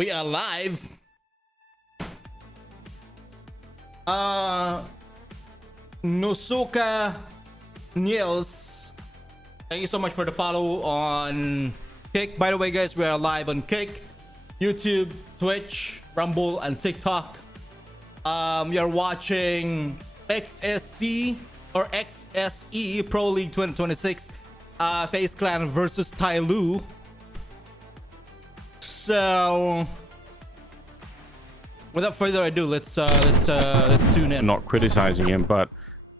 We are live. Nosuka Niels, thank you so much for the follow on Kick. By the way, guys, we are live on Kick, YouTube, Twitch, Rumble, and TikTok. You're watching XSC or XSE Pro League 2026 FaZe Clan versus TYLOO. So without further ado, let's tune in. Not criticizing him, but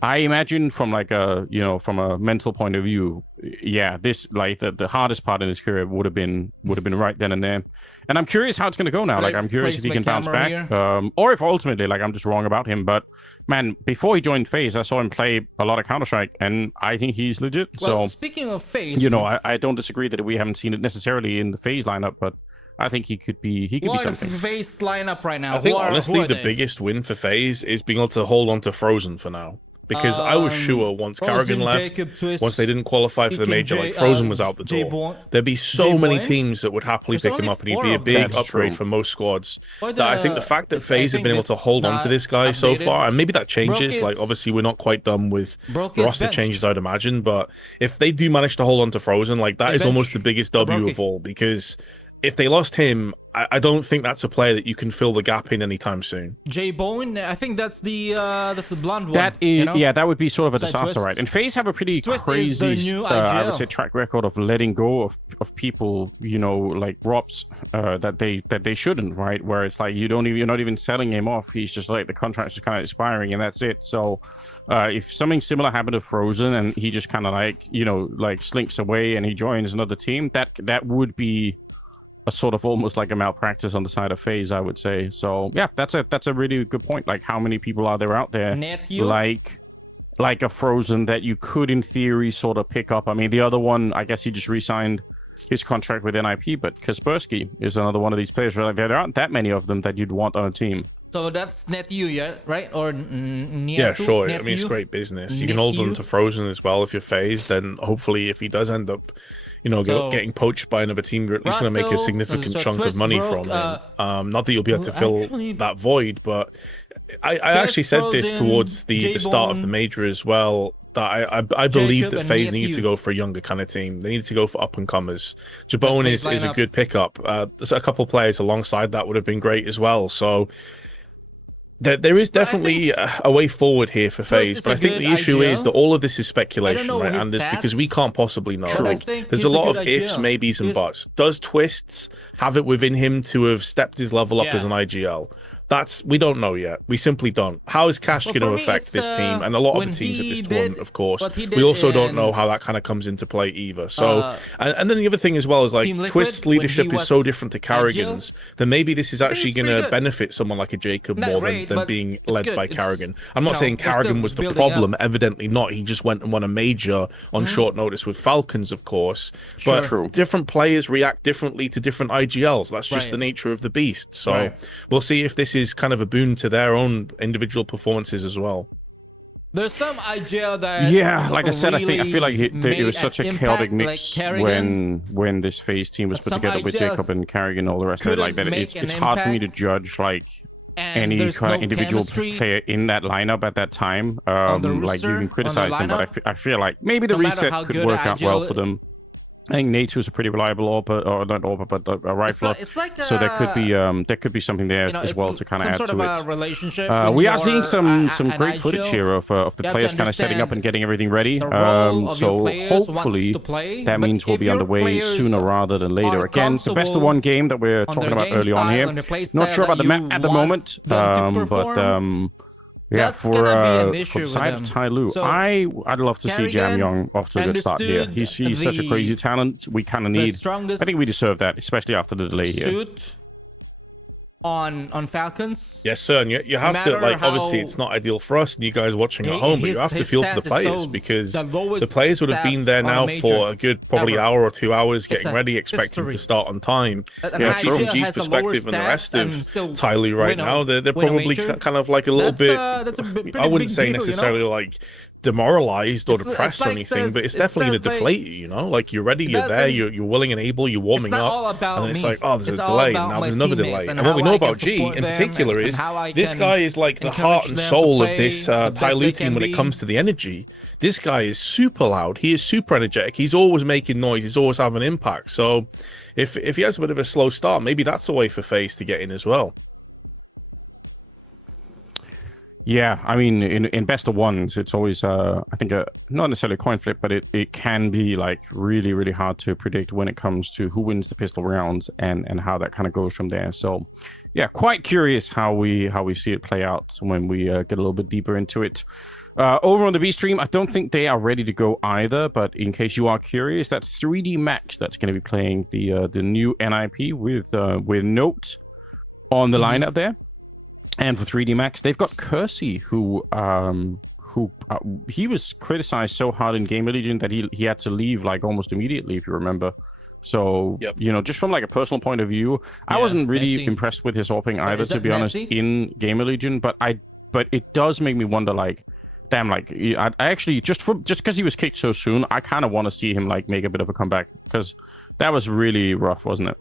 I imagine from like a, you know, from a mental point of view, yeah, this like the hardest part in his career would have been right then and there. And I'm curious how it's gonna go now. Like, I'm curious if he can bounce back, or if ultimately, like, I'm just wrong about him. But man, before he joined FaZe, I saw him play a lot of Counter-Strike, and I think he's legit. Well, so speaking of FaZe, you know, I don't disagree that we haven't seen it necessarily in the FaZe lineup, but I think he could be something. FaZe lineup right now. I think honestly the biggest win for FaZe is being able to hold on to Frozen for now. Because I was sure once Karrigan left, once they didn't qualify for the major, like Frozen was out the door, there'd be so many teams that would happily pick him up, and he'd be a big upgrade for most squads. That I think the fact that FaZe have been able to hold on to this guy so far, and maybe that changes, like obviously we're not quite done with roster changes, I'd imagine, but if they do manage to hold on to Frozen, like that is almost the biggest W of all, because if they lost him, I don't think that's a player that you can fill the gap in anytime soon. J Bowen, I think that's the blonde one. That is, you know? yeah, that would be sort of a disaster, right? And FaZe have a pretty crazy, I would say, track record of letting go of people, you know, like Robs, that they shouldn't, right? Where it's like you're not even selling him off. He's just like the contract's just kind of expiring, and that's it. So if something similar happened to Frozen, and he just kind of like, you know, like slinks away and he joins another team, that would be a sort of almost like a malpractice on the side of FaZe, I would say. So yeah, that's a really good point. Like, how many people are there out there like a Frozen that you could in theory sort of pick up? I mean, the other one, I guess he just re-signed his contract with NIP, but Kaspersky is another one of these players. Like, there aren't that many of them that you'd want on a team. So that's NetU, yeah, right? Or yeah, sure. I mean, it's great business. You can hold on to Frozen as well if you're FaZe. Then hopefully, if he does end up, you know, getting poached by another team, you're at least going to make a significant chunk of money from him. Not that you'll be able to fill that void, but I actually said this towards the start of the major as well, that I believe that FaZe needed to go for a younger kind of team. They needed to go for up and comers. Jabone is a good pickup. There's a couple players alongside that would have been great as well. So there is definitely a way forward here for FaZe, but I think the issue is that all of this is speculation, right, Anders? Because we can't possibly know. Like, there's a lot of ifs, maybes, and buts. Does Twists have it within him to have stepped his level up as an IGL? We don't know yet. We simply don't. How is Cash going to affect this team and a lot of the teams at this tournament, of course? We also don't know how that kind of comes into play either. So, and then the other thing as well is, like, Twist's leadership is so different to Karrigan's, then maybe this is actually going to benefit someone like a Jacob more than being led by Karrigan. I'm not saying Karrigan was the problem, evidently not. He just went and won a major on short notice with Falcons, of course. But different players react differently to different IGLs. That's just the nature of the beast. So we'll see if this is kind of a boon to their own individual performances as well. There's some IGL that, yeah, like I said, I feel like it was such a chaotic mix when this FaZe team was put together with Jacob and Karrigan and all the rest of it. Like that, it's hard for me to judge like any kind of individual player in that lineup at that time. Like, you can criticize them, but I feel like maybe the reset could work out well for them. I think Nature's a pretty reliable AWP, or not AWP, but a rifler. Like so there could be something there as well to kind of add to it. We are seeing some great footage here of the players kind of setting up and getting everything ready. So hopefully that means we'll be underway sooner rather than later. Again, it's the best of one game that we're talking about early on here. Not sure about the map at the moment, but yeah, for the side of TYLOO, I'd love to see Jamyong off to a good start here. He's such a crazy talent. We kind of need. I think we deserve that, especially after the delay here. On Falcons. Yes, sir. And you have to, like, obviously it's not ideal for us and you guys watching at home, but you have to feel for the players, because the players would have been there now for a good probably hour or 2 hours getting ready, expecting to start on time. Yeah, see from G's perspective and the rest of TYLOO right now, they're probably kind of like a little bit, I wouldn't say necessarily like demoralized or depressed or anything, but it's definitely going to deflate you, you know? Like, you're ready, you're there, you're willing and able, you're warming up, and then it's like, oh, there's a delay, now there's another delay. And what we know about G in particular is this guy is like the heart and soul of this TYLOO team when it comes to the energy. This guy is super loud, he is super energetic, he's always making noise, he's always having impact. So if he has a bit of a slow start, maybe that's a way for FaZe to get in as well. Yeah, I mean, in best of ones, it's always, I think, not necessarily a coin flip, but it can be like really, really hard to predict when it comes to who wins the pistol rounds and how that kind of goes from there. So, yeah, quite curious how we see it play out when we get a little bit deeper into it. Over on the B stream, I don't think they are ready to go either, but in case you are curious, that's 3D Max that's going to be playing the new NIP with Note on the lineup there. And for 3D Max, they've got XSE, who he was criticized so hard in Gamer Legion that he had to leave like almost immediately, if you remember. So, you know, just from like a personal point of view, I wasn't really impressed with his AWPing either, to be honest, in Gamer Legion. But it does make me wonder, like, damn, like, I actually, just because he was kicked so soon, I kind of want to see him like make a bit of a comeback, because that was really rough, wasn't it?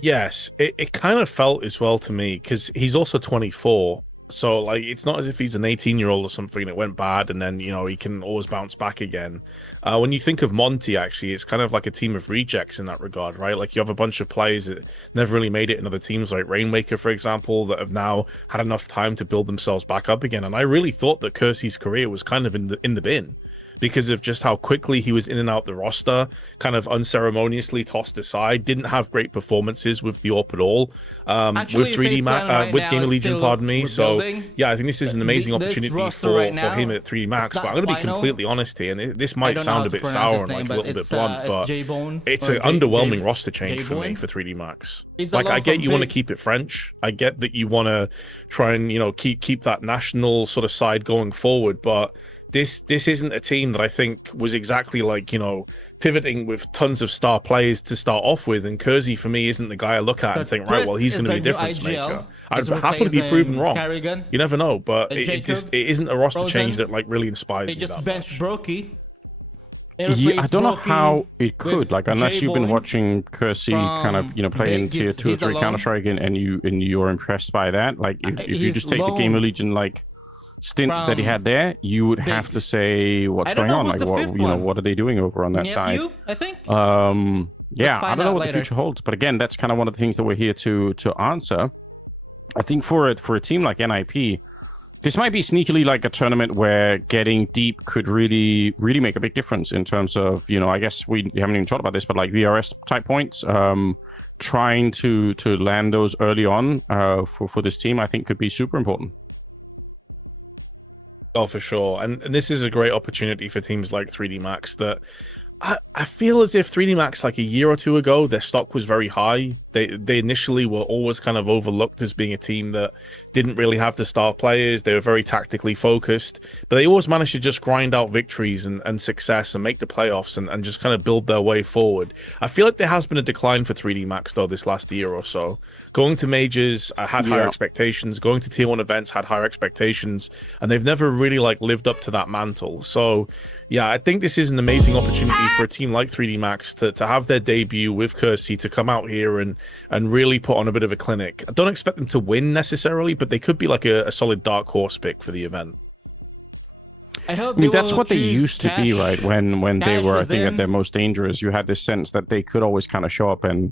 Yes, it kind of felt as well to me, because he's also 24, so like it's not as if he's an 18-year-old or something that went bad and then, you know, he can always bounce back again. When you think of Monty, actually, it's kind of like a team of rejects in that regard, right? Like, you have a bunch of players that never really made it in other teams, like Rainmaker, for example, that have now had enough time to build themselves back up again. And I really thought that XSE's career was kind of in the bin, because of just how quickly he was in and out the roster, kind of unceremoniously tossed aside, didn't have great performances with the AWP at all, with 3D Max, with Gamer Legion, pardon me. So yeah, I think this is an amazing opportunity for him at 3D Max. But I'm going to be completely honest here, and this might sound a bit sour and like a little bit blunt, but it's an underwhelming roster change for me for 3D Max. Like, I get you want to keep it French, I get that you want to try and, you know, keep that national sort of side going forward, but this isn't a team that I think was exactly like, you know, pivoting with tons of star players to start off with. And XSE, for me, isn't the guy I look at and think, right, well, he's going to be a difference maker. I'd happily be proven wrong. You never know, but it isn't a roster change that like really inspires me. Just benched Brokey. Yeah, I don't know how it could, like, unless you've been watching XSE kind of, you know, play in tier 2 or 3 Counter-Strike and you're impressed by that. Like, if you just take the Gamer Legion like stint that he had there, you would have to say what's going on, like, what, you know, what are they doing over on that side? I think. Yeah, I don't know what the future holds, but again, that's kind of one of the things that we're here to answer. I think for a team like NIP, this might be sneakily like a tournament where getting deep could really make a big difference in terms of, you know, I guess we haven't even talked about this, but like VRS type points, trying to land those early on for this team, I think could be super important. Oh, for sure. And this is a great opportunity for teams like 3D Max that I feel as if 3D Max, like a year or two ago, their stock was very high. They initially were always kind of overlooked as being a team that didn't really have the star players. They were very tactically focused, but they always managed to just grind out victories and success and make the playoffs and just kind of build their way forward. I feel like there has been a decline for 3D Max, though, this last year or so. Going to majors, I had higher expectations. Going to tier 1 events, had higher expectations, and they've never really like lived up to that mantle. So yeah, I think this is an amazing opportunity for a team like 3D Max to have their debut with XSE, to come out here and really put on a bit of a clinic. I don't expect them to win necessarily, but they could be like a solid dark horse pick for the event. I mean, that's what they used to be, right? When they were, I think, at their most dangerous, you had this sense that they could always kind of show up and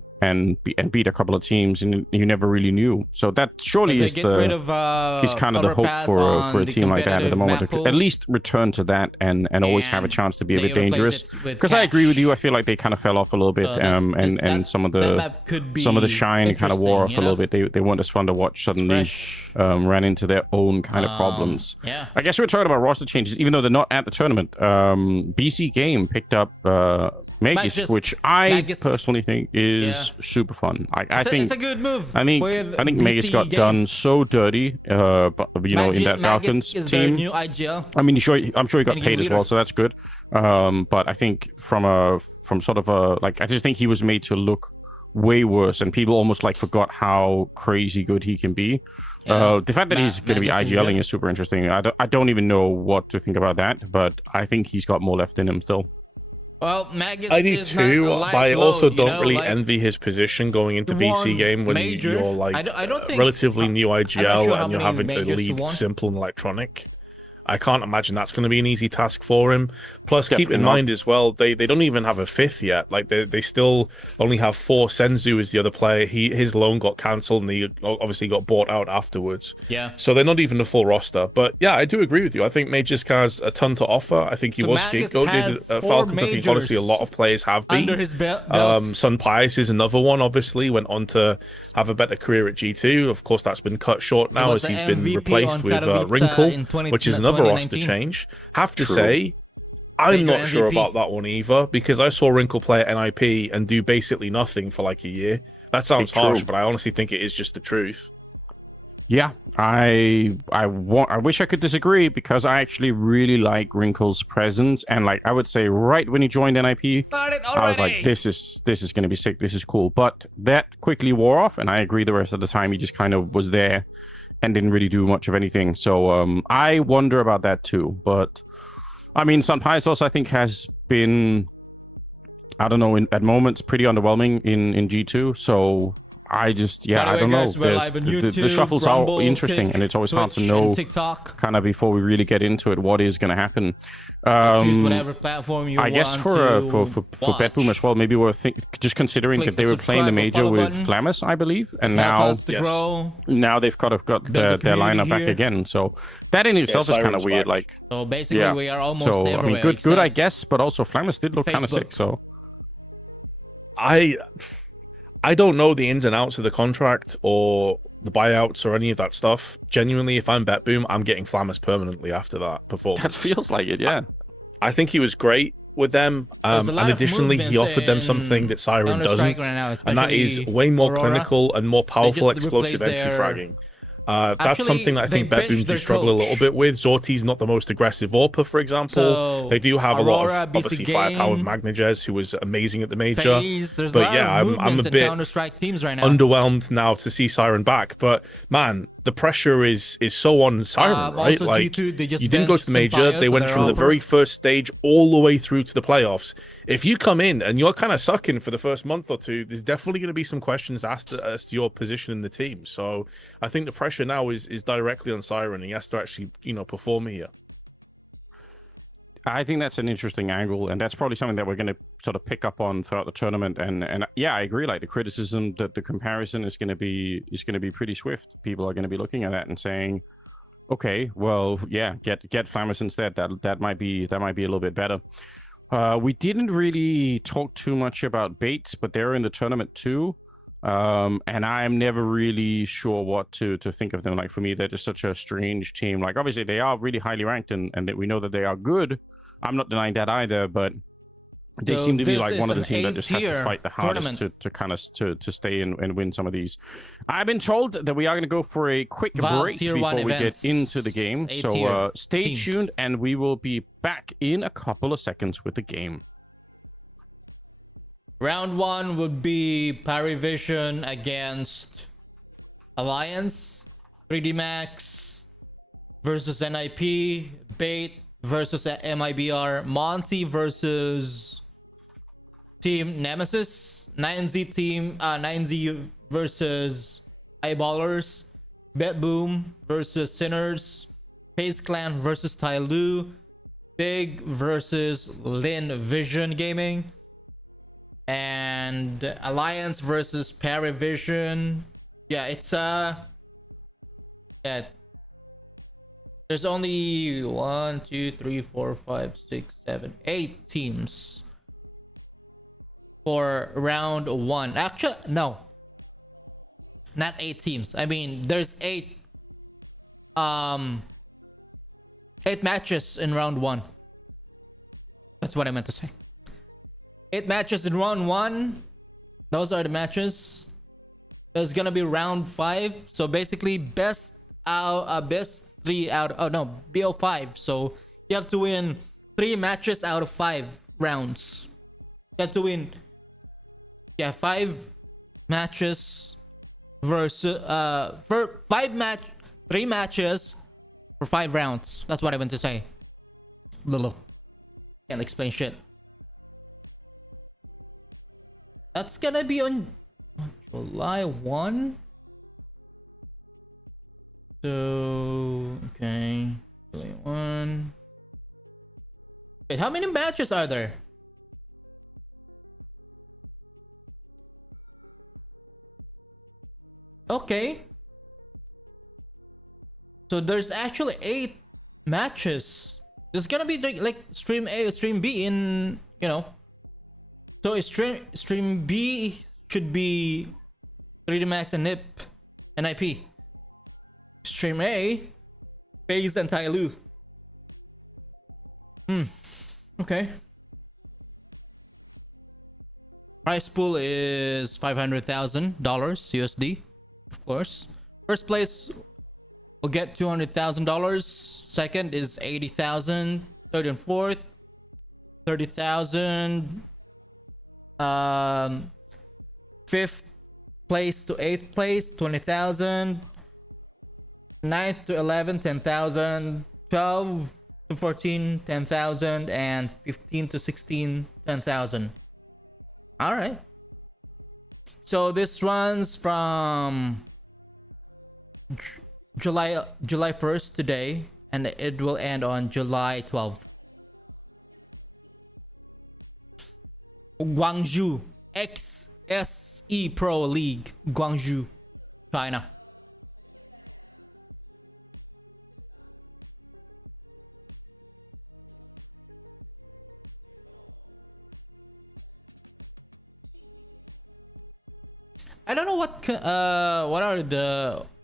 beat a couple of teams, and you never really knew. So that surely is kind of the hope for a team like that at the moment, to at least return to that and always have a chance to be a bit dangerous. Because I agree with you, I feel like they kind of fell off a little bit, and some of the shine kind of wore off a little bit. They weren't as fun to watch. Suddenly ran into their own kind of problems. I guess we're talking about roster changes, even though they're not at the tournament. BC Game picked up MztrDale, which I personally think is super fun. I think it's a good move. I think MztrDale got done so dirty, but, you know, in that Falcons team. I mean, I'm sure he got paid as well, so that's good. But I think from sort of a, like, I just think he was made to look way worse, and people almost like forgot how crazy good he can be. The fact that he's going to be IGLing is super interesting. I don't even know what to think about that, but I think he's got more left in him still. Well, Magus I do too, but I also don't really envy his position going into BC game when you're like I don't think, relatively new IGL and you're having to lead simple and electronic. I can't imagine that's going to be an easy task for him. Plus, keep in mind as well, they don't even have a fifth yet. Like they still only have 4. Senzu is the other player. His loan got cancelled and he obviously got bought out afterwards. Yeah. So they're not even a full roster. But yeah, I do agree with you. I think Majors has a ton to offer. I think he was scapegoated at Falcons. I think honestly a lot of players have been. Under his belt. Sun Pius is another one. Obviously, went on to have a better career at G2. Of course, that's been cut short now as he's been replaced with Wrinkle, which is another roster change. Have to say, I'm not sure about that one either, because I saw Wrinkle play at NIP and do basically nothing for like a year. That sounds harsh, but I honestly think it is just the truth. Yeah, I wish I could disagree, because I actually really like Wrinkle's presence, and like I would say right when he joined NIP, I was like, this is going to be sick, this is cool. But that quickly wore off, and I agree the rest of the time he just kind of was there and didn't really do much of anything. So I wonder about that too. But I mean, Sun Pius also I think has been, I don't know, at moments pretty underwhelming in G2. So I just, I don't know. The shuffles Rumble, are interesting, Kick, and it's always hard to know kind of before we really get into it what is going to happen. Whatever platform you I guess for BetBoom as well, maybe we're just considering that they were playing the major with Flamus, I believe, and now they've got their lineup back again. So that in itself is kind of weird. Like, so basically, we are almost everywhere. I mean, good, I guess, but also Flamus did look kind of sick. So I don't know the ins and outs of the contract or the buyouts or any of that stuff. Genuinely, if I'm BetBoom, I'm getting Flamus permanently after that performance. That feels like it, yeah. I think he was great with them. And additionally, he offered them something that Siren doesn't. And that is way more clinical and more powerful explosive entry fragging. That's something that I think BetBoom do struggle a little bit with. Zorti's not the most aggressive AWPer, for example. So, they do have a lot of, obviously, firepower with Magnajez, who was amazing at the major. But yeah, I'm a bit underwhelmed now to see Siren back. But man, the pressure is so on Siren, right? Like, you didn't go to the major. They went from the very first stage all the way through to the playoffs. If you come in and you're kind of sucking for the first month or two, there's definitely going to be some questions asked as to your position in the team. So I think the pressure now is directly on Siren. He has to actually, perform here. I think that's an interesting angle, and that's probably something that we're going to sort of pick up on throughout the tournament. And yeah, I agree. Like, the criticism, that the comparison is going to be pretty swift. People are going to be looking at that and saying, okay, well, yeah, get Flamus instead. That might be a little bit better. We didn't really talk too much about Bates, but they're in the tournament too. And I'm never really sure what to think of them. Like, for me, they're just such a strange team. Like, obviously they are really highly ranked, and that we know that they are good. I'm not denying that either, but they seem to be like one of the teams that just has to fight the hardest to kind of to stay and win some of these. I've been told that we are going to go for a quick break before we get into the game. So stay tuned, and we will be back in a couple of seconds with the game. Round 1 would be Parivision against Alliance, 3D Max versus NIP, Bait versus MIBR, Monty versus Team Nemesis, 9Z versus Eyeballers, BetBoom versus Sinners, FaZe Clan versus TYLOO, Big versus Lin Vision Gaming, and Alliance versus Parivision. Yeah, it's there's only 1, 2, 3, 4, 5, 6, 7, 8 teams for round 1. Actually, no, not 8 teams. I mean, there's 8 matches in round 1. That's what I meant to say. 8 matches in round 1. Those are the matches. There's gonna be round 5. So basically, best 3 out. Oh no, BO5. So you have to win 3 matches out of 5 rounds. You have to win, 5 matches versus for 3 matches for 5 rounds. That's what I meant to say. Little can't explain shit. That's gonna be on July 1. So okay, July 1. Wait, how many matches are there? Okay. So there's actually 8 matches. There's gonna be like stream A, stream B in, you know. So stream B should be 3D Max and NIP. Stream A, FAZE and TYLOO. Okay. Prize pool is $500,000 USD, of course. First place will get $200,000. Second is $80,000. Third and fourth, $30,000. Fifth place to 8th place, $20,000. 9th to 11th, $10,000. 12 to 14, $10,000, and 15 to 16, $10,000. All right. So this runs from July 1st today, and it will end on July 12th. Guangzhou XSE Pro League, Guangzhou, China. I don't know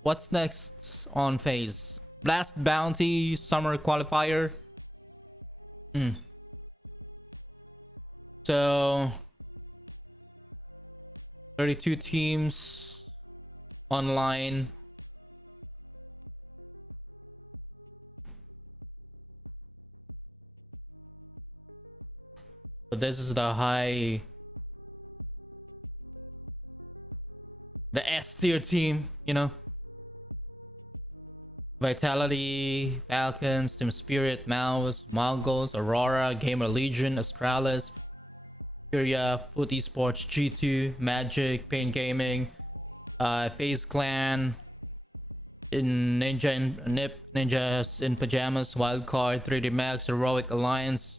what's next on FAZE. Blast Bounty Summer Qualifier. So 32 teams online. But this is the S tier team, you know. Vitality, Falcons, Team Spirit, Mouse, Mongols, Aurora, Gamer Legion, Astralis, Furia, Foot Esports, G2, Magic, Pain Gaming, FaZe Clan, Ninjas in Pajamas, Wildcard, 3D Max, Heroic Alliance,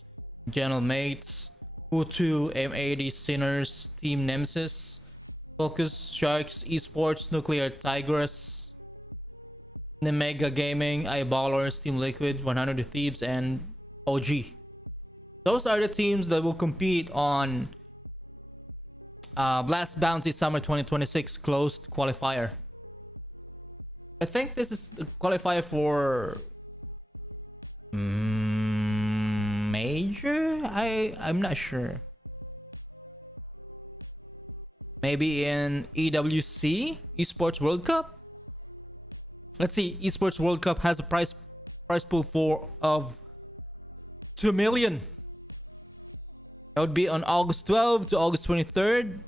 General Mates, Hutu, M80, Sinners, Team Nemesis, Focus, Sharks, Esports, Nuclear Tigress, Nemega Gaming, Eyeballers, Team Liquid, 100 Thieves, and OG. Those are the teams that will compete on Blast Bounty Summer 2026 closed qualifier. I think this is the qualifier for major. I'm not sure. Maybe in EWC, Esports World Cup. Let's see. Esports World Cup has a prize pool of 2 million. That would be on August 12th to August 23rd.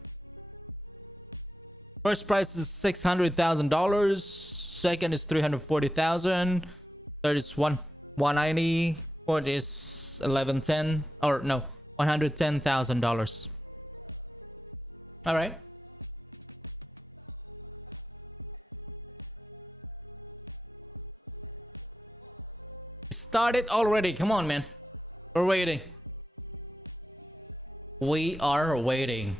First prize is $600,000. Second is $340,000. Third is $190,000. Fourth is $110,000. All right. Started already. Come on, man. We're waiting. We are waiting.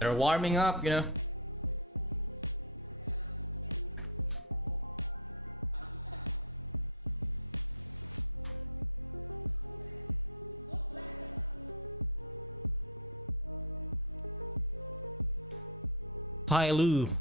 They're warming up, you know. TYLOO.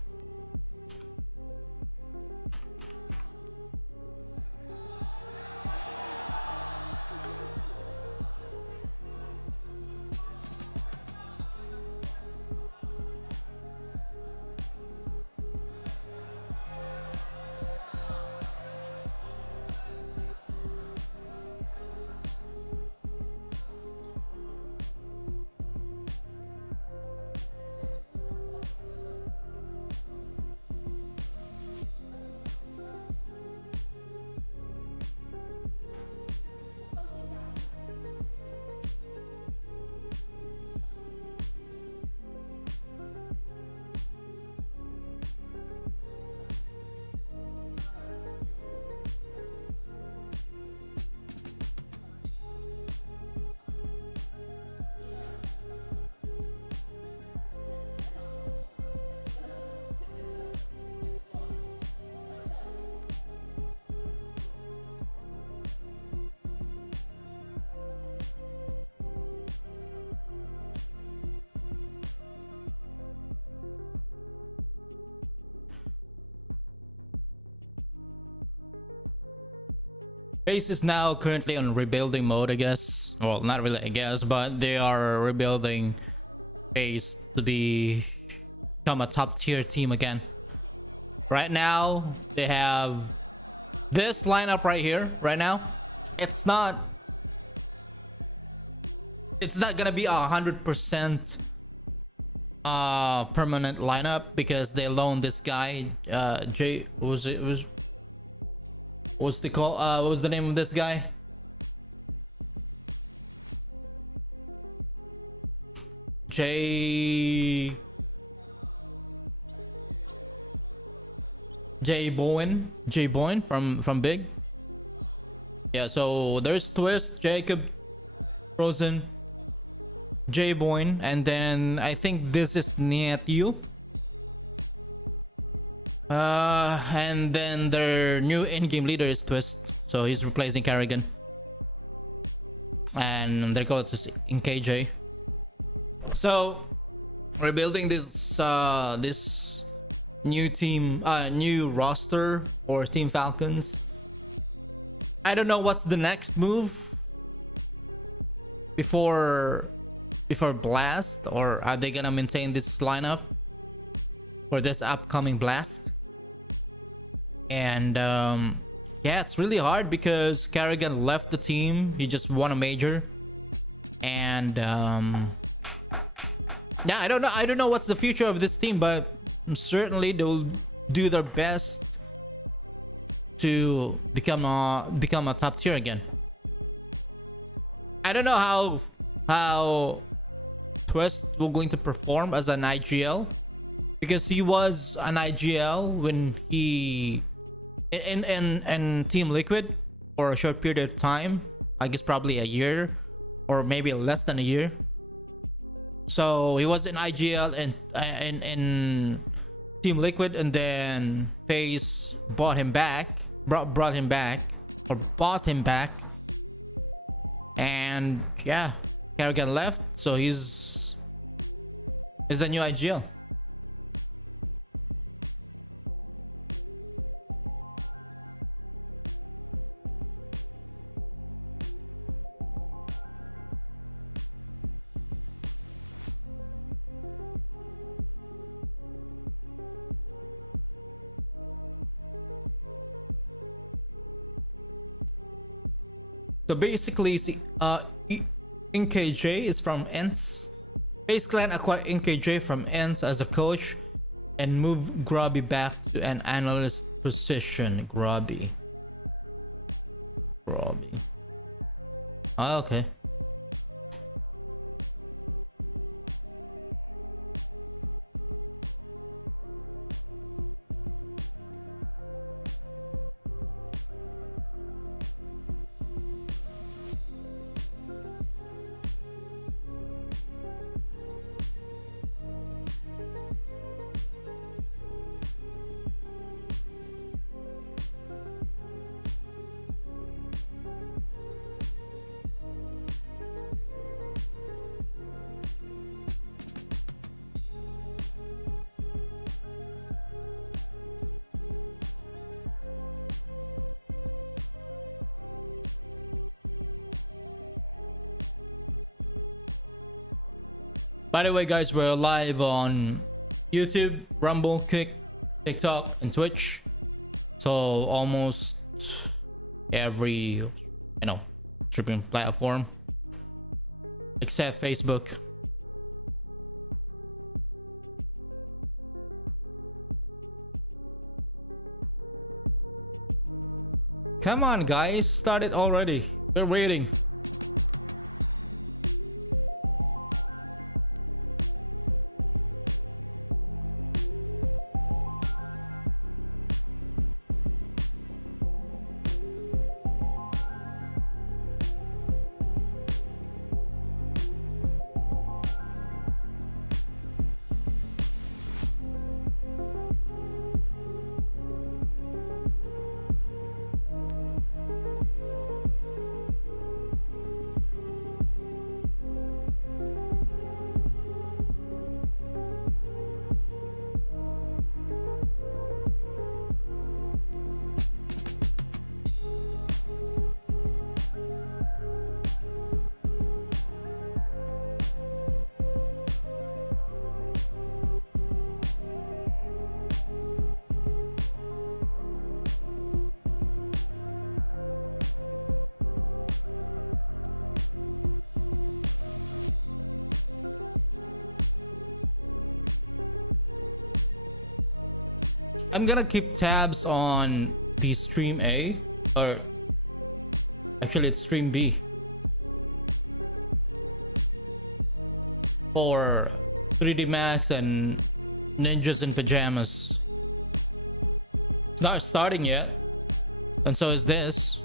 FAZE is now currently on rebuilding mode, I guess. Well, not really, I guess, but they are rebuilding FAZE to become a top tier team again. Right now, they have this lineup right here. Right now, it's not gonna be 100% permanent lineup because they loaned this guy, what's the call? What was the name of this guy? J Bowen from Big. Yeah, so there's Twist, Jacob, Frozen, J Bowen, and then I think this is Nietyu. And then their new in-game leader is Twist, so he's replacing Kerrigan. And they're going to in KJ. So we're building this new team, new roster for Team Falcons. I don't know what's the next move before Blast, or are they gonna maintain this lineup for this upcoming Blast? And yeah, it's really hard because Kerrigan left the team. He just won a major, and yeah, I don't know what's the future of this team, but certainly they'll do their best to become a top tier again. I don't know how Twist will going to perform as an IGL, because he was an IGL when he in Team Liquid for a short period of time. I guess probably a year or maybe less than a year. So he was in IGL and in Team Liquid, and then FAZE brought him back, and yeah, Kerrigan left, so he's the new IGL. So basically, NKJ is from ENCE. FaZe Clan acquired NKJ from ENCE as a coach and moved Grubby back to an analyst position. Grubby. Ah, okay. By the way, guys, we're live on YouTube, Rumble, Kick, TikTok, and Twitch. So almost every, streaming platform except Facebook. Come on, guys, start it already. We're waiting. I'm gonna keep tabs on the stream A, or actually it's stream B, for 3D Max and Ninjas in Pajamas. It's not starting yet, and so is this.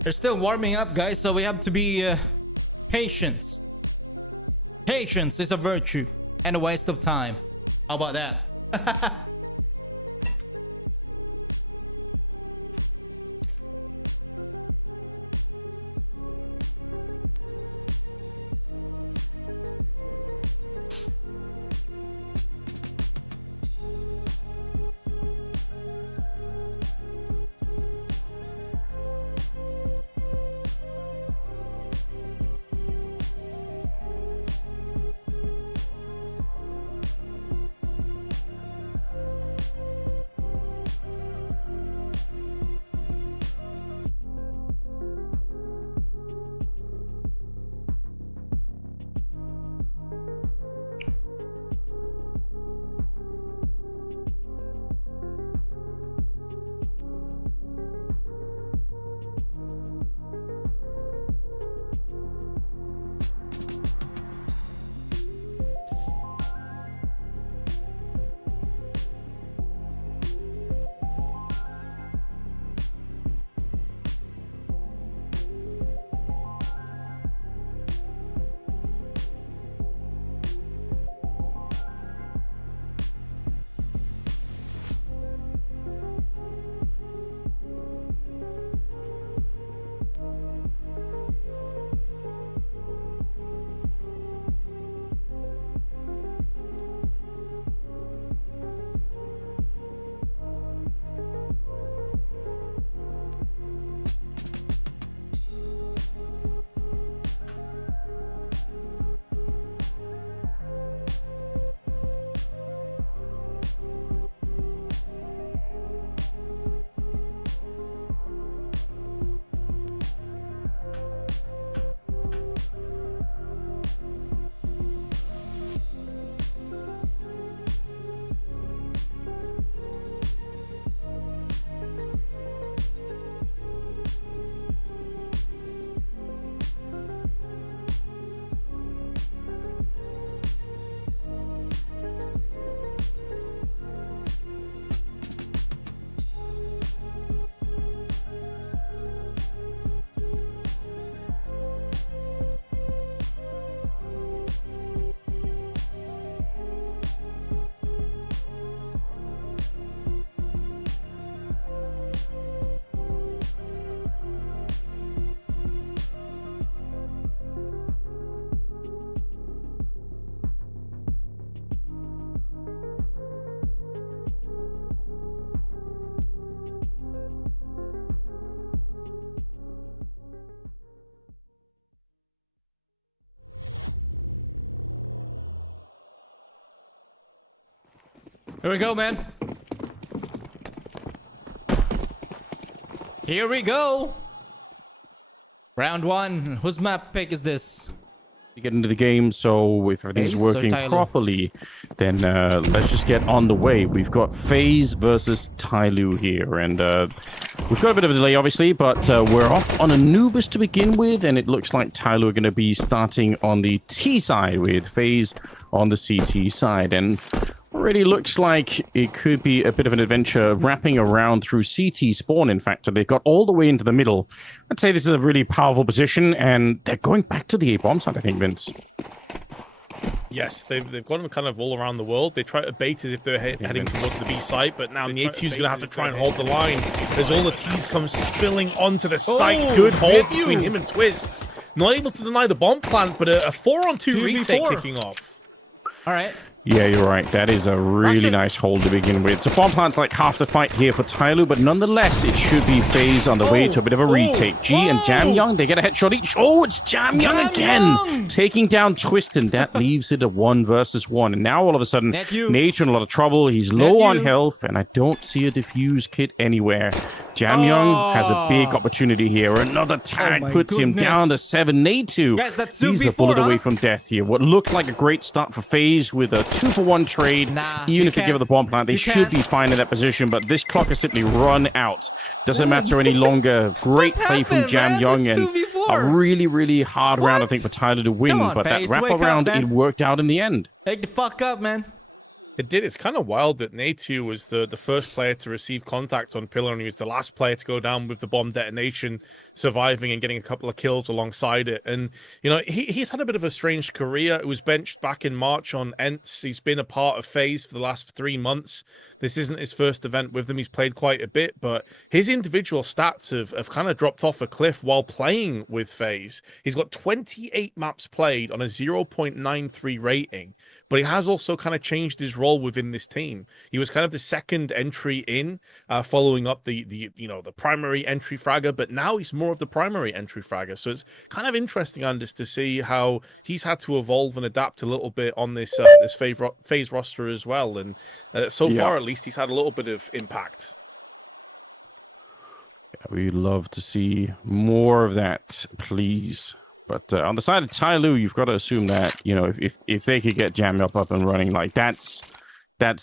They're still warming up, guys, so we have to be patient. Patience is a virtue and a waste of time. How about that? Here we go, man. Here we go. Round 1. Whose map pick is this? To get into the game, so if everything's working properly, then let's just get on the way. We've got FAZE versus TYLOO here, and we've got a bit of a delay, obviously, but we're off on Anubis to begin with, and it looks like TYLOO are going to be starting on the T side with FAZE on the CT side, and already looks like it could be a bit of an adventure wrapping around through CT spawn. In fact, they've got all the way into the middle. I'd say this is a really powerful position, and they're going back to the A-bomb side, I think, Vince. Yes, they've got them kind of all around the world. They try to bait as if they're heading towards the B site, but now Nietzsche's going to have to try and hold the line as all the T's come spilling onto the site. Good hold between him and Twist. Not able to deny the bomb plant, but a 4-on-2 retake kicking off. All right. Yeah, you're right. That is a really nice hold to begin with. So bomb plant's like half the fight here for TYLOO, but nonetheless, it should be FAZE on the way to a bit of a retake. G and Jamyoung, they get a headshot each. Oh, it's Jamyoung again! Taking down Twist, and that leaves it a 1 versus 1. And now all of a sudden, Nate's in a lot of trouble. He's low on health, and I don't see a defuse kit anywhere. Jamyoung has a big opportunity here. Another tag puts him down to 7-2. He's a bullet away from death here. What looked like a great start for FAZE with a 2-for-1 trade. Even if they give it the bomb plant, they should be fine in that position, but this clock has simply run out. Doesn't matter any longer. Great play from Jamyoung, and a really, really hard round, I think, for TYLOO to win. But that wrap-around, it worked out in the end. Wake the fuck up, man. It did. It's kind of wild that Natu was the first player to receive contact on Pillar, and he was the last player to go down with the bomb detonation, surviving and getting a couple of kills alongside it. And, you know, he's had a bit of a strange career. He was benched back in March on ENTS. He's been a part of FAZE for the last 3 months. This isn't his first event with them. He's played quite a bit, but his individual stats have kind of dropped off a cliff while playing with FAZE. He's got 28 maps played on a 0.93 rating. But he has also kind of changed his role within this team. He was kind of the second entry in, following up the primary entry fragger, but now he's more of the primary entry fragger. So it's kind of interesting, Anders, to see how he's had to evolve and adapt a little bit on this FAZE roster as well. And so far, at least, he's had a little bit of impact. We'd love to see more of that, please. But on the side of TYLOO, you've got to assume that, you know, if they could get Jamyoung up and running, like that's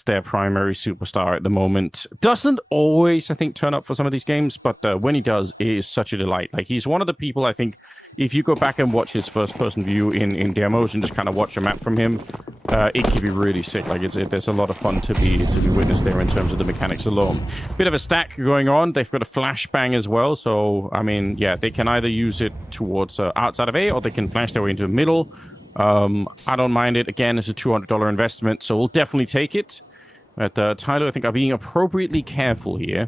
their primary superstar at the moment. Doesn't always, I think, turn up for some of these games, but when he does, it is such a delight. Like, he's one of the people, I think, if you go back and watch his first-person view in demos and just kind of watch a map from him, it can be really sick. Like, there's a lot of fun to be witnessed there in terms of the mechanics alone. Bit of a stack going on. They've got a flashbang as well, so, I mean, yeah, they can either use it towards outside of A, or they can flash their way into the middle. I don't mind it. Again, it's a $200 investment, so we'll definitely take it. But TYLOO, I think, are being appropriately careful here.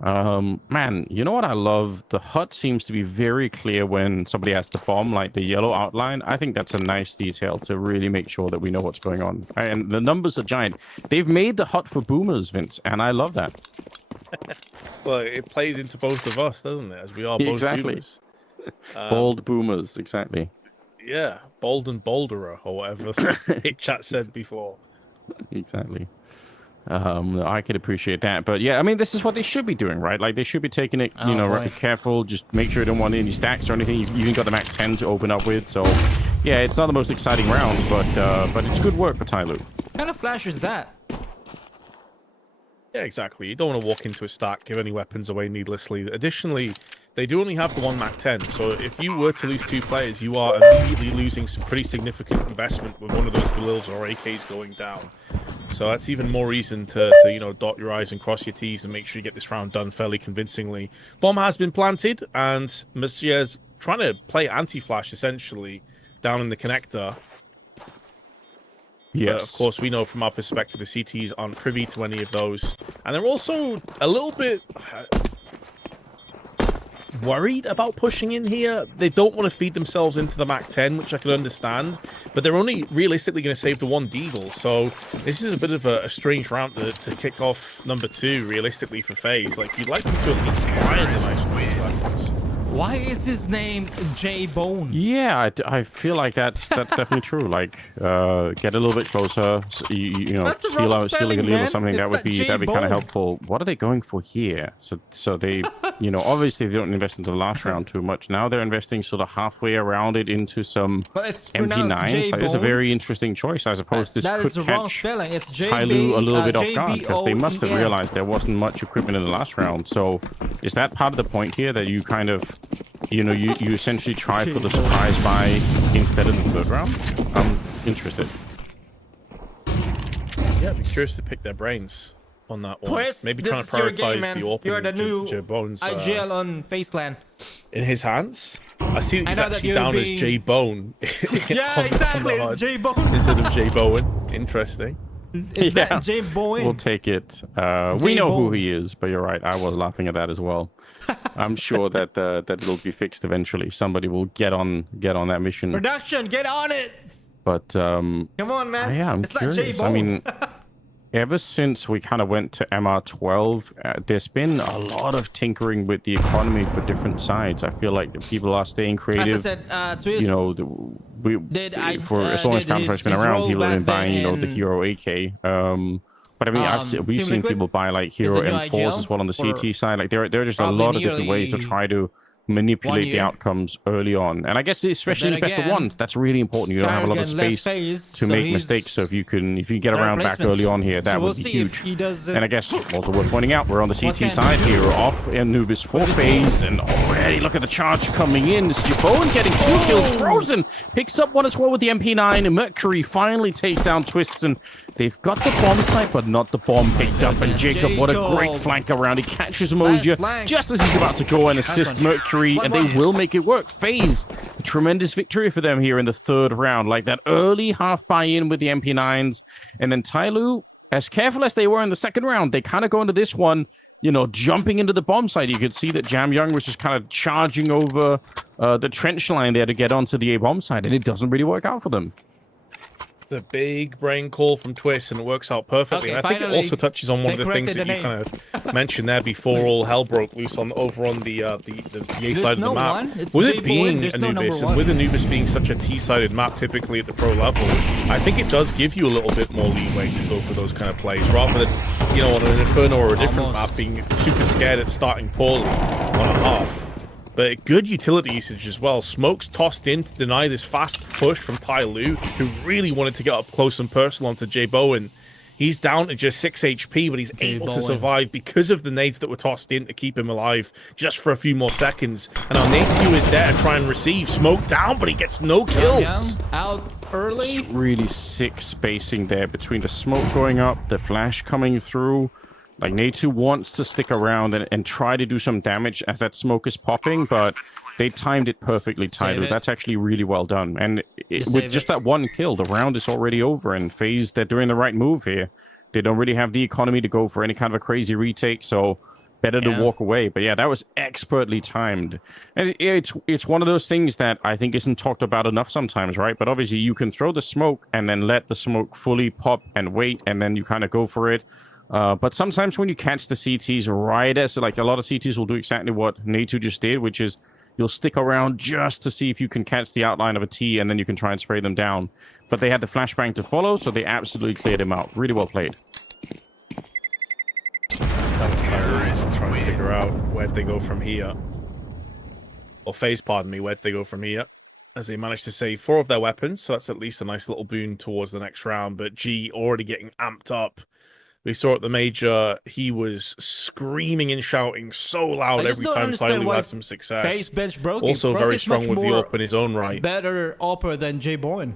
Man, you know what I love? The HUD seems to be very clear when somebody has the bomb, like the yellow outline. I think that's a nice detail to really make sure that we know what's going on. And the numbers are giant. They've made the HUD for boomers, Vince, and I love that. Well, it plays into both of us, doesn't it? As we are both boomers. Bold boomers, exactly. Yeah, bold and bolderer, or whatever Hit Chat said before. Exactly. I could appreciate that, but yeah, I mean, this is what they should be doing, right? Like, they should be taking it, you know, right, careful, just make sure you don't want any stacks or anything. You've even got the Mac 10 to open up with, so yeah, it's not the most exciting round, but it's good work for TYLOO. What kind of flash is that? Yeah, exactly. You don't want to walk into a stack, give any weapons away needlessly. Additionally, they do only have the one Mac 10, so if you were to lose 2 players, you are immediately losing some pretty significant investment with one of those Galils or AKs going down. So that's even more reason to you know, dot your I's and cross your T's and make sure you get this round done fairly convincingly. Bomb has been planted, and MztrDale's trying to play anti-flash, essentially, down in the connector. Yes. But of course, we know from our perspective the CTs aren't privy to any of those. And they're also a little bit worried about pushing in here. They don't want to feed themselves into the Mac 10, which I can understand. But they're only realistically going to save the one Deagle. So this is a bit of a strange round to kick off number 2, realistically, for FAZE. Like, you'd like them to at least try and deny some of these weapons. Why is his name J-Bone? Yeah, I feel like that's definitely true. Like, get a little bit closer. You know, steal a lead or something. That'd be kind of helpful. What are they going for here? So they, you know, obviously they don't invest into the last round too much. Now they're investing sort of halfway around it into some MP9s. So it's a very interesting choice. I suppose this could catch TYLOO a little bit off guard, because they must have realized there wasn't much equipment in the last round. So is that part of the point here, that you kind of, you know, you essentially try for the surprise buy instead of the third round? I'm interested. Yeah, I'm curious to pick their brains on that one. Maybe trying to prioritize the open. You're the new J-Bone's, IGL on FaZe Clan. In his hands? I see he's actually down as J-Bone. Yeah, exactly. It's J-Bone. Instead of J-Bowen. Interesting. Is that J-Bone? We'll take it. We know who he is, but you're right. I was laughing at that as well. I'm sure that that it'll be fixed eventually. Somebody will get on that mission. Production, get on it. But come on, man. Yeah, I'm curious. I mean, ever since we kind of went to MR12, there's been a lot of tinkering with the economy for different sides. I feel like the people are staying creative. As I said, you know, for as long as Counter-Strike's been around, people have been buying, you know, the Hero AK. But I mean, we've seen people buy like Hero M4s as well on the CT side. Like there are just a lot of different ways to try to manipulate the outcomes early on. And I guess especially in the best of ones, that's really important. You don't have a lot of space to make mistakes. So if you can get around back early on here, that would be huge. And I guess also worth pointing out, we're on the CT side here, off Anubis for FaZe, and oh hey, look at the charge coming in. It's J-Bone getting 2 kills. Frozen picks up one as well with the MP9, and Mercury finally takes down Twists, and they've got the bomb site, but not the bomb picked up. And Jacob, what a great flank around. He catches Emoja just as he's about to go and assist Mercury, and they will make it work. FaZe, a tremendous victory for them here in the third round. Like that early half buy-in with the MP9s. And then TYLOO, as careful as they were in the second round, they kind of go into this one, you know, jumping into the bomb site. You could see that Jam Young was just kind of charging over the trench line there to get onto the A-bomb side, and it doesn't really work out for them. A big brain call from Twist, and it works out perfectly. Okay, and I think it also touches on one of the things that you kind of mentioned there before all hell broke loose over on the A side of the map. With it being Anubis, and with Anubis being such a T-sided map typically at the pro level, I think it does give you a little bit more leeway to go for those kind of plays, rather than, you know, on an Inferno or a different map being super scared at starting poorly on a half. But good utility usage as well. Smokes tossed in to deny this fast push from TYLOO, who really wanted to get up close and personal onto J-Bowen. He's down to just 6 HP, but he's able to survive because of the nades that were tossed in to keep him alive just for a few more seconds. And now Nate2 is there to try and receive. Smoke down, but he gets no kills. Out early. It's really sick spacing there between the smoke going up, the flash coming through. Like, Nate2 wants to stick around and try to do some damage as that smoke is popping, but they timed it perfectly, TYLOO. That's actually really well done. And with just that one kill, the round is already over, and FaZe, they're doing the right move here. They don't really have the economy to go for any kind of a crazy retake, so better to walk away. But yeah, that was expertly timed. And it's one of those things that I think isn't talked about enough sometimes, right? But obviously, you can throw the smoke and then let the smoke fully pop and wait, and then you kind of go for it. But sometimes when you catch the CTs right as, like, a lot of CTs will do exactly what Nate2 just did, which is you'll stick around just to see if you can catch the outline of a T, and then you can try and spray them down. But they had the flashbang to follow, so they absolutely cleared him out. Really well played. Terrorists trying to figure out where they go from here. Or FaZe, pardon me, where they go from here. As they managed to save 4 of their weapons, so that's at least a nice little boon towards the next round. But G already getting amped up. We saw at the major, he was screaming and shouting so loud every time TYLOO had some success. Also very strong with the AWP in his own right. Better AWPer than J-Bowen.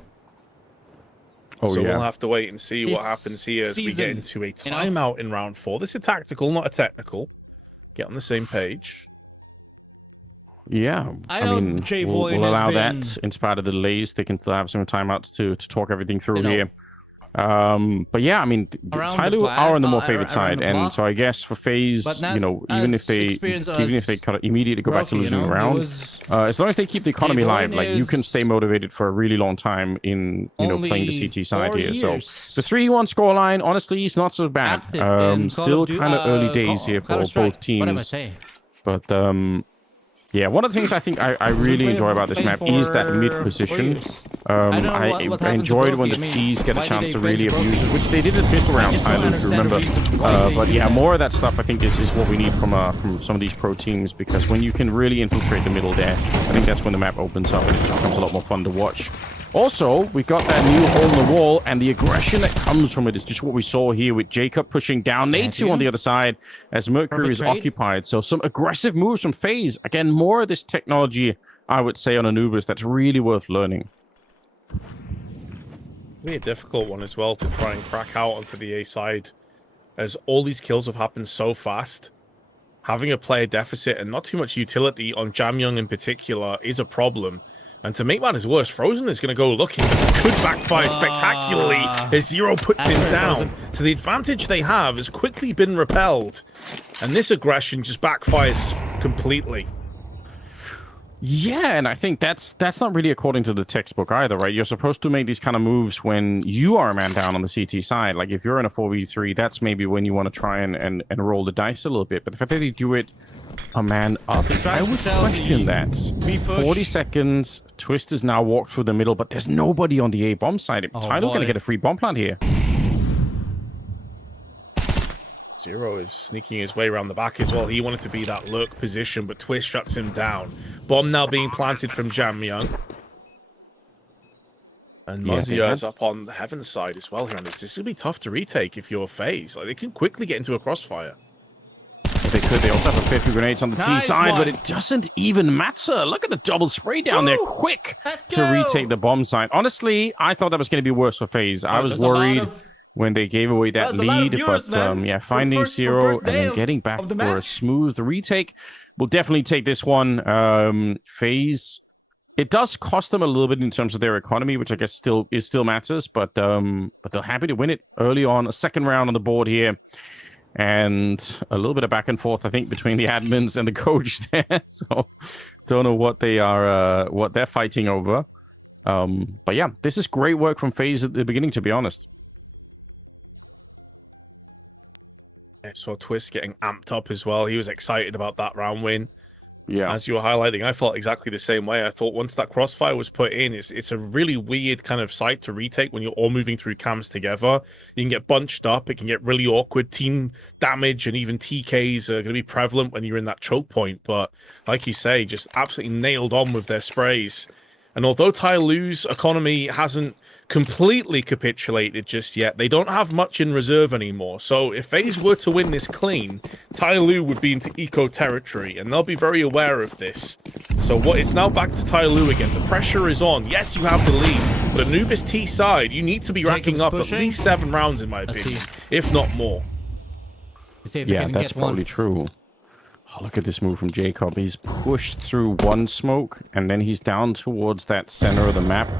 So we'll have to wait and see what happens here as we get into a timeout in round 4. This is a tactical, not a technical. Get on the same page. Yeah, I mean, we'll allow that. In spite of the delays, they can still have some timeouts to talk everything through here. But yeah, I mean, TYLOO are on the more favorite side, and so I guess for FaZe, you know, even if they kind of immediately go back to losing a round, as long as they keep the economy live, like, you can stay motivated for a really long time in, you know, playing the CT side here. So the 3-1 scoreline, honestly, is not so bad. Still kind of early days here for both teams. But Yeah, one of the things I think I really enjoy about this map is that mid position. I enjoyed when the T's get a chance to really abuse it, which they did at pistol round, TYLOO, if you remember. But yeah, more of that stuff I think is what we need from some of these pro teams, because when you can really infiltrate the middle there, I think that's when the map opens up and it becomes a lot more fun to watch. Also, we got that new hole in the wall, and the aggression that comes from it is just what we saw here with Jacob pushing down Nate2 on the other side as Mercury is occupied. So some aggressive moves from FaZe. Again, more of this technology, I would say, on Anubis that's really worth learning. Really a difficult one as well to try and crack out onto the A side, as all these kills have happened so fast. Having a player deficit and not too much utility on Jamyoung in particular is a problem. And to make matters worse, Frozen is going to go looking. This could backfire spectacularly as Zero puts him down. So the advantage they have has quickly been repelled. And this aggression just backfires completely. Yeah, and I think that's not really according to the textbook either, right? You're supposed to make these kind of moves when you are a man down on the CT side. Like, if you're in a 4v3, that's maybe when you want to try and roll the dice a little bit. But the fact that they do it a man up, I would question that. 40 seconds, Twist is now walked through the middle, but there's nobody on the A bomb side. TYLOO going to get a free bomb plant here. Zero is sneaking his way around the back as well. He wanted to be that lurk position, but Twist shuts him down. Bomb now being planted from Jamyoung. And Muzia is up on the Heaven side as well here. And this is going to be tough to retake if you're FaZe. Like, they can quickly get into a crossfire. They could. They also have a 50 grenades on the T side, but it doesn't even matter. Look at the double spray down there. Quick to retake the bomb side. Honestly, I thought that was going to be worse for FaZe. I was worried when they gave away that lead, but yeah, finding Zero and then getting back for a smooth retake will definitely take this one. FaZe, it does cost them a little bit in terms of their economy, which I guess still matters, but they're happy to win it early on. A second round on the board here. And a little bit of back and forth, I think, between the admins and the coach there. So, don't know what they're fighting over. But yeah, this is great work from FaZe at the beginning, to be honest. I saw Twist getting amped up as well. He was excited about that round win. Yeah. As you were highlighting, I felt exactly the same way. I thought once that crossfire was put in, it's a really weird kind of site to retake when you're all moving through cams together. You can get bunched up, it can get really awkward. Team damage and even TKs are going to be prevalent when you're in that choke point. But like you say, just absolutely nailed on with their sprays. And although TYLOO's economy hasn't completely capitulated just yet, they don't have much in reserve anymore. So if FaZe were to win this clean, TYLOO would be into eco territory, and they'll be very aware of this. So it's now back to TYLOO again. The pressure is on. Yes, you have the lead, but Anubis T side, you need to be racking up at least 7 rounds, in my opinion, if not more. Yeah, that's probably true. Oh, look at this move from Jacob. He's pushed through one smoke, and then he's down towards that center of the map.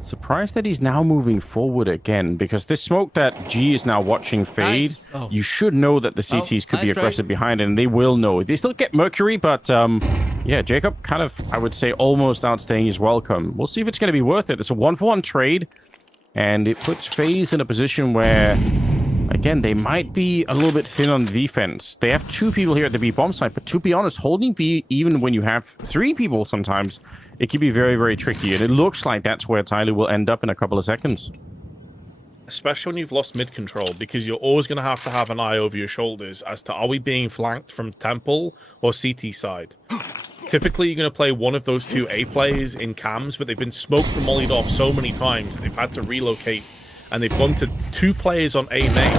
Surprised that he's now moving forward again, because this smoke that G is now watching fade, you should know that the CTs could be aggressive behind it, and they will know. They still get Mercury, but yeah, Jacob kind of, I would say, almost outstaying his welcome. We'll see if it's going to be worth it. It's a 1-for-1 trade, and it puts FaZe in a position where, again, they might be a little bit thin on the defense. They have 2 people here at the B bomb site, but to be honest, holding B, even when you have 3 people sometimes, it can be very, very tricky. And it looks like that's where TYLOO will end up in a couple of seconds. Especially when you've lost mid control, because you're always going to have an eye over your shoulders as to, are we being flanked from Temple or CT side? Typically, you're going to play one of those 2 A players in cams, but they've been smoked and mollied off so many times that they've had to relocate, and they've gone to 2 players on A main.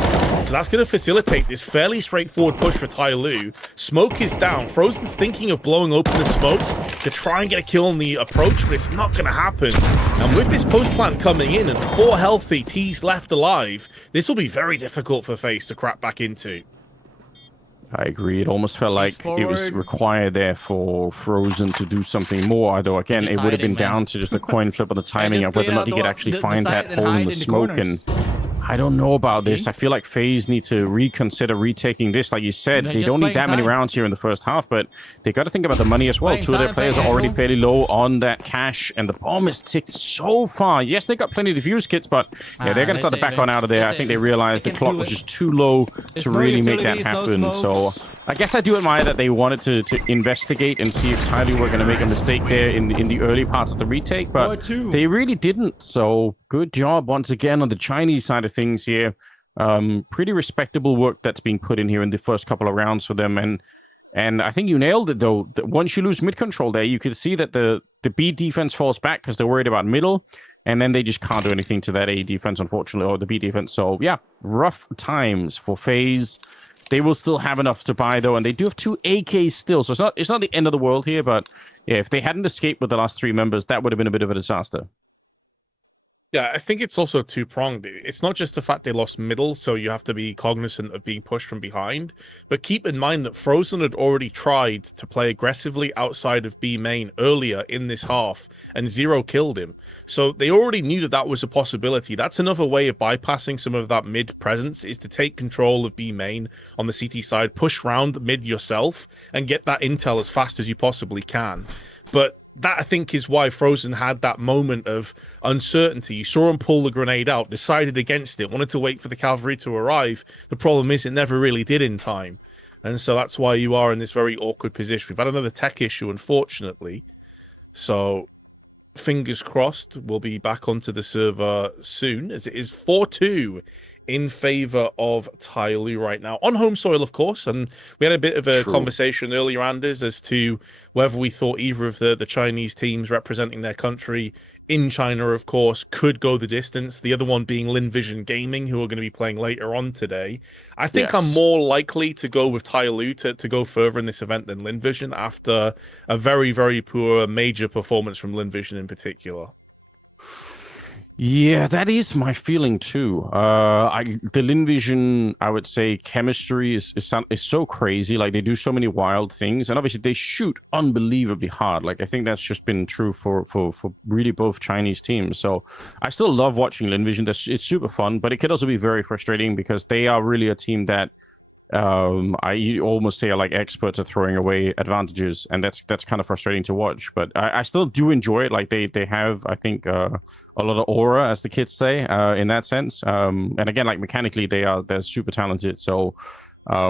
So that's going to facilitate this fairly straightforward push for TYLOO. Smoke is down. Frozen's thinking of blowing open the smoke to try and get a kill on the approach, but it's not going to happen. And with this post plant coming in and 4 healthy T's left alive, this will be very difficult for FaZe to crack back into. I agree. It almost felt like it was required there for Frozen to do something more. Although, again, it would have been down to just the coin flip on the timing of whether or not he could actually find that hole in the smoke. And I don't know about this. I feel like FaZe need to reconsider retaking this. Like you said, they don't need that many rounds here in the first half, but they got to think about the money as well. 2 of their players are already fairly low on that cash, and the bomb is ticked so far. Yes, they got plenty of defuse kits, but yeah, they're going to start to back on out of there. I think they realized the clock was just too low to really make that happen. So I guess I do admire that they wanted to investigate and see if TYLOO were going to make a mistake there in the early parts of the retake, but they really didn't. So good job once again on the Chinese side of things here. Pretty respectable work that's being put in here in the first couple of rounds for them, and I think you nailed it though. Once you lose mid control there, you could see that the B defense falls back because they're worried about middle, and then they just can't do anything to that A defense, unfortunately, or the B defense. So yeah, rough times for FaZe. They will still have enough to buy, though, and they do have 2 AKs still, so it's not the end of the world here, but yeah, if they hadn't escaped with the last 3 members, that would have been a bit of a disaster. Yeah, I think it's also two-pronged. It's not just the fact they lost middle, so you have to be cognizant of being pushed from behind, but keep in mind that Frozen had already tried to play aggressively outside of B main earlier in this half, and Zero killed him. So they already knew that that was a possibility. That's another way of bypassing some of that mid presence, is to take control of B main on the CT side, push round mid yourself, and get that intel as fast as you possibly can. But that, I think, is why Frozen had that moment of uncertainty. You saw him pull the grenade out, decided against it, wanted to wait for the cavalry to arrive. The problem is it never really did in time. And so that's why you are in this very awkward position. We've had another tech issue, unfortunately. So fingers crossed we'll be back onto the server soon, as it is 4-2 in favor of TYLOO right now on home soil, of course. And we had a bit of a conversation earlier, Anders, as to whether we thought either of the Chinese teams representing their country in China, of course, could go the distance. The other one being Linvision Gaming, who are going to be playing later on today. I think I'm more likely to go with TYLOO to go further in this event than Linvision, after a very, very poor major performance from Linvision in particular. Yeah, that is my feeling too. The Linvision, I would say, chemistry is so crazy. Like, they do so many wild things, and obviously they shoot unbelievably hard. Like, I think that's just been true for really both Chinese teams. So I still love watching Linvision. It's super fun, but it could also be very frustrating because they are really a team that I almost say are like experts at throwing away advantages, and that's kind of frustrating to watch. But I still do enjoy it. Like, they have, I think, a lot of aura, as the kids say, in that sense. And again, like, mechanically they're super talented. So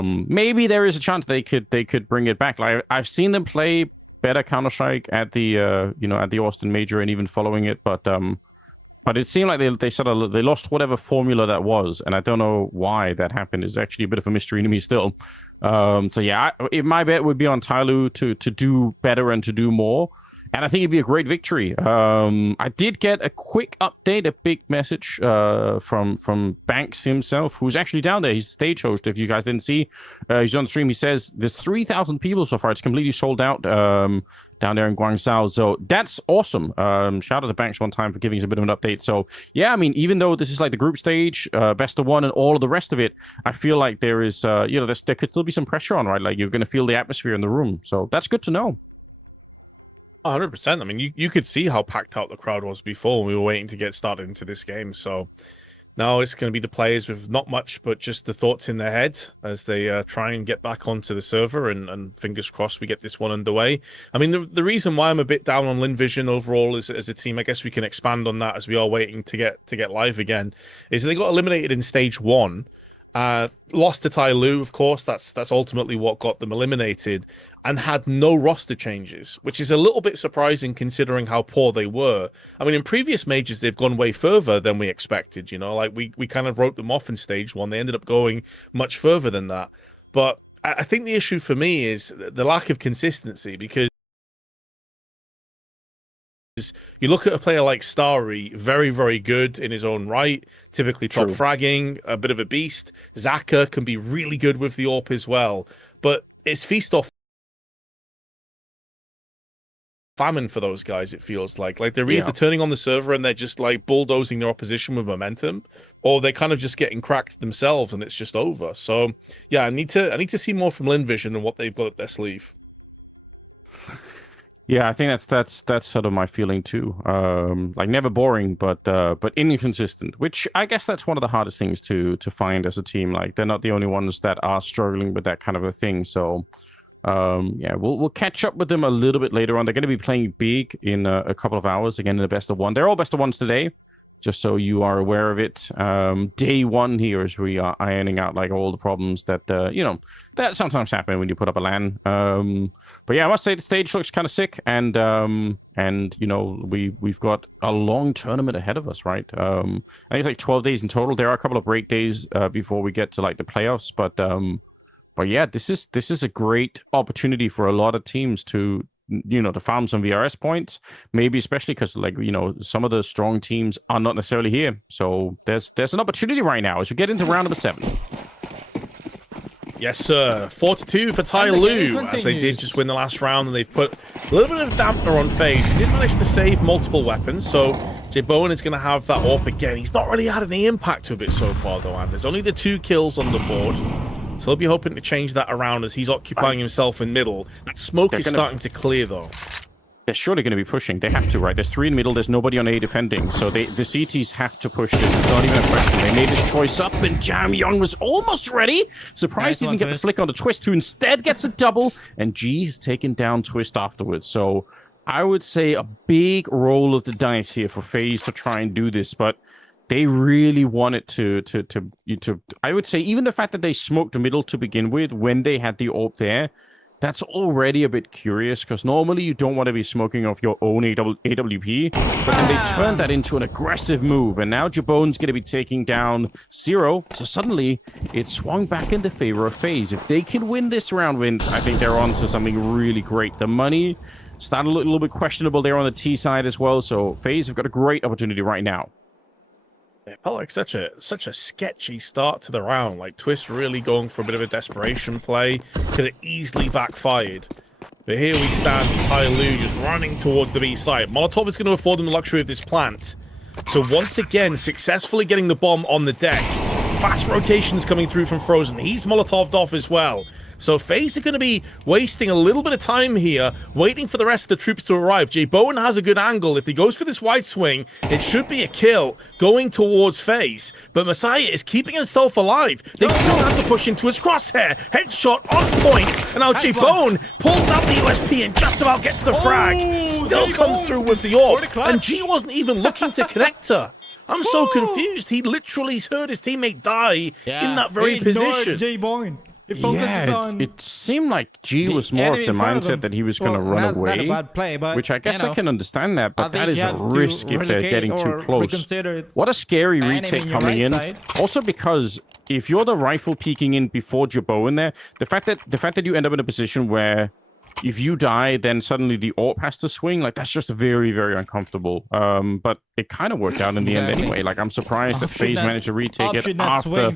maybe there is a chance they could bring it back. Like, I've seen them play better Counter-Strike at the at the Austin Major and even following it, but it seemed like they lost whatever formula that was, and I don't know why that happened. It's actually a bit of a mystery to me still. So yeah, my bet would be on TYLOO to do better and to do more, and I think it'd be a great victory. I did get a quick update, a big message from Banks himself, who's actually down there. He's stage host. If you guys didn't see, he's on stream. He says there's 3,000 people so far. It's completely sold out down there in Guangzhou. So that's awesome. Shout out to Banks one time for giving us a bit of an update. So yeah, I mean, even though this is like the group stage, best of one, and all of the rest of it, I feel like there is, there could still be some pressure on, right? Like, you're going to feel the atmosphere in the room. So that's good to know. 100%. I mean, you could see how packed out the crowd was before when we were waiting to get started into this game. So now it's going to be the players with not much but just the thoughts in their head as they try and get back onto the server, and fingers crossed we get this one underway. I mean, the reason why I'm a bit down on Linvision overall as a team, I guess we can expand on that as we are waiting to get live again, is they got eliminated in stage 1. Lost to TYLOO, of course. That's ultimately what got them eliminated, and had no roster changes, which is a little bit surprising considering how poor they were. I mean, in previous majors they've gone way further than we expected, like we kind of wrote them off in stage 1. They ended up going much further than that. But I think the issue for me is the lack of consistency, because you look at a player like Starry, very, very good in his own right, typically top fragging, a bit of a beast. Zaka can be really good with the AWP as well, but it's feast or famine for those guys, it feels like. Like, they're either turning on the server and they're just like bulldozing their opposition with momentum, or they're kind of just getting cracked themselves and it's just over. So yeah, I need to see more from Linvision and what they've got up their sleeve. Yeah, I think that's sort of my feeling too. Like, never boring, but inconsistent. Which I guess that's one of the hardest things to find as a team. Like, they're not the only ones that are struggling with that kind of a thing. So, yeah, we'll catch up with them a little bit later on. They're going to be playing big in a couple of hours again in the best of one. They're all best of ones today. just so you are aware of it. Day one here as we are ironing out like all the problems that you know, that sometimes happen when you put up a LAN. But yeah, I must say the stage looks kind of sick, and you know, we've got a long tournament ahead of us, right? I think it's like 12 days in total. There are a couple of break days before we get to like the playoffs, but yeah, this is a great opportunity for a lot of teams to, you know, to farm some VRS points, maybe especially because, like, you know, some of the strong teams are not necessarily here. So there's an opportunity right now as we get into round number 7. Yes, sir. 4-2 for TYLOO, as they did just win the last round, and they've put a little bit of damper on FaZe. He did manage to save multiple weapons, so J-Bone is going to have that AWP again. He's not really had any impact with it so far, though, and there's only the 2 kills on the board. So he'll be hoping to change that around as he's occupying himself in middle. That smoke is starting to clear, though. They're surely going to be pushing. They have to, right? There's 3 in middle. There's nobody on A defending. So the CTs have to push this. It's not even a question. They made his choice up, and Jam Young was almost ready. Surprised he didn't get the flick on the Twist, who instead gets a double. And G has taken down Twist afterwards. So I would say a big roll of the dice here for FaZe to try and do this. But they really wanted to I would say even the fact that they smoked the middle to begin with when they had the AWP there, that's already a bit curious, because normally you don't want to be smoking off your own AWP, but then they turned that into an aggressive move, and now Jabone's going to be taking down 0, so suddenly it swung back in the favor of FaZe. If they can win this round, Vince, I think they're on to something really great. The money started a little bit questionable there on the T side as well, so FaZe have got a great opportunity right now. It felt like such a sketchy start to the round. Like Twist really going for a bit of a desperation play. Could have easily backfired. But here we stand, TYLOO just running towards the B site. Molotov is going to afford them the luxury of this plant. So once again, successfully getting the bomb on the deck. Fast rotations coming through from Frozen. He's Molotoved off as well. So FaZe are going to be wasting a little bit of time here, waiting for the rest of the troops to arrive. J-Bone has a good angle. If he goes for this wide swing, it should be a kill going towards FaZe. But Messiah is keeping himself alive. They still have to push into his crosshair. Headshot on point. And now J-Bone pulls out the USP and just about gets the frag. Still comes through with the AWP. And G wasn't even looking to connect her. I'm so confused. He literally heard his teammate die in that very position. J-Bone. It seemed like G was more of the mindset that he was going to run away, which I guess I can understand that, but that is a risk if they're getting too close. What a scary retake coming in. Also because if you're the rifle peeking in before J-Bone there, the fact that you end up in a position where if you die, then suddenly the AWP has to swing, like that's just very, very uncomfortable. But it kind of worked out in the end anyway. Like I'm surprised that FaZe managed to retake it after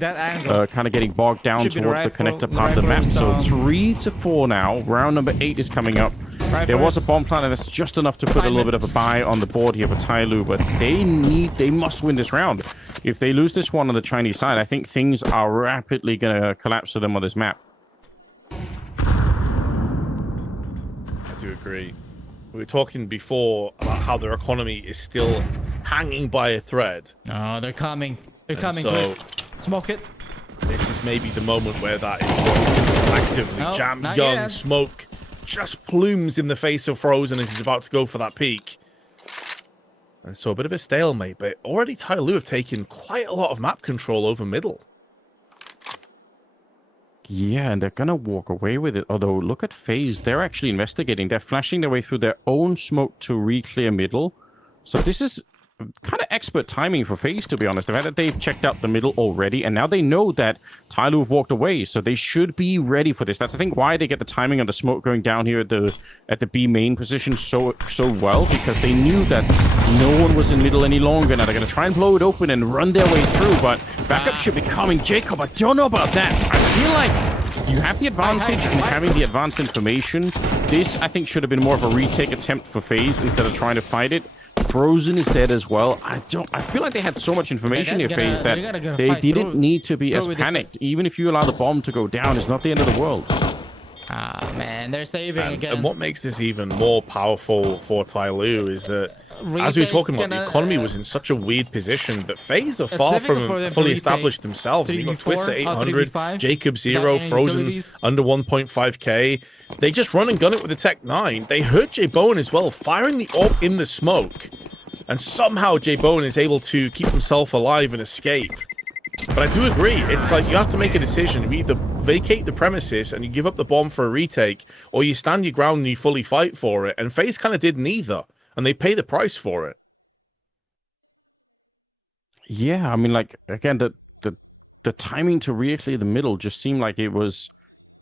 kind of getting bogged down towards the connector part of the map. So 3-4 now. Round number 8 is coming up. There was a bomb plant, and that's just enough to put a little bit of a buy on the board here for TYLOO, but they must win this round. If they lose this one on the Chinese side, I think things are rapidly going to collapse for them on this map. We were talking before about how their economy is still hanging by a thread. Oh, they're coming. They're coming. So, smoke it. This is maybe the moment where that is actively Jam Young. Smoke just plumes in the face of Frozen as he's about to go for that peek. And so a bit of a stalemate, but already TYLOO have taken quite a lot of map control over middle. Yeah, and they're going to walk away with it. Although, look at FaZe. They're actually investigating. They're flashing their way through their own smoke to re-clear middle. So this is kind of expert timing for FaZe, to be honest. The fact that they've checked out the middle already, and now they know that TYLOO have walked away, so they should be ready for this. That's, I think, why they get the timing on the smoke going down here at the B main position so well, because they knew that no one was in middle any longer. Now they're going to try and blow it open and run their way through, but backup should be coming. Jacob, I don't know about that. I feel like you have the advantage in having the advanced information. This, I think, should have been more of a retake attempt for FaZe instead of trying to fight it. Frozen is dead as well. I feel like they had so much information here, FaZe, that they didn't need to be as panicked. Even if you allow the bomb to go down, it's not the end of the world. Ah, man, they're saving again. And what makes this even more powerful for TYLOO is that, as we were talking about, the economy was in such a weird position that FaZe are far from fully established themselves. You've got Twist at 800, Jacob 0, Frozen under 1.5k. They just run and gun it with the Tech 9. They hurt J-Bone as well, firing the AWP in the smoke. and somehow J-Bone is able to keep himself alive and escape. But I do agree, it's like you have to make a decision. You either vacate the premises and you give up the bomb for a retake, or you stand your ground and you fully fight for it. And FaZe kind of did neither, and they pay the price for it. Yeah, I mean, like, again, the timing to re-clear the middle just seemed like it was...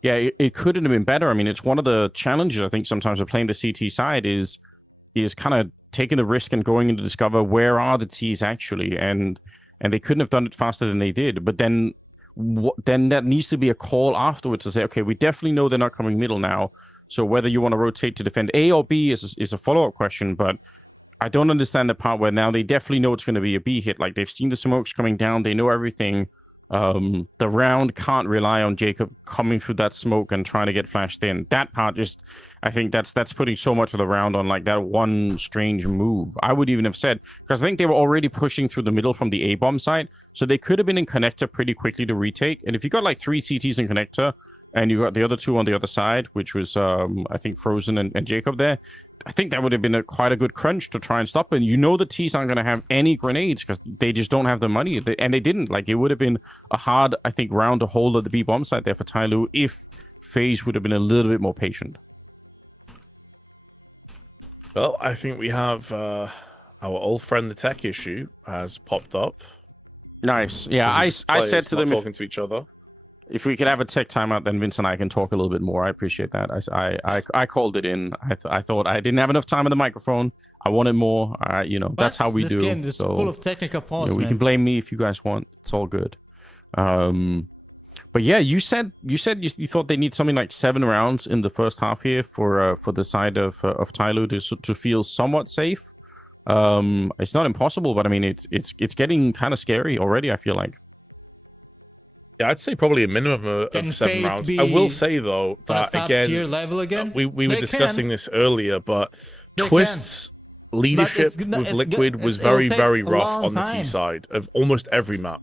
Yeah, it couldn't have been better. I mean, it's one of the challenges, I think, sometimes of playing the CT side is kind of taking the risk and going in to discover where are the Ts actually, and they couldn't have done it faster than they did. But then that needs to be a call afterwards to say, okay, we definitely know they're not coming middle now, so whether you want to rotate to defend A or B is a follow-up question, but I don't understand the part where now they definitely know it's going to be a B hit. Like, they've seen the smokes coming down, they know everything. The round can't rely on Jacob coming through that smoke and trying to get flashed in. That part just, I think that's putting so much of the round on like that one strange move. I would even have said, because I think they were already pushing through the middle from the A-bomb side, so they could have been in connector pretty quickly to retake. And if you got like 3 CTs in connector, and you got the other 2 on the other side, which was, I think, Frozen and Jacob there, I think that would have been quite a good crunch to try and stop. And you know the Ts aren't going to have any grenades because they just don't have the money. And they didn't. Like, it would have been a hard, I think, round to hold at the B-bomb side there for TYLOO if FaZe would have been a little bit more patient. Well, I think we have our old friend the tech issue has popped up. Nice. Yeah, I said to them... talking to each other. If we could have a tech timeout, then Vince and I can talk a little bit more. I appreciate that. I called it in. I thought I didn't have enough time on the microphone. I wanted more. You know, that's how we do. This game is full of technical pause, you know, we can blame me if you guys want. It's all good. But yeah, you said you thought they need something like 7 rounds in the first half here for the side of TYLOO to feel somewhat safe. It's not impossible, but I mean it's getting kind of scary already, I feel like. Yeah, I'd say probably a minimum of 7 rounds. I will say though that again, we were discussing this earlier, but Twist's leadership with Liquid was very rough on the T side of almost every map.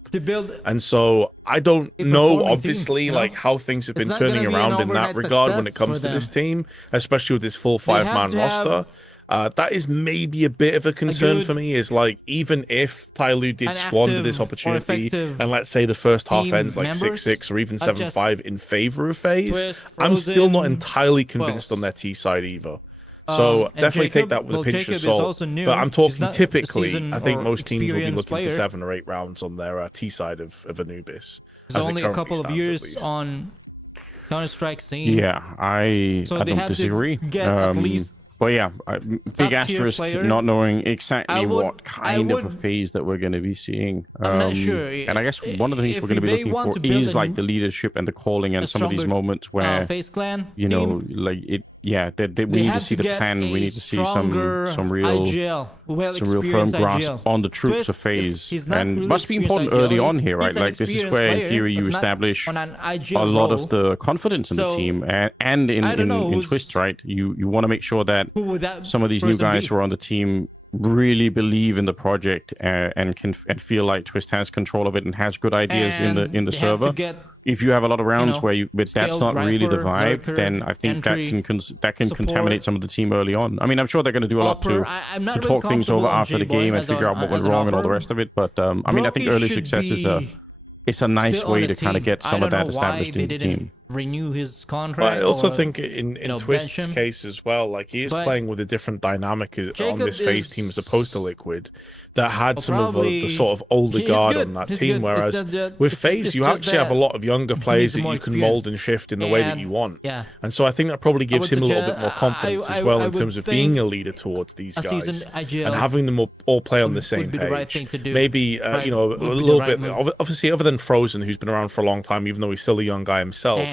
And so I don't know, obviously, like how things have been turning around in that regard when it comes to this team, especially with this full 5-man roster. That is maybe a bit of a concern for me, is like, even if TYLOO did squander this opportunity and let's say the first half ends like 6-6 or even 7-5 in favor of FaZe, I'm still not entirely convinced on their T side either. So definitely take that with a pinch of salt. But I'm talking typically, I think most teams will be looking for 7 or 8 rounds on their T side of Anubis. There's only a couple of years on Counter-Strike scene. Yeah, I don't disagree. At least But yeah, big asterisk, not knowing exactly what kind of a phase that we're going to be seeing. I'm not sure. And I guess one of the things we're going to be looking for is like the leadership and the calling and some of these moments where, you know, like it. Yeah, we need to see the plan. We need to see some real firm grasp on the troops of FaZe, and must be important early on here, right? Like this is where, in theory, you establish a lot of the confidence in the team, and in Twist, right? You want to make sure that some of these new guys who are on the team really believe in the project and feel like Twist has control of it and has good ideas in the server. If you have a lot of rounds where that's not really the vibe, then I think that can contaminate some of the team early on. I mean, I'm sure they're going to do a lot to talk things over after the game and figure out what went wrong and all the rest of it. But I mean, I think early success is a nice way to kind of get some of that established in the team. Renew his contract. I also think in Twist's case as well, like he is playing with a different dynamic on this FaZe team as opposed to Liquid, that had some of the sort of older guard on that team. Whereas with FaZe, you actually have a lot of younger players that you can mold and shift in the way that you want. And so I think that probably gives him a little bit more confidence as well in terms of being a leader towards these guys and having them all play on the same page. Maybe you know, a little bit. Obviously, other than Frozen, who's been around for a long time, even though he's still a young guy himself.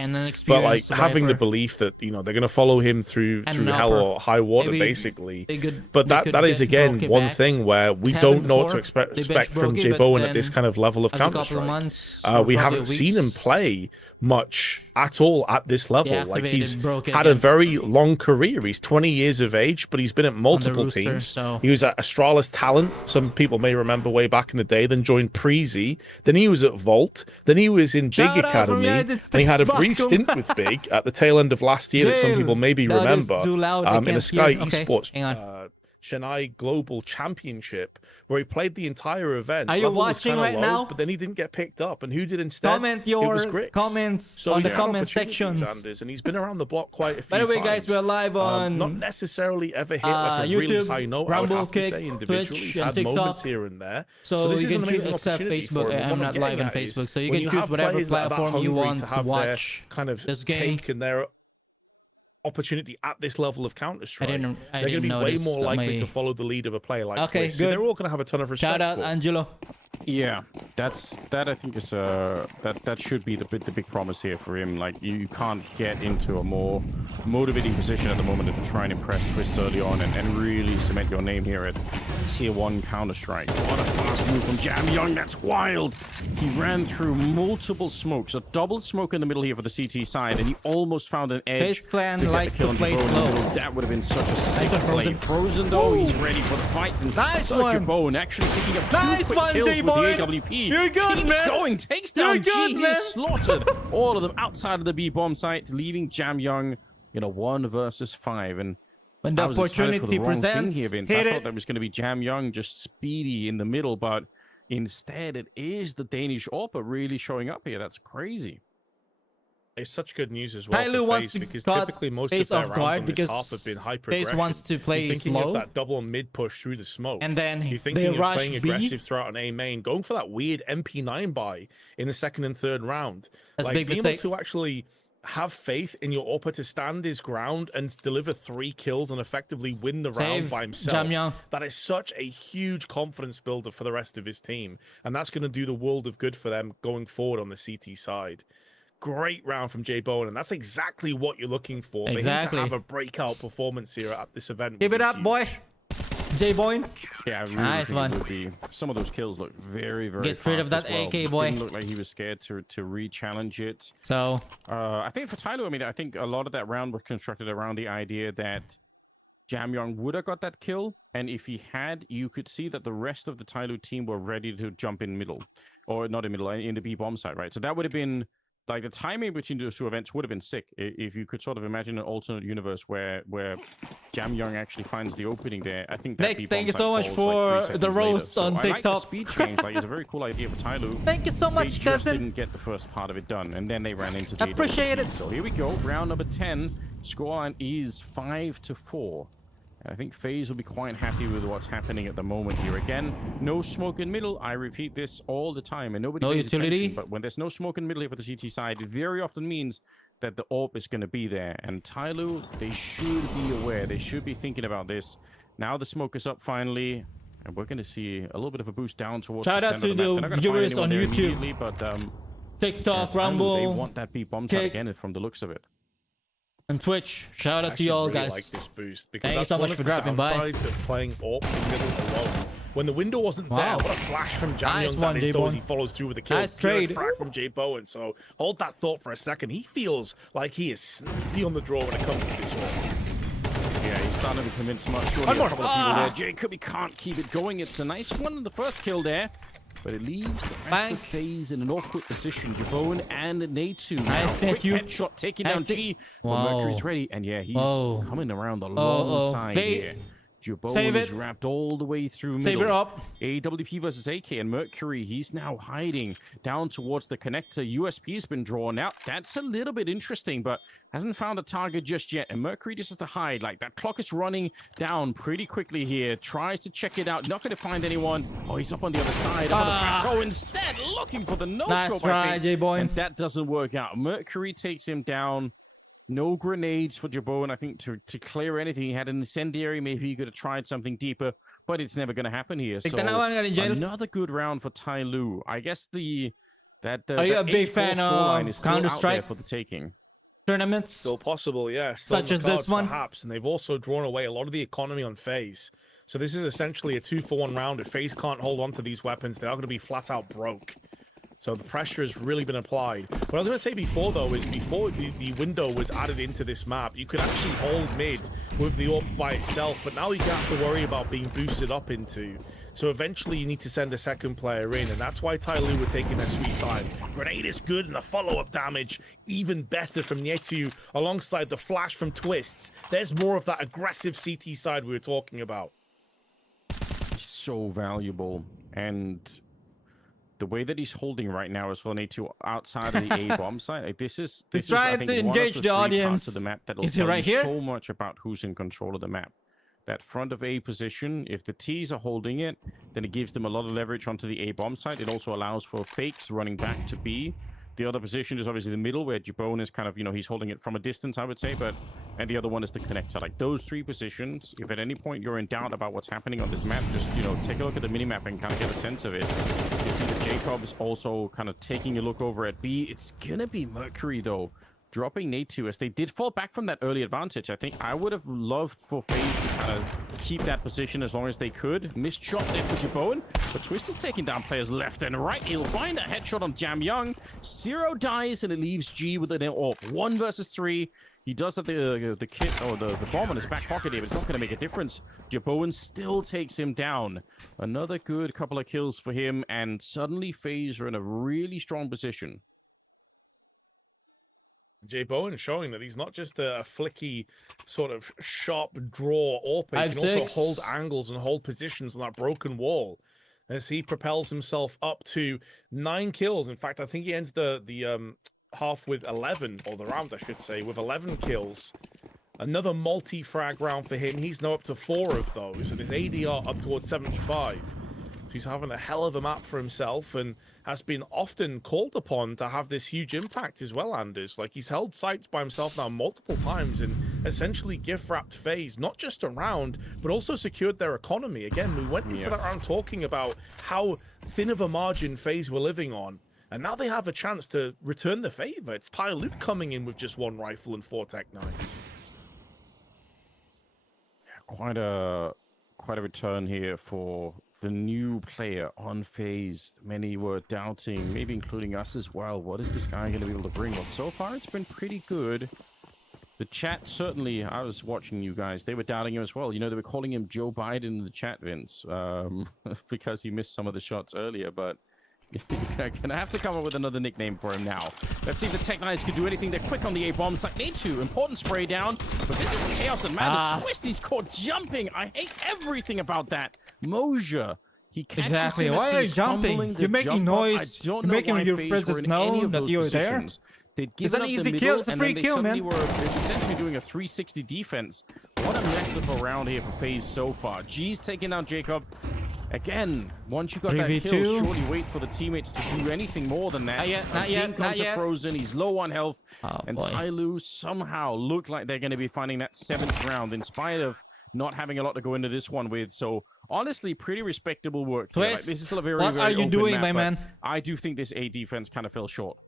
But like having the belief that, you know, they're going to follow him through hell or high water, basically. But that is again one thing where we don't know what to expect from J-Bone at this kind of level of Counter-Strike. We haven't seen him play much at all at this level. Like he's had a very long career. He's 20 years of age, but he's been at multiple teams. He was at Astralis Talent, some people may remember way back in the day, then joined Preezy, then he was at Vault, then he was in Big Academy, and he had a brief stint with Big at the tail end of last year that some people maybe remember in a Sky Esports Chennai Global Championship, where he played the entire event. Are you watching right now? But then he didn't get picked up. And who did instead? Comment your comments on the comment sections. Anders, and he's been around the block quite a few By the way, times. guys, we're live on not necessarily ever hit like a YouTube, really high note. Rumble, I would have to Kick, say individually, Twitch, he's and had TikTok. moments here and there. So this you is an can amazing accept opportunity Facebook. for him. I'm not live on Facebook, so you can choose whatever platform you want to watch kind of this game. take and their opportunity at this level of Counter-Strike. I They're going to be way more likely to follow the lead of a player like okay, this. good. So they're all going to have a ton of respect. Shout out, for. Angelo. Yeah, that I think is that should be the big promise here for him. Like you can't get into a more motivating position at the moment to try and impress Twist early on and really cement your name here at Tier 1 Counter-Strike. What a fast move from Jam Young, that's wild. He ran through multiple smokes, a double smoke in the middle here for the CT side, and he almost found an edge. His clan likes to play slow. That would have been such a sick play. Frozen though, he's ready for the fight. And nice one. Jabone actually picking up nice one, kills with the J-Boy. AWP. You're good, Keeps man. going, takes down You're good, G. man. He's slaughtered all of them outside of the B bomb site, leaving Jam Young in a 1 versus 5. And when the I was excited for the opportunity wrong presents, thing here, Vince. hit I thought it. that was going to be Jam Young just speedy in the middle, but instead it is the Danish AWP really showing up here. That's crazy. It's such good news as well TYLOO for wants FaZe, to because got typically most FaZe of their off rounds guard on this because half have been high FaZe progression. wants to play You're thinking slow. of that double mid push through the smoke. And then you're they thinking of rush playing B. aggressive throughout an A main, going for that weird MP9 buy in the second and third round. That's like, a big being mistake. able to actually have faith in your upper to stand his ground and deliver 3 kills and effectively win the round by himself. That is such a huge confidence builder for the rest of his team. And that's going to do the world of good for them going forward on the CT side. Great round from J-Bone, and that's exactly what you're looking for. Exactly. For him to have a breakout performance here at this event. Give it up, boy. J-Boy. Yeah, I really nice one. Would be, some of those kills look very, very Get rid of that well. AK, boy. Didn't look like he was scared to re-challenge it. So, I think for TYLOO, I mean, I think a lot of that round was constructed around the idea that Jam Young would have got that kill, and if he had, you could see that the rest of the TYLOO team were ready to jump in middle, or not in middle, in the B bomb side, right? So that would have been like the timing between those two events would have been sick if you could sort of imagine an alternate universe where Jam Young actually finds the opening there. I think that Next, thank you so much for the roast on TikTok. I like the speed change. Like, it's a very cool idea for TYLOO. Thank you so much, they cousin. Just didn't get the first part of it done, and then they ran into the appreciate it. So here we go, round number 10. Scoreline is 5-4. I think FaZe will be quite happy with what's happening at the moment here. Again, no smoke in middle. I repeat this all the time, and nobody pays attention. But when there's no smoke in middle here for the CT side, it very often means that the AWP is going to be there. And TYLOO, they should be aware. They should be thinking about this. Now the smoke is up finally, and we're going to see a little bit of a boost down towards the center of the map. The viewers on YouTube, but TikTok, yeah, Rumble, they want that B bomb side again from the looks of it. And Twitch, shout out to y'all, guys. Like this boost because thank you so much for dropping by. Of playing AWP in middle alone. When the window wasn't there, what a flash from Jam Young that is though, as he follows through with a kill. Nice trade. Frag from J Bowen. So hold that thought for a second. He feels like he is snappy on the draw when it comes to this AWP. Yeah, he's starting to convince much. Surely a couple of people there. Jacob, he can't keep it going. It's a nice one in the first kill there. But it leaves the rest of FaZe in an awkward position. Jabone and Natu. Nice, quick headshot taking down G. Wow. Mercury's ready. And yeah, he's coming around the long side here. Jabone is wrapped all the way through middle. Saber up. AWP versus AK, and Mercury, he's now hiding down towards the connector. USP's been drawn out. That's a little bit interesting, but hasn't found a target just yet. And Mercury just has to hide. Like, that clock is running down pretty quickly here. Tries to check it out. Not going to find anyone. Oh, he's up on the other side. Up on the plateau instead. Looking for the no-scope, I think. J-Boy. And that doesn't work out. Mercury takes him down. No grenades for Jabone. I think to clear anything, he had an incendiary. Maybe he could have tried something deeper, but it's never going to happen here. So another good round for TYLOO. I guess are you a big fan of Counter-Strike for the taking? Tournaments? Still possible, yeah. Such as this one? Perhaps, and they've also drawn away a lot of the economy on FaZe. So this is essentially a 2-for-1 round. If FaZe can't hold on to these weapons, they are going to be flat out broke. So the pressure has really been applied. What I was going to say before, though, is before the window was added into this map, you could actually hold mid with the AWP by itself, but now you don't have to worry about being boosted up into. So eventually you need to send a second player in, and that's why TYLOO were taking their sweet time. Grenade is good, and the follow-up damage even better from Nyetu, alongside the flash from Twists. There's more of that aggressive CT side we were talking about. so valuable. And the way that he's holding right now as well, to outside of the A bomb site, like this is trying to engage the audience. Of the map that'll tell you so much about who's in control of the map. That front of A position, if the T's are holding it, then it gives them a lot of leverage onto the A bomb site. It also allows for fakes running back to B. The other position is obviously the middle, where Jabone is kind of, he's holding it from a distance, I would say, and the other one is the connector. Like, those three positions, if at any point you're in doubt about what's happening on this map, just, take a look at the minimap and kind of get a sense of it. You can see that Jacob is also kind of taking a look over at B. It's gonna be Mercury, though, dropping Nate2, as they did fall back from that early advantage. I think I would have loved for FaZe to kind of keep that position as long as they could. Missed shot there for Jabone, but Twist is taking down players left and right. He'll find a headshot on Jam Young. 0 dies, and it leaves G with an AWP. 1 versus 3. He does have the kit, or the bomb in his back pocket here, but it's not going to make a difference. Jabone still takes him down. Another good couple of kills for him, and suddenly FaZe are in a really strong position. Jay Bowen showing that he's not just a flicky sort of sharp draw AWP. He can also hold angles and hold positions on that broken wall as he propels himself up to 9 kills. In fact, I think he ends the half with 11, or the round, I should say, with 11 kills. Another multi-frag round for him. He's now up to 4 of those, and his ADR up towards 75. He's having a hell of a map for himself and has been often called upon to have this huge impact as well, Anders. Like, he's held sites by himself now multiple times and essentially gift-wrapped FaZe, not just a round, but also secured their economy. Again, we went into that round talking about how thin of a margin FaZe were living on, and now they have a chance to return the favor. It's TYLOO coming in with just 1 rifle and 4 Tech 9s. Yeah, quite a return here for the new player on FaZe. Many were doubting, maybe including us as well. What is this guy going to be able to bring? Well, so far it's been pretty good. The chat, certainly, I was watching you guys, they were doubting him as well. They were calling him Joe Biden in the chat, Vince, because he missed some of the shots earlier, but gonna have to come up with another nickname for him now. Let's see if the Tech 9s can do anything. They're quick on the A-bombs. Like, need to. Important spray down. But this is chaos and madness. Twisty's caught jumping. I hate everything about that. Mosier. He catches exactly. Why are you jumping? You're making noise. You're making your presence known that you're there. It's an easy kill. It's a free kill, man. They're essentially doing a 360 defense. What a mess of a round here for FaZe so far. G's taking down Jacob. Again, once you got that kill, surely wait for the teammates to do anything more than that. Not yet. Frozen. He's low on health. And boy. TYLOO somehow look like they're going to be finding that 7th round in spite of not having a lot to go into this one with. So, honestly, pretty respectable work. Twist, like, this is still a very, what are you doing, map, my man? I do think this A defense kind of fell short.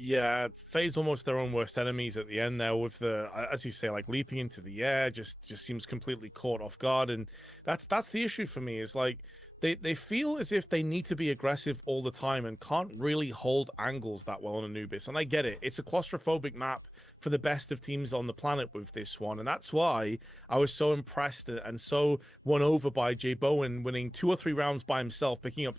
Yeah, FaZe almost their own worst enemies at the end there with the, as you say, like leaping into the air, just seems completely caught off guard, and that's the issue for me. Is like they feel as if they need to be aggressive all the time and can't really hold angles that well on Anubis. And I get it; it's a claustrophobic map for the best of teams on the planet with this one, and that's why I was so impressed and so won over by Jay Bowen winning 2 or 3 rounds by himself, picking up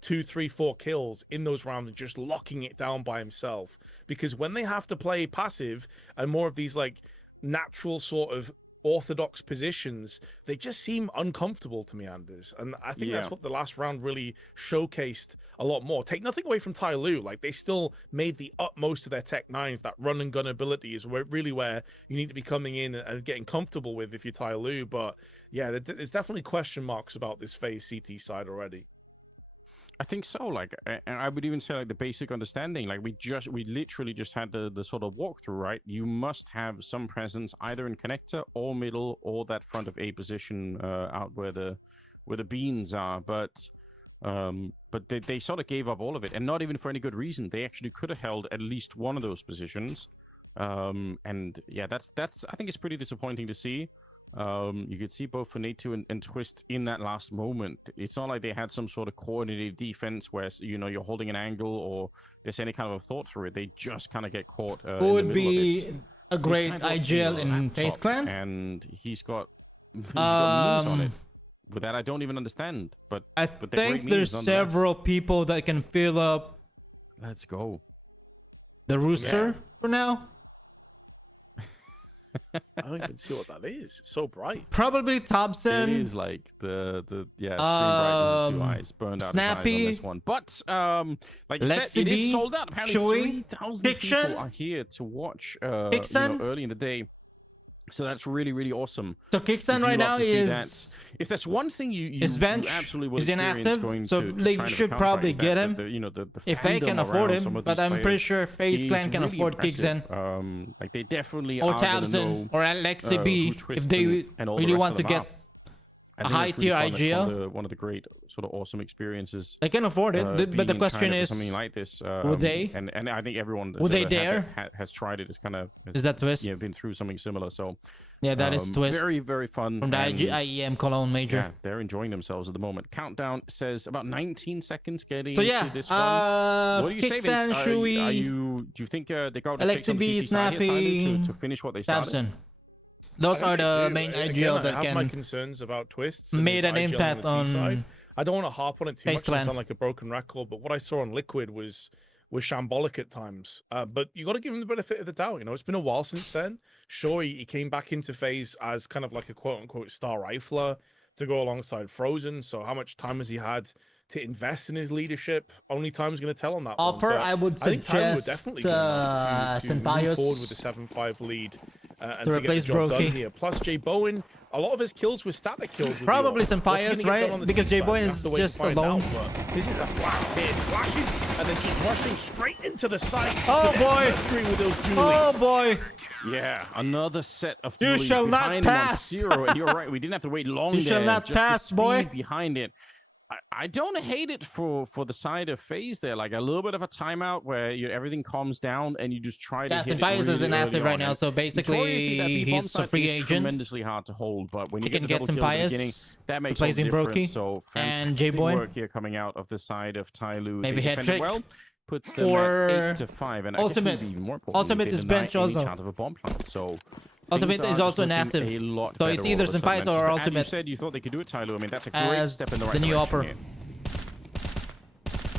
2, 3, 4 kills in those rounds and just locking it down by himself. Because when they have to play passive and more of these like natural sort of orthodox positions, they just seem uncomfortable to me, Anders. And I think that's what the last round really showcased a lot more. Take nothing away from TYLOO, like they still made the utmost of their Tech 9s. That run and gun ability is really where you need to be coming in and getting comfortable with if you're TYLOO. But yeah, there's definitely question marks about this FaZe CT side already. I think so. Like, and I would even say like the basic understanding. Like we literally just had the sort of walkthrough, right? You must have some presence either in connector or middle or that front of A position out where the beans are. But they sort of gave up all of it, and not even for any good reason. They actually could have held at least one of those positions. And yeah, that's I think it's pretty disappointing to see. You could see both for Nate2 and Twist in that last moment. It's not like they had some sort of coordinated defense where you're holding an angle or there's any kind of a thought through it. They just kind of get caught. Who would be a great IGL in FaZe Clan? And he's got memes on it. With that, I don't even understand. But I think there's several people that can fill up. Let's go. The rooster for now. I don't even see what that is. It's so bright. Probably Thompson. It is like the screen brightness is too high. It's burned out Snappy. on this one. But like you said, it is sold out. Apparently 3,000 people are here to watch early in the day. So that's really, really awesome. So Kickstand right now is... If there's one thing you absolutely will is inactive, going so they should probably get him if they can afford him. But I'm pretty sure FaZe Clan can afford Kickstand. Like they definitely or Tabson or LXB if they really want to get a high tier IGL. One of the great sort of awesome experiences. They can afford it, but the question is, something like this, would they? And I think everyone would they dare has tried it. It's kind of is that Twist? Yeah, been through something similar. So yeah, that is Twist. Very, very fun from the IEM Cologne Major. Yeah, they're enjoying themselves at the moment. Countdown says about 19 seconds getting so yeah, into this one. What do you say, Vince? Do you think they got LXB, Snappy, to finish what they started? Tabson. Those are the main IGL that I have can my concerns about Twists. Made an impact on. I don't want to harp on it too much and sound like a broken record, but what I saw on Liquid was shambolic at times. But you got to give him the benefit of the doubt. It's been a while since then. Sure, he came back into FaZe as kind of like a quote-unquote star rifler to go alongside Frozen. So how much time has he had to invest in his leadership? Only time's going to tell on that one. I would suggest definitely to move forward with the 7-5 lead and to replace get the job done here. Plus, Jay Bowen, a lot of his kills were static kills. Probably some Pius, right? Because Jay Bowen is just alone. This is a fast hit, flashes, and then just rushing straight into the site. Oh boy! With those oh boy! Yeah, another set of you shall not pass. 0, and you're right. We didn't have to wait long. You shall not pass, boy. Behind it. I don't hate it for the side of FaZe there, like a little bit of a timeout where everything calms down and you just try to hit it really is inactive right now, so basically he's a free agent. Tremendously hard to hold, but when you can get some Pius, that makes all the difference. So and Jay Bowen work here coming out of the side of TYLOO. Maybe hat trick. Well, puts them at 8-5, and ultimate. Ultimate is bench also. Of a bomb plant, so ultimate is also inactive. So it's either Senpais or ultimate. You said you thought they could do it, TYLOO. I mean, that's a great step in the right direction. New upper.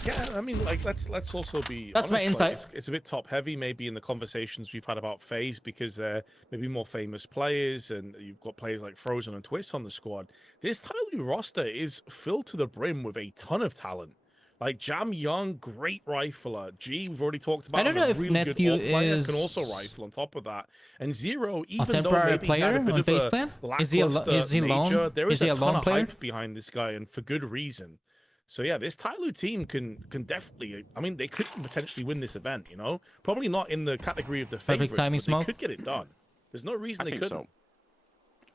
Yeah, I mean, like let's also be. That's honest, my insight. Like, it's a bit top heavy, maybe in the conversations we've had about FaZe because they're maybe more famous players, and you've got players like Frozen and Twist on the squad. This TYLOO roster is filled to the brim with a ton of talent. Like Jam Young, great rifler. G, we've already talked about. I don't know if Netthew is can also rifle on top of that. And Zero, even a though maybe player he had a bit on of FaZe a Clan? Is he major, lone? there is a ton of player? hype behind this guy, and for good reason. So yeah, this TYLOO team can definitely. I mean, they could potentially win this event. Probably not in the category of the favorites, but they could get it done. There's no reason they couldn't. So.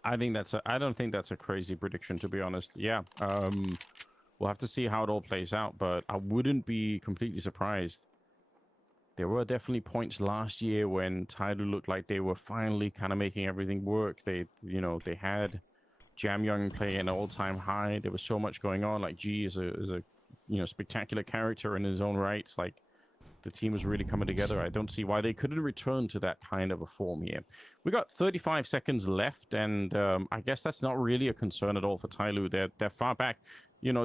I don't think that's a crazy prediction, to be honest. Yeah. We'll have to see how it all plays out, but I wouldn't be completely surprised. There were definitely points last year when TYLOO looked like they were finally kind of making everything work. They had Jam Young playing an all-time high. There was so much going on. Like G is a spectacular character in his own rights. Like the team was really coming together. I don't see why they couldn't return to that kind of a form here. We got 35 seconds left, and I guess that's not really a concern at all for TYLOO. They're far back.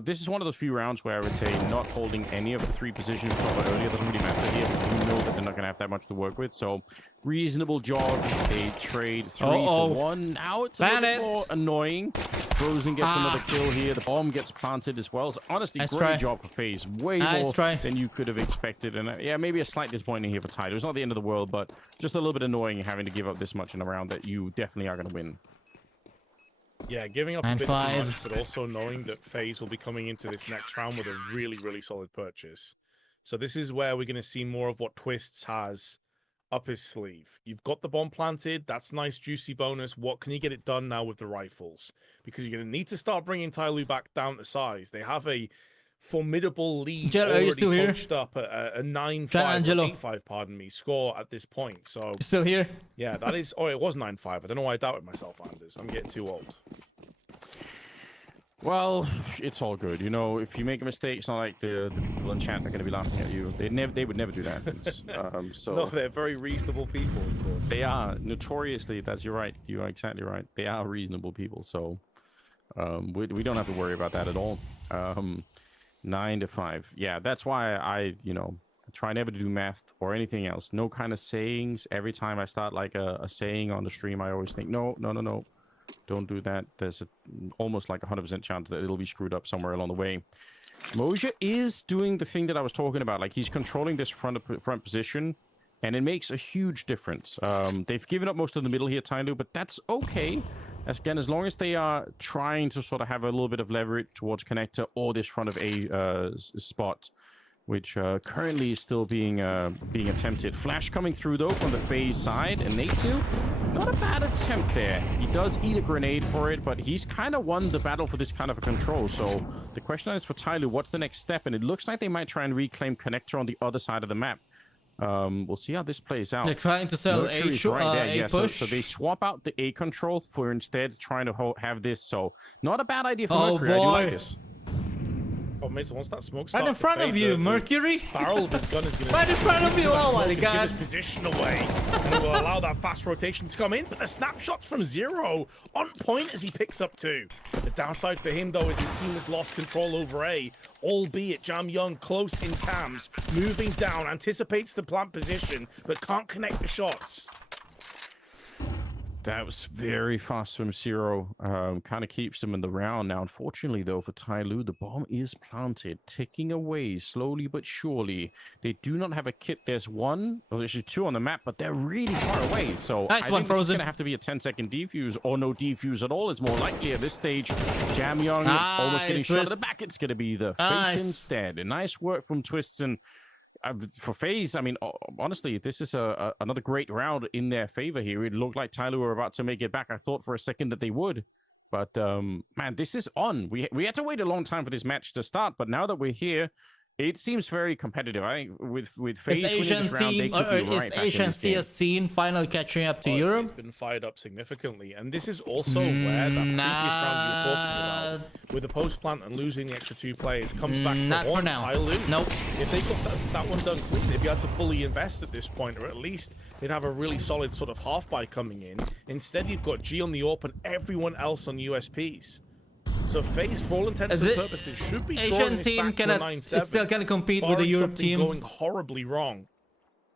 This is one of those few rounds where I would say not holding any of the 3 positions we talked about earlier doesn't really matter here. We know that they're not going to have that much to work with. So, reasonable jog. They trade 3 for 1. Now it's a little more annoying. Frozen gets another kill here. The bomb gets planted as well. So, honestly, great job for FaZe. Way more than you could have expected. And yeah, maybe a slight disappointing here for TYLOO. It's not the end of the world, but just a little bit annoying having to give up this much in a round that you definitely are going to win. Yeah, giving up a bit too much, but also knowing that FaZe will be coming into this next round with a really, really solid purchase. So this is where we're going to see more of what Twists has up his sleeve. You've got the bomb planted. That's nice, juicy bonus. What can you get it done now with the rifles? Because you're going to need to start bringing TYLOO back down to size. They have a formidable lead already poached up at a 9-5, 8-5, pardon me, score at this point. So still here? Yeah, that is. Oh, it was 9-5. I don't know why I doubted myself, Anders. I'm getting too old. Well, it's all good. If you make a mistake, it's not like the people in chat are going to be laughing at you. They would never do that. So no, they're very reasonable people, of course. They are notoriously. You're right. You are exactly right. They are reasonable people. So we don't have to worry about that at all. 9-5. Yeah, that's why I try never to do math or anything else. No kind of sayings. Every time I start like a saying on the stream, I always think, no. Don't do that. There's almost like 100% chance that it'll be screwed up somewhere along the way. Moja is doing the thing that I was talking about. Like, he's controlling this front position, and it makes a huge difference. They've given up most of the middle here, TYLOO, but that's okay. As long as they are trying to sort of have a little bit of leverage towards connector or this front of A spot, which currently is still being attempted. Flash coming through, though, from the FaZe side, and Natu, not a bad attempt there. He does eat a grenade for it, but he's kind of won the battle for this kind of a control. So the question is for TYLOO, what's the next step? And it looks like they might try and reclaim connector on the other side of the map. We'll see how this plays out. They're trying to sell Mercury's A push. So they swap out the A control for instead trying to have this. So not a bad idea for Mercury. I do like this. Oh, Mason, once that smoke right in front of you, Mercury. Barrel of his gun is going to right in front of you. Oh my god! Give his position away, and it will allow that fast rotation to come in. But the snapshots from Zero on point as he picks up 2. The downside for him, though, is his team has lost control over A. Albeit Jam Young close in cams, moving down, anticipates the plant position, but can't connect the shots. That was very fast from Zero. Kind of keeps them in the round. Now, unfortunately, though, for TYLOO, the bomb is planted, ticking away slowly but surely. They do not have a kit. There's one, well, there's 2 on the map, but they're really far away. So nice I one, think this is Frozen. going to have to be a 10-second defuse or no defuse at all. It's more likely at this stage. Jam Young almost getting shot at the back. It's going to be the face instead. A nice work from Twists and for FaZe, I mean, honestly, this is another great round in their favor here. It looked like TYLOO were about to make it back. I thought for a second that they would. But, man, this is on. We had to wait a long time for this match to start, but now that we're here, it seems very competitive. I think with FaZe winning this round, they could be right back in this game. Is Asian scene finally catching up to Europe? It's been fired up significantly, and this is also where that previous round you were talking about, with the post plant and losing the extra 2 players, comes back to haunt TYLOO. Nope. If they got that one done quickly, they'd be able to fully invest at this point, or at least they'd have a really solid sort of half buy coming in. Instead, you've got G on the AWP and everyone else on USPs. So FaZe, for all intents and purposes, should be Asian team still can compete with the Europe team. Going horribly wrong.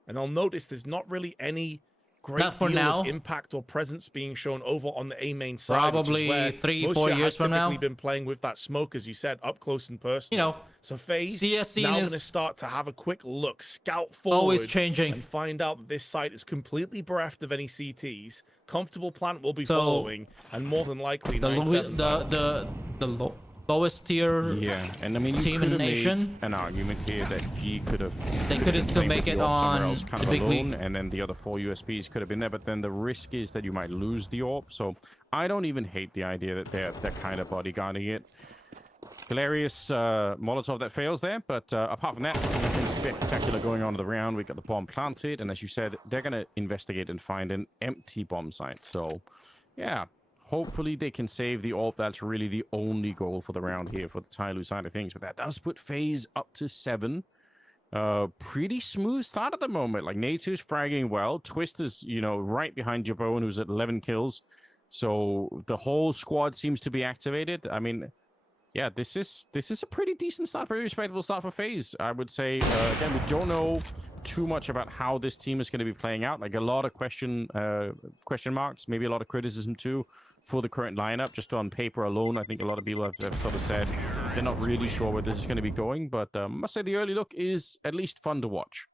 And I'll notice there's not really any great deal of impact or presence being shown over on the A main side. Probably 3-4 years from now. Been playing with that smoke, as you said, up close and personal. You know, so FaZe CSE now going to start to have a quick look, scout forward, always changing, and find out that this site is completely bereft of any CTs. Comfortable plant will be following, and more than likely the lowest tier and I mean, team in the nation. An argument here that G could have they couldn't still make it on the big league, and then the other 4 USPs could have been there, but then the risk is that you might lose the AWP. So I don't even hate the idea that they're kind of bodyguarding it. Hilarious Molotov that fails there, but apart from that, nothing spectacular going on in the round. We got the bomb planted, and as you said, they're going to investigate and find an empty bomb site. So, yeah, hopefully they can save the AWP. That's really the only goal for the round here for the TYLOO side of things. But that does put FaZe up to 7. Pretty smooth start at the moment. Like, Natu's fragging well. Twist is, you know, right behind Jabone, who's at 11 kills. So the whole squad seems to be activated. I mean, yeah, this is a pretty decent start, pretty respectable start for FaZe. I would say, again, we don't know too much about how this team is going to be playing out. Like, a lot of question marks, maybe a lot of criticism too for the current lineup. Just on paper alone, I think a lot of people have sort of said they're not really sure where this is going to be going. But I must say the early look is at least fun to watch.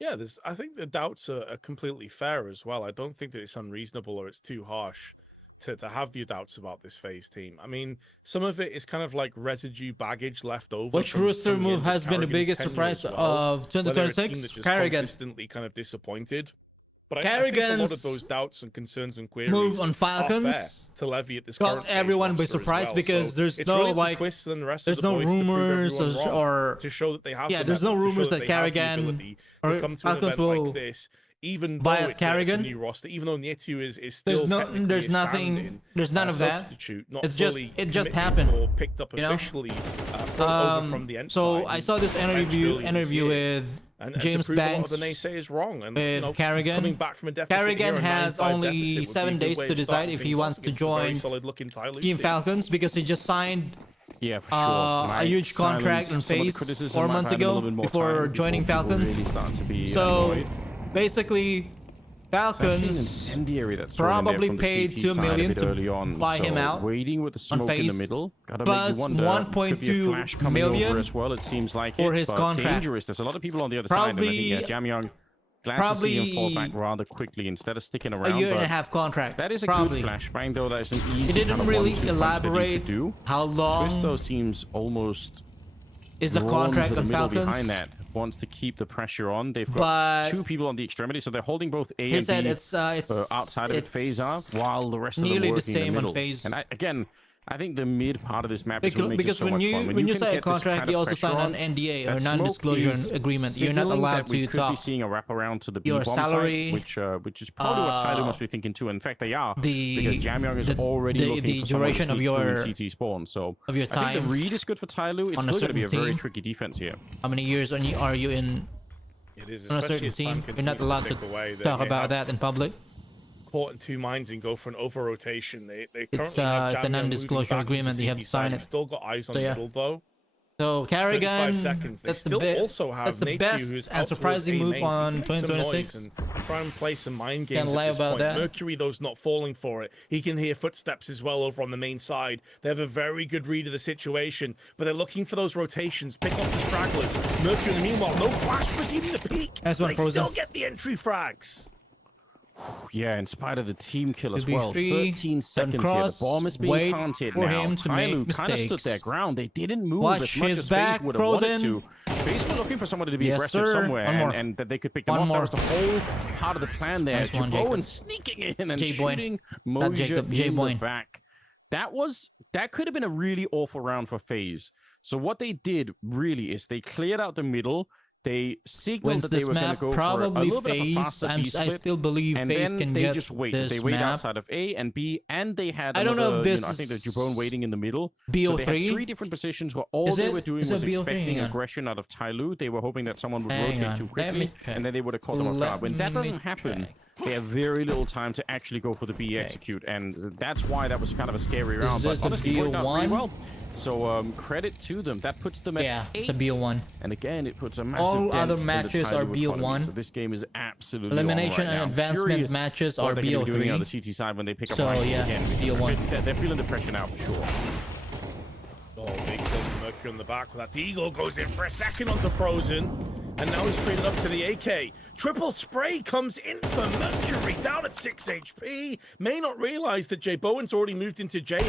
Yeah, I think the doubts are completely fair as well. I don't think that it's unreasonable or it's too harsh to have your doubts about this FaZe team. I mean, some of it is kind of like residue baggage left over. Which rooster move has been the biggest surprise of 2026? Carrigan. Consistently kind of disappointed. But I think a lot of those doubts and concerns and queries move on Falcons to levy at this got everyone by surprise because there's no really like twists and the rest there's of the no rumors or to show that they have there's no rumors that Carrigan or Falcons will like this, even though it's a new roster, even though Nietu is still there's none of that. It just happened or picked up officially from the end. So I saw this interview with James Banks, the naysayers wrong, and with Carrigan. Coming back from a deficit Carrigan has only 7 days to decide if he wants to join Team Falcons because he just signed Yeah, for sure. A huge contract in FAZE 4 months ago before joining Falcons. Really so basically, Falcons probably paid $2 million to buy him out waiting with the smoke in the middle. Plus $1.2 million as well. It seems like for his contract. Dangerous. There's a lot of people on the other side. And I think Jamyang glad to see him fall back rather quickly instead of sticking around. A year and a half contract. That is a good flashbang, though. That is an easy He didn't really elaborate how long. Twist, though, seems almost is the contract on Falcons. Behind that wants to keep the pressure on. They've got 2 people on the extremity, so they're holding both A and B. It's outside of it, FAZE are, while the rest of them working the same in the middle. On FAZE. And I think the mid part of this map is what makes it so much fun. When you sign a contract, you also sign an NDA or non-disclosure agreement. You're not allowed to talk. We could be seeing a wraparound to the your salary, side, which is probably what TYLOO must be thinking too. In fact, they are because Jamyang is already looking for duration of your CT spawn. So of your time. I think the read is good for TYLOO. It's still going to be a very tricky defense here. How many years are you in on a certain team? You're not allowed to talk about that in public. Caught in 2 minds and go for an over rotation. They currently have it's a non-disclosure agreement. You have to sign it. Still got eyes on the middle though. So Carrigan, that's the best and surprising move on 2026. Try and play some mind games at this point. Mercury though's not falling for it. He can hear footsteps as well over on the main side. They have a very good read of the situation, but they're looking for those rotations. Pick off the stragglers. Mercury, meanwhile, no flash preceding the peak. They still get the entry frags. Yeah, in spite of the team kill as well. 13 seconds here. The bomb is being planted now. TYLOO kind of stood their ground. They didn't move as much as FAZE would have wanted to. FAZE were looking for somebody to be aggressive somewhere and that they could pick them off. That was the whole part of the plan there. Jabot sneaking in and shooting Moja in the back. That could have been a really awful round for FAZE. So what they did really is they cleared out the middle. They signaled that they were going to go for a little bit of a faster B split. I still believe FAZE can get just wait. They wait outside of A and B, and they had I don't know if this I think the Jabot waiting in the middle. BO3? So they had 3 different positions where all they were doing was expecting aggression out of TYLOO. They were hoping that someone would rotate too quickly, and then they would have caught them off guard. When that doesn't happen, they have very little time to actually go for the B execute, and that's why that was kind of a scary round. But honestly, it worked out pretty well. So credit to them. That puts them at 8. It's a BO1. And again, it puts a massive all other matches are BO1. So this game is absolutely elimination and advancement matches are BO3. Doing on the CT side when they pick up again, BO1. They're feeling the pressure now for sure. Oh, big kill from Mercury on the back. That Eagle goes in for a second onto Frozen. And now he's traded up to the AK. Triple spray comes in for Mercury, down at 6 HP. May not realize that Jay Bowen's already moved into jail,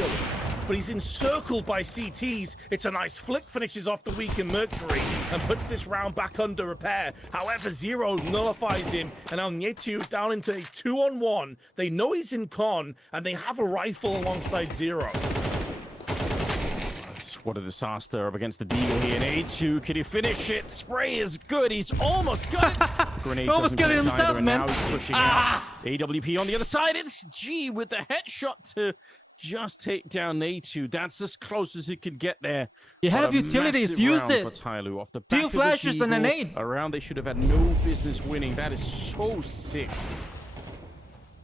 but he's encircled by CTs. It's a nice flick, finishes off the weakened Mercury and puts this round back under repair. However, Zero nullifies him, and now Nietu down into a 2-on-1. They know he's in con, and they have a rifle alongside Zero. What a disaster up against the Deagle here. And A2, can he finish it? Spray is good. He's almost got it. Grenade almost got it himself, man. Now he's pushing out. AWP on the other side. It's G with the headshot to just take down A2. That's as close as it could get there. You have utilities. Use it. For TYLOO. Off the back 2 flashes and a nade. A round they should have had no business winning. That is so sick.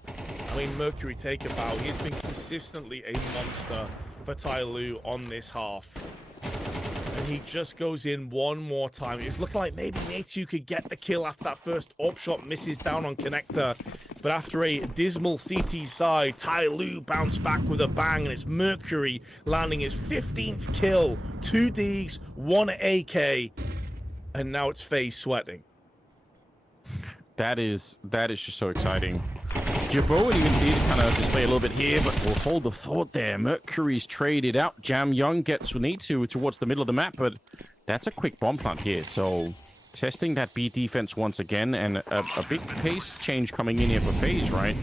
I mean, Mercury, take a bow. He's been consistently a monster for TYLOO on this half. And he just goes in one more time. It was looking like maybe Nietu could get the kill after that first up shot misses down on connector. But after a dismal CT side, TYLOO bounced back with a bang, and it's Mercury landing his 15th kill. 2 Ds, 1 AK, and now it's FAZE sweating. That is just so exciting. Jabot even did kind of display a little bit here, but we'll hold the thought there. Mercury's traded out. Jamyang gets Nietu towards the middle of the map, but that's a quick bomb plant here. So testing that B defense once again, and a big pace change coming in here for FAZE, right?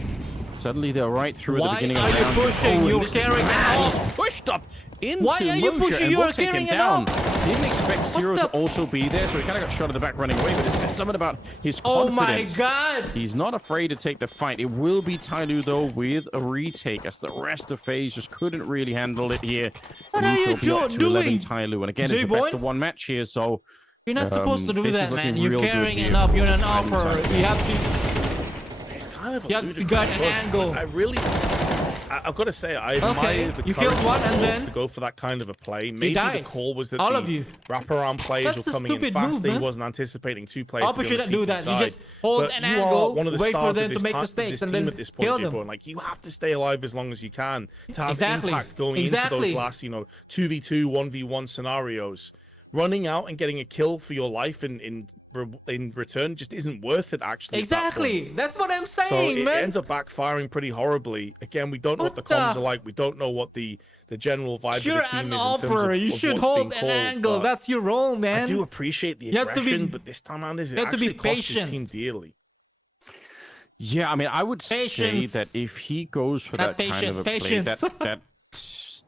Suddenly they're right through at the beginning of the round. Why are you pushing? You're carrying out. He's pushed up into Moja, and we'll take him down. Didn't expect Zero to also be there, so he kind of got shot at the back running away, but it says something about his confidence. Oh my god! He's not afraid to take the fight. It will be TYLOO, though, with a retake, as the rest of FAZE just couldn't really handle it here. What are you doing? TYLOO, and again, it's a best of 1 match here, so... You're not supposed to do that, man. You're carrying enough. You're an offer. You have to... kind of you have to guard an angle. I've got to say, I admire the courage to go for that kind of a play. Maybe the call was that the wraparound players were coming in fast. He wasn't anticipating 2 players. Oppa shouldn't do that. You just hold an angle, wait for them to make mistakes, and then kill them. Like, you have to stay alive as long as you can to have impact going into those last, 2v2, 1v1 scenarios. Running out and getting a kill for your life in return just isn't worth it, actually. Exactly. That's what I'm saying, so man. It ends up backfiring pretty horribly. Again, we don't know what the comms are like. We don't know what the general vibe of the team is in terms of you should hold an angle. That's your role, man. I do appreciate the aggression, but this time around, it actually cost his team dearly. Yeah, I mean, I would say that if he goes for that kind of a play,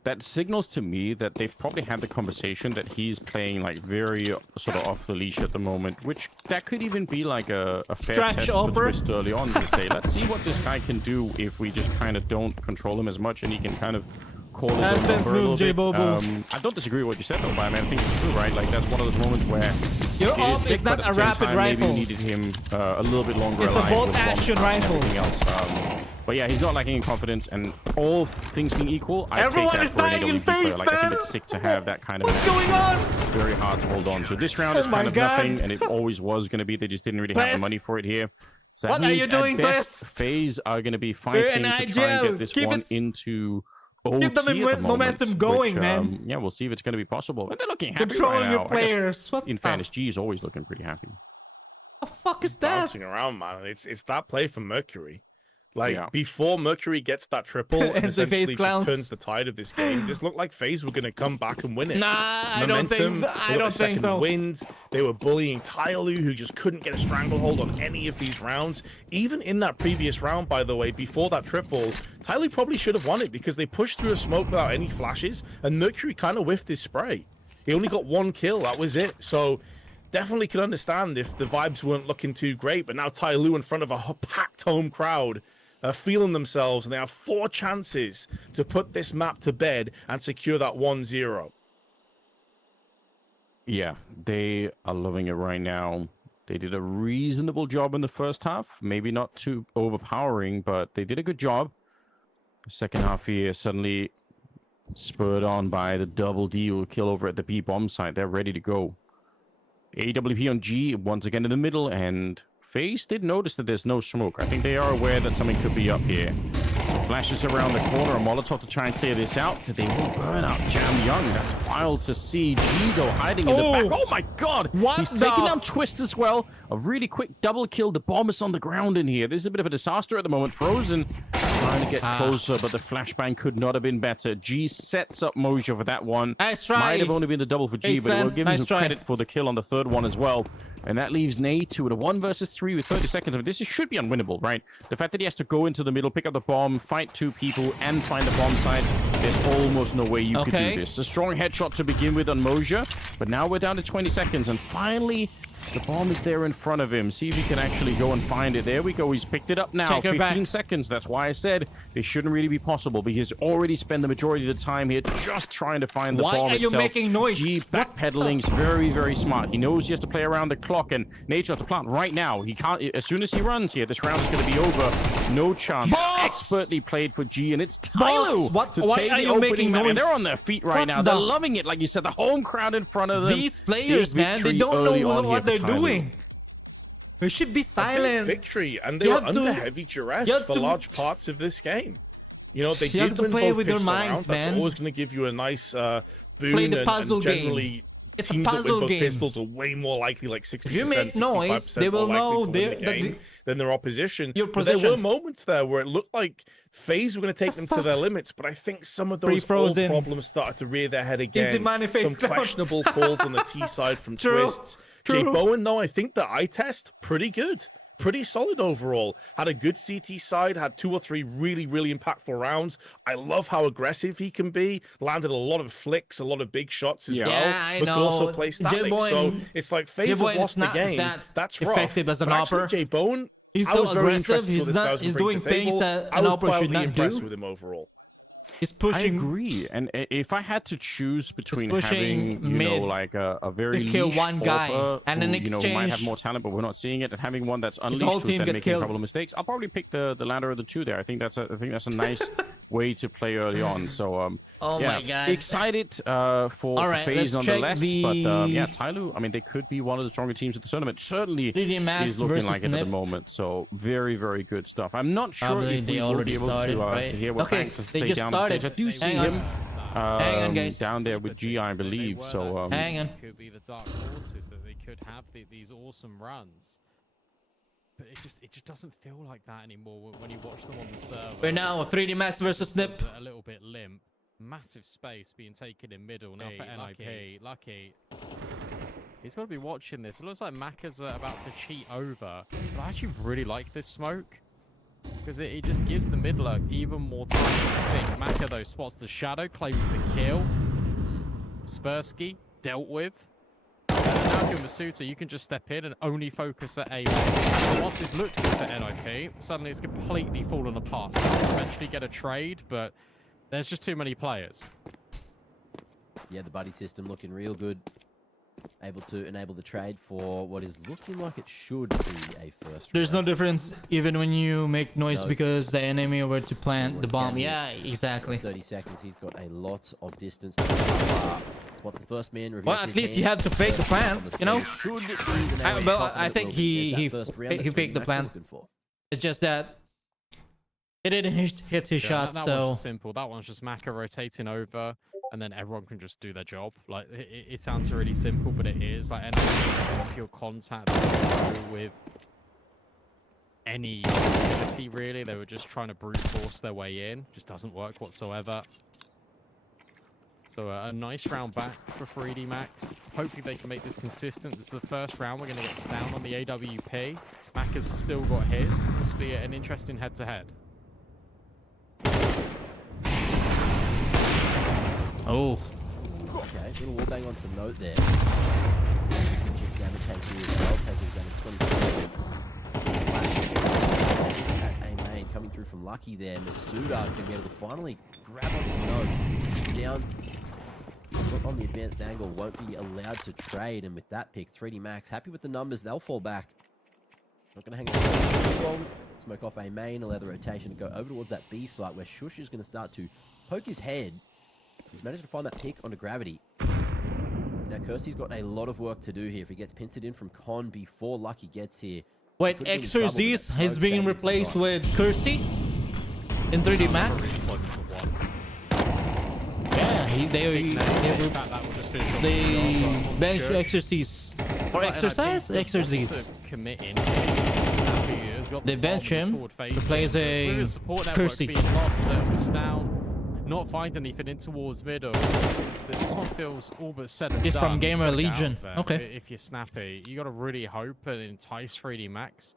that signals to me that they've probably had the conversation that he's playing like very sort of off the leash at the moment, which that could even be like a fair test for Twist early on to say, let's see what this guy can do if we just kind of don't control him as much and he can kind of call his own number a little bit. I don't disagree with what you said though, but I mean, I think it's true, right? Like, that's one of those moments where your off is not a rapid rifle. Maybe needed him a little bit longer. It's a bolt action rifle. Everything else. But yeah, he's not lacking in confidence, and all things being equal, I take that for an AWP player. Like, I think it's sick to have that kind of. What's going on? Very hard to hold on. So this round is kind of nothing, and it always was going to be. They just didn't really have the money for it here. So what are you doing, Chris? FaZe are going to be fighting to try and get this one into OT. Keep them momentum going, man. Yeah, we'll see if it's going to be possible. But they're looking happy Control right your now. players. In fairness, G is always looking pretty happy. What the fuck is that? Bouncing around, man. It's that play from Mercury. Like, before Mercury gets that triple and essentially just turns the tide of this game, this looked like FaZe were going to come back and win it. Nah, I don't think so. Wins. They were bullying TYLOO, who just couldn't get a stranglehold on any of these rounds. Even in that previous round, by the way, before that triple, TYLOO probably should have won it because they pushed through a smoke without any flashes, and Mercury kind of whiffed his spray. He only got 1 kill. That was it. So definitely could understand if the vibes weren't looking too great, but now TYLOO in front of a packed home crowd feeling themselves, and they have 4 chances to put this map to bed and secure that 1-0. Yeah, they are loving it right now. They did a reasonable job in the first half. Maybe not too overpowering, but they did a good job. Second half here, suddenly spurred on by the double deal kill over at the B bomb site. They're ready to go. AWP on G once again in the middle, and FaZe did notice that there's no smoke. I think they are aware that something could be up here. Flashes around the corner, a Molotov to try and clear this out. They will burn out Jam Young. That's wild to see. Gigo hiding in the back. Oh my god! He's taking down Twist as well. A really quick double kill. The bomb is on the ground in here. This is a bit of a disaster at the moment. Frozen trying to get closer, but the flashbang could not have been better. G sets up Mojo for that one. Nice try. Might have only been the double for G, but we'll give him some credit for the kill on the third one as well. And that leaves Nate with a 1 versus 3 with 30 seconds. I mean, this should be unwinnable, right? The fact that he has to go into the middle, pick up the bomb, fight 2 people, and find the bomb site, there's almost no way you could do this. A strong headshot to begin with on Moja, but now we're down to 20 seconds, and finally, the bomb is there in front of him. See if he can actually go and find it. There we go. He's picked it up now. 15 seconds. That's why I said it shouldn't really be possible, because he's already spent the majority of the time here just trying to find the bomb itself. Why are you making noise? G backpedaling is very, very smart. He knows he has to play around the clock, and Nature has to plant right now. He can't. As soon as he runs here, this round is going to be over. No chance. Expertly played for G, and it's TYLOO to take the opening map. They're on their feet right now. They're loving it. Like you said, the home crowd in front of them. These players, man, they don't know what they're doing. We should be silent. Victory, and they were under heavy duress for large parts of this game. You know, they did win both pistol rounds. That's always going to give you a nice boon. Play the puzzle game. It's teams a puzzle that win both pistols are way more likely, like 60%, if you make noise, they will know than their opposition. But there were moments there where it looked like FaZe were going to take them to their limits, but I think some of those old problems started to rear their head again. Some questionable calls on the T side from Twists. Jay Bowen, though, I think the eye test, pretty good. Pretty solid overall. Had a good CT side, had 2 or 3 really, really impactful rounds. I love how aggressive he can be. Landed a lot of flicks, a lot of big shots as well. Yeah, I know. But could also play static. So it's like FaZe have lost the game. That's rough. Effective as an Opper. Jay Bowen, he's so aggressive. He's doing things that an Opper should not do. Impressed with him overall. He's pushing. I agree. And if I had to choose between having, you know, like a very kill niche one guy AWPer and an who, you know, might have exchange, more talent, but we're not seeing it, and having one that's unleashed whole who's team then get making a killed. couple of mistakes, I'll probably pick the latter of the two there. I think that's a nice way to play early on. So oh yeah, my God, excited for FaZe nonetheless. But yeah, TYLOO, I mean, they could be one of the stronger teams of the tournament. Certainly is looking like it at the moment. So very, very good stuff. I'm not sure if we will be able to hear what Banks has to say down the stage. I do see him down there with G, I believe. So hang on. Could be the dark horses that they could have these awesome runs. But it just doesn't feel like that anymore when you watch them on the server. We're now 3D Max versus Snip. A little bit limp. Massive space being taken in middle now for NIP. Lucky. He's got to be watching this. It looks like Macca's about to cheat over. But I actually really like this smoke. Because it just gives the middler even more time to think. Macca, though, spots the shadow, claims the kill. Spursky, dealt with. Now with Masuta, you can just step in and only focus at A. Whilst this looked good for NIP, suddenly it's completely fallen apart. So they'll eventually get a trade, but there's just too many players. Yeah, the buddy system looking real good. Able to enable the trade for what is looking like it should be a first. There's no difference even when you make noise because the enemy were to plant the bomb. Yeah, exactly. 30 seconds. He's got a lot of distance. What's the first man? Well, at least he had to fake the plant, you know. Well, I think he faked the plant. It's just that it didn't hit his shot. That So one's just simple. That one's just Macca rotating over, and then everyone can just do their job. Like it sounds really simple, but it is. Like any pure contact with any ability really. They were just trying to brute force their way in. Just doesn't work whatsoever. So a nice round back for 3D Max. Hopefully they can make this consistent. This is the first round. We're going to get down on the AWP. Mac has still got his. This will be an interesting head-to-head. Oh. Okay, little bang on to note there. Damage has here as well, taking damage 27. A-main coming through from Lucky there. Masuda being able to finally grab onto the node. Down on the advanced angle, won't be allowed to trade. And with that pick, 3D Max happy with the numbers. They'll fall back. Not going to hang out too long. Smoke off A-main, allow the rotation to go over towards that B site where Shush is going to start to poke his head. He's managed to find that pick onto Gravity. Now, Kirsty's got a lot of work to do here if he gets pincered in from Con before Lucky gets here. Wait, XSE has been replaced with Kirsty in 3D Max? Yeah, they bench XSEs. Or exercise? XSEs. They bench him to play as a Kirsty. Not find anything in towards middle. This one feels all but set and He's done. from Gamer Legion. Okay. If you're snappy, you got to really hope and entice 3D Max.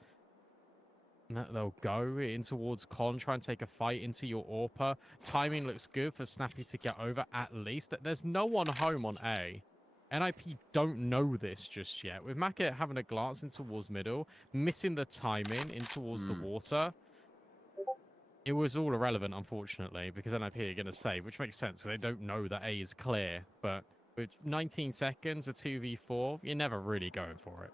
And that they'll go in towards Con, try and take a fight into your AWPer. Timing looks good for Snappy to get over at least. There's no one home on A. NIP don't know this just yet. With Maka having a glance in towards middle, missing the timing in towards the water. It was all irrelevant, unfortunately, because NIP are going to save, which makes sense, because they don't know that A is clear. But with 19 seconds, a 2v4, you're never really going for it.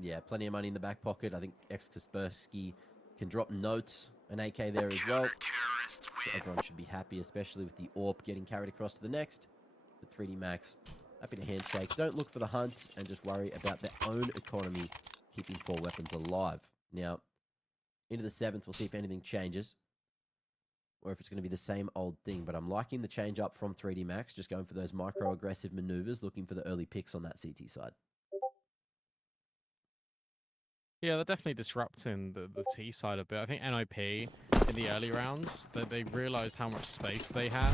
Yeah, plenty of money in the back pocket. I think Kaspersky can drop notes, an AK there as well. So everyone should be happy, especially with the AWP getting carried across to the next. The 3D Max, happy to handshake. Don't look for the hunt and just worry about their own economy, keeping 4 weapons alive. Now, into the 7th, we'll see if anything changes. Or if it's going to be the same old thing. But I'm liking the change up from 3D Max. Just going for those micro-aggressive maneuvers. Looking for the early picks on that CT side. Yeah, they're definitely disrupting the T side a bit. I think NIP in the early rounds, that they realized how much space they had.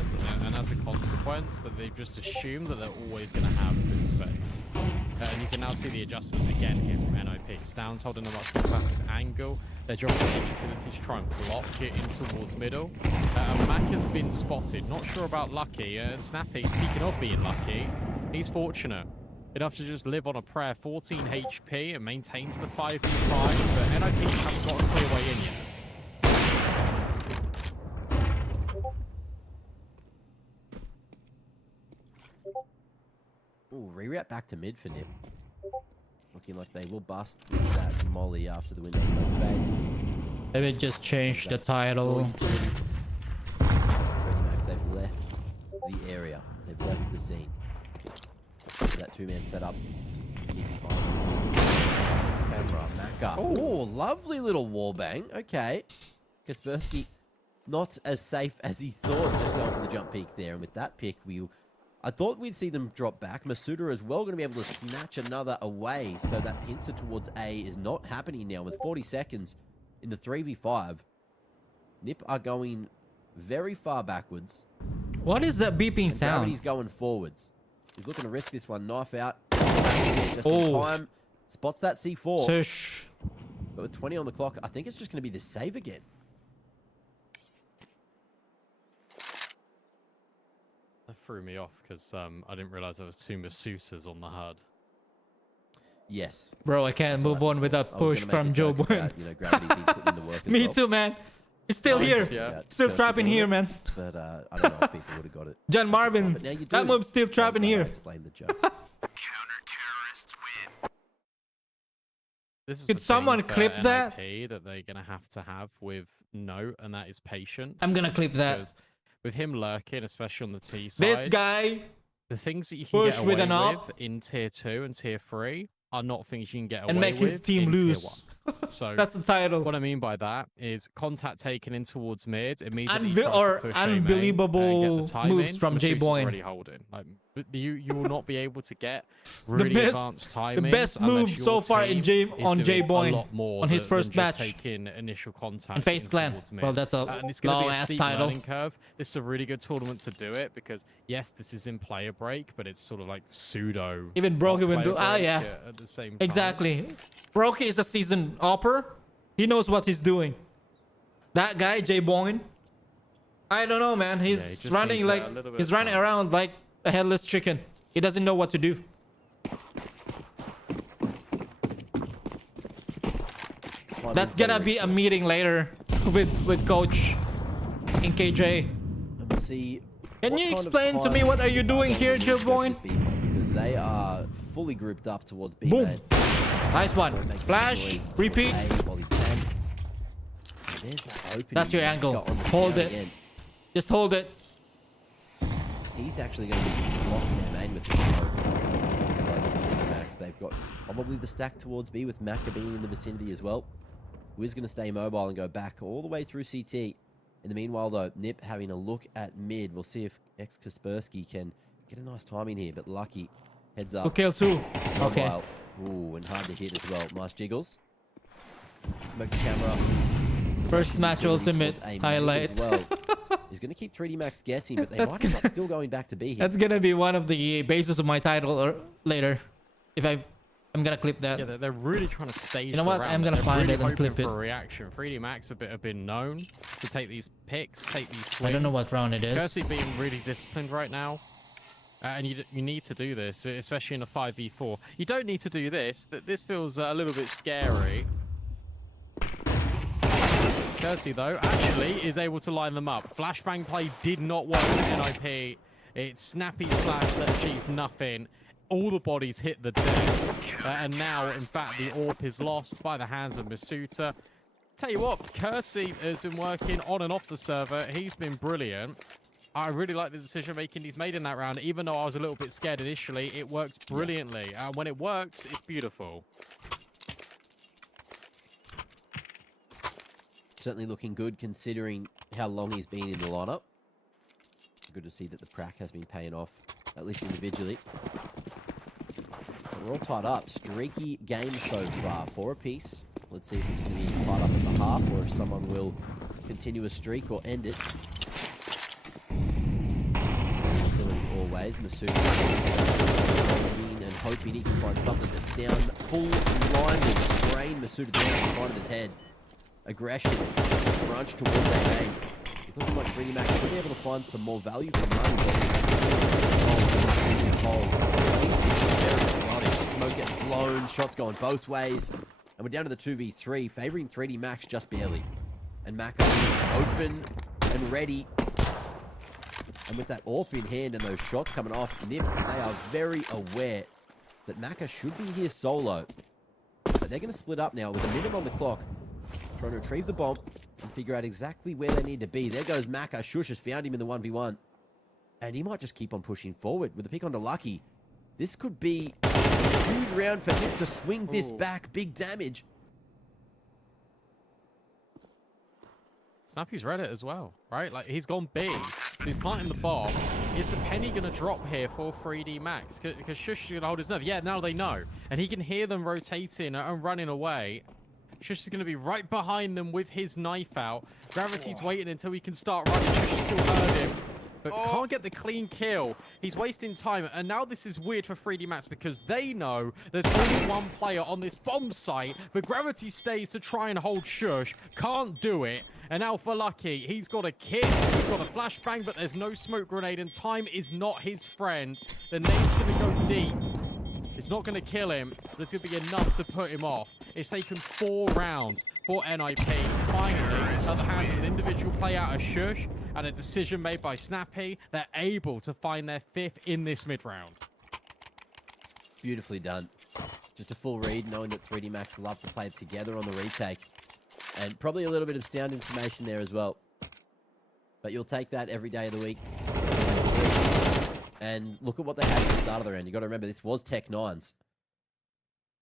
And as a consequence, that they've just assumed that they're always going to have this space. And you can now see the adjustment again here from NIP. Stown's holding a much more classic angle. They're dropping the utility to try and block it in towards middle. Mac has been spotted. Not sure about Lucky. And Snappy, speaking of being lucky, he's fortunate enough to just live on a prayer. 14 HP and maintains the 5v5. But NIP haven't got a clear way in yet. Ooh, reroute back to mid for Nip. Looking like they will bust that molly after the window fades. Maybe just change the title. They've left the area. They've left the scene. That two-man setup. Keeping on. Oh, lovely little wallbang. Okay. Kaspersky not as safe as he thought. Just going for the jump peak there. And with that pick, I thought we'd see them drop back. MztrDale as well going to be able to snatch another away. So that pincer towards A is not happening now with 40 seconds in the 3v5. Nip are going very far backwards. What is that beeping sound? He's going forwards. He's looking to risk this one. Knife out. Just in time. Spots that C4. Tush. But with 20 on the clock, I think it's just going to be the save again. That threw me off because I didn't realize there was 2 Masutas on the HUD. Yes. Bro, I can't move on without push from Joe Boyne. You know, Gravity being put in the work as Me well. too, man. He's still here. Yeah. Still trapping here, man. But I don't know if people would have got it. John Marvin, But now you do. that move's still trapping here. Explain the joke. This is Could the someone thing for clip that? NIP that they're going to have with Note, and that is patience. I'm going to clip that. Because with him lurking, especially on the T side, This guy, the things that you can push get away with an up in tier 2 and tier 3 are not things you can get away and make with his team in tier lose. 1. So That's the title. what I mean by that is contact taken in towards mid, immediately tries Or to push unbelievable get the timing, moves from J Masuda's Boyne. already holding. Like, you will not be able to get really advanced timing. The best move so far on J Boyne on his first match. Taking initial contact and FaZe Clan. Well, that's a long ass title. Learning curve. This is a really good tournament to do it because yes, this is in player break, but it's sort of like pseudo. Even Brokey will do. player Yeah. break at the same time. Exactly. Brokey is a seasoned opper. He knows what he's doing. That guy, J Boyne, I don't know, man. He's running like he's running around like a headless chicken. He doesn't know what to do. That's gonna be a meeting later with coach in KJ. Let's see. Can you explain to me what are you doing here, J Boyne? Because they are fully grouped up towards B. Boom. Nice one. Flash. Repeat. That's your angle. Hold it. Just hold it. He's actually going to be blocking their main with the smoke. They've got probably the stack towards B with Macca being in the vicinity as well. Wiz going to stay mobile and go back all the way through CT. In the meanwhile, though, Nip having a look at mid. We'll see if Kaspersky can get a nice timing here, but Lucky heads up. Who kills who? Okay. Ooh, and hard to hit as well. Nice jiggles. Smoke the camera. First match ultimate highlight. Well. He's going to keep 3D Max guessing, but they might end up still going back to B here. That's going to be one of the bases of my title or later. If I'm going to clip that. Yeah, they're really trying to stage. You know what? I'm going to find it and clip it. For a reaction. 3D Max have been known to take these picks, take these swings. I don't know what round it is. XSE being really disciplined right now. And you need to do this, especially in a 5v4. You don't need to do this. This feels a little bit scary. XSE, though, actually is able to line them up. Flashbang play did not work with NIP. It's snappy slash that achieves nothing. All the bodies hit the deck. And now, in fact, the AWP is lost by the hands of MztrDale. Tell you what, XSE has been working on and off the server. He's been brilliant. I really like the decision-making he's made in that round. Even though I was a little bit scared initially, it works brilliantly. And when it works, it's beautiful. Certainly looking good considering how long he's been in the lineup. Good to see that the prac has been paying off, at least individually. We're all tied up. Streaky game so far. 4 apiece. Let's see if it's going to be tied up at the half or if someone will continue a streak or end it. Always, MztrDale and hoping he can find something that's down. Full line with brain. MztrDale down in front of his head. Aggression, crunch towards that main. He's looking like 3D Max should be able to find some more value for money. Smoke getting blown, shots going both ways. And we're down to the 2v3, favoring 3D Max just barely. And Macca is open and ready. And with that AWP in hand and those shots coming off, Nip, they are very aware that Maka should be here solo. But they're going to split up now with a minute on the clock, trying to retrieve the bomb and figure out exactly where they need to be. There goes Maka. Shush has found him in the 1v1. And he might just keep on pushing forward with a pick onto Lucky. This could be a huge round for Nip to swing this back. Big damage. Snappy's read it as well, right? Like, he's gone big, so he's planting the bomb. Is the penny going to drop here for 3D Max? Because Shush is going to hold his nerve. Yeah, now they know. And he can hear them rotating and running away. Shush is going to be right behind them with his knife out. Gravity's waiting until he can start running. Shush still heard him, but can't get the clean kill. He's wasting time, and now this is weird for 3D Max because they know there's only one player on this bomb site, but Gravity stays to try and hold Shush. Can't do it. And now for Lucky, he's got a kit, he's got a flashbang, but there's no smoke grenade, and time is not his friend. The nade's going to go deep. It's not going to kill him, but it's going to be enough to put him off. It's taken 4 rounds for NIP. Finally, at the hands of an individual play out of Shush and a decision made by Snappy, they're able to find their 5th in this mid-round. Beautifully done. Just a full read, knowing that 3D Max love to play together on the retake. And probably a little bit of sound information there as well. But you'll take that every day of the week. And look at what they had at the start of the round. You've got to remember, this was Tech 9s.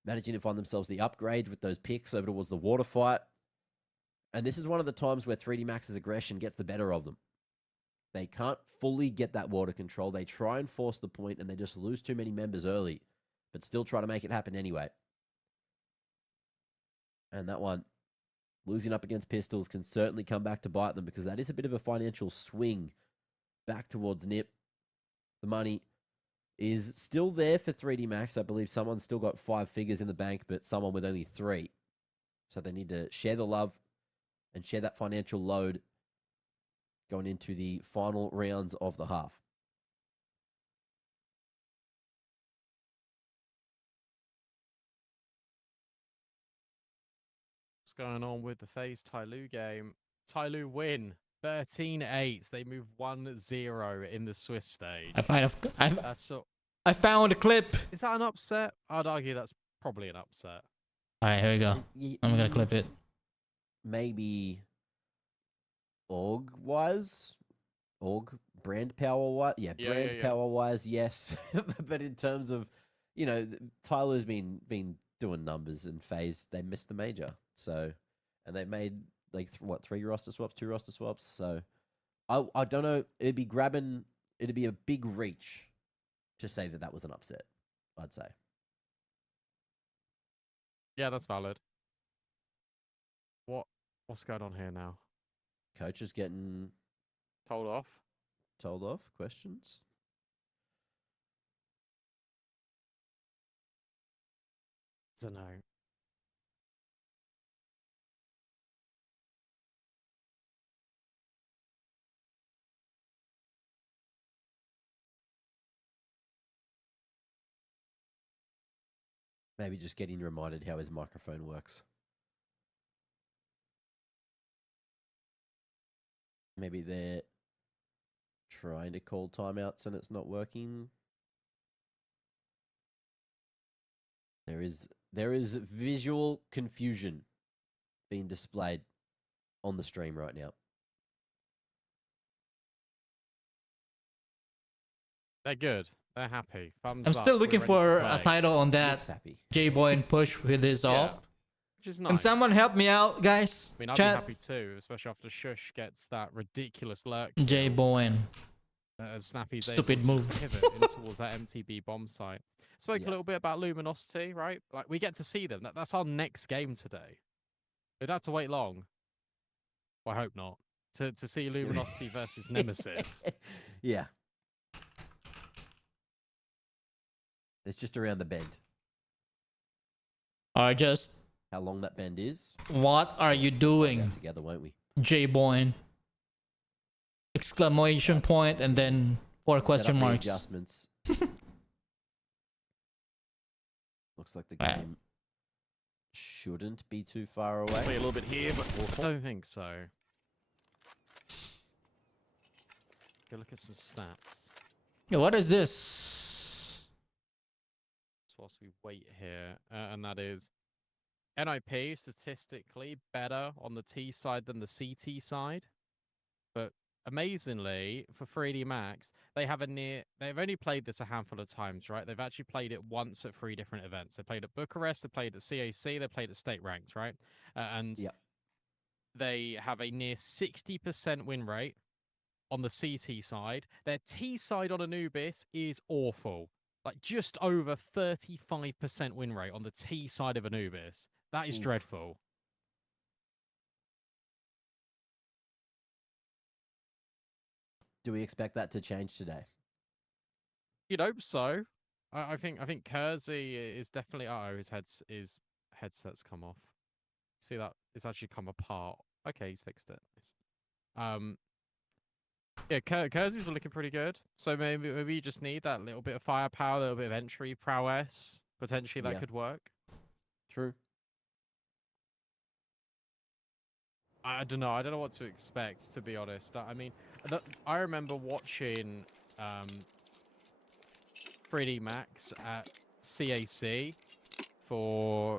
Managing to find themselves the upgrades with those picks over towards the water fight. And this is one of the times where 3D Max's aggression gets the better of them. They can't fully get that water control. They try and force the point, and they just lose too many members early. But still try to make it happen anyway. And that one, losing up against Pistols, can certainly come back to bite them, because that is a bit of a financial swing back towards Nip. The money is still there for 3D Max. I believe someone's still got 5 figures in the bank, but someone with only 3. So they need to share the love and share that financial load going into the final rounds of the half. What's going on with the FaZe TYLOO game? TYLOO win 13-8. They move 1-0 in the Swiss stage. I found a clip. Is that an upset? I'd argue that's probably an upset. All right, here we go. I'm gonna clip it. Maybe org-wise? Org brand power-wise? Yeah, brand power-wise, yes. But in terms of, you know, Tyler's been doing numbers in FaZe. They missed the major. So, and they made, like, 3 roster swaps, 2 roster swaps. So, I don't know. It'd be a big reach to say that was an upset, I'd say. Yeah, that's valid. What's going on here now? Coach is getting told off. Questions? Don't know. Maybe just getting reminded how his microphone works. Maybe they're trying to call timeouts and it's not working. There is visual confusion being displayed on the stream right now. They're good. They're happy. Thumbs I'm up. still looking for a title on that J-Boy and push with his AWP. Which is nice. Can someone help me out, guys? I mean, I'd Chat. be happy too, especially after Shush gets that ridiculous lurk. J-Boy. As Snappy's Stupid able to move. pivot in towards that MTB bomb site. Spoke a little bit about Luminosity, right? Like, we get to see them. That's our next game today. We don't have to wait long. Well, I hope not. To see Luminosity versus Nemesis. Yeah. It's just around the bend. Just how long that bend is. What are you doing? Together, won't we? J-Boy. Exclamation point and then 4 question marks. Adjustments. Looks like the game shouldn't be too far away. Play a little bit here, but I don't think so. Go look at some stats. Yeah, what is this? Whilst we wait here, and that is NIP statistically better on the T side than the CT side, but amazingly for 3D Max, they've only played this a handful of times, right? They've actually played it once at 3 different events. They played at Bucharest, they played at CAC, they played at State Ranked, right? And they have a near 60% win rate on the CT side. Their T side on Anubis is awful. Like just over 35% win rate on the T side of Anubis. That is dreadful. Do we expect that to change today? You'd hope so. I think Kersey is definitely. Oh, his headset's come off. See that? It's actually come apart. Okay, he's fixed it. Yeah, Kersey's looking pretty good. So maybe you just need that little bit of firepower, a little bit of entry prowess. Potentially that could work. True. I don't know. I don't know what to expect, to be honest. I mean, I remember watching 3D Max at CAC for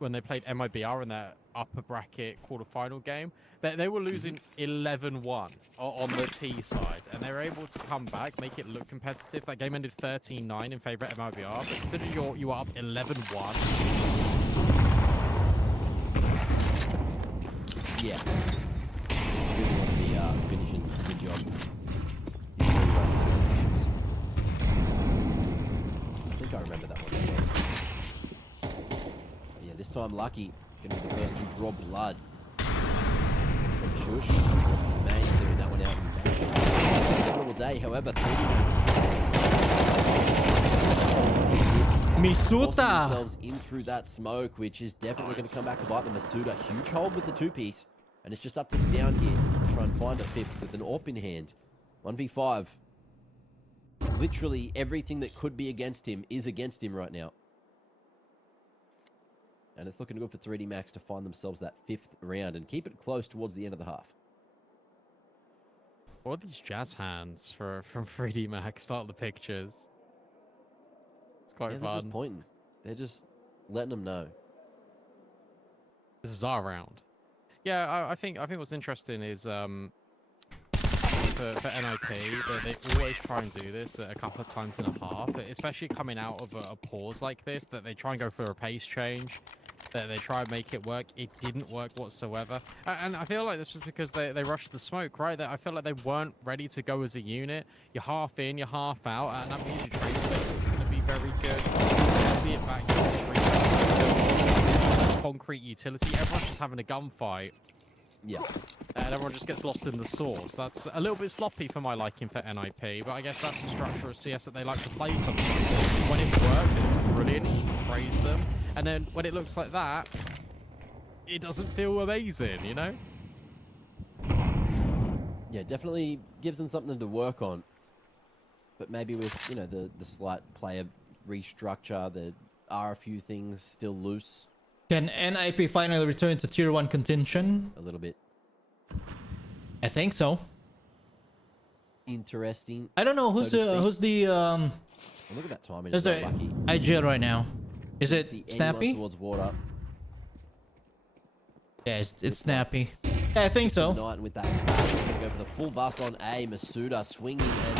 when they played MIBR in their upper bracket quarterfinal game. They were losing 11-1 on the T side, and they were able to come back, make it look competitive. That game ended 13-9 in favor of MIBR, but considering you were up 11-1. Yeah. Really want to be finishing a good job. I think I remember that one. Yeah, this time Lucky going to be the first to draw blood. Shush managed to get that one out. Horrible day, however, 3 minutes. Misuta Themselves in through that smoke, which is definitely going to come back to bite them. Masuda, huge hold with the 2-piece, and it's just up to Stown here to try and find a 5th with an AWP in hand. 1v5. Literally everything that could be against him is against him right now. And it's looking good for 3D Max to find themselves that 5th round and keep it close towards the end of the half. What are these jazz hands from 3D Max? Start the pictures. It's quite fun. They're just pointing. They're just letting them know. This is our round. Yeah, I think what's interesting is for NIP, they always try and do this a couple of times in a half, especially coming out of a pause like this, that they try and go for a pace change. They try and make it work. It didn't work whatsoever. And I feel like that's just because they rushed the smoke, right? I feel like they weren't ready to go as a unit. You're half in, you're half out, and that means your trade space is going to be very good. See it back here. Concrete utility. Everyone's just having a gunfight. Yeah. And everyone just gets lost in the source. That's a little bit sloppy for my liking for NIP, but I guess that's the structure of CS that they like to play sometimes. When it works, it's brilliant. Praise them. And then when it looks like that, it doesn't feel amazing, you know? Yeah, definitely gives them something to work on. But maybe with, you know, the slight player restructure, there are a few things still loose. Can NIP finally return to Tier 1 contention? A little bit. I think so. Interesting. I don't know who's the look at that timing. Is there Lucky. IGL right now? Is it Snappy? Towards water. Yeah, it's Snappy. Yeah, I think so. Tonight with that, go for the full bust on A. Masuda swinging and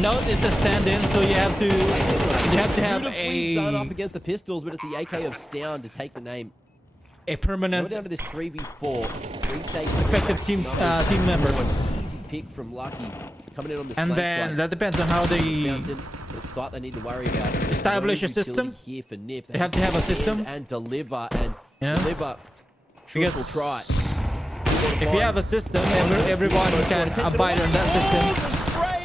no, it's a stand-in, so you have to have done up against the pistols, but it's the AK of Stown to take the name. A permanent. Go down to this 3v4. Effective team member. Easy pick from Lucky. Coming in on the and then side. That depends on how they It's site they need to worry about. establish a system. Here for Nip. They have to have a system and deliver and Yeah. deliver. Because Will try. if you have a system, everyone can abide on that system.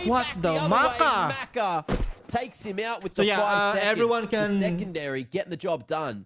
What the Maka? Maka takes him out with So the yeah, 5 seconds. everyone can The secondary getting the job done.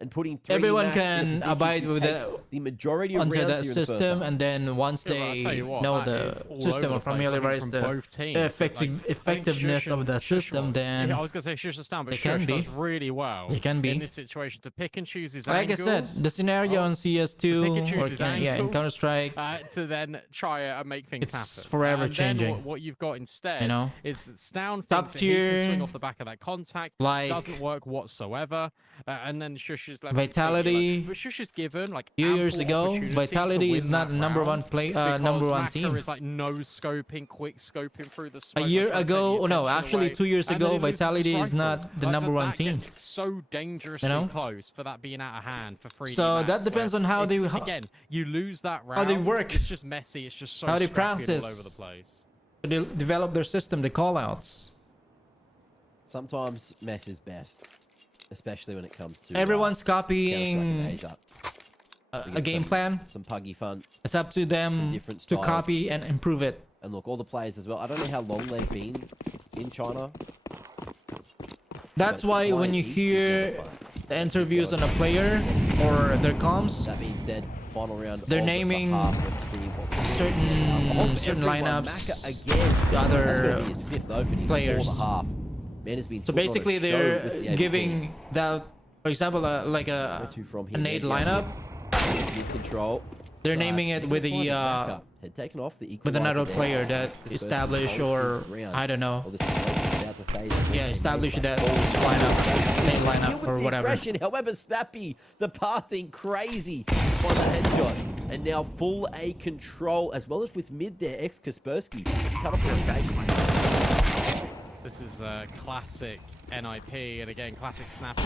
and putting 3 everyone Max in a can position abide to with take that the majority of onto rounds that here in the first system, half. and then once Yeah, but I'll they tell you what, know that is the all system over or the place, I think, familiarize from the both teams. I think effectiveness Shush of the and Shush system, will- then yeah, I was gonna say Shush is down, but they can Shush be. does really well. They can be. In this situation to pick and choose his like I angles. said, the scenario on CS2 pick and choose or his in angles, Counter-Strike, to then try it and make things it's happen. forever And then changing. what you've got instead, You know? is that Stown Top thinks that he can tier, swing off the back of that contact, like doesn't work whatsoever, and then Shush is left Vitality. but Shush is given like few years ample ago, opportunity to Vitality is win not that number one round play, because number one Maka team. is like no scoping, quick scoping through the A smoke. year trying to take ago, the no, attention actually away, 2 years and then ago, he loses his Vitality is rifle. not the Like, number one that team. gets so dangerously You know? close for that being out of hand for 3D So Max, that depends where on how they again, you lose that round. how they work, It's just messy. It's just so how they scrappy and all practice. over the place. They develop their system, the callouts. Sometimes mess is best, especially when it comes to Everyone's Counter-Strike in copying Asia. a game plan. Some puggy fun. It's up to them different to styles. copy and improve it. And look, all the players as well. I don't know how long they've been in China. That's but why the when you Flying East is hear never fun. the interviews on a player or their comms, That being said, final round. They're of the naming half. Let's see what we do. certain Everyone, lineups, Maka again. the other That's going to be his 5th opening players. for the half. Man has been So put on a basically show they're with the giving that, for example, like Where a to from here? an 8 Ned lineup. Good control. They're But naming it they with can find the Maka. Had taken off the with another equalizer player there. that This person established holds his or ground. I don't know. Well, the situation is about to phase. Yeah, And establish Ned that Flash lineup, main Still lineup with or the whatever. aggression, however, Snappy, the pathing crazy on the headshot. And now full A control, as well as with mid there, Kaspersky. Cut off the rotation. This is classic NIP, and again, classic Snappy.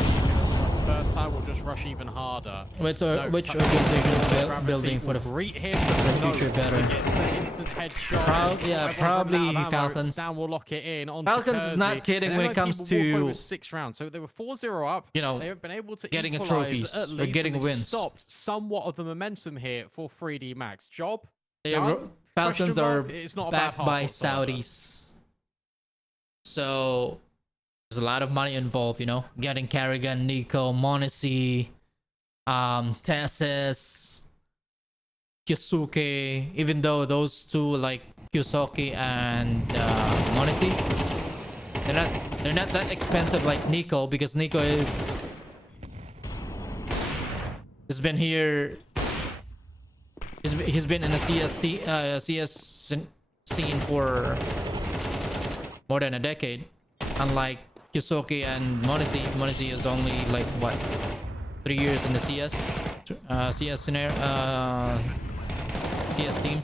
First time we'll just rush even harder. Which No, organization is Gravity building for will the greet him, future better? Instant headshot. Yeah, Everyone's probably running out of ammo. Falcons. Stan will lock it in. On to Falcons is not Kersey. kidding And when it NIP comes will walk to, over 6 rounds. So they were 4-0 up. you know, they've been able to getting a equalize trophies at or least, getting and they've wins. stopped somewhat of the momentum here for 3D Max. Job They done? are- Falcons Question are mark? It's not a bad backed half by whatsoever. Saudis. So there's a lot of money involved, you know, getting Carrigan, Nico, Monesi, Tessis, Kyusuke, even though those two like Kyusuke and Monesi, they're not that expensive like Nico, because Nico has been here. He's been in the CS scene for more than a decade. Unlike Kyusuke and Monesi. Monesi is only like what, 3 years in the CS scenario, CS team.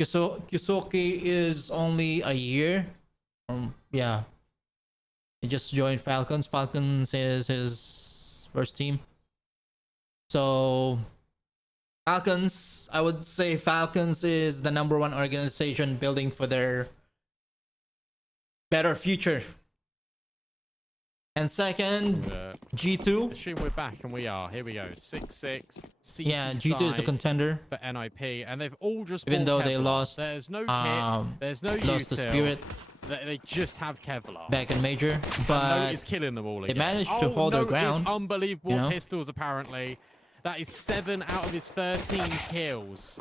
Kyusuke is only a year. Yeah. He just joined Falcons. Falcons is his first team. So Falcons, I would say Falcons is the #1 organization building for their better future. And second, G2. Assume we're back, and we are. Here we go. 6-6. Yeah, G2 is a contender. For NIP, and they've all just Even though they Kevlar. lost, There's no kit, there's no lost the util. spirit They just have Kevlar. back in Major, And but Note is killing them all again. managed to hold their Note is ground, unbelievable you know? pistols, apparently. That is 7 out of his 13 kills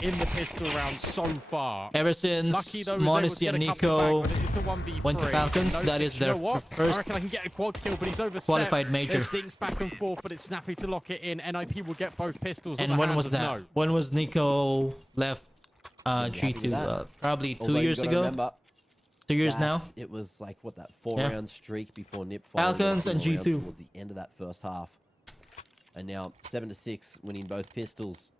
in the pistol round so far. ever since Lucky though, was able to Monesi get and a couple Nico back, but it's a 1v3. went to Falcons, No, that is you their know what? I first reckon I can get a quad kill, but he's overstepped. qualified major. There's things back and forth, but it's snappy to lock it in. NIP will get both pistols. And on the when hands was of that? Note. When was Nico left happy with G2? that. Probably 2 Although you years gotta ago. remember, 2 years now. It was like, what, that 4 Yeah. round streak before Nip finally got Falcons two and more rounds G2. towards the end of that first half. And now 7-6, winning both pistols.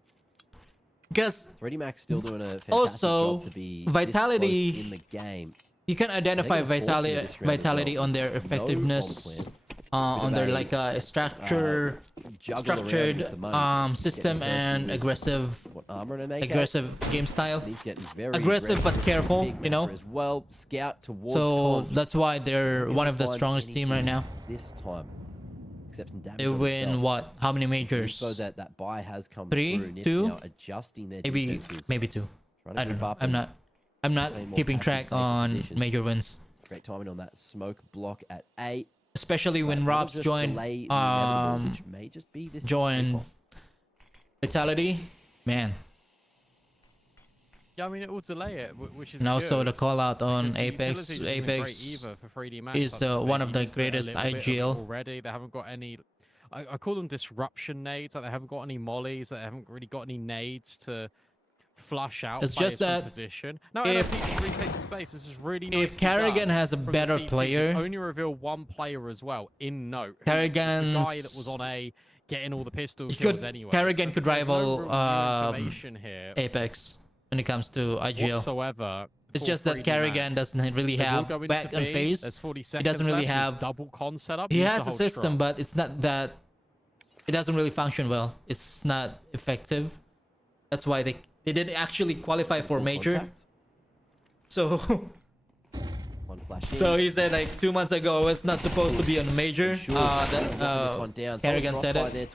Because 3D Max still doing a fantastic Also, job to be Vitality- this close in the game. you can identify They can force you vitality this round as vitality well. on their No effectiveness, bomb on their a, like structured Juggle around with the money. system Getting and Percy with aggressive what armor and an AK. aggressive game style. And he's getting very Aggressive but with careful, his big you know? rapper as well. Scout towards So Cons. that's why they're Couldn't one of the find strongest team right anything now. This time, except in damage They on win himself. what? How many majors? So that buy has come 3, through. Nip 2? now adjusting their Maybe defenses. maybe 2. Trying to I don't group know. up I'm and not play more keeping passive, track safer on positions. major wins. Great timing on that smoke block at 8. especially when Rob's joined Vitality, man. Yeah, I mean, it will delay it, which is And also good, the call out on because Apex. Utility Apex isn't great either for 3D Max. is one of the greatest IGL. Already, they haven't got any. I call them disruption nades. Like they haven't got any mollies. They haven't really got any nades to flush out. It's just that position. No, if retake the space, this is really nice. If Karrigan has a better player, only reveal one player as well in note. Karrigan's the guy that was on A getting all the pistol kills anyway. Karrigan could rival here Apex when it comes to IGL. Whatsoever. It's just that Karrigan doesn't really have back and phase. He doesn't really have double con setup. He has a system, but it's not that. It doesn't really function well. It's not effective. That's why they didn't actually qualify for major. So he said like 2 months ago it's not supposed to be on a major. Karrigan said it.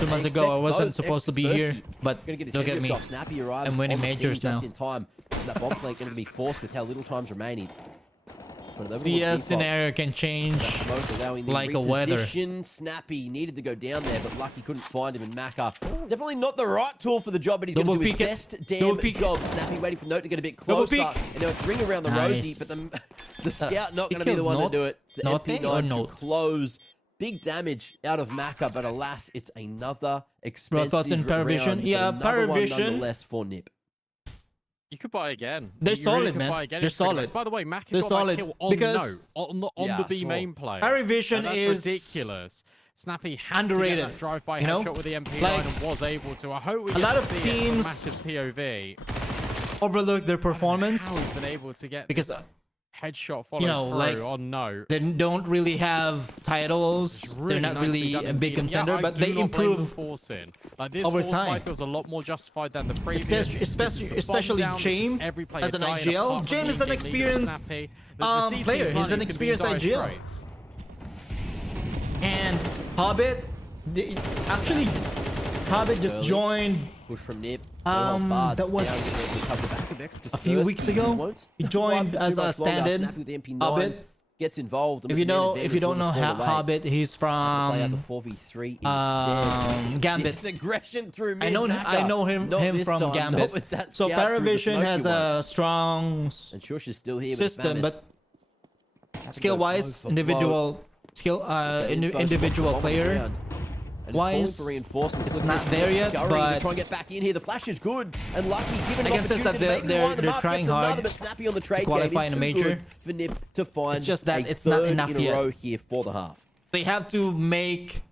2 months ago I wasn't supposed to be here, but look at me. I'm winning majors now. That bomb flank going to be forced with how little time's remaining. CS scenario can change like a weather. Snappy needed to go down there, but Lucky couldn't find him. And Maka, definitely not the right tool for the job, but he's going to do his best damn job. Snappy waiting for Note to get a bit closer. And now it's ring around the Rosie, but the scout not going to be the one to do it. It's the MP9 to close. Big damage out of Maka, but alas, it's another expensive round. Yeah, Paravision nonetheless for Nip. You could buy again. They're solid, man. They're solid. By the way, Mac got that kill on Note, on the B main player. Paravision is ridiculous. Snappy had underrated. To get that drive-by headshot with the MP9 and was able to. I hope we a lot of teams POV overlook their performance. How he's been able to get because headshot follow through on Note. They don't really have titles. They're not really a big contender, but they improve over time. Feels a lot more justified than the previous. Especially James as an IGL. James is an experienced player. He's an experienced IGL. And Hobbit, actually, Hobbit just joined. Push from Nip. That was a few weeks ago. He joined as a stand-in. Hobbit gets involved. If you don't know Hobbit, he's from the 4v3 Gambit. Aggression through mid. I know him from Gambit. So Paravision has a strong system, but skill-wise, individual player. Wise, it's not there yet, but try and get back in here. The flash is good, and Lucky given I guess it's that they're trying hard Snappy on the trade to qualify in a major. For Nip to find it's just that it's not enough in a row here for the half. They have to make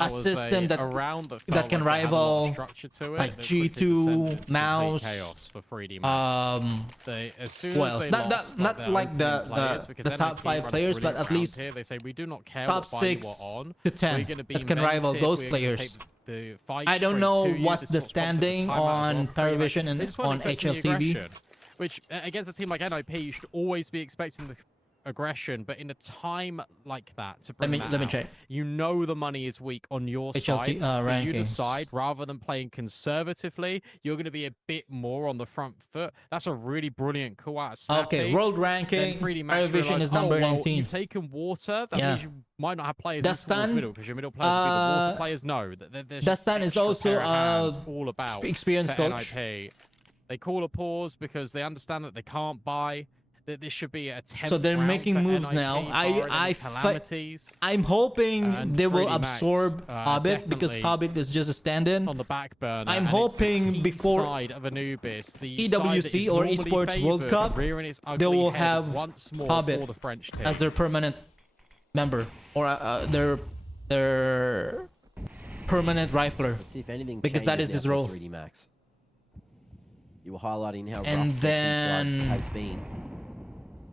a system that can rival like G2, Mouse. Not like the top 5 players, but at least top 6 to 10 that can rival those players. I don't know what's the standing on Paravision and on HLTV. Which against a team like NIP, you should always be expecting the aggression, but in a time like that to bring let me check. You know the money is weak on your side, so you decide rather than playing conservatively, you're going to be a bit more on the front foot. That's a really brilliant call out of Snappy. Okay, world ranking, Paravision is number 19. You've taken water, that means you might not have players in middle, because your middle players will be the water players. No, Dastan is also all about experienced coach. NIP. They call a pause because they understand that they can't buy. That this should be a 10th so they're making moves now. I'm hoping they will absorb Hobbit because Hobbit is just a stand-in. On the back burner. I'm hoping before side of Anubis, the EWC or Esports World Cup, they will have Hobbit the French team as their permanent member or their permanent rifler. Let's see if anything because that is his role. 3D Max. You were highlighting how and rough then the has been.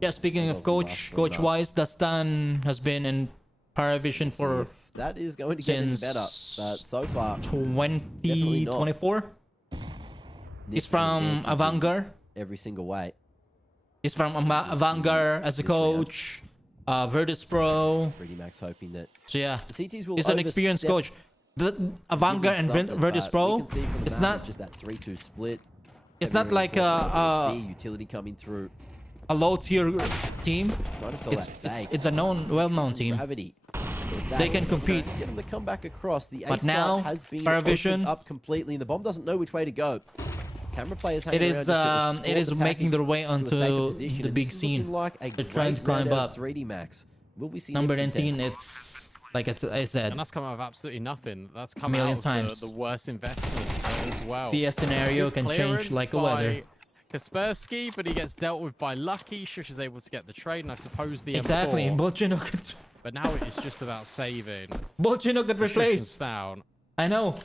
Yeah, speaking of coach-wise, Dastan has been in Paravision for that is going to get any better, but so far 2024. He's from Avangar. Every single way. He's from Avangar as a coach. Virtus Pro. 3D Max hoping that. So yeah, the CTs will he's an experienced coach. The Avangar and Virtus Pro. It's not just that 3-2 split. It's not like a utility coming through. a low-tier team. It's a well-known team. Gravity. They can compete. Get them to come back across. The But A now, has been Paravision opened up completely, and the bomb doesn't know which way to go. Camera players hanging it around just to is escort the making their way package to a safer onto position, the and big this is scene. looking like a They're trying to great climb round out up. of 3D Max. Will we see Number any 19, contest? it's like I said, And that's come out of absolutely nothing. That's come million out times. of the worst investment as well. CS scenario can change like a weather. Kaspersky, but he gets dealt with by Lucky. Shush is able to get the trade, and I suppose the Exactly. M4. Bolchino But now it is just about saving. got replaced. Down. I know.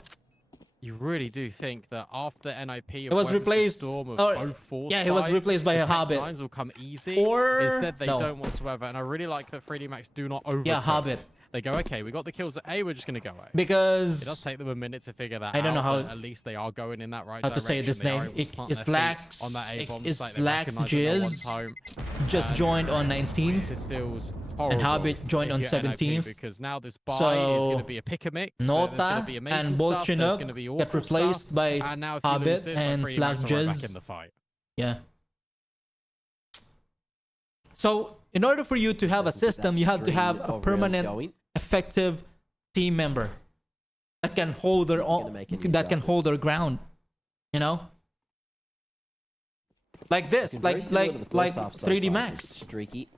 You really do think that after NIP, It was replaced. Storm of Oh, yeah, it was sides, replaced by the a Hobbit. Lines will come easy. Or instead they no. don't whatsoever. And I really like that 3D Max do not overcook. Yeah, Hobbit. They go, okay, we got the kills at A, we're just gonna go A. Because It does take them a minute to figure that out. I don't know how- but at least they are going in that right how direction. to say this They are name. able to plant It's their feet Lax. on that A bomb. It's Like they Lax recognize that no one's Jizz. home. Just joined on 19th. This feels horrible. And Hobbit joined if on you're NIP, 17th. because now this buy So, is going to be a pick a mix. There's gonna Nota be amazing and stuff, there's Bolchinook gonna be get awful replaced stuff, by and now if you lose Hobbit this, and like, 3D Max Slack are right back Jizz. in the fight. Yeah. So, in order for you to have a system, you have to have a permanent, effective team member that can hold their own, that can hold their ground. You know, like this, like 3D Max, Streaky.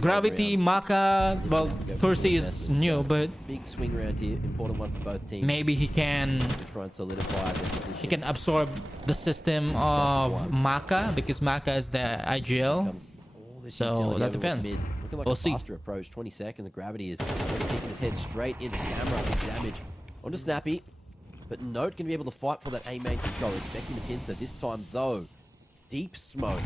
Gravity, Maka. Well, Percy is new, but Big swing round here. Important one for both teams. maybe he can Try and solidify their position. he can absorb the system of Maka because Maka is the IGL. Comes all this So, utility that over depends. mid. Looking like We'll a see. faster approach. 20 seconds. And Gravity is taking his head straight into camera. Damage onto Snappy. But Note can be able to fight for that A main control. Expecting the pincer. This time, though, deep smoke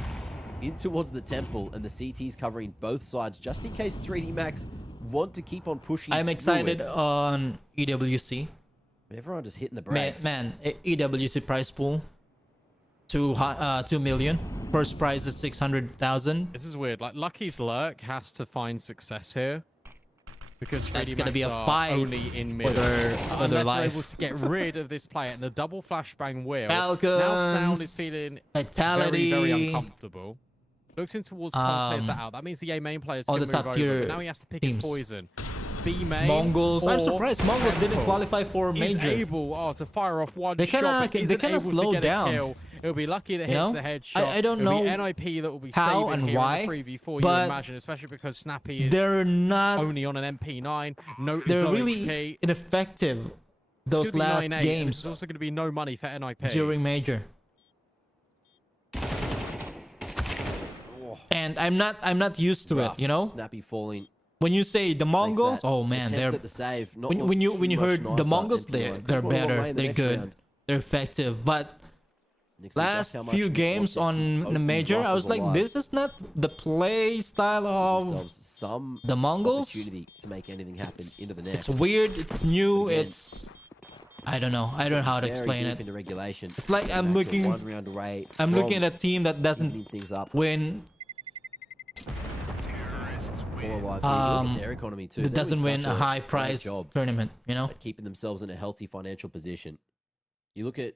in towards the temple. And the CT's covering both sides just in case 3D Max want to keep on pushing. I'm through excited it. on EWC. But everyone just hitting the brakes. Man, EWC prize pool, 2 million. First prize is 600,000. This is weird. Like Lucky's Lurk has to find success here. Because 3D That's gonna Max be a are fight only in middle. for their Unless they're life. able to get rid of this player and the double flashbang wheel. Falcons, Now Snowl is feeling Vitality, very uncomfortable. Looks in towards plays that out. That means the A main players all can the move top over. tier But now he has to pick teams. his poison. B main. Mongols. I'm or surprised Mongols didn't Temple. qualify for He's major. able to fire off one They shot. kinda- but they isn't kinda able to slowed get a down. kill. It'll be Lucky that You hits know? the headshot. I don't It'll know be NIP that will be how saving and here why, in the 3v4, you but imagine, especially because Snappy is They're not. only on an MP9. No, They're no really HP. ineffective. It's Those gonna be last 9-8, and games There's also going to be no money for NIP. during major. And I'm not used to it. Rough. You know, Snappy falling. when you say the Mongols, Makes that oh man, attempt they're at the save. Not when you too much heard the nicer. Mongols, MP9 they're could've gone a long way better, in the they're next good, round. they're effective. But Next week, last just how much few we games want to keep on both the these major, I was rifles like, alive. this is not the play style of Themselves some the Mongols. opportunity to make anything happen into the next. It's weird, it's new, Again, it's I don't know how to Very explain deep it. into regulation. It's like Back I'm to looking- one round away I'm from looking at a team that evening doesn't things up. win, Look at their economy too. that They're doesn't doing win such a high great prize job tournament, you know. at keeping themselves in a healthy financial position. You look at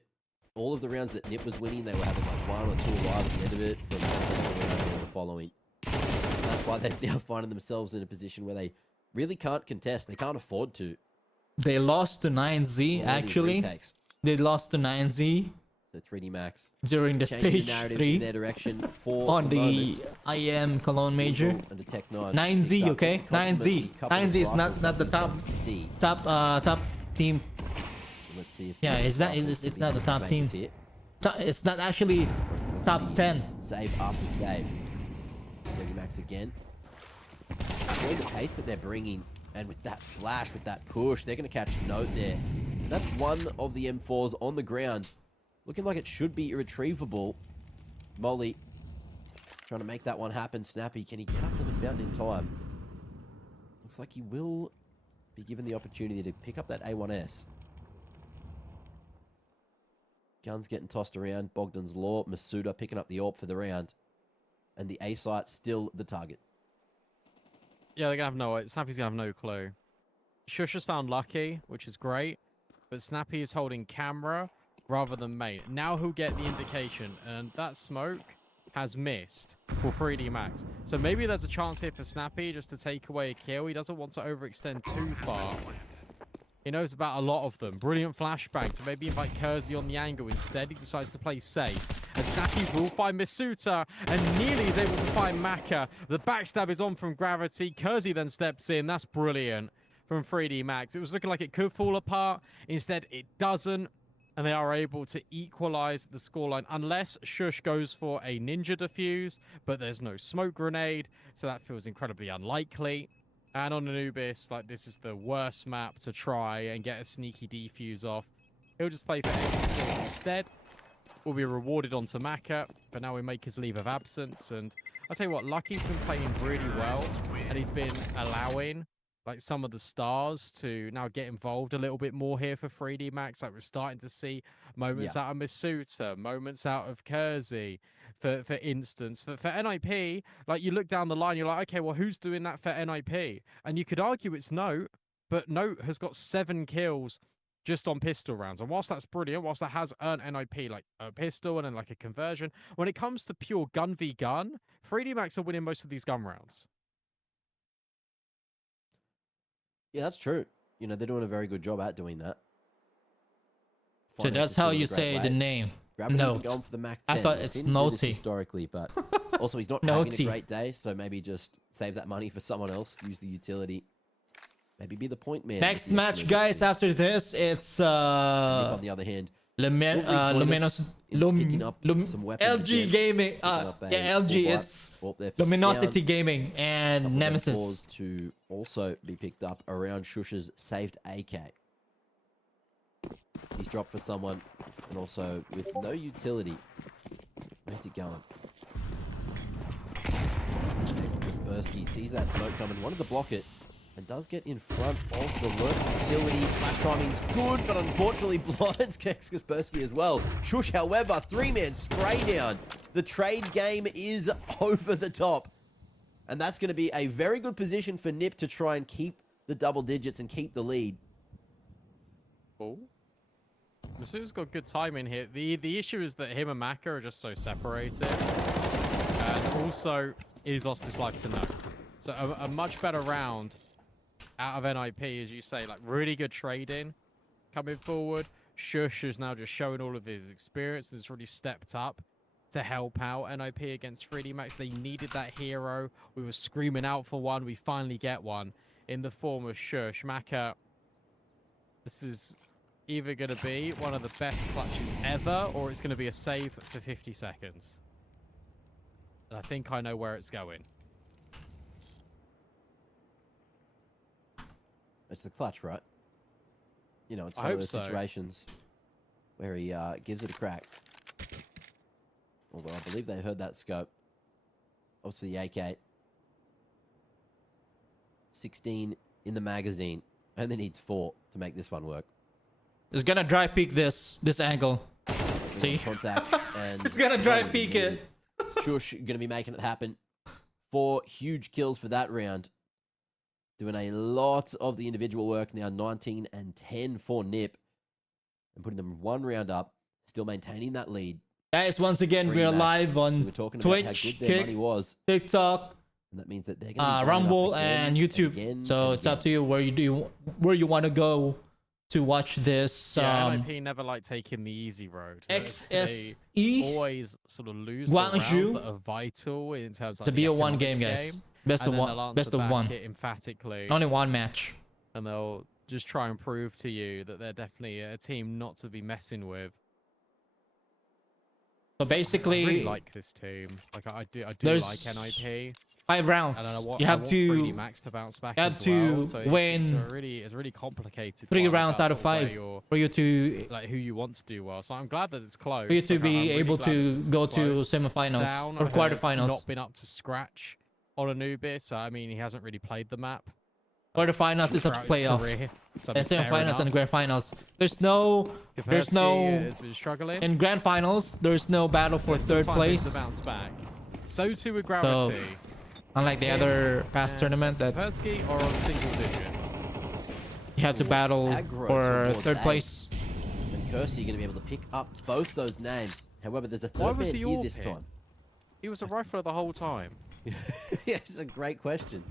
all of the rounds that Nip was winning, they were having like 1 or 2 alive at the end of it from the rest of the rounds they were following. That's why they're now finding themselves in a position where they really can't contest. They can't afford to. They lost to 9Z All these actually. retakes. They lost to 9Z So 3D Max during the changing the stage narrative in 3 their direction for on the moment. IM Cologne major. Under Tech 9. 9Z, Picked up okay? just a compliment 9Z. with a couple of 9Z is rifles not the on top C. top team. Let's see if Yeah, the it's not rifles it's can not be the top makers team. here. It's not actually Or if it will top be 10. Save after save. 3D Max again. Enjoying the pace that they're bringing, and with that flash, with that push, they're going to catch Note there. And that's one of the M4s on the ground. Looking like it should be irretrievable. Molly trying to make that one happen. Snappy, can he get up to the fountain in time? Looks like he will be given the opportunity to pick up that A1S. Guns getting tossed around. Bogdan's Law. Masuda picking up the AWP for the round. And the A site still the target. Yeah, they're going to have Snappy's going to have no clue. Shush has found Lucky, which is great. But Snappy is holding camera rather than main. Now he'll get the indication. And that smoke has missed for 3D Max. So maybe there's a chance here for Snappy just to take away a kill. He doesn't want to overextend too far. He knows about a lot of them. Brilliant flashbang to maybe invite Kersey on the angle. Instead, he decides to play safe. And Snappy will find Misuta, and nearly is able to find Maka. The backstab is on from Gravity. Kersey then steps in. That's brilliant from 3D Max. It was looking like it could fall apart. Instead, it doesn't. And they are able to equalize the scoreline unless Shush goes for a ninja defuse, but there's no smoke grenade, so that feels incredibly unlikely. And on Anubis, like, this is the worst map to try and get a sneaky defuse off. He'll just play for 8 kills instead. Will be rewarded onto Maka, but now we make his leave of absence. And I'll tell you what, Lucky's been playing really well, and he's been allowing like some of the stars to now get involved a little bit more here for 3D Max. Like, we're starting to see moments out of Misuta, moments out of Kersey, for instance. For NIP, like, you look down the line, you're like, okay, well, who's doing that for NIP? And you could argue it's Note, but Note has got 7 kills just on pistol rounds. And whilst that's brilliant, whilst that has earned NIP like a pistol and then like a conversion, when it comes to pure gun v gun, 3D Max are winning most of these gun rounds. Yeah, that's true. You know, they're doing a very good job at doing that. So that's how you say the name. Note. Going for the Mac 10. I thought it's Naughty. Historically, but also he's not having a great day, so maybe just save that money for someone else. Use the utility. Maybe be the point man. Next match, guys, after this, it's on the other hand, LUMINOSITY LG Gaming. LG, it's LUMINOSITY Gaming and NEMESIS to also be picked up around Shush's saved AK. He's dropped for someone, and also with no utility. Where's he going? Kaspersky sees that smoke coming, wanted to block it, and does get in front of the lurk facility. Flash timing's good, but unfortunately blinds Kaspersky as well. Shush, however, 3-man spray down. The trade game is over the top. And that's going to be a very good position for Nip to try and keep the double digits and keep the lead. Oh. Masu's got good timing here. The issue is that him and Maka are just so separated. And also, he's lost his life to Note. So a much better round out of NIP, as you say, like, really good trading coming forward. Shush is now just showing all of his experience and has really stepped up to help out NIP against 3D Max. They needed that hero. We were screaming out for one. We finally get one in the form of Shush. Maka, this is either going to be one of the best clutches ever, or it's going to be a save for 50 seconds. And I think I know where it's going. It's the clutch, right? You know, it's one of those situations where he gives it a crack. Although I believe they heard that scope. Obviously the AK. 16 in the magazine. Only needs 4 to make this one work. It's gonna dry peek this angle. See? Contact and it's gonna dry peek it. Shush gonna be making it happen. 4 huge kills for that round. Doing a lot of the individual work now. 19 and 10 for Nip. And putting them 1 round up. Still maintaining that lead. Guys, once again, we're live on Twitch, Kick, TikTok, and that means that they're gonna be Rumble, and YouTube. So it's up to you where you want to go to watch this. Yeah, NIP never like taking the easy road. XSE they always sort of lose the rounds that are vital in terms of to be a 1 game, guys. Best of 1. Best of 1. Emphatically. Only 1 match. And they'll just try and prove to you that they're definitely a team not to be messing with. So basically, I really like this team. Like, I do like NIP. 5 rounds. You have to 3D Max to bounce back. You have to win. It's really complicated. 3 rounds out of 5 for you to like who you want to do well. So I'm glad that it's close. For you to be able to go to semifinals or quarterfinals. Not been up to scratch on Anubis. I mean, he hasn't really played the map. Quarterfinals is a playoff. And semifinals and grand finals. There's no struggling. In grand finals, there's no battle for 3rd place. To bounce back. So too with Gravity. So, unlike the other past tournament that Persky or on single digits. You have to battle for 3rd place. And Kersey going to be able to pick up both those names. However, there's a 3rd man here this time. He was a rifler the whole time. Yeah, it's a great question.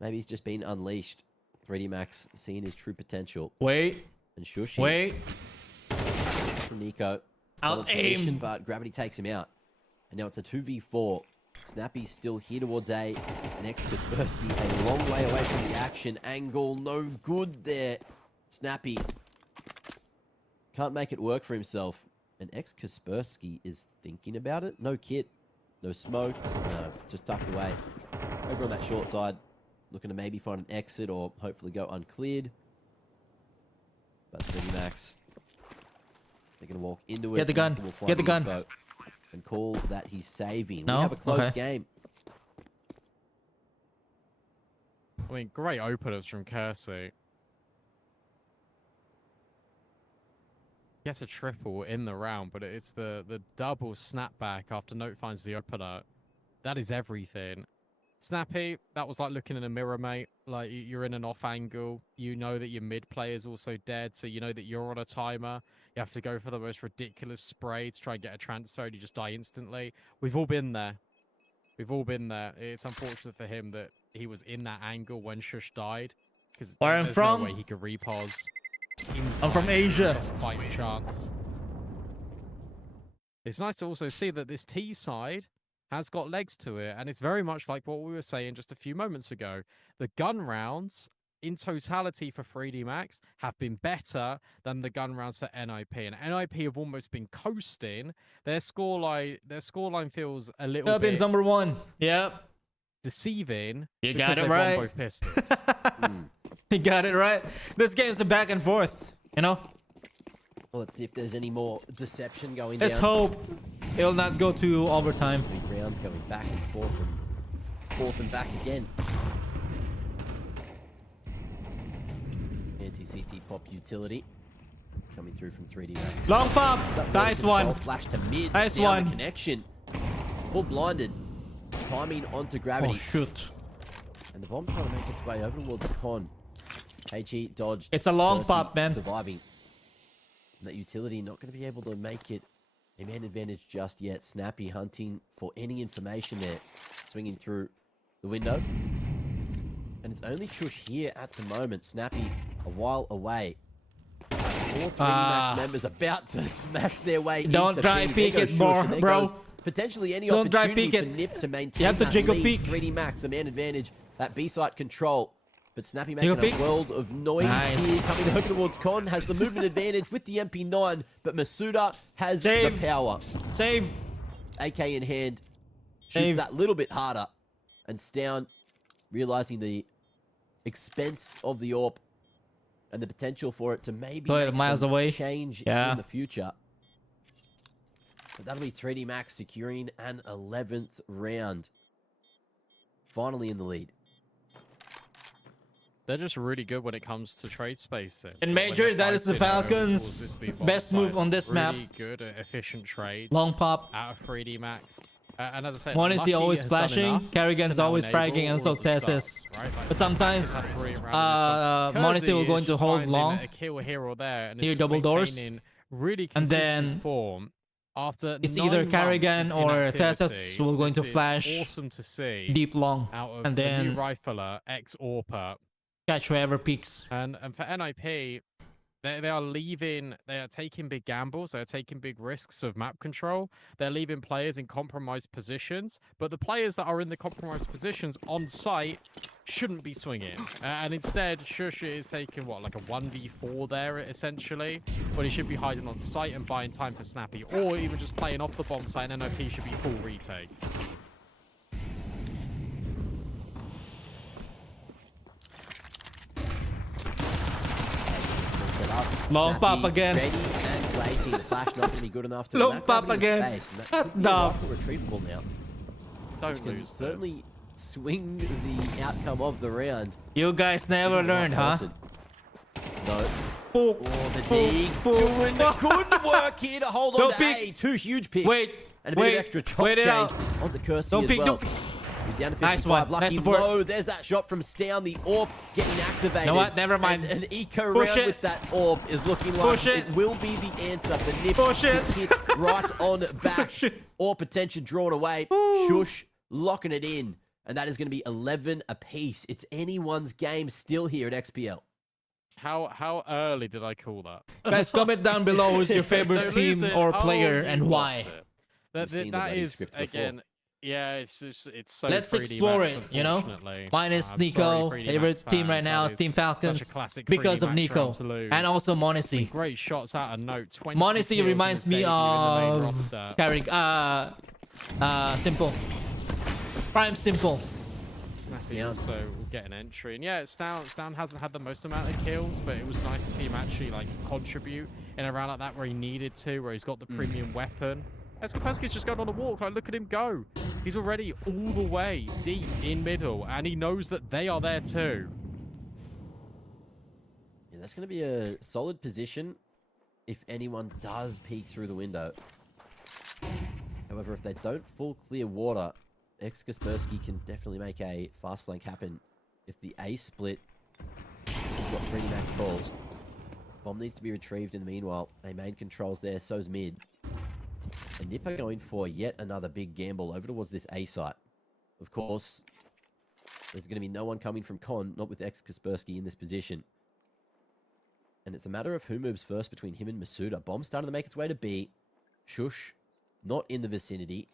Maybe he's just been unleashed. 3D Max seeing his true potential. Wait. And Shushi. Wait. Nico. I'll aim. But Gravity takes him out. And now it's a 2v4. Snappy's still here towards A. And Kaspersky a long way away from the action. Angle no good there. Snappy can't make it work for himself. And Kaspersky is thinking about it. No kit. No smoke. Just tucked away. Over on that short side. Looking to maybe find an exit or hopefully go uncleared. But 3D Max. They're going to walk into it. Get the gun. Get the gun. And call that he's saving. No? We have a close game. I mean, great openers from Kersey. Gets a triple in the round, but it's the double snapback after Note finds the opener. That is everything. Snappy, that was like looking in a mirror, mate. Like, you're in an off angle. You know that your mid player is also dead, so you know that you're on a timer. You have to go for the most ridiculous spray to try and get a transfer, and you just die instantly. We've all been there. We've all been there. It's unfortunate for him that he was in that angle when Shush died. Because there's no way he could repause. I'm from Asia. Fighting chance. It's nice to also see that this T side has got legs to it, and it's very much like what we were saying just a few moments ago. The gun rounds in totality for 3D Max have been better than the gun rounds for NIP, and NIP have almost been coasting. Their scoreline feels a little bit number one. Yep. Deceiving. You got it right. Both pistols. You got it right. This game's a back and forth, you know? Well, let's see if there's any more deception going down. Let's hope it'll not go to overtime. Rounds going back and forth and back again. Anti-CT pop utility coming through from 3D Max. Long pop. Nice one. Flash to mid. Nice one. Connection. Full blinded. Timing onto Gravity. Oh, shoot. And the bomb's trying to make its way over towards Con. HE dodged. It's a long pop, man. Surviving. And that utility not going to be able to make it a man advantage just yet. Snappy hunting for any information there. Swinging through the window. And it's only Chush here at the moment. Snappy a while away. 4 3D Max members about to smash their way Don't into try peek it, bro. Potentially any Don't opportunity for Nip to maintain you have to jiggle peek. 3D Max, a man advantage. That B-site control. But Snappy making a world of noise here. Coming over towards Con. Has the movement advantage with the MP9. But Masuda has the power. Save. AK in hand. Shoots that little bit harder. And Stown realizing the expense of the AWP. And the potential for it to maybe make miles away. Change in the future. But that'll be 3D Max securing an 11th round. Finally in the lead. They're just really good when it comes to trade spacing. In Major, that is the Falcons' best move on this map. Really good, efficient trades. Long pop. Out of 3D Max. And as I said, one is he always flashing, Kerrigan's always fragging, and so Tessis. Right? Like, but sometimes, Monacy will go into hold long. A kill here or there, and near double doors. Really and then form. After it's either Kerrigan or Tessis will go into flash. Awesome to see. Deep long. Out of and then the new rifler, ex-AWPer. Catch whoever peaks. And for NIP, they are taking big gambles. They're taking big risks of map control. They're leaving players in compromised positions. But the players that are in the compromised positions on site shouldn't be swinging. And instead, Shush is taking, what, like a 1v4 there, essentially? When he should be hiding on site and buying time for Snappy. Or even just playing off the bomb site, and NIP should be full retake. Long pop again. Ready and waiting. The flash not going to be good enough to long pop again. No. Retrievable now. Don't lose. Certainly swing the outcome of the round. You guys never learned, huh? No. Oh, the dig. Doing the good work here to hold on to A. 2 huge picks. Wait. And a bit of extra top change onto Kersey as well. He's down to 55. Nice one. Lucky Nice low. There's that shot from Stown. The AWP getting activated. You know what? Never mind. And an eco Push round it. with that AWP is looking like it will be the answer. The nip Push it. hit right on back. Push it. AWP attention drawn away. Ooh. Shush locking it in. And that is going to be 11 apiece. It's anyone's game still here at XPL. How early did I call that? Guys, comment down below who's your favorite team or player and why. We've seen the That bloody is script before. again. Yeah, it's so. Let's 3D explore Max, it, you know? unfortunately. Mine is I'm Nico. sorry, 3D Favorite Max team right fans, now that is Team such Falcons a classic because 3D of Max Nico. round to lose. And also Monacy. Great shots out of note. 20 Monacy kills in reminds his me debut in the main of roster. Carrick. Simple. Prime Simple. Snappy also will get an entry. And yeah, Stan hasn't had the most amount of kills, but it was nice to see him actually like contribute in a round like that where he needed to, where he's got the premium weapon. Kaspersky's just going on a walk. Like, look at him go. He's already all the way deep in middle, and he knows that they are there too. Yeah, that's going to be a solid position if anyone does peek through the window. However, if they don't full clear water, Kaspersky can definitely make a fast flank happen. If the A split has got 3 max calls, bomb needs to be retrieved in the meanwhile. A main controls there, so's mid. And Nip are going for yet another big gamble over towards this A site. Of course, there's going to be no one coming from Con, not with Kaspersky in this position. And it's a matter of who moves first between him and Masuda. Bomb starting to make its way to B. Shush, not in the vicinity.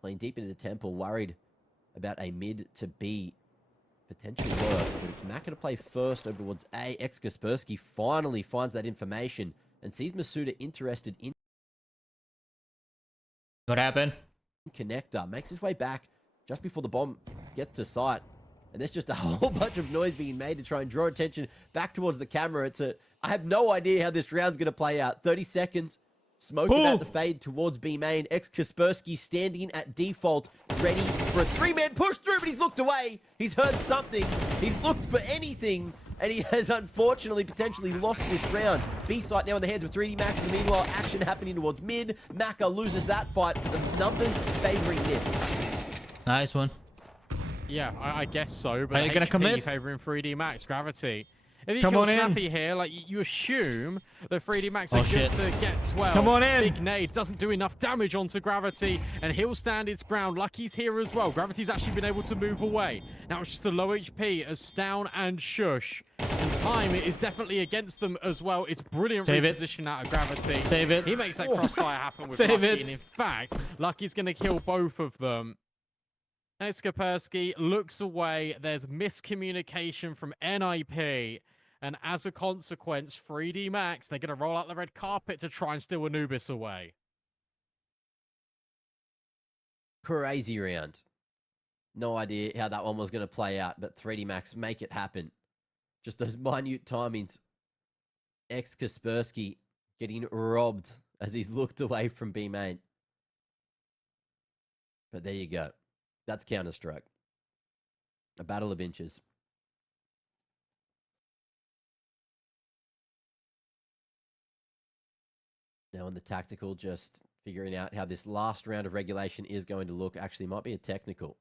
Playing deep into the temple, worried about a mid to B potential work. But it's Maka to play first over towards A. Kaspersky finally finds that information and sees Masuda interested in What happened? connector. Makes his way back just before the bomb gets to site. And there's just a whole bunch of noise being made to try and draw attention back towards the camera. I have no idea how this round's going to play out. 30 seconds. Smoke about to fade towards B main. Kaspersky standing at default, ready for a 3-man push through, but he's looked away. He's heard something. He's looked for anything, and he has unfortunately potentially lost this round. B site now in the hands of 3D Max. In the meanwhile, action happening towards mid. Maka loses that fight. The numbers favoring Nip. Nice one. Yeah, I guess so. But Are you gonna commit? favoring 3D Max Gravity. If you Come kill on in. Snappy here, like you assume that 3D Max are good to get 12. Come on in. Big nade doesn't do enough damage onto Gravity, and he'll stand his ground. Lucky's here as well. Gravity's actually been able to move away. Now it's just the low HP as Stown and Shush. And time is definitely against them as well. It's brilliant reposition out of Gravity. Save it. He makes that crossfire happen with Save Lucky, it. and in fact, Lucky's going to kill both of them. Kaspersky looks away. There's miscommunication from NIP. And as a consequence, 3D Max, they're going to roll out the red carpet to try and steal Anubis away. Crazy round. No idea how that one was going to play out, but 3D Max make it happen. Just those minute timings. Kaspersky getting robbed as he's looked away from B main. But there you go. That's Counter-Strike. A battle of inches. Now on the tactical, just figuring out how this last round of regulation is going to look. Actually, might be a technical.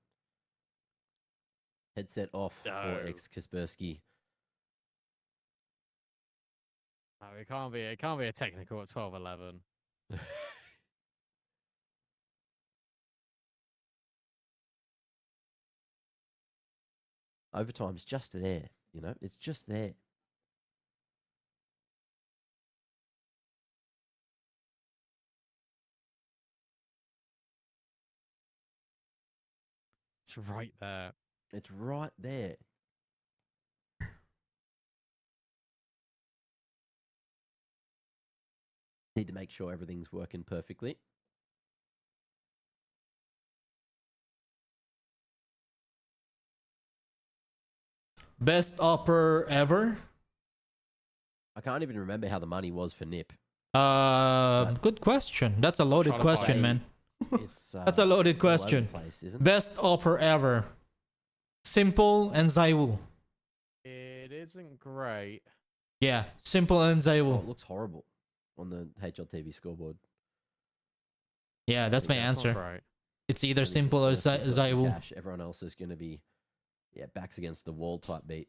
Headset off for Kaspersky. No, it can't be a technical at 12-11. Overtime's just there, you know? It's just there. It's right there. It's right there. Need to make sure everything's working perfectly. Best offer ever? I can't even remember how the money was for Nip. Good question. That's a loaded question, man. It's That's a loaded question. Place, isn't it? Best offer ever. Simple and Zaiwu. It isn't great. Yeah, Simple and Oh, Zaiwu. it looks horrible on the HLTV scoreboard. Yeah, that's my It's not answer. great. It's either simple or Zaiwu. Everyone else is going to be, yeah, backs against the wall type beat.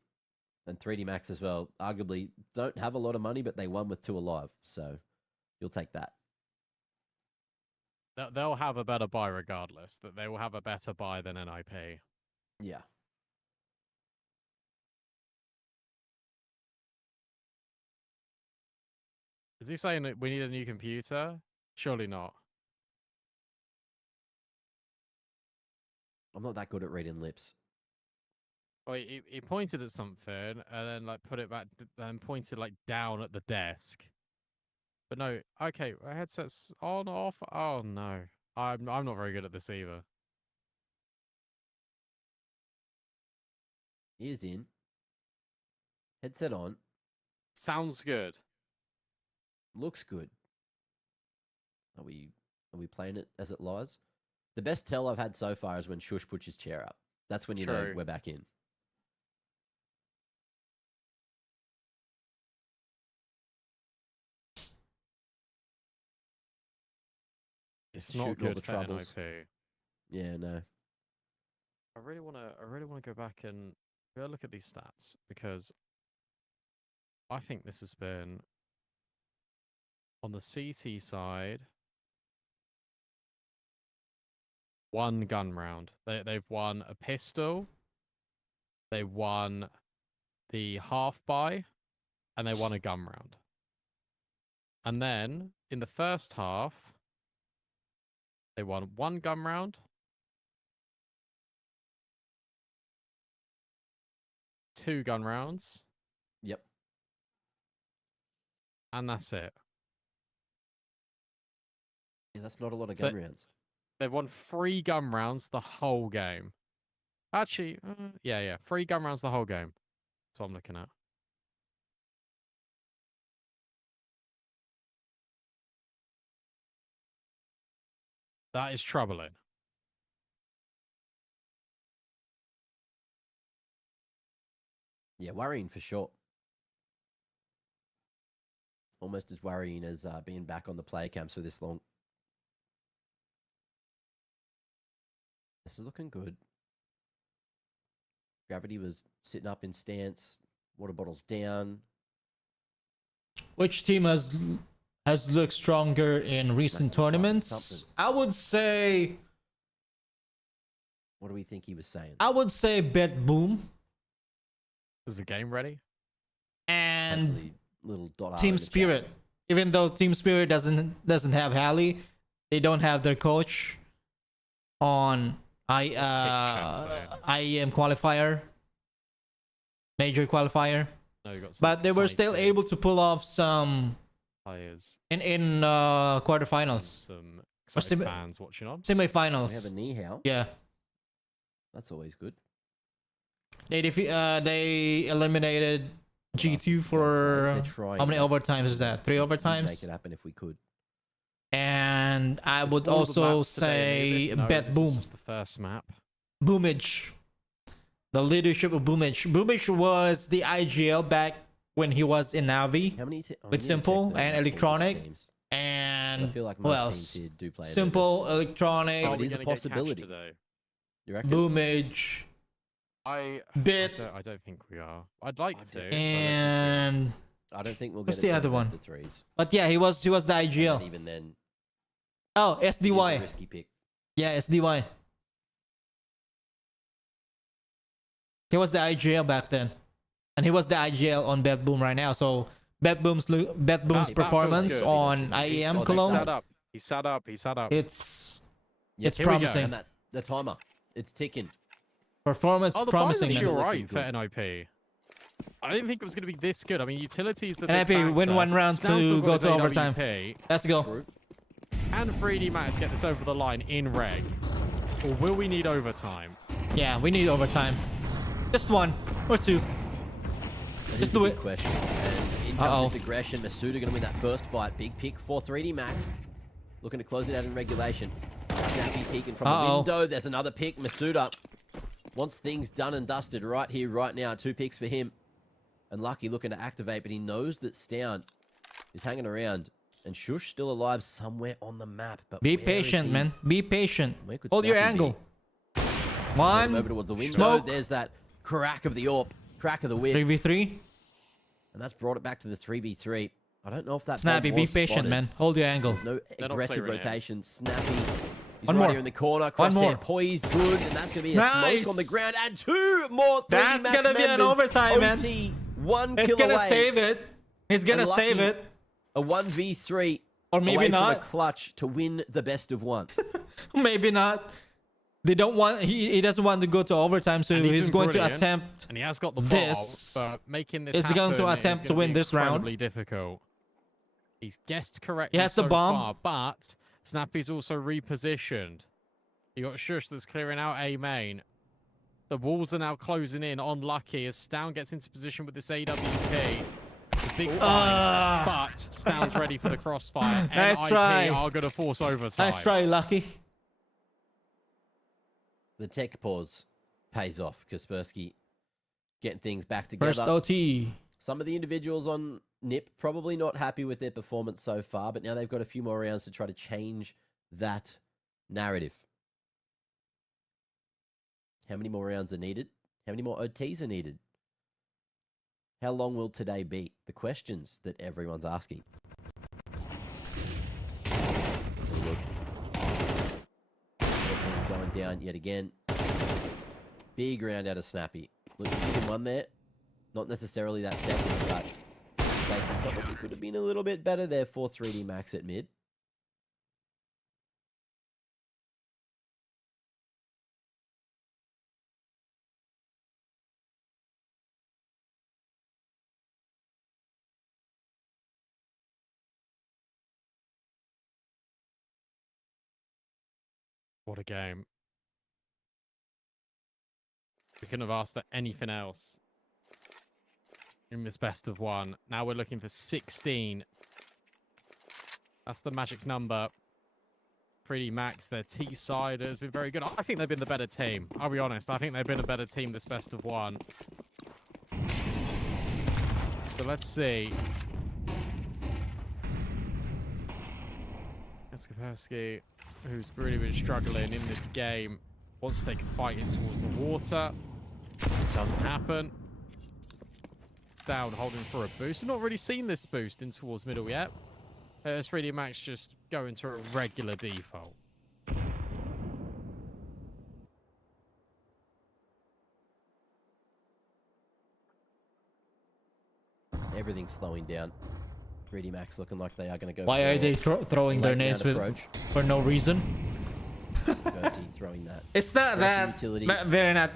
And 3D Max as well, arguably don't have a lot of money, but they won with 2 alive. So you'll take that. They'll have a better buy regardless. That they will have a better buy than NIP. Yeah. Is he saying that we need a new computer? Surely not. I'm not that good at reading lips. Well, he pointed at something and then like put it back and pointed like down at the desk. But no, okay, our headset's on, off. Oh no, I'm not very good at this either. Ears in. Headset on. Sounds good. Looks good. Are we playing it as it lies? The best tell I've had so far is when Shush puts his chair up. That's when you know we're back in. It's not good for NIP. Yeah, no. I really want to go back and look at these stats because I think this has been on the CT side. 1 gun round. They've won a pistol. They won the half buy, and they won a gun round. And then in the first half, they won 1 gun round, 2 gun rounds. Yep. And that's it. Yeah, that's not a lot of gun rounds. They've won 3 gun rounds the whole game. Actually, yeah, 3 gun rounds the whole game. That's what I'm looking at. That is troubling. Yeah, worrying for sure. Almost as worrying as being back on the player camps for this long. This is looking good. Gravity was sitting up in stance. Water bottles down. Which team has looked stronger in recent tournaments? I would say. What do we think he was saying? I would say Bet Boom. Is the game ready? And little Team Spirit. Even though Team Spirit doesn't have Hallie, they don't have their coach on IEM qualifier, major qualifier. No, you got some but they were still able to pull off some players in quarterfinals. Some fans watching on. Semifinals. We have a Nihao. Yeah. That's always good. They eliminated G2 for how many overtimes is that? 3 overtimes? Make it happen if we could. And I would also say Bet Boom. The first map. Boomage. The leadership of Boomage. Boomage was the IGL back when he was in Navi with Simple and Electronic. And I feel like most teams here do play Simple, Electronic. So it is a possibility. You reckon? Boomage. I don't think we are. I'd like to. And I don't think we'll what's get the other one? But yeah, he was the IGL. Even then. Oh, SDY. Risky pick. Yeah, SDY. He was the IGL back then, and he was the IGL on Bet Boom right now. So Bet Boom's performance on IEM Cologne. He sat up. It's promising. And the timer, it's ticking. Performance promising. You're right for NIP. I didn't think it was going to be this good. I mean, utilities that NIP win 1 round to go to overtime. Let's go. True. And 3D Max get this over the line in reg. Or will we need overtime? Yeah, we need overtime. Just 1 or 2. Just do it. Question. And in comes this aggression. MztrDale going to win that first fight. Big pick for 3D Max. Looking to close it out in regulation. Jappy peeking from the window. There's another pick. MztrDale wants things done and dusted right here, right now. 2 picks for him. And Lucky looking to activate, but he knows that Stound is hanging around. And Shush still alive somewhere on the map. But be patient, man. Be patient. Hold your angle. One. Over towards the window. Smoke. There's that crack of the AWP. Crack of the whip. 3v3. And that's brought it back to the 3v3. I don't know if that Snappy, be patient, spotted. man. Hold your angle. There's no aggressive rotation. Snappy. He's One right more. here in the corner. One more. Crosshair poised, good, and that's going to be a Nice. smoke on the ground. And 2 more 3D That's Max gonna be an members. overtime, man. OT, 1 He's kill gonna away. save it. He's gonna And save lucky, it. A 1v3 Or maybe away not. from a clutch to win the best of 1. Maybe not. They don't want. He doesn't want to go to overtime, so he's going to attempt. And he has got the this. ball, but making this Is happen going to attempt is to gonna win be this round. incredibly difficult. He's guessed correctly He has the so bomb. far, but Snappy's also repositioned. You got Shush that's clearing out A main. The walls are now closing in on Lucky as Stown gets into position with this AWP. It's a big fight, but Stown's ready for the crossfire. Nice NIP try. are going to force overtime. Nice try, Lucky. The tech pause pays off. Kaspersky getting things back together. First OT. Some of the individuals on NIP probably not happy with their performance so far, but now they've got a few more rounds to try to change that narrative. How many more rounds are needed? How many more OTs are needed? How long will today be? The questions that everyone's asking. Let's have a look. Everything going down yet again. Big round out of Snappy. Look, he won there. Not necessarily that second, but Jason felt like he could have been a little bit better there for 3D Max at mid. What a game. We couldn't have asked for anything else in this best of 1. Now we're looking for 16. That's the magic number. 3D Max, their T side has been very good. I think they've been the better team. I'll be honest. I think they've been a better team this best of 1. So let's see. Kaspersky, who's really been struggling in this game, wants to take a fight in towards the water. Doesn't happen. It's down, holding for a boost. We've not really seen this boost in towards middle yet. It's 3D Max just going to a regular default. Everything's slowing down. 3D Max looking like they are going to go. Why are they throwing their nades for no reason? Throwing that. It's not that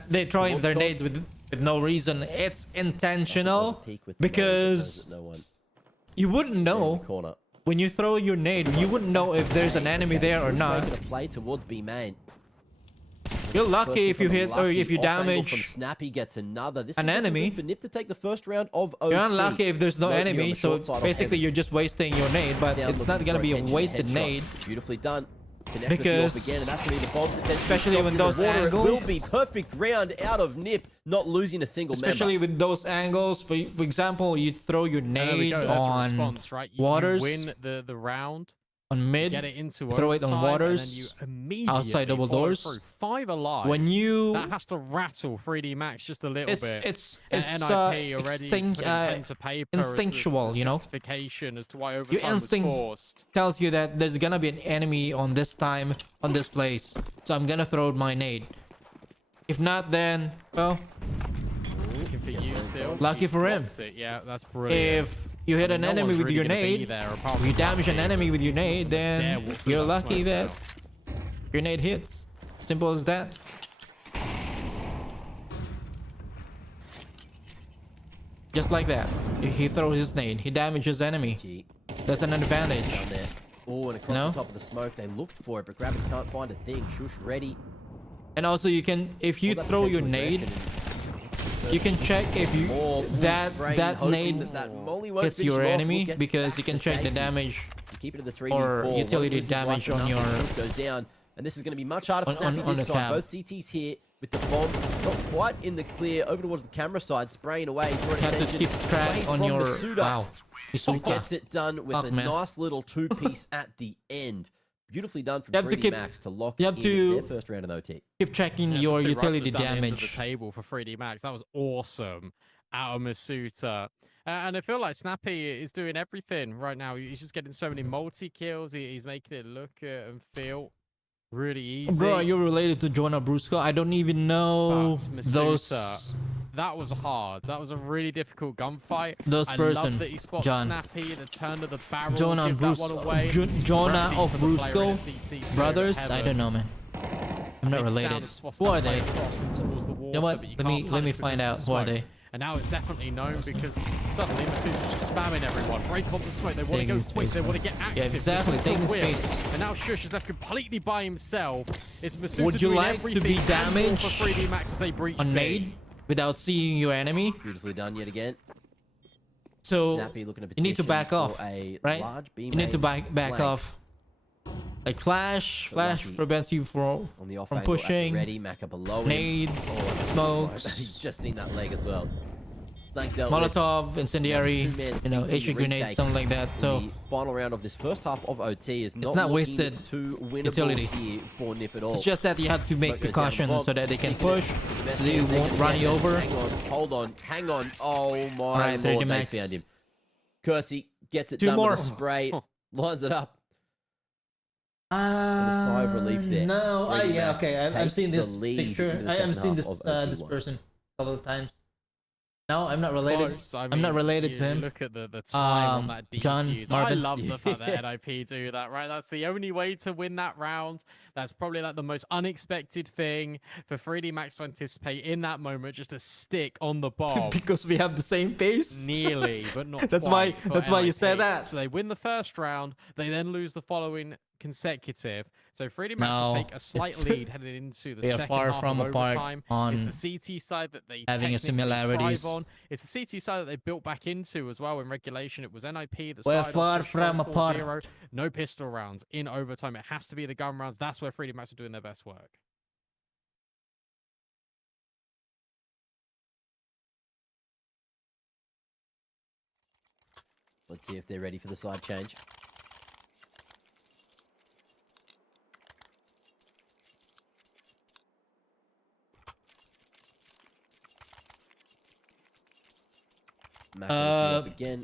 they're throwing their nades with no reason. It's intentional because you wouldn't know when you throw your nade. You wouldn't know if there's an enemy there or not. Making a play towards B main. You're lucky if you hit or if you damage from Snappy gets another. This an is enemy. For NIP to take the first round of OT. You're unlucky if there's no enemy, so basically you're just wasting your nade, but it's not gonna be a wasted nade. Beautifully done. Because again, and that's gonna be the bomb. especially with those angles, it will be perfect round out of NIP, not losing a single especially member. with those angles. For example, you throw your nade on response, right? waters, win the round. on mid, Get it into throw it on overtime, waters, and then you immediately outside double follow doors. through. 5 alive. When you that has to rattle 3D Max just a little bit. It's NIP already putting pen to paper instinctual, you know. Justification as to why Your overtime was instinct forced. tells you that there's gonna be an enemy on this time, on this place, so I'm gonna throw my nade. If not, then well, For you two, lucky for him. Yeah, that's brilliant. If you hit an enemy with your nade, if you damage an enemy with your nade, then you're lucky that your nade hits. Simple as that. Just like that. If he throws his nade, he damages enemy. That's an advantage. Down there. Oh, and across the top of the smoke, they looked for it, but Gravity can't find a thing. Shush ready. And also you can, if you throw your nade, you can check if you that nade hits your enemy, because you can check the damage Keep it to the or 3v4. utility damage on your goes down, and this is going to be much harder for Snappy on this the time. tab. Both CTs here with the bomb, not quite in the clear, over towards the camera side, spraying away. You have to keep track on your wow. Gets it done with a nice little two-piece at the end. Beautifully done from 3D Max to lock in their first round of OT. Keep checking your utility damage. The end of the table for 3D Max. That was awesome out of Masuta. And I feel like Snappy is doing everything right now. He's just getting so many multi-kills. He's making it look and feel really easy. Bro, are you related to Jonah Brusco? I don't even know those. That was hard. That was a really difficult gunfight. I love that he spots Snappy, the turn of the barrel, Jonah and Brusco. Jonah of Brusco brothers? I don't know, man. I'm not related. Who are they? You know what? Let me find out. Who are they? And now it's definitely known because suddenly Masuda's just spamming everyone. Break onto smoke. They want to go quick. They want to get active. Yeah, exactly. Taking space. And now Shush is left completely by himself. It's Masuda Would you like to be damaged for 3D Max as they breach on nade without seeing your enemy? Beautifully done yet again. So Snappy looking to you need to back off, right? You need to back off. Like flash prevents you from pushing. Ready, Maka below nades, smokes. He's just seen that leg as well. Molotov, incendiary, HE grenade, something like that. So the final round of this first half of OT is not wasted to utility here for Nip at all. It's just that you have to make precautions so that they can push, so they won't run you over. Hold on, hang on. Oh my lord, they found him. Kersey gets it done with a spray, lines it up. A sigh of relief there. No, yeah, okay. I've seen this picture. I've seen this this person a couple of times. No, I'm not related. I mean, I'm not related to him. Look at the time on that DQ. John Marvin. I love the fact that NIP do that, right? That's the only way to win that round. That's probably like the most unexpected thing for 3D Max to anticipate in that moment, just to stick on the bomb. Because we have the same pace? Nearly, but not That's quite why you said that. So they win the first round, they then lose the following consecutive. So 3D Max will take a slight lead headed into the second half of overtime. It's the CT side that they having a similarities on. It's the CT side that they built back into as well in regulation. It was NIP that we're started far from apart. No pistol rounds in overtime. It has to be the gun rounds. That's where 3D Max are doing their best work. Let's see if they're ready for the side change.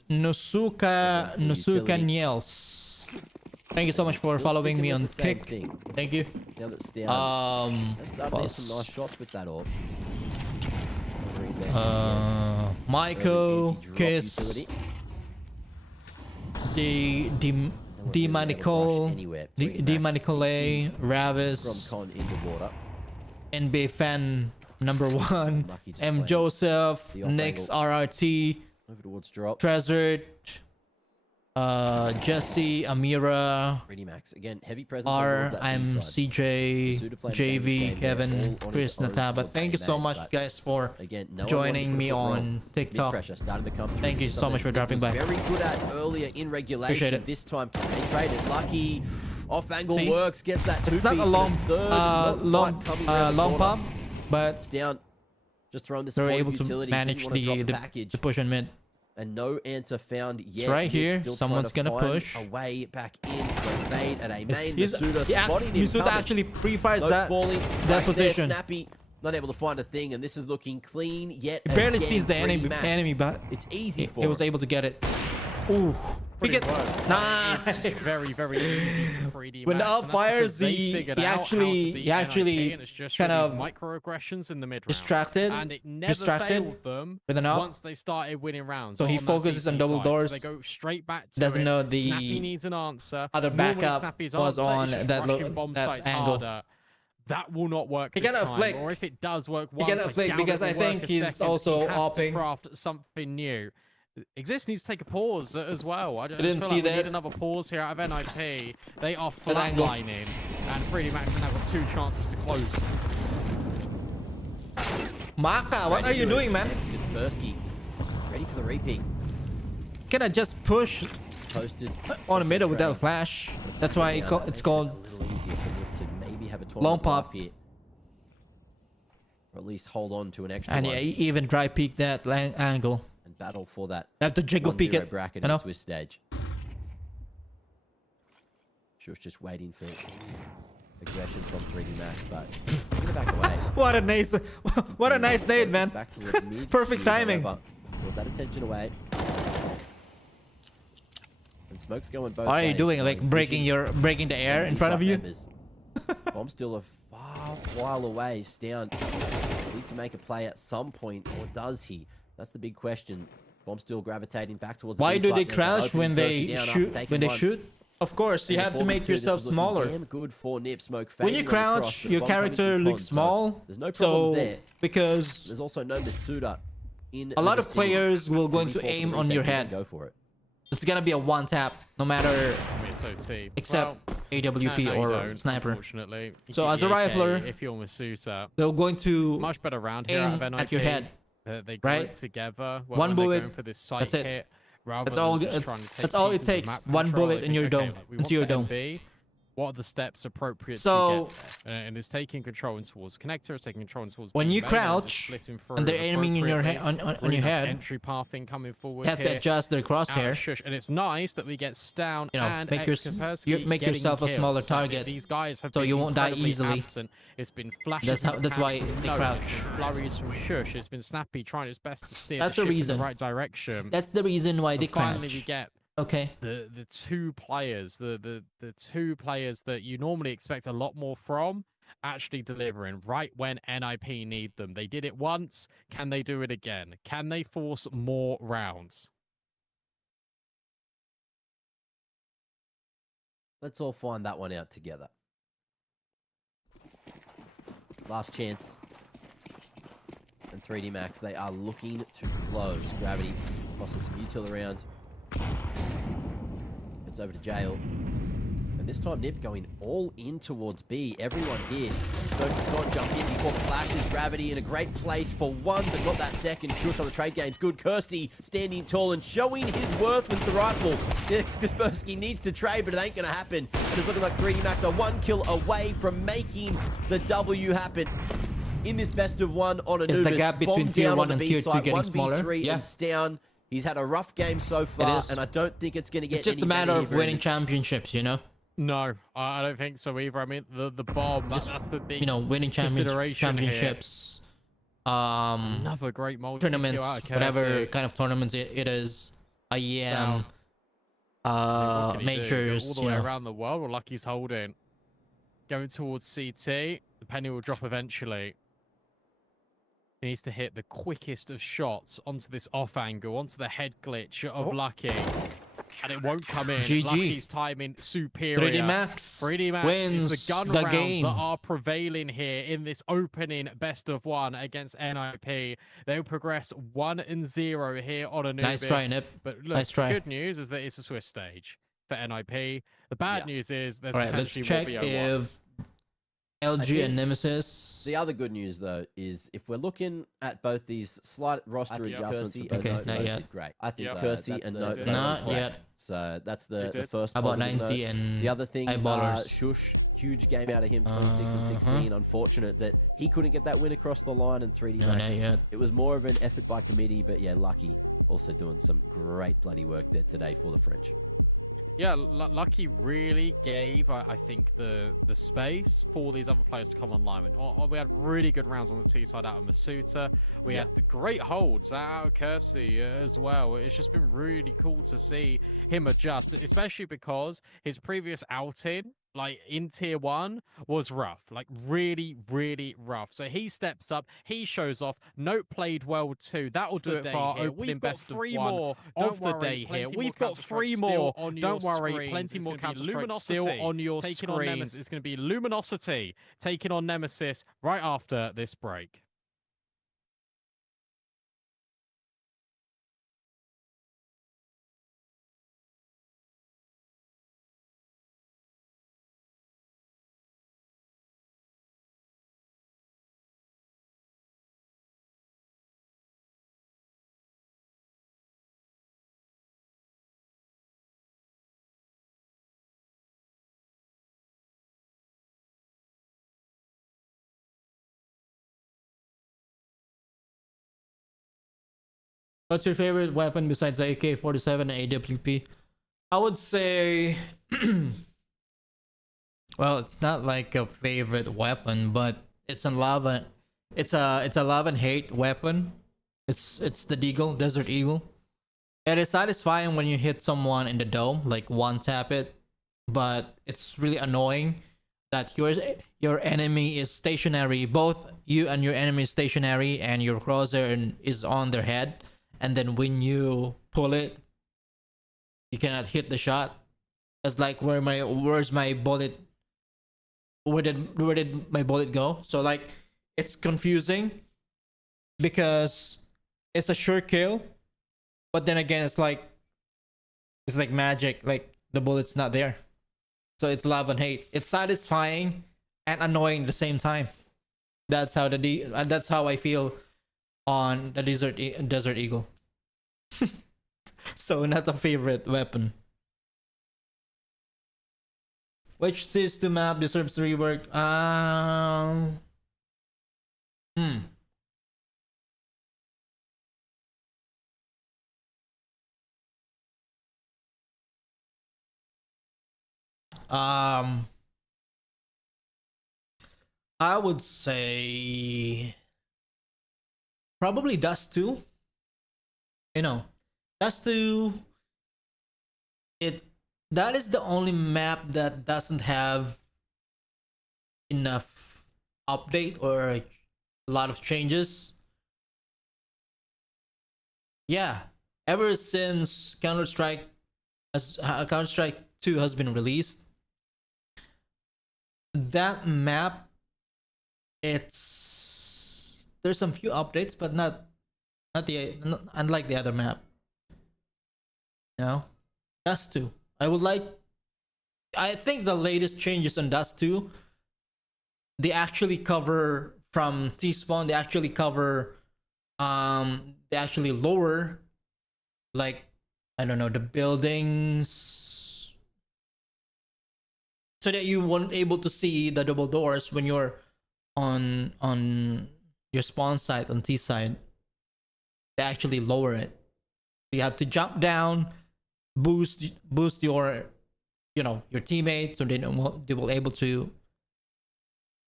Nusuka Niels. Thank you so much for following me on Kick. Thank you. Now that's down. Some nice shots with that all. Michael, Kiss, Nicole, Ravis, NBA fan #1, M Joseph, Nix RRT, over towards drop. Treasured, Jesse, Amira, Max. Again, heavy presence I'm CJ, JV, Kevin, Chris, Nataba. Thank you so much, guys, for joining me on TikTok. Thank you so much for dropping by. Very good at earlier in regulation. This time they traded. Lucky off angle works, gets that two-piece. It's not a long pop, but it's down. Just throwing this. They're able to manage the push and mid. And no answer found yet. It's right here. Someone's gonna push. Away back in. Slow fade at a main. Masuda actually pre-fires that position. Snappy not able to find a thing, and this is looking clean yet. He barely sees the enemy, but it's easy for him. He was able to get it. Ooh. Nice. Very, very easy for 3D Max. When the up fires, he actually kind of microaggressions in the mid round. distracted failed them with an up once they started winning rounds. So he focuses on double doors. So they go straight back to doesn't know the Snappy needs an answer. Other backup was on that angle. That will not work. He cannot flick. Or if it does work once, he cannot flick because I think he's also opping. Craft something new. XSE needs to take a pause as well. I didn't feel see like we that. need another pause here out of NIP. They are flatlining, and 3D Max have now got 2 chances to close. Maka, what are you doing, man? Kaspersky, ready for the repeat. Can I just push posted on the middle without flash? That's why it's called a little easier for Nip to maybe have a long pop here. Or at least hold on to an extra and one. yeah, even dry peek that angle. And battle for that Have to jiggle peek it bracket in the Swiss stage. Shush just waiting for aggression from 3D Max, but get it back away. What a nice nade, man. Perfect timing. Pulls that attention away. And Smoke's going both What are you ways, doing? Like breaking the air in front of you? Bomb's still a far while away. Stown needs to make a play at some point, or does he? That's the big question. Bomb's still gravitating back towards the Why do they B-side. crouch when they shoot? Of course, you have to make yourself smaller. Damn good for Nip. Smoke when you crouch, your character looks small. There's no problems there. Because there's also no Masuda in a lot of players will going to aim on your head. Go for it. It's gonna be a one tap, no matter except AWP or sniper. Unfortunately, so as a rifler, if you're Masuda, they're going to much better round here aim at your head. They right? Together. One bullet. For this sight that's it. hit, that's all. That's all it takes. One bullet in your dome. Into your dome. What are the steps appropriate so, to get there? And it's taking control towards connector, it's taking control towards when you crouch and they're aiming in your head on your head, entry pathing coming forward. You have to adjust their crosshair. And it's nice that we get Stown and make yourself a smaller target. These guys have so you won't die easily. Absent. It's been flashes. That's why they crouch. Flurries from Shush. It's been Snappy trying his best to steer that's the ship reason. in the right direction. That's the reason why they crouch. Finally, we get the two players, the two players that you normally expect a lot more from, actually delivering right when NIP need them. They did it once. Can they do it again? Can they force more rounds? Let's all find that one out together. Last chance. And 3D Max, they are looking to close. Gravity crossing some util around. It's over to Jail. And this time Nip going all in towards B. Everyone here. Don't jump in before the flashes. Gravity in a great place for one, but not that second. Shush on the trade games. Good. Kirsty standing tall and showing his worth with the rifle. Yes, Kaspersky needs to trade, but it ain't going to happen. But it's looking like 3D Max are 1 kill away from making the W happen. In this best of one on a Is the gap between tier 1 and tier 2 getting smaller? Yeah. Down. He's had a rough game so far, and I don't think it's going to get. It's just a matter of winning championships, you know. No, I don't think so either. I mean, the bomb. That's the big. Winning championships. Another great tournaments, whatever kind of tournaments it is. IEM, majors, all the way around the world. Well, Lucky's holding, going towards CT. The penny will drop eventually. He needs to hit the quickest of shots onto this off angle, onto the head glitch of Lucky. And it won't come in. GG. Lucky's timing superior. 3D Max wins the gun rounds that are prevailing here in this opening best of one against NIP. They'll progress 1-0 here on Anubis. Nice try, Nip. But look, the good news is that it's a Swiss stage for NIP. The bad news is there's potentially let's check if LG and Nemesis. The other good news, though, is if we're looking at both these slight roster adjustments, not yet. Great. I think Kersey and Note. Not yet. So that's the first. How about 9C and the other thing? Eyeballers. Shush, huge game out of him, 26 and 16. Unfortunate that he couldn't get that win across the line and 3D Max. Not yet. It was more of an effort by committee, but yeah, Lucky also doing some great bloody work there today for the French. Yeah, Lucky really gave, I think, the space for these other players to come online. We had really good rounds on the T side out of Masuta. We had the great holds out of Kersey as well. It's just been really cool to see him adjust, especially because his previous outing, like in tier 1, was rough, like really, really rough. So he steps up, he shows off. Note played well too. That'll do it for our opening best of one of the day here. We've got 3 more. Don't worry, plenty more Counter-Strike still on your screens. It's going to be Luminosity taking on Nemesis right after this break. What's your favorite weapon besides the AK-47 and AWP? I would say, well, it's not like a favorite weapon, but it's a love and it's a love and hate weapon. It's the Deagle, Desert Eagle. It is satisfying when you hit someone in the dome, like one tap it, but it's really annoying that your enemy is stationary. Both you and your enemy is stationary, and your crosshair is on their head. And then when you pull it, you cannot hit the shot. It's like where's my bullet? Where did my bullet go? So like it's confusing because it's a sure kill, but then again it's like magic. Like the bullet's not there. So it's love and hate. It's satisfying and annoying at the same time. That's how that's how I feel on the Desert Eagle. So not a favorite weapon. Which system map deserves rework? I would say probably Dust 2. You know, Dust 2, that is the only map that doesn't have enough update or a lot of changes. Yeah, ever since Counter-Strike 2 has been released, that map, there's some few updates, but not unlike the other map. You know, Dust 2. I think the latest changes on Dust 2, they actually cover from T-spawn. They actually lower, like, I don't know, the buildings, so that you weren't able to see the double doors when you're on your spawn site on T side. They actually lower it. You have to jump down, boost your your teammates, so they will able to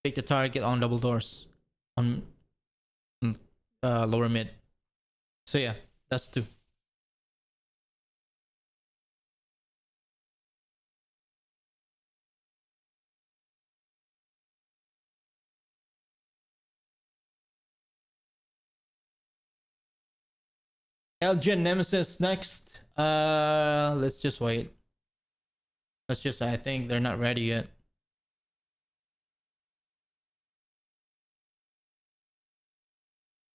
pick the target on double doors on lower mid. So yeah, that's 2. LG and Nemesis next. Let's just wait. I think they're not ready yet.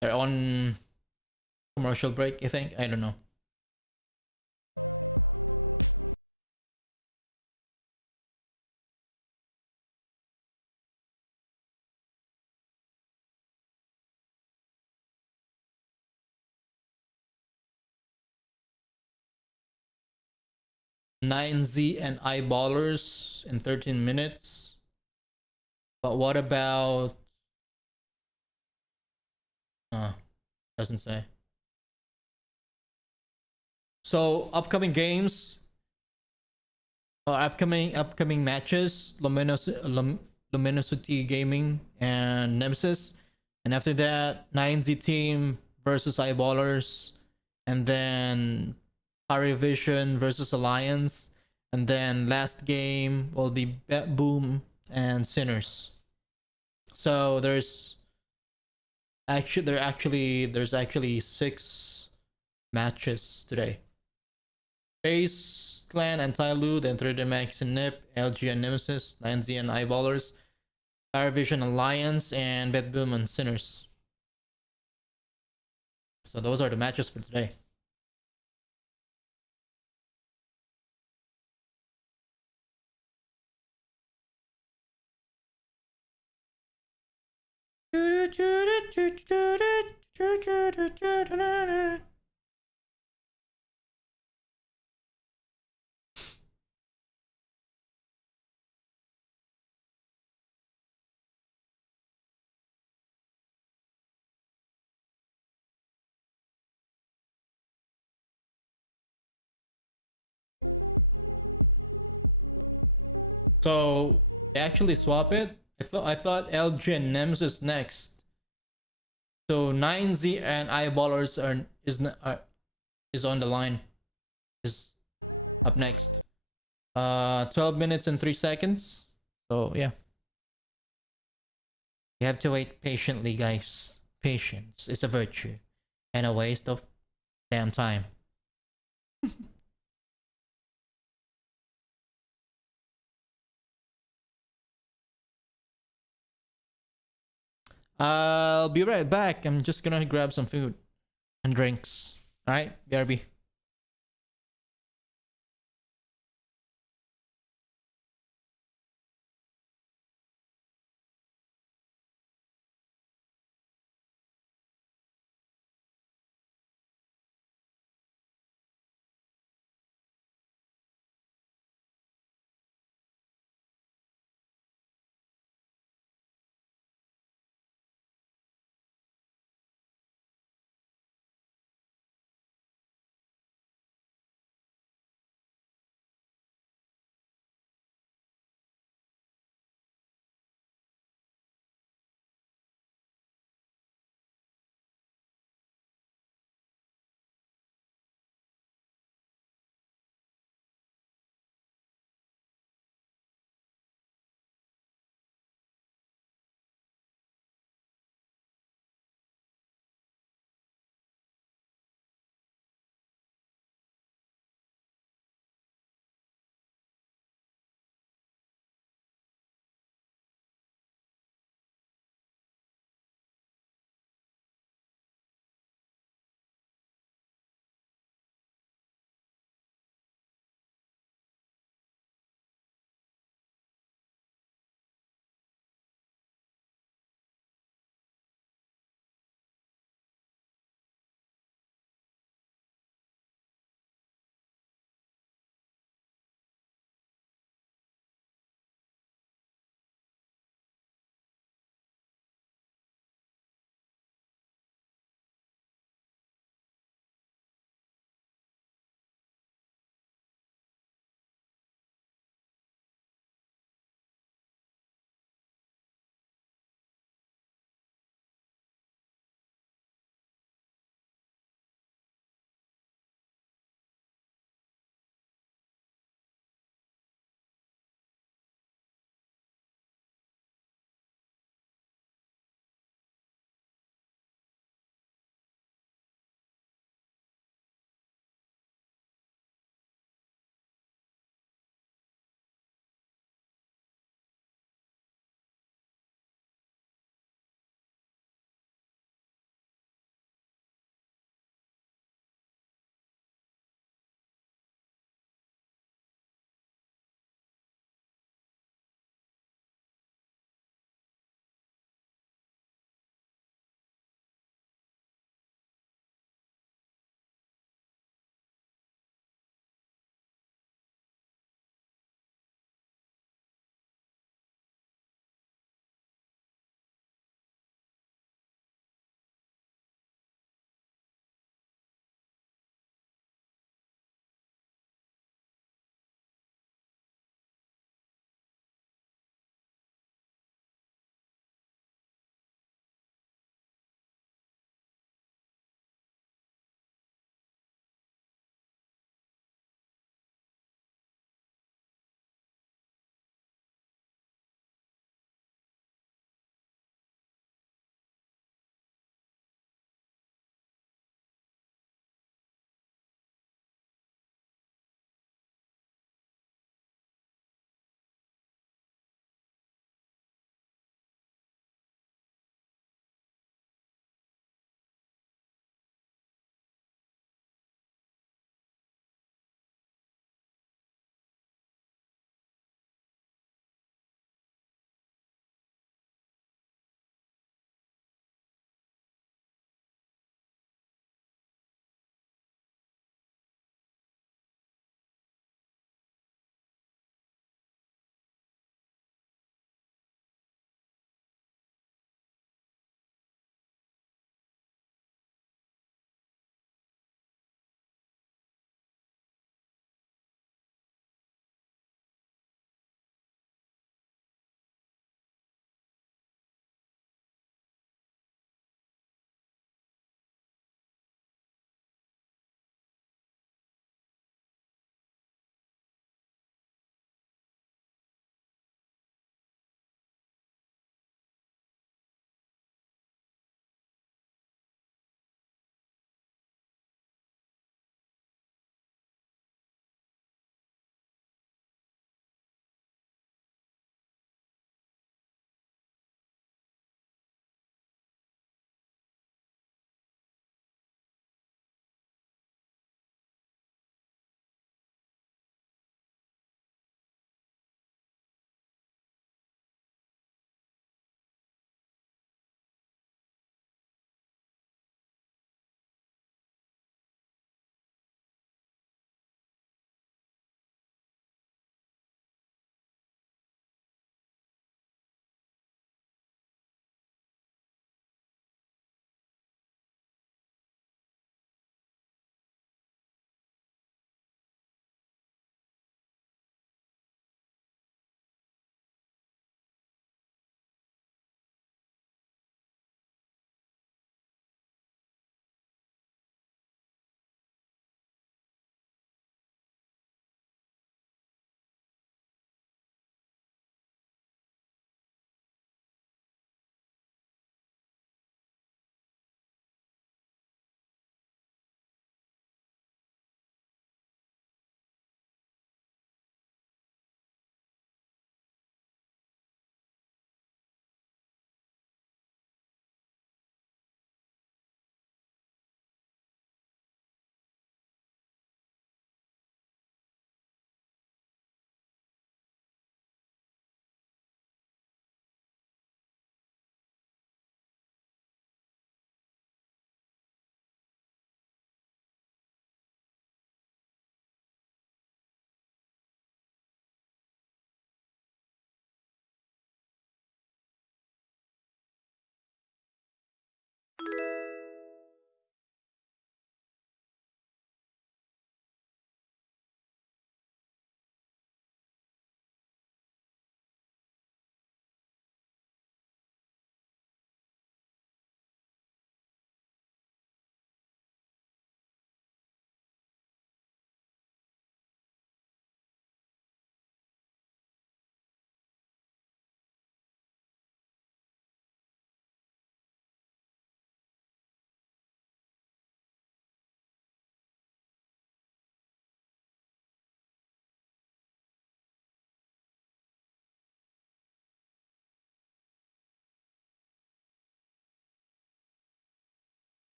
They're on commercial break, I think. I don't know. NEMESIS and Eyeballers in 13 minutes. But what about... doesn't say. So upcoming games, or upcoming matches: Luminosity Gaming and Nemesis, and after that, NEMESIS team versus Eyeballers, and then Vision versus Alliance, and then last game will be Boom and Sinners. So there's actually 6 matches today. FAZE Clan and TYLOO, then 3rd Max and NIP, LG and Nemesis, NEMESIS and Eyeballers, Vision Alliance, and Boom and Sinners. So those are the matches for today. So they actually swap it. I thought LG and Nemesis next. So 9Z and Eyeballers is on the line. Is up next. 12 minutes and 3 seconds. So yeah. You have to wait patiently, guys. Patience is a virtue and a waste of damn time. I'll be right back. I'm just gonna grab some food and drinks. Alright, BRB.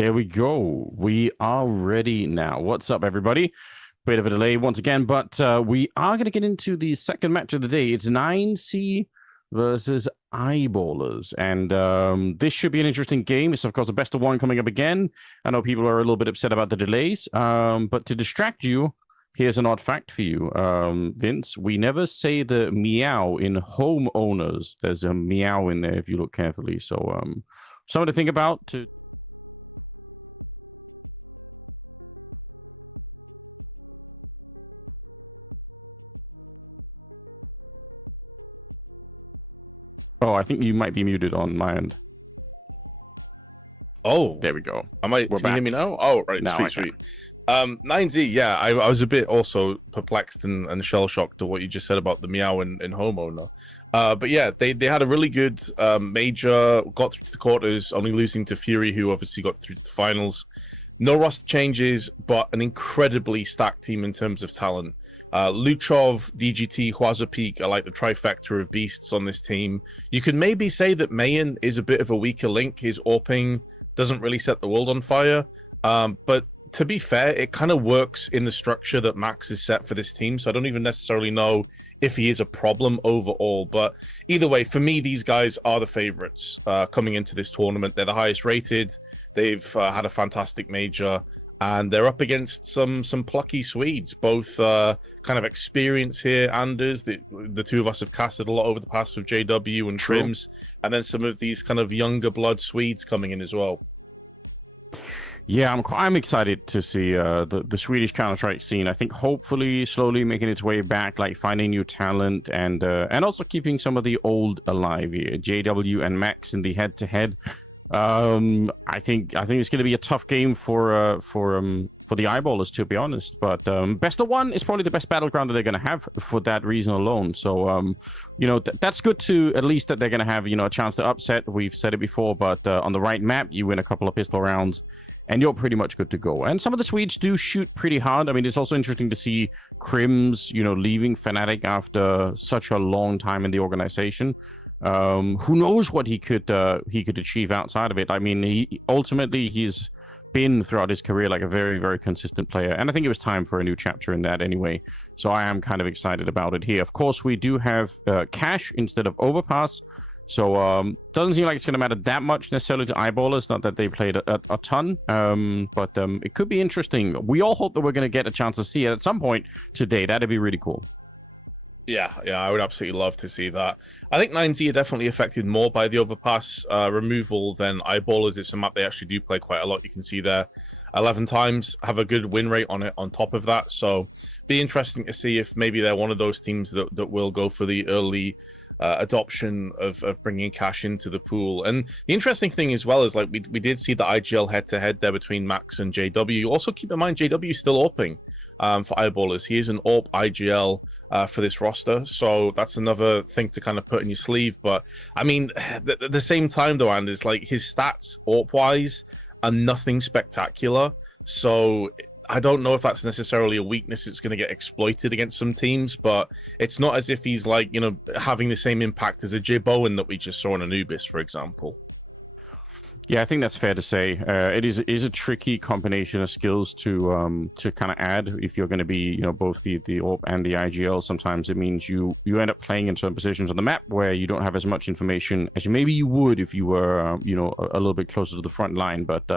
There we go. We are ready now. What's up, everybody? Bit of a delay once again, but we are going to get into the second match of the day. It's 9C versus Eyeballers, and this should be an interesting game. It's, of course, a best of one coming up again. I know people are a little bit upset about the delays, but to distract you, here's an odd fact for you, Vince. We never say the meow in homeowners. There's a meow in there if you look carefully. So something to think about. Oh, I think you might be muted on my end. Oh, there we go. Can you hear me now? Oh, right. Now sweet. 9Z, yeah, I was a bit also perplexed and shell-shocked to what you just said about the meow in homeowner. But yeah, they had a really good major, got through to the quarters, only losing to Fury, who obviously got through to the finals. No roster changes, but an incredibly stacked team in terms of talent. Luchov, DGT, Hwaza Peak are like the trifecta of beasts on this team. You could maybe say that Mayan is a bit of a weaker link. His AWPing doesn't really set the world on fire. But to be fair, it kind of works in the structure that Max has set for this team. So I don't even necessarily know if he is a problem overall. But either way, for me, these guys are the favorites coming into this tournament. They're the highest rated. They've had a fantastic major. And they're up against some plucky Swedes, both kind of experience here. Anders, the two of us have casted a lot over the past with JW and Trims, and then some of these kind of younger blood Swedes coming in as well. Yeah, I'm excited to see the Swedish Counter-Strike scene. I think hopefully slowly making its way back, like finding new talent and also keeping some of the old alive here. JW and Max in the head-to-head. I think it's going to be a tough game for the Eyeballers, to be honest. But best of one is probably the best battleground that they're going to have for that reason alone. So you know, that's good to at least that they're going to have, you know, a chance to upset. We've said it before, but on the right map, you win a couple of pistol rounds, and you're pretty much good to go. And some of the Swedes do shoot pretty hard. I mean, it's also interesting to see Crims, you know, leaving Fnatic after such a long time in the organization. Who knows what he could achieve outside of it? I mean, he's been throughout his career like a very, very consistent player, and I think it was time for a new chapter in that anyway. So I am kind of excited about it here. Of course, we do have cash instead of overpass. So doesn't seem like it's going to matter that much necessarily to Eyeballers. Not that they played a ton, but it could be interesting. We all hope that we're going to get a chance to see it at some point today. That'd be really cool. Yeah, I would absolutely love to see that. I think 9Z are definitely affected more by the overpass removal than Eyeballers. It's a map they actually do play quite a lot. You can see there 11 times, have a good win rate on it on top of that. So be interesting to see if maybe they're one of those teams that will go for the early adoption of bringing cash into the pool. And the interesting thing as well is, like, we did see the IGL head-to-head there between Max and JW. Also keep in mind, JW is still AWPing for Eyeballers. He is an AWP IGL for this roster, so that's another thing to kind of put in your sleeve. But I mean, at the same time though, Anders, like, his stats AWP-wise are nothing spectacular, so I don't know if that's necessarily a weakness that's going to get exploited against some teams, but it's not as if he's, like, you know, having the same impact as a Jib Owen that we just saw in Anubis, for example. Yeah, I think that's fair to say. It is a tricky combination of skills to kind of add if you're going to be, you know, both the AWP and the IGL. Sometimes it means you end up playing in certain positions on the map where you don't have as much information as maybe you would if you were, you know, a little bit closer to the front line. But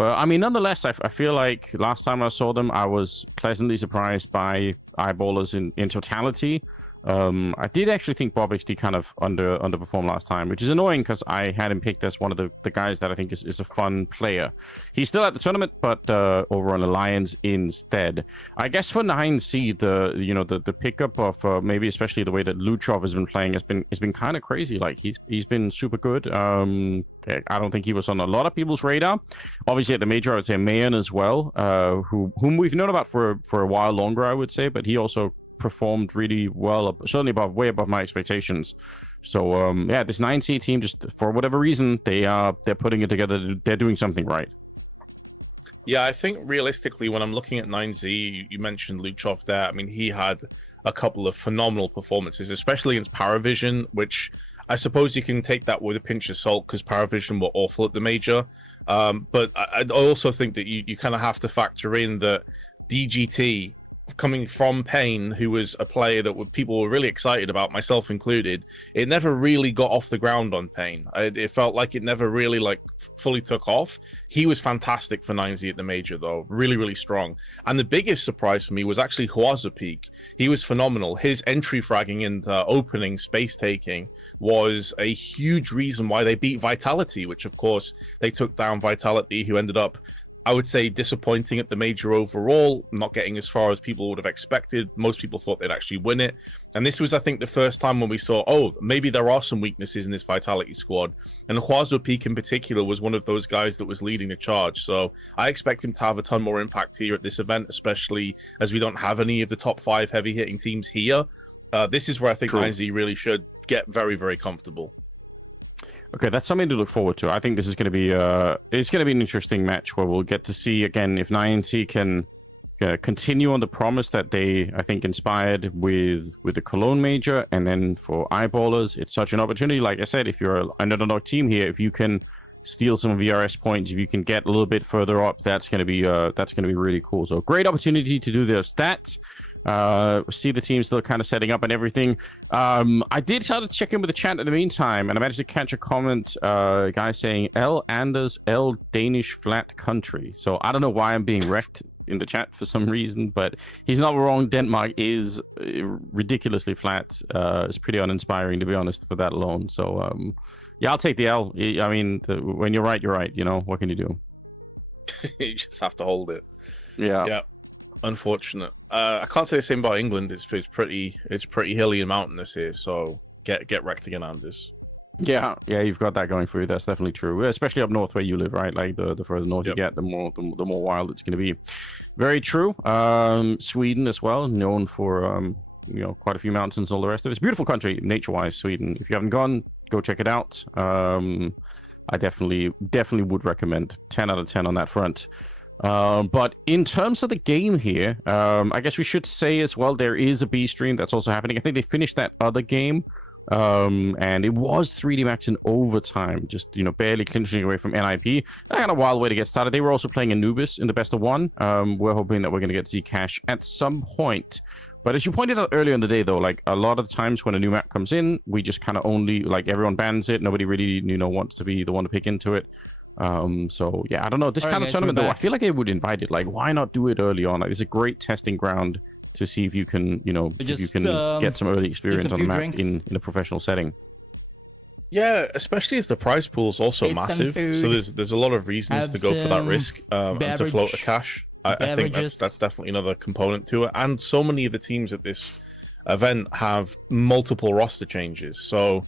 I mean, nonetheless, I feel like last time I saw them, I was pleasantly surprised by Eyeballers in totality. I did actually think Bob XD kind of underperformed last time, which is annoying because I had him picked as one of the guys that I think is a fun player. He's still at the tournament, but over on Alliance instead. I guess for 9C, the pickup of maybe especially the way that Luchov has been playing has been kind of crazy. Like, he's been super good. I don't think he was on a lot of people's radar. Obviously at the major, I would say Mayan as well, whom we've known about for a while longer, I would say, but he also performed really well, certainly way above my expectations. So yeah, this 9C team, just for whatever reason, they're putting it together. They're doing something right. Yeah, I think realistically, when I'm looking at 9Z, you mentioned Luchov there. I mean, he had a couple of phenomenal performances, especially against Paravision, which I suppose you can take that with a pinch of salt because Paravision were awful at the major. But I also think that you kind of have to factor in that DGT, coming from Pain, who was a player that people were really excited about, myself included, it never really got off the ground on Pain. It felt like it never really like fully took off. He was fantastic for 9Z at the major though, really, really strong. And the biggest surprise for me was actually Huaza Peak. He was phenomenal. His entry fragging and opening, space taking was a huge reason why they beat Vitality, which of course they took down Vitality, who ended up, I would say, disappointing at the major overall, not getting as far as people would have expected. Most people thought they'd actually win it. And this was, I think, the first time when we saw, oh, maybe there are some weaknesses in this Vitality squad. And Huazo Peak in particular was one of those guys that was leading the charge. So I expect him to have a ton more impact here at this event, especially as we don't have any of the top 5 heavy hitting teams here. This is where I think 9Z really should get very, very comfortable. Okay, that's something to look forward to. I think this is going to be it's going to be an interesting match where we'll get to see again if 9Z can continue on the promise that they, I think, inspired with the Cologne major. And then for eyeballers, it's such an opportunity. Like I said, if you're an underdog team here, if you can steal some VRS points, if you can get a little bit further up, that's going to be really cool. So great opportunity to do this. See the team still kind of setting up and everything. I did try to check in with the chat in the meantime, and I managed to catch a comment, guy saying L Anders L Danish flat country. So I don't know why I'm being wrecked in the chat for some reason, but he's not wrong. Denmark is ridiculously flat. It's pretty uninspiring, to be honest, for that alone. So yeah, I'll take the L. I mean, when you're right, you're right. You know, what can you do? You just have to hold it. Yeah. Unfortunate. I can't say the same about England. It's pretty hilly and mountainous here. So get wrecked again, Anders. Yeah, you've got that going for you. That's definitely true, especially up north where you live, right? Like the further north you get, the more wild it's going to be. Very true. Sweden as well, known for quite a few mountains and all the rest of it. It's a beautiful country, nature-wise, Sweden. If you haven't gone, go check it out. I definitely would recommend. 10 out of 10 on that front. But in terms of the game here, I guess we should say as well, there is a B stream that's also happening. I think they finished that other game, and it was 3D Max in overtime, just barely clinching away from NIP. I got a wild way to get started. They were also playing Anubis in the best of one. We're hoping that we're going to get Zcash at some point. But as you pointed out earlier in the day, though, like a lot of the times when a new map comes in, we just kind of only, like, everyone bans it. Nobody really wants to be the one to pick into it. So yeah, I don't know, this kind of tournament though, I feel like they would invite it. Like, why not do it early on? Like, it's a great testing ground to see if you can get some early experience on the map in a professional setting. Yeah, especially as the prize pool is also massive, so there's a lot of reasons to go for that risk and to float a cash. I think that's definitely another component to it. And so many of the teams at this event have multiple roster changes, so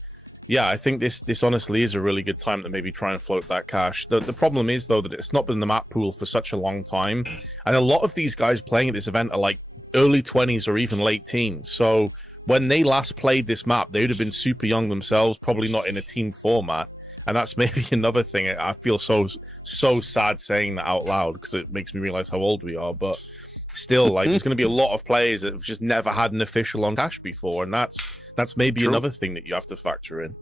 yeah, I think this honestly is a really good time to maybe try and float that cash. The problem is, though, that it's not been in the map pool for such a long time. And a lot of these guys playing at this event are like early 20s or even late teens. So when they last played this map, they would have been super young themselves, probably not in a team format. And that's maybe another thing. I feel so sad saying that out loud because it makes me realize how old we are. But still, like, there's going to be a lot of players that have just never had an official on cash before. And that's maybe another thing that you have to factor in.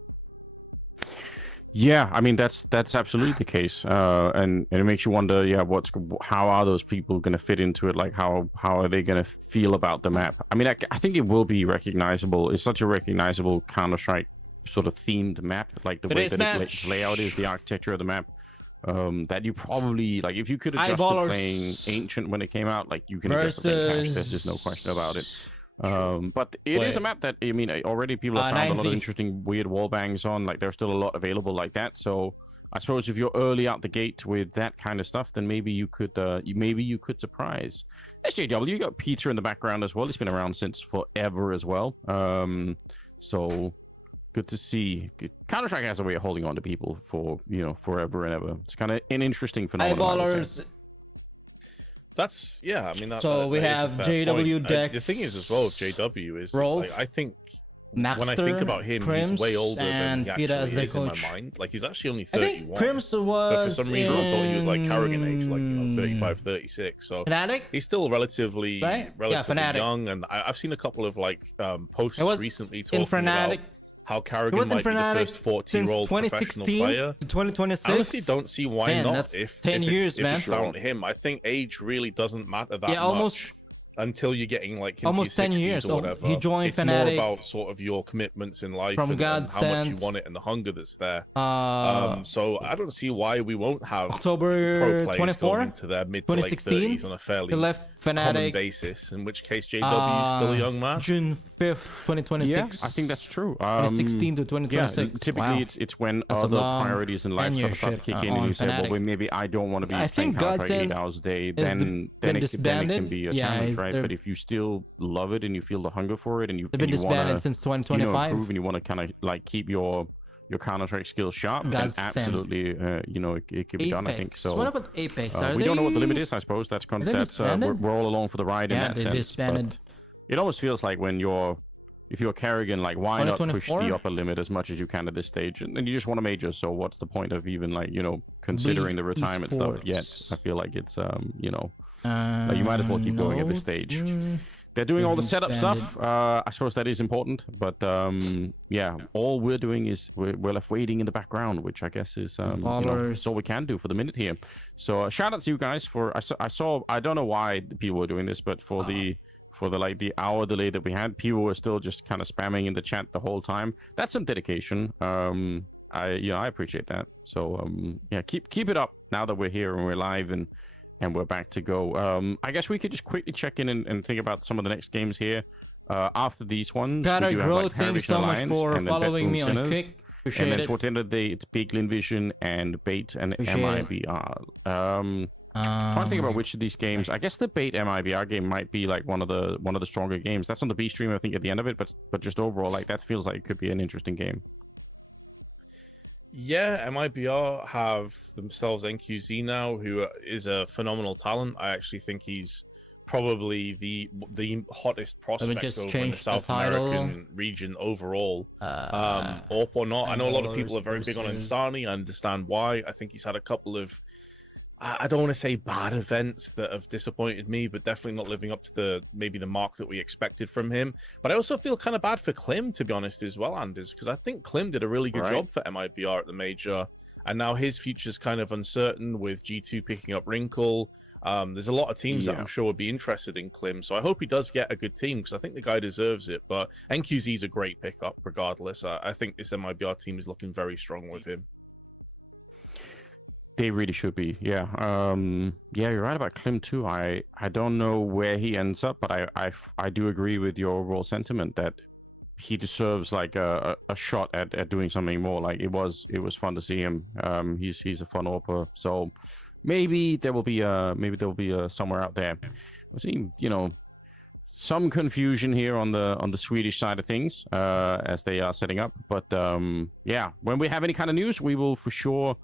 Yeah, I mean, that's absolutely the case, and it makes you wonder, how are those people going to fit into it? Like, how are they going to feel about the map? I mean, I think it will be recognizable. It's such a recognizable Counter-Strike sort of themed map, like the way that its layout is, the architecture of the map, that you probably, like, if you could adjust to playing Ancient when it came out, like, you can adjust to playing Cash. There's just no question about it. But it is a map that, I mean, already people have found a lot of interesting weird wall bangs on. Like, there's still a lot available like that. So I suppose if you're early out the gate with that kind of stuff, then maybe you could surprise. SJW, you got Peter in the background as well. He's been around since forever as well. So good to see. Counter-Strike has a way of holding on to people for forever and ever. It's kind of an interesting phenomenon. That's, yeah, I mean, so we have JW Dex. The thing is as well, JW is, like, I think Maxter, when I think about him, Crims, he's way older than he actually is in my mind. Like, he's actually only 31. I think Crims was, but for some reason I thought he was like Carrigan age, like 35, 36. So Fnatic? He's still relatively young, and I've seen a couple of like posts recently talking about how Carrigan might be the first 40-year-old professional player. 2026. I honestly don't see why not. That's if 10 years, it's, man. If it's down to him, I think age really doesn't matter that much. Until you're getting like into almost your 10 years or whatever. He joined it's Fnatic more about sort of your commitments in life from and how much you Godsend. want it and the hunger that's there. So I don't see why we won't have October pro players 24, going into their mid to late 30s on a fairly common basis. In which case JW is still a young man. June 5th, 2026. Yeah, I think that's true. 2016 to 2026. Yeah, typically it's when that's other priorities in life sort of start to kick in, and you say, well, maybe I don't want to be playing Counter-Strike 8 hours a day. Then it can be a challenge, right? But if you still love it and you feel the hunger for it, and you been disbanded since 2025, improve and you want to kind of like keep your Counter-Strike skills sharp, then absolutely, it can be done. I think so. What about Apex? We don't know what the limit is. I suppose that's we're all along for the ride in that sense. Disbanded. But it almost feels like if you're Carrigan, like why not push the upper limit as much as you can at this stage? And you just want a major, so what's the point of even like considering the retirement stuff yet? I feel like it's you might as well keep going at this stage. They're doing all the setup stuff. I suppose that is important, but yeah, all we're doing is we're left waiting in the background, which I guess is it's all we can do for the minute here. So shout out to you guys for I don't know why people were doing this, but for the hour delay that we had, people were still just kind of spamming in the chat the whole time. That's some dedication. I appreciate that. So yeah, keep it up now that we're here and we're live and we're back to go. I guess we could just quickly check in and think about some of the next games here. After these ones, Gotta we do grow. have, Thank you so much for following me on Kick. And then towards the end of the day, it's Big Vision and Bait and MIBR. Trying to think about which of these games. I guess the Bait MIBR game might be like one of the stronger games. That's on the B stream, I think, at the end of it. But just overall, like that feels like it could be an interesting game. Yeah, MIBR have themselves NQZ now, who is a phenomenal talent. I actually think he's probably the hottest prospect over in the South American region overall. AWP or not, I know a lot of people are very big on Insani. I understand why. I think he's had a couple of, I don't want to say bad events that have disappointed me, but definitely not living up to maybe the mark that we expected from him. But I also feel kind of bad for Klim, to be honest, as well, Anders, because I think Klim did a really good job for MIBR at the major, and now his future's kind of uncertain with G2 picking up Wrinkle. There's a lot of teams that I'm sure would be interested in Klim, so I hope he does get a good team, because I think the guy deserves it. But NQZ is a great pickup regardless. I think this MIBR team is looking very strong with him. They really should be, yeah. Yeah, you're right about Klim too. I don't know where he ends up, but I do agree with your overall sentiment that he deserves like a shot at doing something more. Like it was fun to see him. He's a fun AWPer, so maybe there will be somewhere out there. I'm seeing some confusion here on the Swedish side of things as they are setting up, but yeah, when we have any kind of news, we will for sure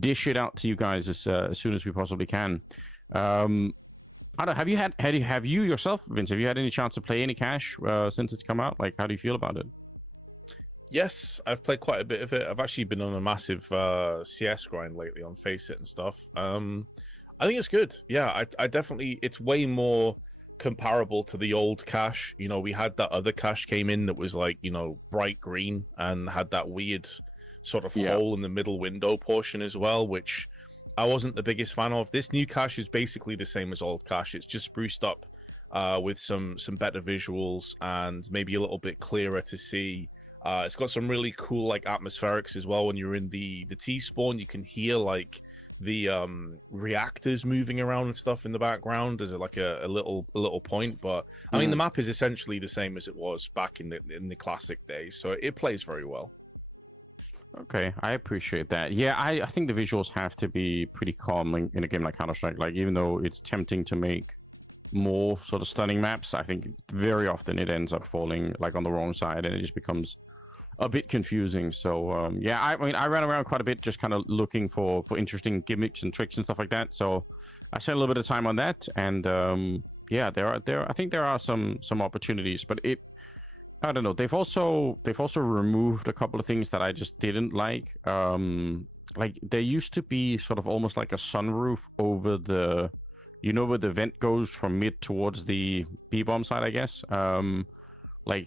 dish it out to you guys as soon as we possibly can. I don't. Have you yourself, Vince? Have you had any chance to play any Cash since it's come out? Like, how do you feel about it? Yes, I've played quite a bit of it. I've actually been on a massive CS grind lately on FAZE and stuff. I think it's good. Yeah, I definitely. It's way more comparable to the old Cash. We had that other Cash came in that was like bright green and had that weird sort of hole in the middle window portion as well, which I wasn't the biggest fan of. This new Cash is basically the same as old Cash. It's just spruced up with some better visuals and maybe a little bit clearer to see. It's got some really cool like atmospherics as well. When you're in the T-spawn, you can hear like the reactors moving around and stuff in the background as like a little point. But I mean, the map is essentially the same as it was back in the classic days, so it plays very well. Okay, I appreciate that. Yeah, I think the visuals have to be pretty calm in a game like Counter-Strike. Like, even though it's tempting to make more sort of stunning maps, I think very often it ends up falling like on the wrong side, and it just becomes a bit confusing. So yeah, I mean, I ran around quite a bit just kind of looking for interesting gimmicks and tricks and stuff like that. So I spent a little bit of time on that, and yeah, I think there are some opportunities, but I don't know. They've also removed a couple of things that I just didn't like. Like there used to be sort of almost like a sunroof over the, where the vent goes from mid towards the B-bomb side, I guess. like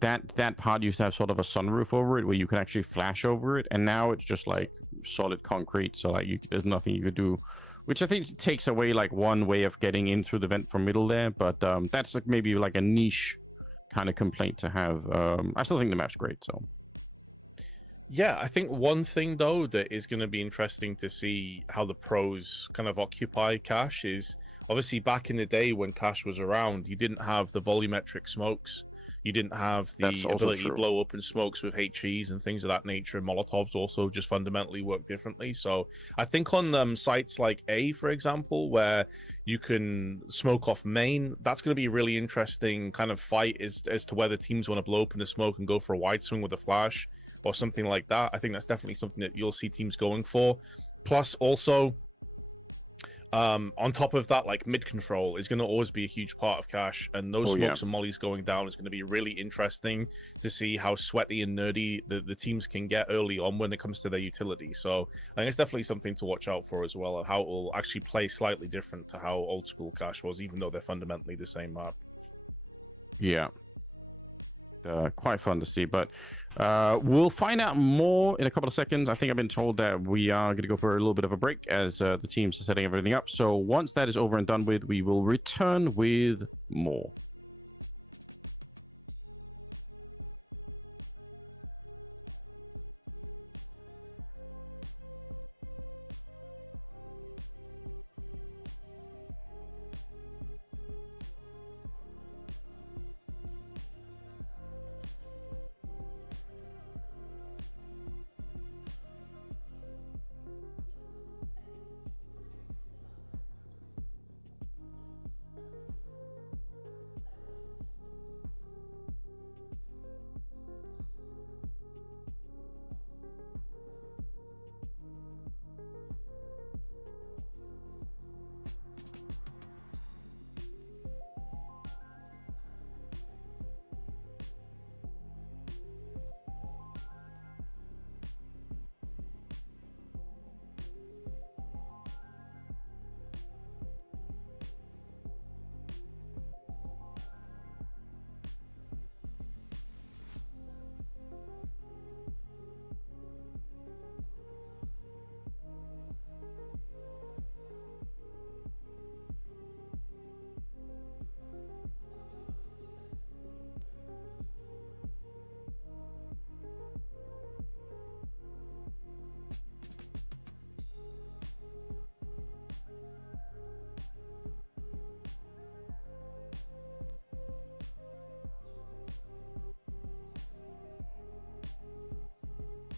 that part used to have sort of a sunroof over it where you could actually flash over it, and now it's just like solid concrete. So like there's nothing you could do, which I think takes away like one way of getting in through the vent from middle there. But that's like maybe like a niche kind of complaint to have. I still think the map's great. So yeah, I think one thing though that is going to be interesting to see how the pros kind of occupy Cache is obviously back in the day when Cache was around, you didn't have the volumetric smokes. You didn't have the ability to blow up in smokes with HEs and things of that nature, and Molotovs also just fundamentally work differently. So I think on sites like A, for example, where you can smoke off main, that's going to be a really interesting kind of fight as to whether teams want to blow up in the smoke and go for a wide swing with a flash or something like that. I think that's definitely something that you'll see teams going for. Plus also, on top of that, like mid control is going to always be a huge part of Cache, and those smokes and mollies going down is going to be really interesting to see how sweaty and nerdy the teams can get early on when it comes to their utility. So I think it's definitely something to watch out for as well, and how it will actually play slightly different to how old school Cache was, even though they're fundamentally the same map. Yeah. Quite fun to see, but we'll find out more in a couple of seconds. I think I've been told that we are going to go for a little bit of a break as the teams are setting everything up. So once that is over and done with, we will return with more.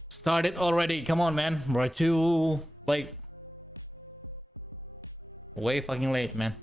Started already. Come on, man. We're too like way fucking late, man.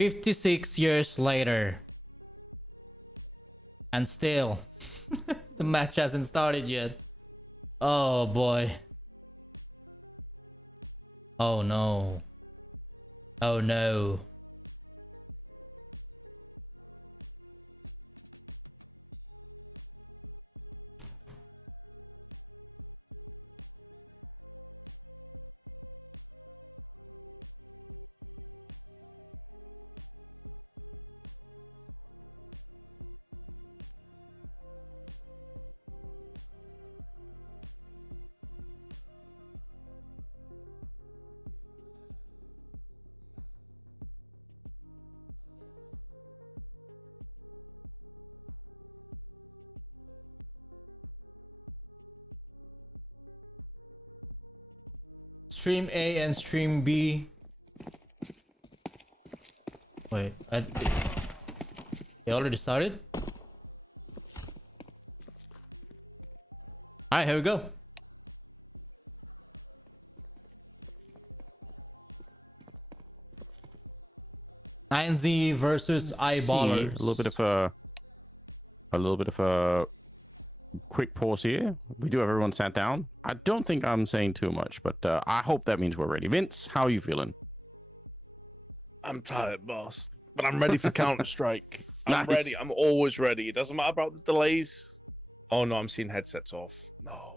56 years later. And still, the match hasn't started yet. Oh boy. Oh no. Oh no. Stream A and stream B. Wait, they already started? Alright, here we go. NEMESIS versus Eyeballers. A little bit of a quick pause here. We do have everyone sat down. I don't think I'm saying too much, but I hope that means we're ready. Vince, how are you feeling? I'm tired, boss, but I'm ready for Counter-Strike. I'm ready. I'm always ready. It doesn't matter about the delays. Oh no, I'm seeing headsets off. No.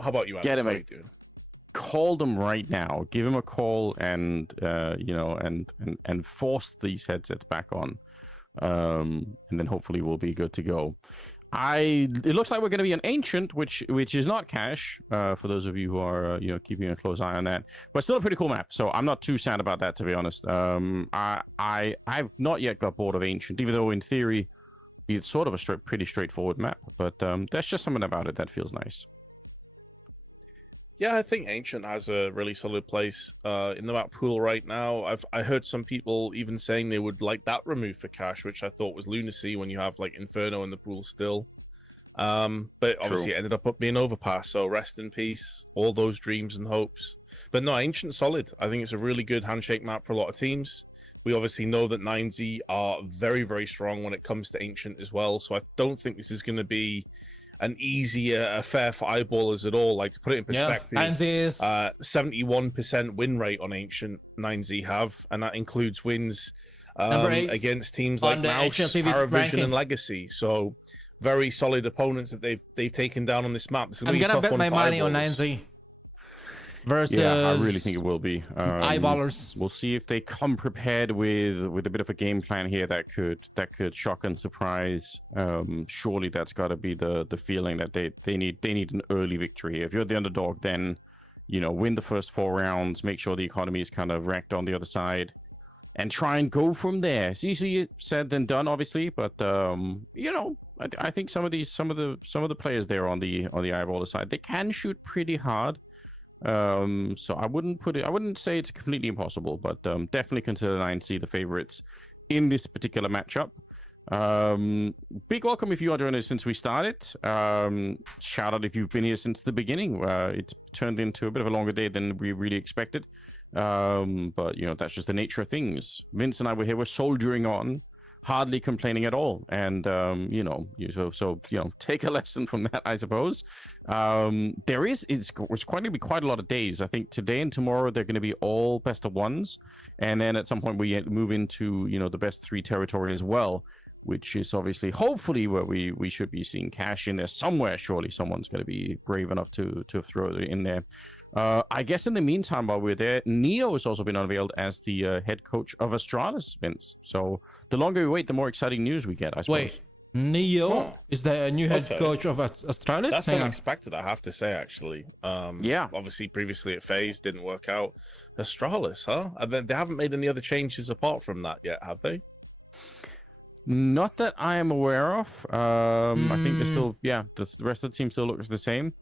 How about you, Alex? Get him. How you doing? Call them right now. Give him a call and you know, and force these headsets back on, and then hopefully we'll be good to go. It looks like we're going to be an Ancient, which is not Cash, for those of you who are you know, keeping a close eye on that, but still a pretty cool map, so I'm not too sad about that, to be honest. I've not yet got bored of Ancient, even though in theory it's sort of a pretty straightforward map, but there's just something about it that feels nice. Yeah, I think Ancient has a really solid place in the map pool right now. I heard some people even saying they would like that removed for Cash, which I thought was lunacy when you have like Inferno in the pool still. But obviously it ended up being Overpass, so rest in peace, all those dreams and hopes. But no, Ancient's solid. I think it's a really good handshake map for a lot of teams. We obviously know that NEMESIS are very, very strong when it comes to Ancient as well, so I don't think this is going to be an easier affair for Eyeballers at all. Like, to put it in perspective, 71% win rate on Ancient NEMESIS have, and that includes wins against teams like Mouse, Paravision, and Legacy. So very solid opponents that they've taken down on this map. I'm gonna bet my money on NEMESIS versus I really think it will be Eyeballers. We'll see if they come prepared with a bit of a game plan here that could shock and surprise. Surely that's got to be the feeling that they need an early victory here. If you're the underdog, then you know, win the first 4 rounds, make sure the economy is kind of wrecked on the other side, and try and go from there. It's easier said than done, obviously, but you know, I think some of the players there on the Eyeballer side, they can shoot pretty hard. So I wouldn't say it's completely impossible, but definitely consider NEMESIS the favorites in this particular matchup. Big welcome if you are joining us since we started. Shout out if you've been here since the beginning. It's turned into a bit of a longer day than we really expected, but you know, that's just the nature of things. Vince and I were here, we're soldiering on, hardly complaining at all, and you know, so you know, take a lesson from that, I suppose. It's going to be quite a lot of days. I think today and tomorrow they're going to be all best of ones, and then at some point we move into, you know, the best 3 territory as well, which is obviously hopefully where we should be seeing Cash in there somewhere. Surely someone's going to be brave enough to throw it in there. I guess in the meantime, while we're there, Neo has also been unveiled as the head coach of Astralis, Vince. So the longer we wait, the more exciting news we get, I suppose. Wait, Neo is the new head coach of Astralis? That's unexpected, I have to say, actually. Yeah. Obviously, previously at FAZE, didn't work out. Astralis, huh? And then they haven't made any other changes apart from that yet, have they? Not that I am aware of. I think they're still, yeah, the rest of the team still looks the same.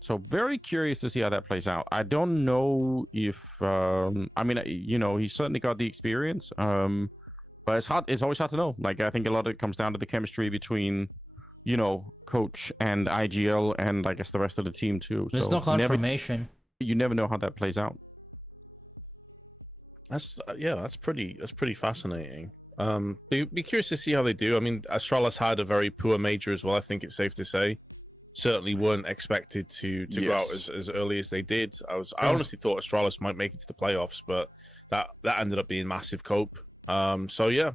So very curious to see how that plays out. I don't know if, I mean, you know, he's certainly got the experience, but it's always hard to know. Like, I think a lot of it comes down to the chemistry between, you know, coach and IGL, and I guess the rest of the team too. There's no confirmation. You never know how that plays out. That's that's pretty fascinating. Be curious to see how they do. I mean, Astralis had a very poor major as well. I think it's safe to say. Certainly weren't expected to go out as early as they did. I honestly thought Astralis might make it to the playoffs, but that ended up being massive cope. So yeah,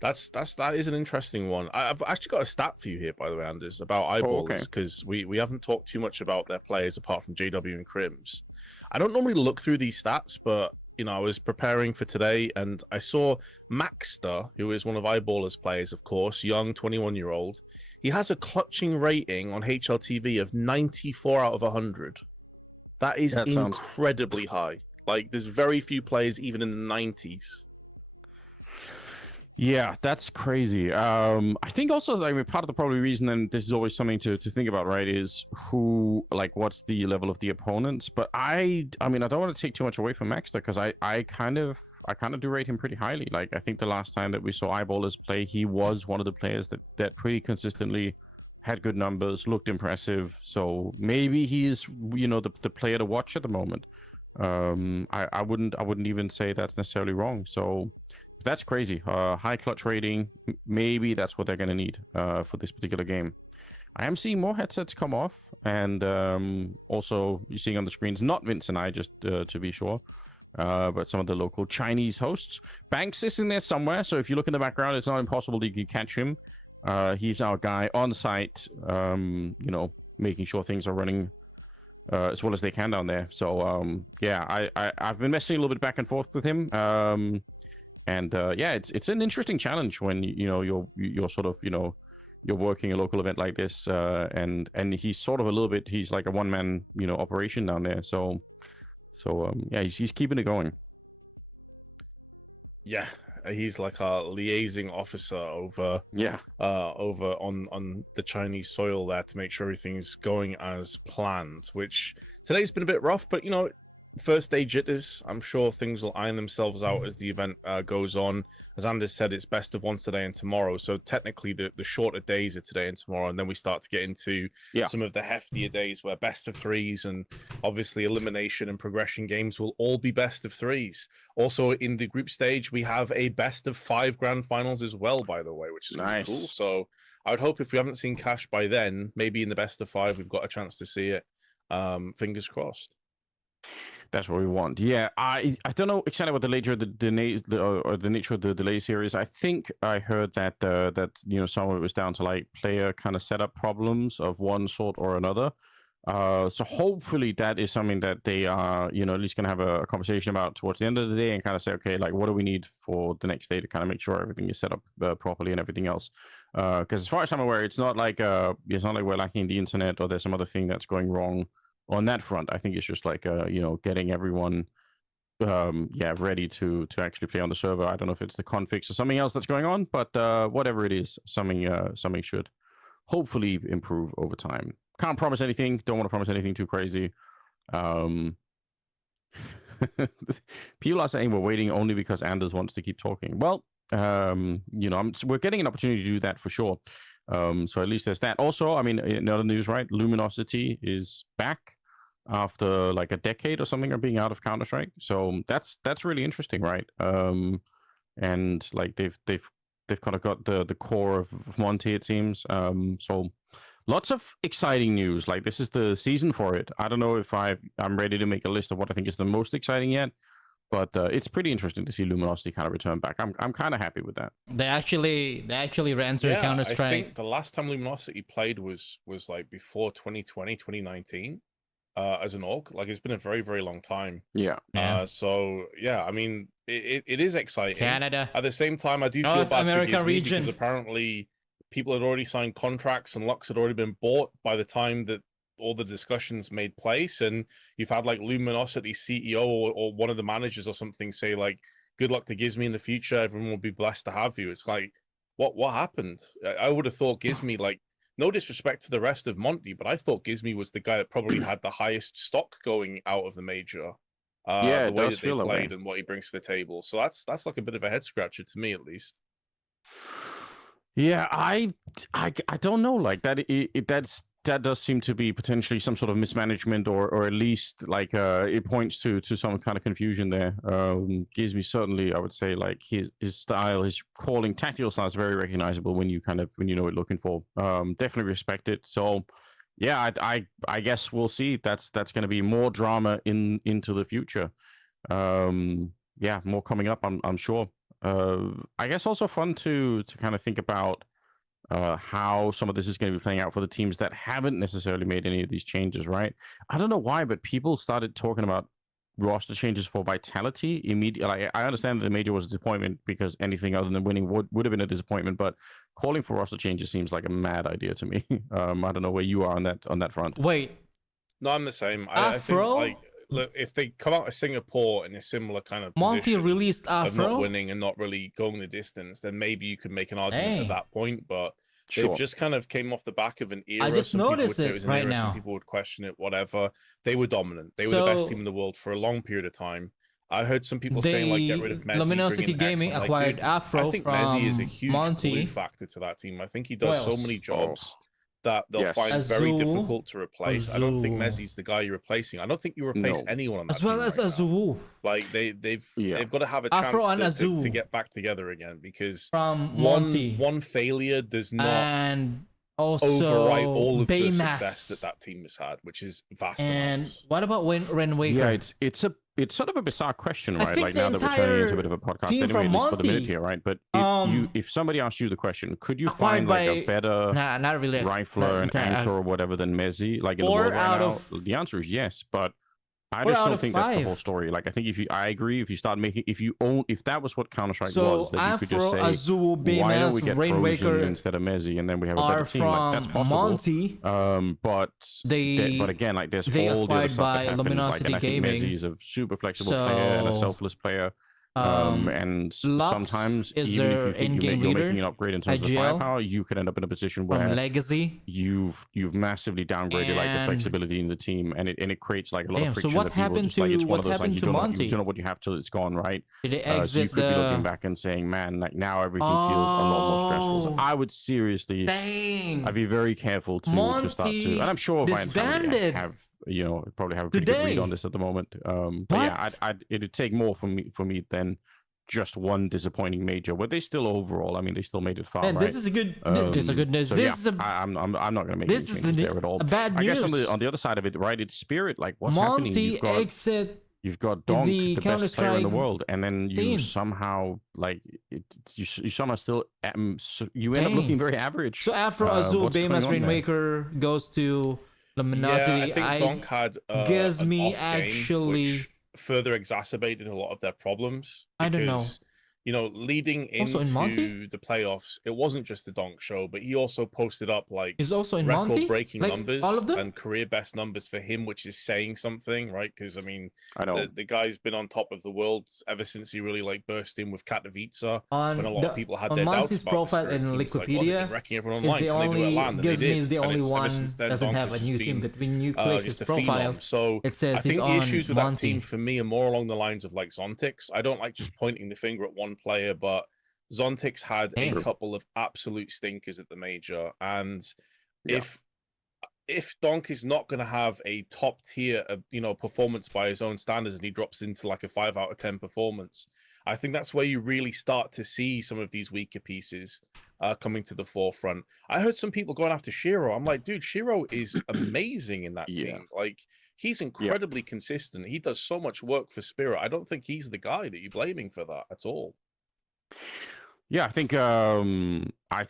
that is an interesting one. I've actually got a stat for you here, by the way, Anders, about Eyeballers, because we haven't talked too much about their players apart from JW and Crims. I don't normally look through these stats, but you know, I was preparing for today and I saw Maxter, who is one of Eyeballers players, of course, young 21-year-old. He has a clutching rating on HLTV of 94 out of 100. That is incredibly high. Like, there's very few players even in the 90s. Yeah, that's crazy. I think also, I mean, part of the probably reason, and this is always something to think about, right, is what's the level of the opponents. But I mean, I don't want to take too much away from Maxter, because I kind of do rate him pretty highly. Like, I think the last time that we saw Eyeballers play, he was one of the players that pretty consistently had good numbers, looked impressive. So maybe he's, you know, the player to watch at the moment. I wouldn't even say that's necessarily wrong. So that's crazy. High clutch rating. Maybe that's what they're going to need for this particular game. I am seeing more headsets come off, and also you're seeing on the screens, not Vince and I, just to be sure, but some of the local Chinese hosts. Banks is in there somewhere, so if you look in the background, it's not impossible that you can catch him. He's our guy on site, you know, making sure things are running as well as they can down there. So yeah, I've been messing a little bit back and forth with him. And yeah, it's an interesting challenge when you know you're sort of, you know, you're working a local event like this, and he's sort of a little bit, he's like a one-man, you know, operation down there. So yeah, he's keeping it going. Yeah, he's like a liaising officer over on the Chinese soil there to make sure everything's going as planned. Which today's been a bit rough, but you know, first day jitters. I'm sure things will iron themselves out as the event goes on. As Anders said, it's best of ones today and tomorrow, so technically the shorter days are today and tomorrow, and then we start to get into some of the heftier days where best of threes and obviously elimination and progression games will all be best of threes. Also in the group stage, we have a best of 5 grand finals as well, by the way, which is nice. Cool. So I would hope if we haven't seen Cash by then, maybe in the best of 5 we've got a chance to see it. Fingers crossed. That's what we want. Yeah, I don't know exactly what the nature of the nature of the delay series. I think I heard that that, you know, some of it was down to like player kind of setup problems of one sort or another. So hopefully that is something that they are, you know, at least gonna have a conversation about towards the end of the day and kind of say, okay, like what do we need for the next day to kind of make sure everything is set up properly and everything else. Because as far as I'm aware, it's not like we're lacking the internet or there's some other thing that's going wrong on that front. I think it's just like you know, getting everyone ready to actually play on the server. I don't know if it's the configs or something else that's going on, but whatever it is, something should hopefully improve over time. Can't promise anything, don't want to promise anything too crazy. People are saying we're waiting only because Anders wants to keep talking. Well, you know, we're getting an opportunity to do that for sure. So at least there's that. Also, I mean, in other news, right, Luminosity is back after like a decade or something of being out of Counter-Strike. So that's really interesting, right? And like they've kind of got the core of Monty, it seems. So lots of exciting news. Like, this is the season for it. I don't know if I'm ready to make a list of what I think is the most exciting yet, but it's pretty interesting to see Luminosity kind of return back. I'm kind of happy with that. They actually ran through Counter-Strike. I think the last time Luminosity played was like before 2020, 2019. As an org, like, it's been a very, very long time. So yeah, I mean, it is exciting. Canada. At the same time, I do feel bad for GSE because apparently people had already signed contracts and locks had already been bought by the time that all the discussions made place, and you've had like Luminosity CEO or one of the managers or something say like, "Good luck to Gizme in the future. Everyone will be blessed to have you." It's like, what happened? I would have thought Gizme, like, no disrespect to the rest of Monty, but I thought Gizme was the guy that probably had the highest stock going out of the major. The way that they played and what he brings to the table. So that's like a bit of a head scratcher to me, at least. Yeah, I don't know, like that. that does seem to be potentially some sort of mismanagement, or at least like it points to some kind of confusion there. Gizmi certainly, I would say, like his style, his calling, tactical style is very recognizable when you know what you're looking for. Definitely respect it. So yeah, I guess we'll see. That's going to be more drama into the future. Yeah, more coming up, I'm sure. I guess also fun to kind of think about how some of this is going to be playing out for the teams that haven't necessarily made any of these changes, right? I don't know why, but people started talking about roster changes for Vitality immediately. Like, I understand that the major was a disappointment because anything other than winning would have been a disappointment, but calling for roster changes seems like a mad idea to me. I don't know where you are on that front. Wait. No, I'm the same. I think, like, look, if they come out of Singapore in a similar kind of position released of not winning and not really going the distance, then maybe you could make an argument at that point. But they've just kind of came off the back of an era. I just noticed it was an era. Some people would question it, whatever. They were dominant. They were the best team in the world for a long period of time. I heard some people saying, like, get rid of Mezzi. Luminosity Gaming acquired Afro. I think Mezzi is a huge glue factor to that team. I think he does so many jobs that they'll find very difficult to replace. I don't think Mezzi's the guy you're replacing. I don't think you replace anyone on that team. As well as Azul. Like they've got to have a chance to get back together again, because one failure does not overwrite all of the success that team has had, which is vast. And what about Ren Waker? Yeah, it's sort of a bizarre question, right? Like, now that we're turning into a bit of a podcast anyway, at least for the minute here, right? But if somebody asked you the question, could you find like a better rifler and anchor or whatever than Mezzi, like in the world right now? The answer is yes, but I just don't think that's the whole story. Like, I think I agree. If you start making, if that was what Counter-Strike was, then you could just say, Azul, why don't we get Frozen instead of Mezzi, and then we have a better team. Like, that's possible. But again, like, there's whole other stuff that happens. Like, and I think Mezzi is a super flexible player and a selfless player. And sometimes even if you think you're making an upgrade in terms of firepower, you could end up in a position where Legacy you've massively downgraded like the flexibility in the team, and it creates like a lot of friction. So what happened to it's one of those, like, you don't know what you have till it's gone, right? Did it exit so you could be looking back and saying, man, like, now everything feels a lot more stressful. So I would seriously, I'd be very careful to start to, and I'm sure Vitality probably have a pretty good read on this at the moment. But yeah, it'd take more for me than just one disappointing major. But they still overall, I mean, they still made it far. This is a good. This is a good news. So this is I'm not going to make any changes there at all. Bad news. I guess on the other side of it, right? It's Spirit. Like, what's happening? You've got Donk, the best player in the world, and then you somehow you somehow still you end up looking very average. So after Azul, Baymass, Rainmaker goes to Luminosity. Yeah, I think Donk had gives me actually which further exacerbated a lot of their problems. I don't know. Leading into the playoffs, it wasn't just the Donk show, but he also posted up like record-breaking numbers and career-best numbers for him, which is saying something, right? Because I mean, the guy's been on top of the world ever since he really like burst in with Katowice when a lot of people had their doubts about profile in Wikipedia. Wrecking everyone online. Is the only one doesn't have a new team, but when you click his profile, so it says I think the issues with that team for me are more along the lines of like Zontix. I don't like just pointing the finger at one player, but Zontix had a couple of absolute stinkers at the major, and if Donk is not going to have a top tier performance by his own standards, and he drops into like a 5 out of 10 performance, I think that's where you really start to see some of these weaker pieces coming to the forefront. I heard some people going after Shiro. I'm like, dude, Shiro is amazing in that team. Like, he's incredibly consistent. He does so much work for Spirit. I don't think he's the guy that you're blaming for that at all. Yeah, I think ultimately, I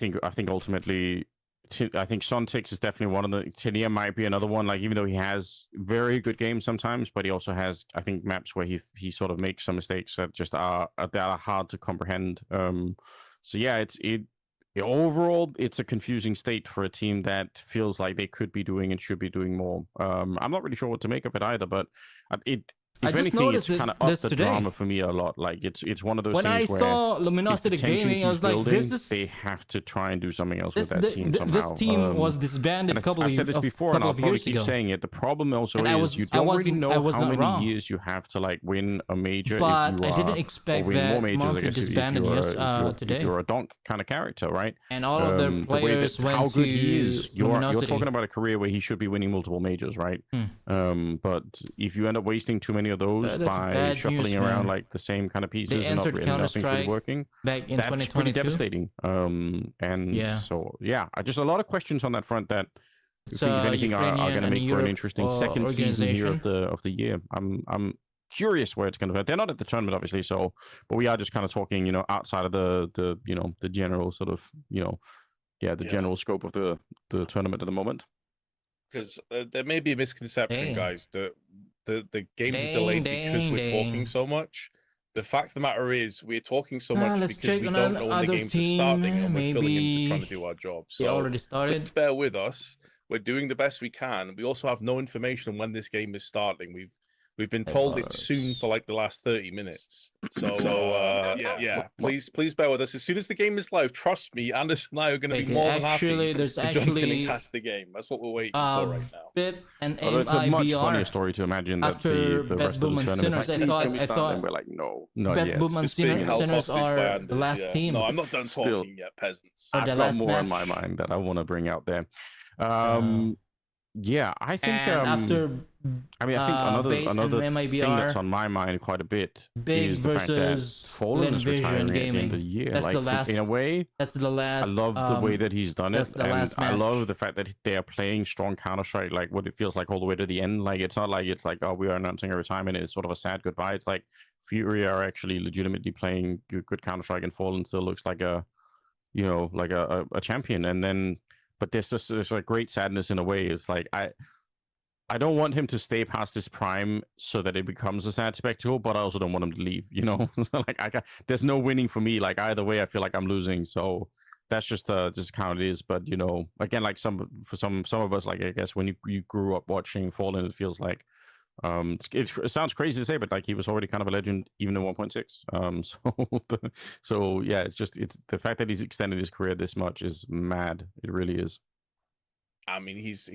think Zontix is definitely one of the. Tinia might be another one. Like, even though he has very good games sometimes, but he also has, I think, maps where he sort of makes some mistakes that just are hard to comprehend. So yeah, overall, it's a confusing state for a team that feels like they could be doing and should be doing more. I'm not really sure what to make of it either, but If anything, it's kind of upped the drama for me a lot. Like it's one of those things where when I saw Luminosity Gaming, I was like, this is... They have to try and do something else with that team somehow. This team was disbanded a couple of years ago. I've said this before, and I'll probably keep saying it. The problem also is you don't really know how many years you have to like win a major. But I didn't expect that Monkey disbanded today. If you're a donk kind of character, right? And all of their players went how good to he is. You're talking about a career where he should be winning multiple majors, right? But if you end up wasting too many of those by shuffling around like the same kind of pieces and nothing's really working, back in that's pretty devastating. So yeah, just a lot of questions on that front that, if anything, are going to make for an interesting second season here of the year. I'm curious where it's going to. They're not at the tournament, obviously, but we are just kind of talking, outside of the general sort of, general scope of the tournament at the moment. Because there may be a misconception, guys, that the games are delayed because we're talking so much. The fact of the matter is, we're talking so much because we don't know when the games are starting, and we're filling in just trying to do our job. So already started. Please bear with us. We're doing the best we can. We also have no information on when this game is starting. We've been told it's soon for like the last 30 minutes. So please bear with us. As soon as the game is live, trust me, Anders and I are going to be more than happy to jump in and cast the game. That's what we're waiting for right now. It's a much funnier story to imagine that the rest of the tournament is like, I thought we're like, no, not yet. Sinners are the last team. No, I'm not done talking yet, peasants. I've got more in my mind that I want to bring out there. Yeah, I think after I think another thing that's on my mind quite a bit is the fact that Fallen is retiring at the end of the year. In a way, that's the last. I love the way that he's done it, and I love the fact that they are playing strong Counter-Strike, like what it feels like all the way to the end. Like it's not like oh, we are announcing a retirement. It's sort of a sad goodbye. It's like Fury are actually legitimately playing good Counter-Strike, and Fallen still looks like a champion. And then, but there's a great sadness in a way. It's like I don't want him to stay past his prime so that it becomes a sad spectacle, but I also don't want him to leave, So there's no winning for me. Like either way, I feel like I'm losing. So that's just how it is. But again, like some of us, like I guess when you grew up watching Fallen, it feels like it sounds crazy to say, but like he was already kind of a legend even in 1.6. So yeah, it's the fact that he's extended his career this much is mad. It really is. I mean, he's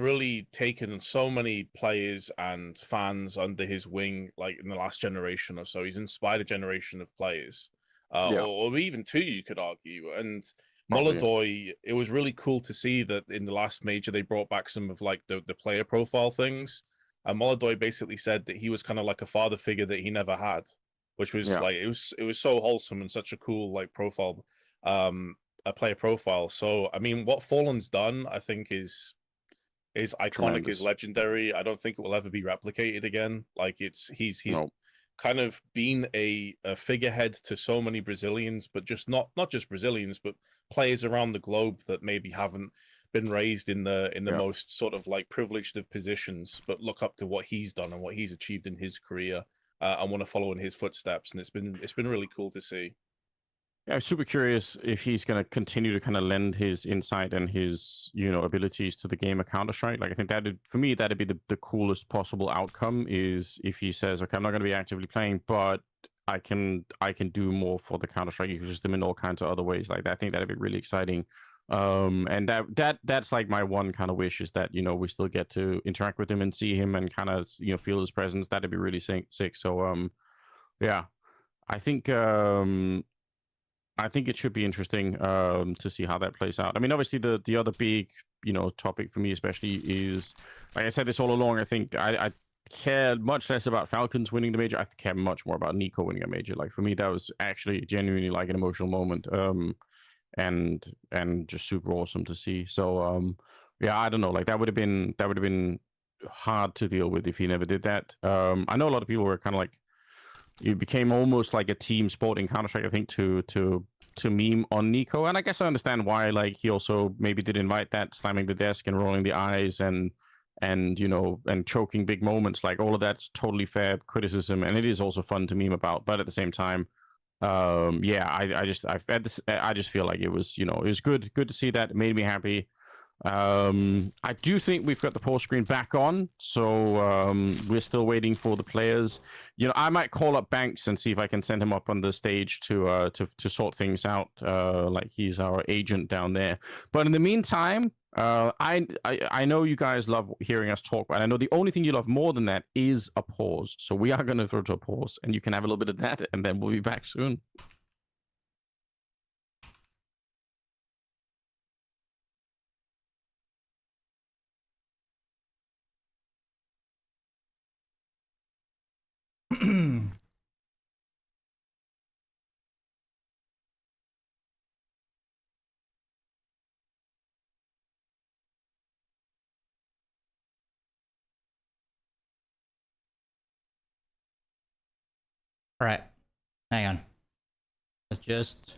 really taken so many players and fans under his wing, like in the last generation or so. He's inspired a generation of players, or even two, you could argue. And Molodoi, it was really cool to see that in the last major they brought back some of like the player profile things. And Molodoi basically said that he was kind of like a father figure that he never had, which was like it was so wholesome and such a cool like profile, a player profile. So I mean, what Fallen's done, I think is iconic, tremendous. Is legendary. I don't think it will ever be replicated again. Like he's kind of been a figurehead to so many Brazilians, but just not just Brazilians, but players around the globe that maybe haven't been raised in the most sort of like privileged of positions, but look up to what he's done and what he's achieved in his career, and want to follow in his footsteps. And it's been really cool to see. Yeah, I'm super curious if he's going to continue to kind of lend his insight and his, abilities to the game of Counter-Strike. Like, I think for me, that'd be the coolest possible outcome is if he says, okay, I'm not going to be actively playing, but I can do more for the Counter-Strike ecosystem in all kinds of other ways. Like, I think that'd be really exciting. And that's like my one kind of wish is that, we still get to interact with him and see him and kind of, feel his presence. That'd be really sick. So, yeah, I think it should be interesting to see how that plays out. I mean, obviously, the other big, topic for me especially is, like I said this all along, I think I care much less about Falcons winning the major. I care much more about NiKo winning a major. Like, for me, that was actually genuinely like an emotional moment, and just super awesome to see. So, yeah, I don't know. Like, that would have been hard to deal with if he never did that. I know a lot of people were kind of like, it became almost like a team sport in Counter-Strike, I think, to meme on NiKo. And I guess I understand why. Like, he also maybe did invite that, slamming the desk and rolling the eyes and choking big moments. Like, all of that's totally fair criticism, and it is also fun to meme about. But at the same time, I just feel like it was, it was good to see that. It made me happy. I do think we've got the pause screen back on, so we're still waiting for the players. I might call up Banks and see if I can send him up on the stage to sort things out, like he's our agent down there. But in the meantime, I know you guys love hearing us talk, but I know the only thing you love more than that is a pause. So we are going to throw to a pause, and you can have a little bit of that, and then we'll be back soon. All right, hang on. Let's just.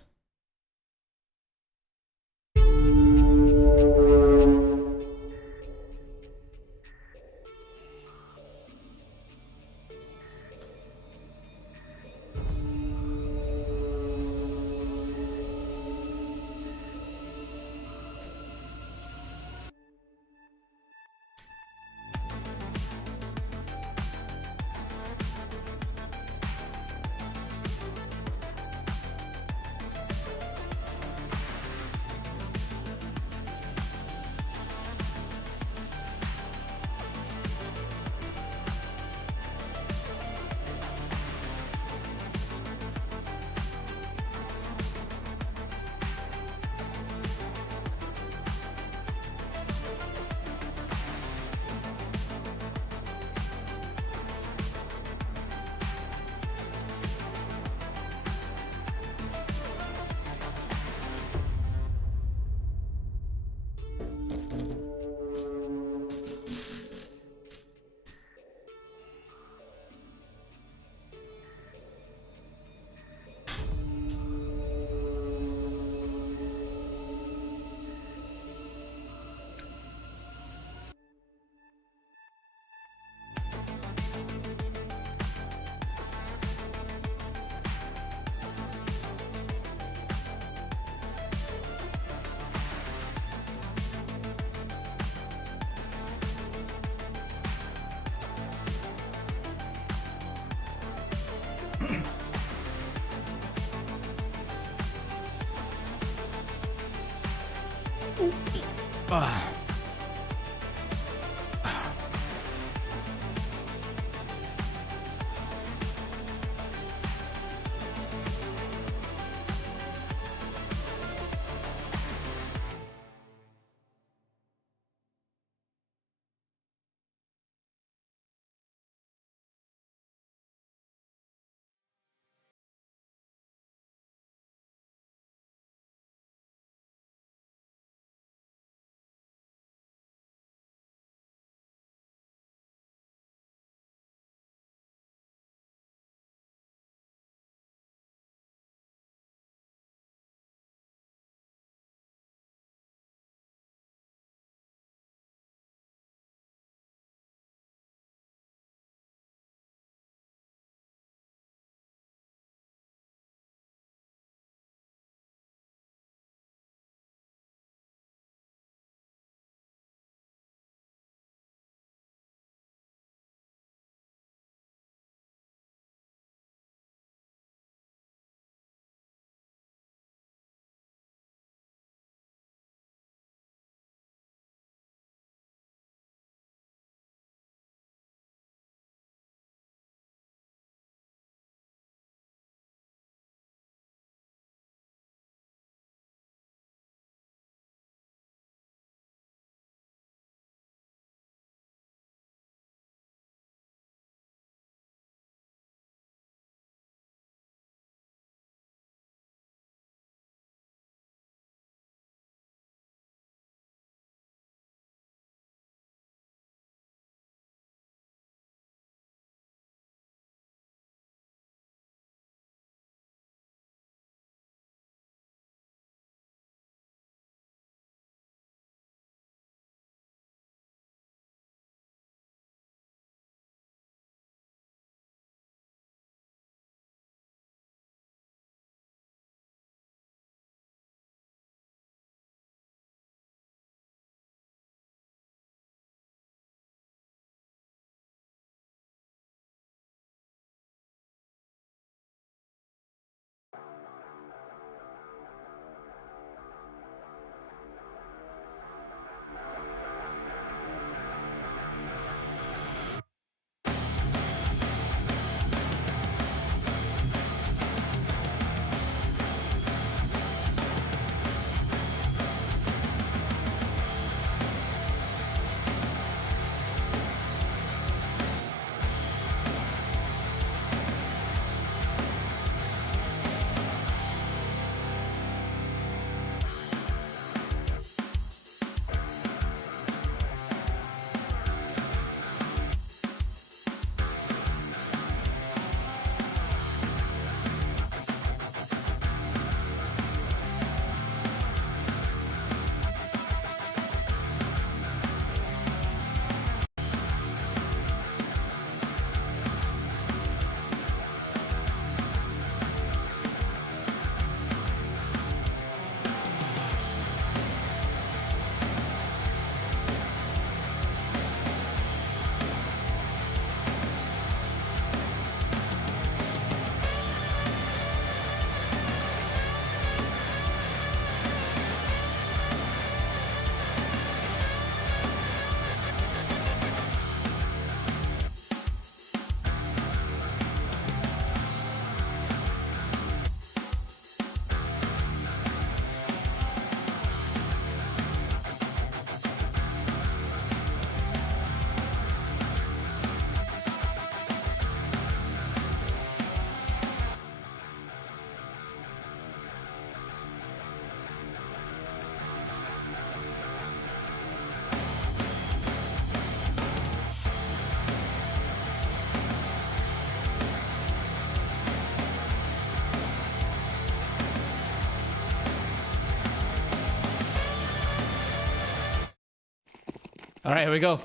All right, here we go.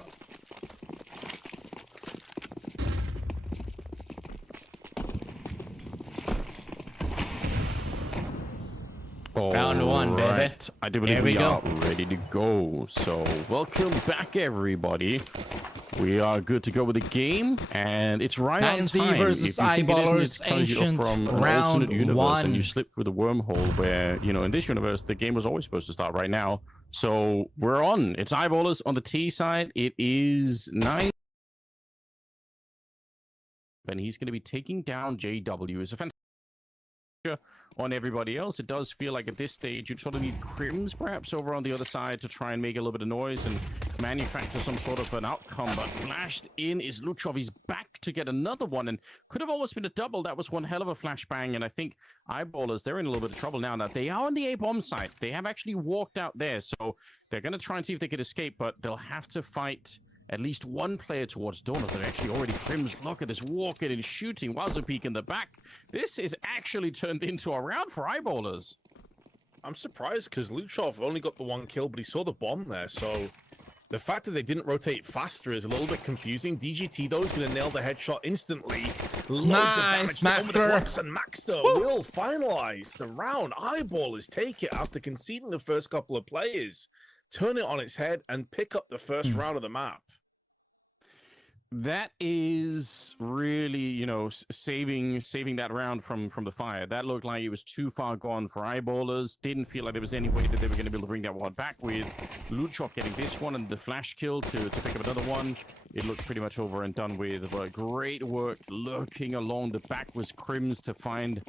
Round one, baby. I do believe we are ready to go. So welcome back, everybody. We are good to go with the game, and it's right on time. Versus Eyeballers, Ancient, from an alternate universe, and you slip through the wormhole where, you know, in this universe, the game was always supposed to start right now. So we're on. It's Eyeballers on the T side. It is 9. And he's going to be taking down JW. It's a fantastic on everybody else. It does feel like at this stage you'd sort of need Crims perhaps over on the other side to try and make a little bit of noise and manufacture some sort of an outcome, but flashed in is Luchov. He's back to get another one, and could have almost been a double. That was one hell of a flashbang, and I think Eyeballers, they're in a little bit of trouble now. Now they are on the A-bomb site. They have actually walked out there, so they're going to try and see if they can escape, but they'll have to fight at least one player towards Donut. They're actually already Crims. Look at this walking and shooting. Wazupeak in the back. This is actually turned into a round for Eyeballers. I'm surprised because Luchov only got the one kill, but he saw the bomb there. So the fact that they didn't rotate faster is a little bit confusing. DGT, though, is going to nail the headshot instantly. Loads of damage over the gloves, and MztrDale will finalize the round. Eyeballers take it after conceding the first couple of players, turn it on its head, and pick up the first round of the map. That is really, you know, saving that round from the fire. That looked like it was too far gone for Eyeballers. Didn't feel like there was any way that they were going to be able to bring that one back with Luchov getting this one and the flash kill to pick up another one. It looked pretty much over and done with, but great work lurking along the back was Crims to find,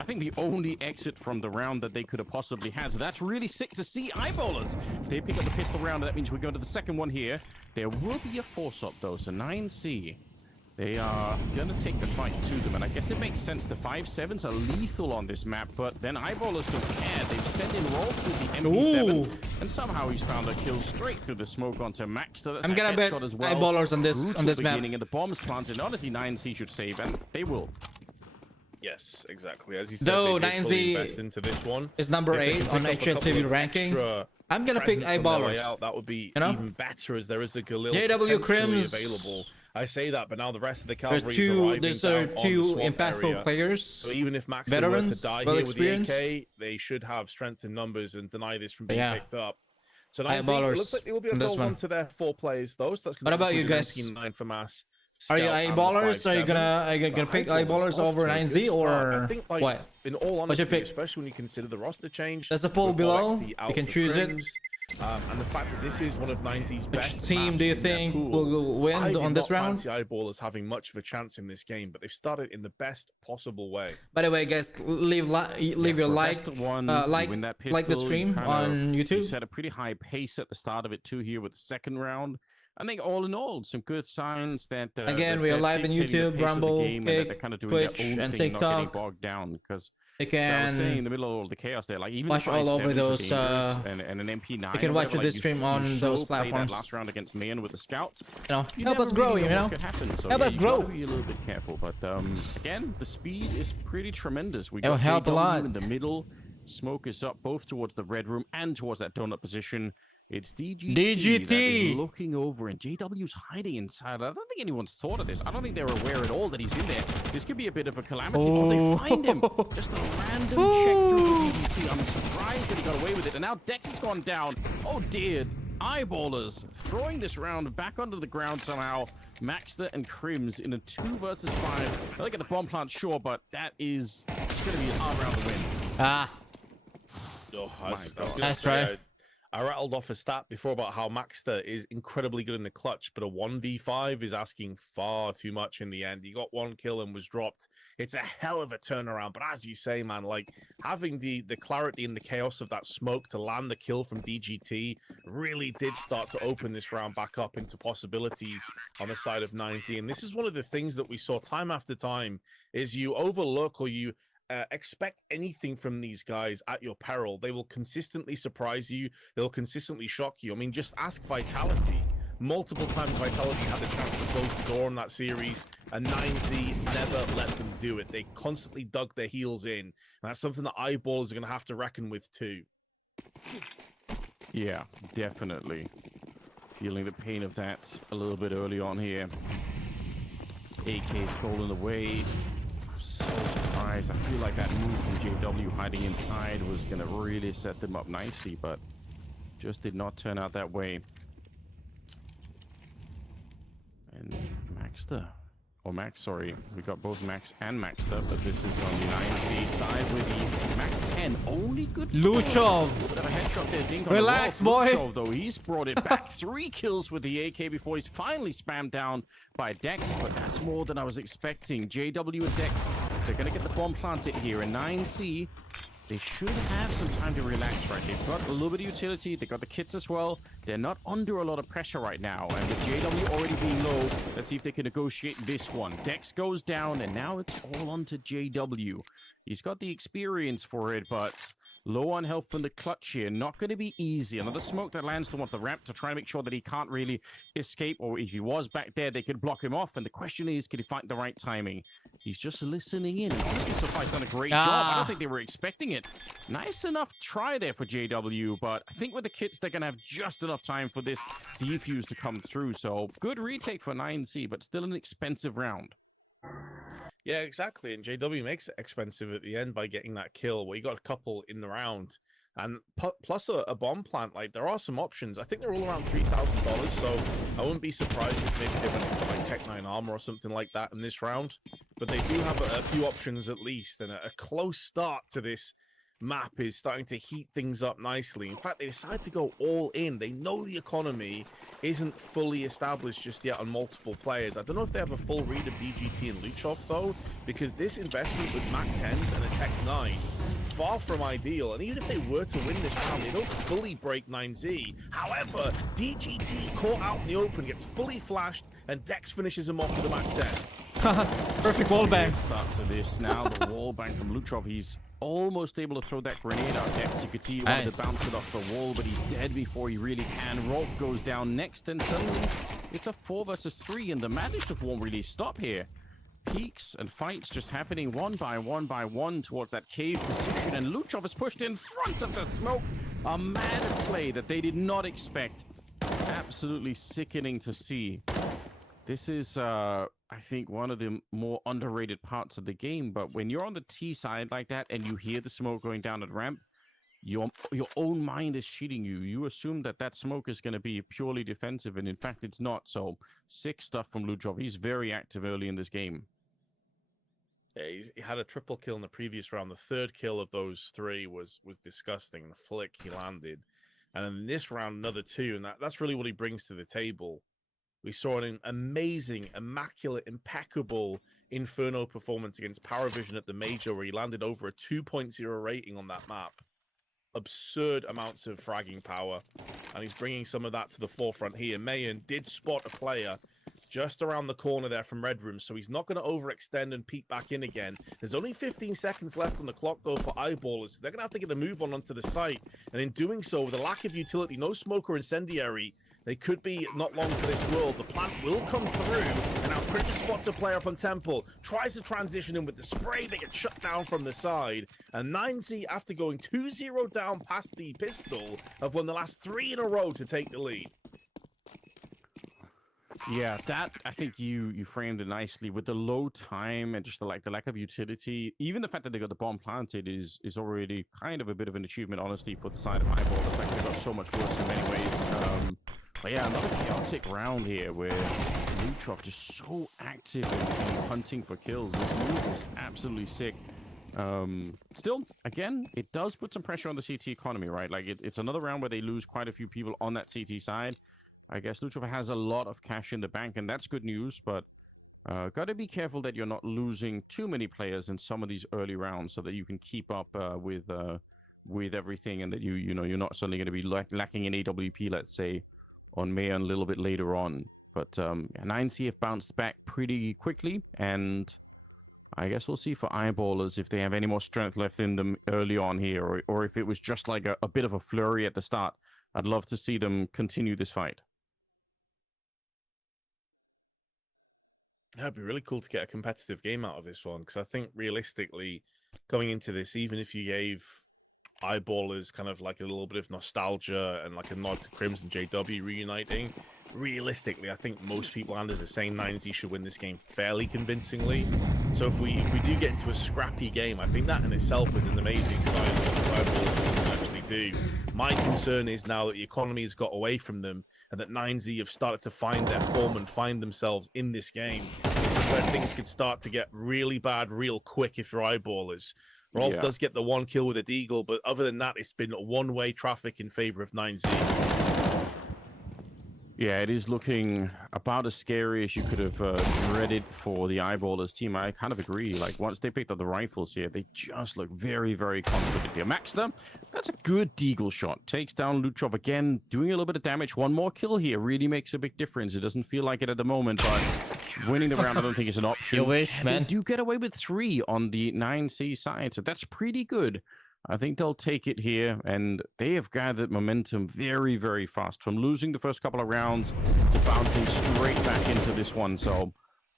I think, the only exit from the round that they could have possibly had. So that's really sick to see. Eyeballers, they pick up the pistol round, and that means we go to the second one here. There will be a force-up, though, so 9C, they are going to take the fight to them, and I guess it makes sense. The 5.7s are lethal on this map, but then Eyeballers don't care. They've sent in Rolf with the MP7, and somehow he's found a kill straight through the smoke onto Max. So that's I'm gonna bet as well. Eyeballers on this map. And the bombs planted. Honestly, 9C should save, and they will. Yes, exactly. As you said, though they 9C invest into this one. Is number 8 on HLTV ranking. I'm gonna pick Eyeballers. Out, that would be even better, as there is a Galil JW Crims available. I say that, but now the rest of the cavalry is arriving down two on the impactful area. players. So even if MztrDale were to die here with the AK, they should have strength in numbers and deny this from being picked up. So 9C, it looks like they will be able to hold on to their 4 players, though. So that's what about you guys? 9 for Mass. Are you Eyeballers? Are you gonna pick Eyeballers over 9Z, or I think, like, what? In all honesty, especially when you consider the roster change, there's a poll below. You can choose it. And the fact that this is one of 9Z's best team do you think will win on this round? I fancy Eyeballers having much of a chance in this game, but they've started in the best possible way. By the way, guys, leave your like the stream on YouTube. You set a pretty high pace at the start of it too here with the second round. I think all in all, some good signs that again, we are live on YouTube, Rumble, Kick, Twitch, and TikTok. Not getting bogged down because you can in the middle of all the chaos there, like even watch all over those and an MP9. You can watch this stream on those platforms. That last round against Mayan with the scout, help us grow. Help us grow. Be a little bit careful, but again, the speed is pretty tremendous. We got help a lot in the middle. Smoke is up both towards the red room and towards that donut position. It's DGT that is looking over, and JW's hiding inside. I don't think anyone's thought of this. I don't think they're aware at all that he's in there. This could be a bit of a calamity. Oh, they find him. Just a random check through DGT. I'm surprised that he got away with it. And now Dex has gone down. Oh, dear. Eyeballers throwing this round back onto the ground somehow. MztrDale and Crims in a 2 versus 5. I look at the bomb plant, sure, but that is going to be a hard round to win. That's right. I rattled off a stat before about how MztrDale is incredibly good in the clutch, but a 1v5 is asking far too much in the end. He got 1 kill and was dropped. It's a hell of a turnaround, but as you say, man, like having the clarity and the chaos of that smoke to land the kill from DGT really did start to open this round back up into possibilities on the side of 9Z. And this is one of the things that we saw time after time, is you overlook or you expect anything from these guys at your peril. They will consistently surprise you. They'll consistently shock you. I mean, just ask Vitality. Multiple times Vitality had the chance to close the door on that series, and 9Z never let them do it. They constantly dug their heels in, and that's something that Eyeballers are going to have to reckon with too. Yeah, definitely. Feeling the pain of that a little bit early on here. AK stolen away. So surprised. I feel like that move from JW hiding inside was going to really set them up nicely, but just did not turn out that way. And Maxter, or Max, sorry, we got both Max and Maxter, but this is on the 9C side with the Max 10. Only good. Luchov. Relax, boy. Luchov, though, he's brought it back. 3 kills with the AK before he's finally spammed down by Dex, but that's more than I was expecting. JW and Dex, they're going to get the bomb planted here in 9C. They should have some time to relax, right? They've got a little bit of utility. They've got the kits as well. They're not under a lot of pressure right now. And with JW already being low, let's see if they can negotiate this one. Dex goes down, and now it's all on to JW. He's got the experience for it, but low on health from the clutch here. Not going to be easy. Another smoke that lands towards the ramp to try to make sure that he can't really escape. Or if he was back there, they could block him off. And the question is, can he find the right timing? He's just listening in. Honestly, Sophi's done a great job. I don't think they were expecting it. Nice enough try there for JW, but I think with the kits, they're going to have just enough time for this defuse to come through. So good retake for 9C, but still an expensive round. Yeah, exactly. And JW makes it expensive at the end by getting that kill. Well, he got a couple in the round. And plus a bomb plant, like, there are some options. I think they're all around $3,000, so I wouldn't be surprised if maybe they went for like Tech 9 armor or something like that in this round. But they do have a few options at least, and a close start to this map is starting to heat things up nicely. In fact, they decided to go all in. They know the economy isn't fully established just yet on multiple players. I don't know if they have a full read of DGT and Luchov, though, because this investment with Mac 10s and a Tech 9, far from ideal. And even if they were to win this round, they don't fully break 9Z. However, DGT caught out in the open, gets fully flashed, and Dex finishes him off with a Mac 10. Perfect wall bang. Start to this now. The wall bang from Luchov. He's almost able to throw that grenade out there. As you could see, he wanted to bounce it off the wall, but he's dead before he really can. Rolf goes down next, and suddenly it's a 4 versus 3, and the magic won't really stop here. Peaks and fights just happening one by one towards that cave position, and Luchov is pushed in front of the smoke. A mad play that they did not expect. Absolutely sickening to see. This is, I think, one of the more underrated parts of the game. But when you're on the T side like that and you hear the smoke going down at ramp, your own mind is cheating you. You assume that that smoke is going to be purely defensive, and in fact, it's not. So, sick stuff from Luchov. He's very active early in this game. Yeah, he had a triple kill in the previous round. The third kill of those 3 was disgusting. The flick he landed. And in this round, another 2. And that's really what he brings to the table. We saw an amazing, immaculate, impeccable Inferno performance against Paravision at the Major, where he landed over a 2.0 rating on that map. Absurd amounts of fragging power. And he's bringing some of that to the forefront here. Mayan did spot a player just around the corner there from Red Room, so he's not going to overextend and peek back in again. There's only 15 seconds left on the clock, though, for Eyeballers. So they're going to have to get a move on onto the site. And in doing so, with a lack of utility, no smoke or incendiary, they could be not long for this world. The plant will come through, and now Critter spots a player up on Temple, tries to transition in with the spray. They get shut down from the side, and 9Z, after going 2-0 down past the pistol, have won the last 3 in a row to take the lead. Yeah, that, I think you framed it nicely with the low time and just the lack of utility. Even the fact that they got the bomb planted is already kind of a bit of an achievement, honestly, for the side of Eyeball. The fact they got so much worse in many ways. But yeah, another chaotic round here where Luchov just so active in hunting for kills. This move is absolutely sick. Still, again, it does put some pressure on the CT economy, right? Like, it's another round where they lose quite a few people on that CT side. I guess Luchov has a lot of cash in the bank, and that's good news, but got to be careful that you're not losing too many players in some of these early rounds so that you can keep up with everything, and that you're not suddenly going to be lacking in AWP, let's say, on Mayan a little bit later on. But 9C have bounced back pretty quickly, and I guess we'll see for Eyeballers if they have any more strength left in them early on here, or if it was just like a bit of a flurry at the start. I'd love to see them continue this fight. It'd be really cool to get a competitive game out of this one, because I think realistically, going into this, even if you gave Eyeballers kind of like a little bit of nostalgia and like a nod to Crimson JW reuniting. Realistically, I think most people Anders are saying 9Z should win this game fairly convincingly. So if we do get into a scrappy game, I think that in itself is an amazing sign of what Eyeballers can actually do. My concern is now that the economy has got away from them and that 9Z have started to find their form and find themselves in this game. This is where things could start to get really bad real quick if you're Eyeballers. Rolf does get the 1 kill with a deagle, but other than that, it's been one-way traffic in favor of 9Z. Yeah, it is looking about as scary as you could have dreaded for the Eyeballers team. I kind of agree. Like, once they picked up the rifles here, they just look very, very confident here. Maxter, that's a good deagle shot. Takes down Luchov again, doing a little bit of damage. 1 more kill here really makes a big difference. It doesn't feel like it at the moment, but winning the round I don't think is an option. You wish, man. They do get away with 3 on the 9C side, so that's pretty good. I think they'll take it here, and they have gathered momentum very, very fast. From losing the first couple of rounds to bouncing straight back into this one. So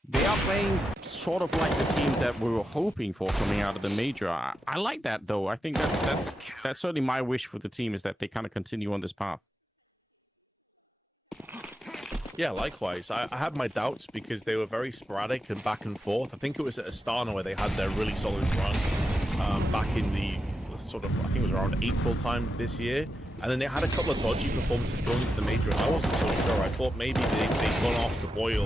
they are playing sort of like the team that we were hoping for coming out of the major. I like that, though. I think that's certainly my wish for the team, is that they kind of continue on this path. Yeah, likewise. I had my doubts because they were very sporadic and back and forth. I think it was at Astana where they had their really solid run back in the sort of, I think it was around April time this year. And then they had a couple of dodgy performances going into the major, and I wasn't so sure. I thought maybe they'd gone off the boil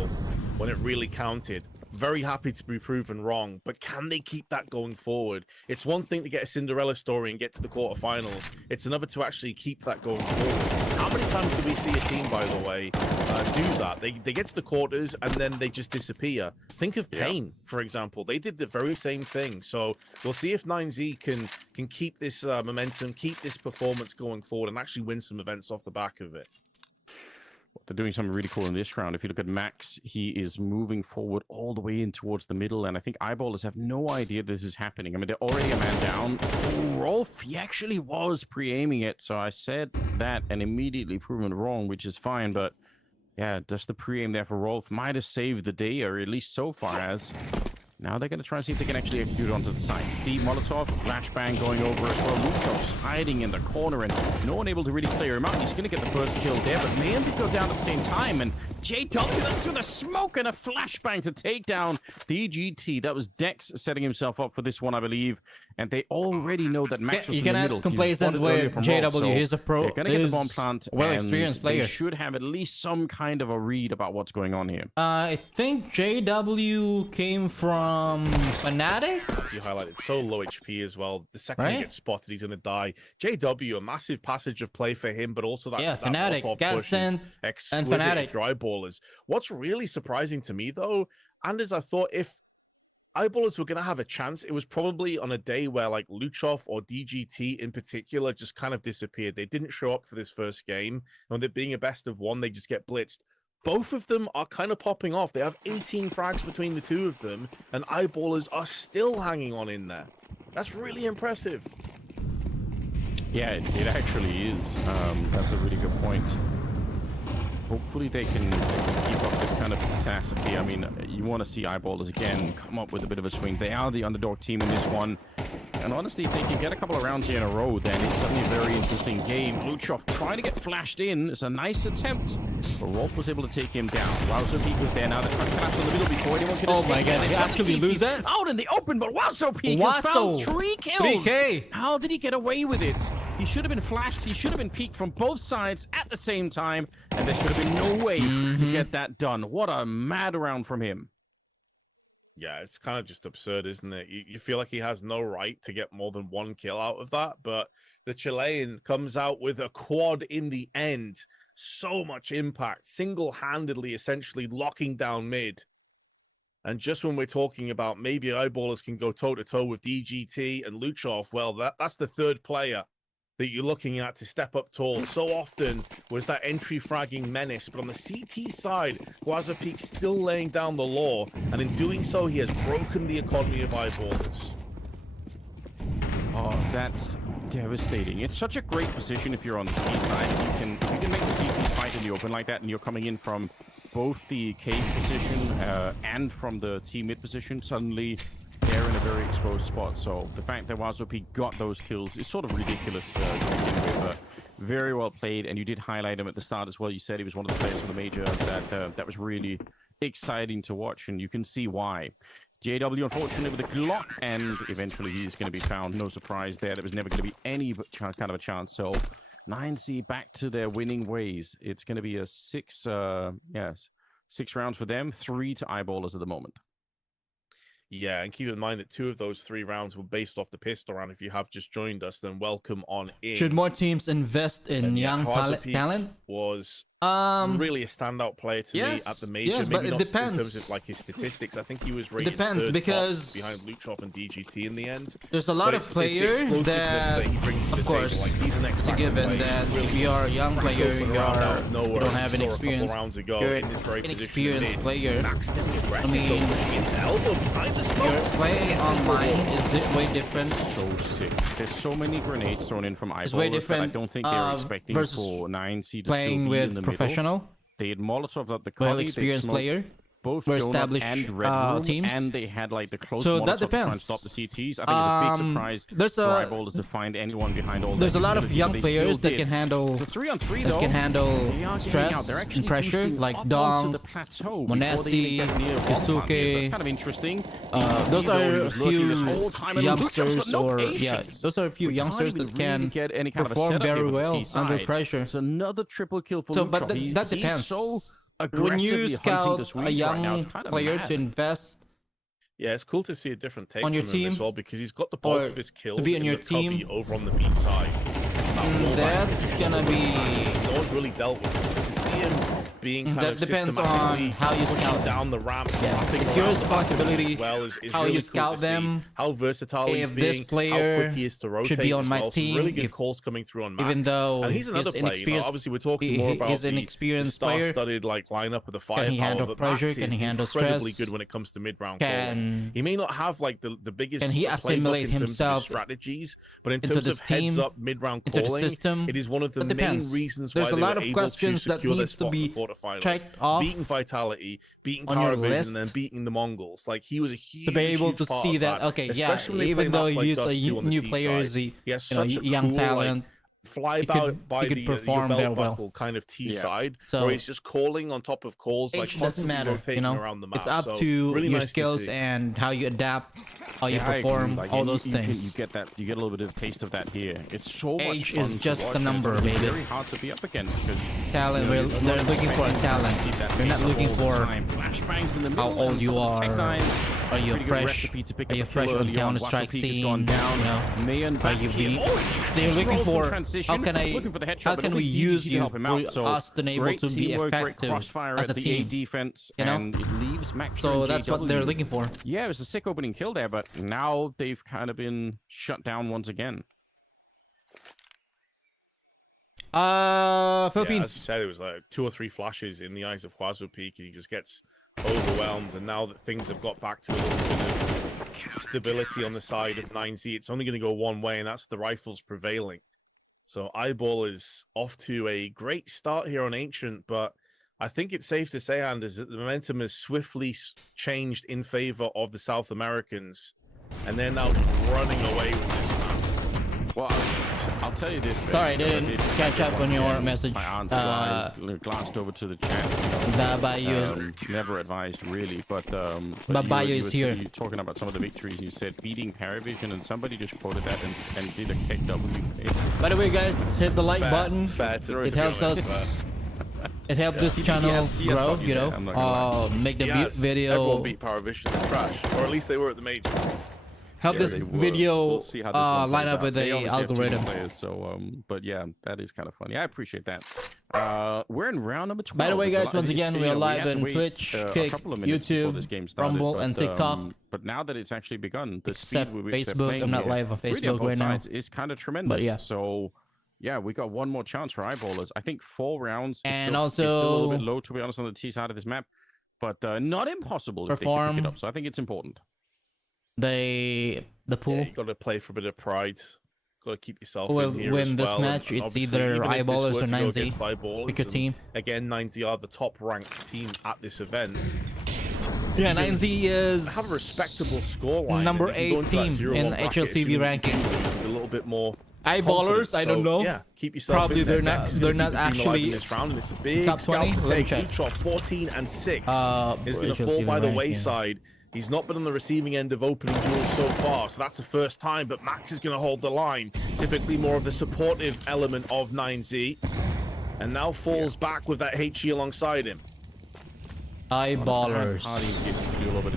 when it really counted. Very happy to be proven wrong, but can they keep that going forward? It's one thing to get a Cinderella story and get to the quarterfinals. It's another to actually keep that going forward. How many times do we see a team, by the way, do that? They get to the quarters and then they just disappear. Think of Pain, for example. They did the very same thing. So we'll see if 9Z can keep this momentum, keep this performance going forward, and actually win some events off the back of it. They're doing something really cool in this round. If you look at Max, he is moving forward all the way in towards the middle, and I think Eyeballers have no idea this is happening. I mean, they're already a man down. Rolf, he actually was pre-aiming it, so I said that and immediately proven wrong, which is fine, but yeah, just the pre-aim there for Rolf might have saved the day, or at least so far as. Now they're going to try and see if they can actually execute it onto the side. D Molotov, flashbang going over as well. Luchov's hiding in the corner and no one able to really clear him out. He's going to get the first kill there, but may end to go down at the same time. And JW, that's through the smoke and a flashbang to take down DGT. That was Dex setting himself up for this one, I believe. And they already know that Max was in the middle. You cannot complacent with JW. He's a pro. They're going to get the bomb plant. Well-experienced player. They should have at least some kind of a read about what's going on here. I think JW came from Fnatic. As you highlighted, so low HP as well. The second he gets spotted, he's going to die. JW, a massive passage of play for him, but also that Fnatic, Gatsen, and Fnatic. For Eyeballers. What's really surprising to me, though, and as I thought, if Eyeballers were going to have a chance, it was probably on a day where like Luchov or DGT in particular just kind of disappeared. They didn't show up for this first game. And with it being a best of one, they just get blitzed. Both of them are kind of popping off. They have 18 frags between the two of them, and Eyeballers are still hanging on in there. That's really impressive. Yeah, it actually is. That's a really good point. Hopefully they can keep up this kind of tenacity. I mean, you want to see Eyeballers again come up with a bit of a swing. They are the underdog team in this one. And honestly, if they can get a couple of rounds here in a row, then it's certainly a very interesting game. Luchov trying to get flashed in. It's a nice attempt, but Rolf was able to take him down. Wowzo Peak was there. Now they're trying to collapse in the middle before anyone can escape. Oh my god, they actually lose that? Out in the open, but Wowzo Peak has found 3 kills. 3K. How did he get away with it? He should have been flashed. He should have been peaked from both sides at the same time, and there should have been no way to get that done. What a mad round from him. Yeah, it's kind of just absurd, isn't it? You feel like he has no right to get more than 1 kill out of that, but the Chilean comes out with a quad in the end. So much impact, single-handedly essentially locking down mid. And just when we're talking about maybe Eyeballers can go toe-to-toe with DGT and Luchov, well, that's the third player that you're looking at to step up tall. So often was that entry fragging menace, but on the CT side, Wowzo Peak still laying down the law, and in doing so, he has broken the economy of Eyeballers. Oh, that's devastating. It's such a great position if you're on the T side. If you can make the CTs fight in the open like that, and you're coming in from both the cave position and from the T mid position, suddenly they're in a very exposed spot. So the fact that WazOP got those kills is sort of ridiculous to begin with, but very well played. And you did highlight him at the start as well. You said he was one of the players for the major that was really exciting to watch, and you can see why. JW, unfortunately, with the Glock, and eventually he's going to be found. No surprise there. There was never going to be any kind of a chance. So 9C back to their winning ways. It's going to be a 6 rounds for them, 3 to Eyeballers at the moment. Yeah, and keep in mind that 2 of those 3 rounds were based off the pistol round. If you have just joined us, then welcome on in. Should more teams invest in young talent? Was really a standout player to me at the major. Yes, maybe but not it depends. in terms of like his statistics. I think he was rated Depends third because behind Luchov and DGT in the end. There's a lot of players that he brings to of the course, table. Like, he's an it's a given that if you are a young player, you don't have any experience. You're an inexperienced player. I mean, your play online is way different. So sick. There's so many grenades thrown in from Eyeballers. It's way different. I don't think they're expecting for 9C to playing still be in the professional. Middle. They had Molotov up the Well-experienced player. Both were Donut established and Red Room, teams, and they had like the close so Molotov that to try and depends. stop the CTs. I think it's a big surprise for Eyeballers to find anyone behind all. There's a lot of utility, young players that can handle. It's a 3-on-3 that can handle stress and pressure, like Dong, Monesi, Kisuke. That's kind of interesting. Those are a few youngsters, or those are a few youngsters that can get any kind perform of very well under pressure. It's another triple kill for So, Luchov. but that depends. When you scout a young player to invest, yeah, it's cool to see a different take on your from him team as well, because he's got the bulk of his kills to be on your team over on the B side. That's gonna be. No one's really dealt with it. To see him being kind that of depends on how you scout down the ramp. It's your responsibility is how really you scout cool them. How versatile he's If being. this player how quick he is to rotate should be on my well. team. Some really good calls coming through on Max. Even though and he's another player. You know, obviously, we're talking more about he's an experienced player. Star-studded like lineup of the firepower. Can he handle but pressure? Max Can he is handle incredibly stress? good when it comes to mid-round Can he may not have like the biggest. Can he assimilate himself strategies? But in into terms this of team, heads-up mid-round into the calling, system? it is one of the That main depends. reasons There's why a they lot were of able questions to that secure their needs to spot in be the quarterfinals. checked off Beating Vitality, beating on your Caravision, list and then beating the Mongols. Like, he was a huge, to be able to part see of that. Okay, yeah, especially when they even play though maps like he's a Dust 2 on the new T player, side. He has you know, such a young cool, talent. Fly He by could the perform belt very well. buckle kind of T Yeah. side, So, where he's just calling on top of calls, like Age doesn't constantly matter, you rotating know. around the map. It's up So, to really your nice to skills see. and how you adapt, how you Yeah, I agree. perform, Like, all you- those you can- things. You get that. You get a little bit of taste of that here. It's so much Age fun is to just watch, the and it's number, gonna be baby. Very hard to be up against. Talent, they're looking for a talent. They're not looking for flashbangs in the how middle. old you are. Are you Pretty good fresh? recipe to pick Are up you a kill fresh on early on. Counter-Strike Wasapeak has scene? gone down. You know, Mayan are back you here. beat? Oh, They're looking rolls for transition. how can I? Looking for the headshot, How but can look we at use DGT you help him out. for So us to be able great to be teamwork, great effective crossfire as at a the A team? defense, You know? and it leaves Max So and that's what JW. they're looking for. Yeah, it was a sick opening kill there, but now they've kind of been shut down once again. Yeah, Philippines. as you said, it was like 2 or 3 flashes in the eyes of WazOP, and he just gets overwhelmed. And now that things have got back to a little bit of stability on the side of 9C, it's only going to go one way, and that's the rifles prevailing. So Eyeball is off to a great start here on Ancient, but I think it's safe to say, Anders, that the momentum has swiftly changed in favor of the South Americans, and they're now running away with this map. Well, I'll tell you this. Sorry, I didn't catch up on your message. My answer, I glanced over to the chat. Babayu. Never advised, really, but Babayu you is were here. talking about some of the victories. You said beating Paravision, and somebody just quoted that and did a kicked up. By the way, guys, hit the like button. It helps us. It helps this channel grow, you know. Make the video. Everyone beat Paravision in trash, or at least they were at the major. Help this video We'll see how this one line plays up out. with They the obviously have two algorithm. players, so but yeah, that is kind of funny. I appreciate that. We're in round number 12. By the way, It's a guys, lot- once it's- again, you we are know, live had to on wait, Twitch, a Kick, couple of minutes before this YouTube, game started, Rumble, but, and TikTok. But now that it's actually begun, the Except speed with which they're Facebook. playing I'm not here, live on really on Facebook both right now. sides is kind of tremendous. But yeah. So yeah, we got one more chance for Eyeballers. I think 4 rounds is And still, also is still a little bit low, to be honest, on the T side of this map, but not impossible if they can pick it up. So I think it's important. The pool. Yeah, you got to play for a bit of pride. Got to keep yourself Will in here win as this well. match. And It's obviously, either even if this Eyeballers were or to go 9Z. against Eyeballers, Pick a and team. Again, 9Z are the top-ranked team at this event. Yeah, 9Z is have a respectable scoreline. Number 8 team in HLTV ranking. A little bit more. Eyeballers, I don't know. Yeah, keep yourself Probably in there. they're not actually in this round. It's a big top 20. scalp to take. Luchov 14 and 6 is going to fall by the wayside. He's not been on the receiving end of opening duels so far, so that's the first time, but Max is going to hold the line. Typically more of the supportive element of 9Z. And now falls back with that HE alongside him. Eyeballers.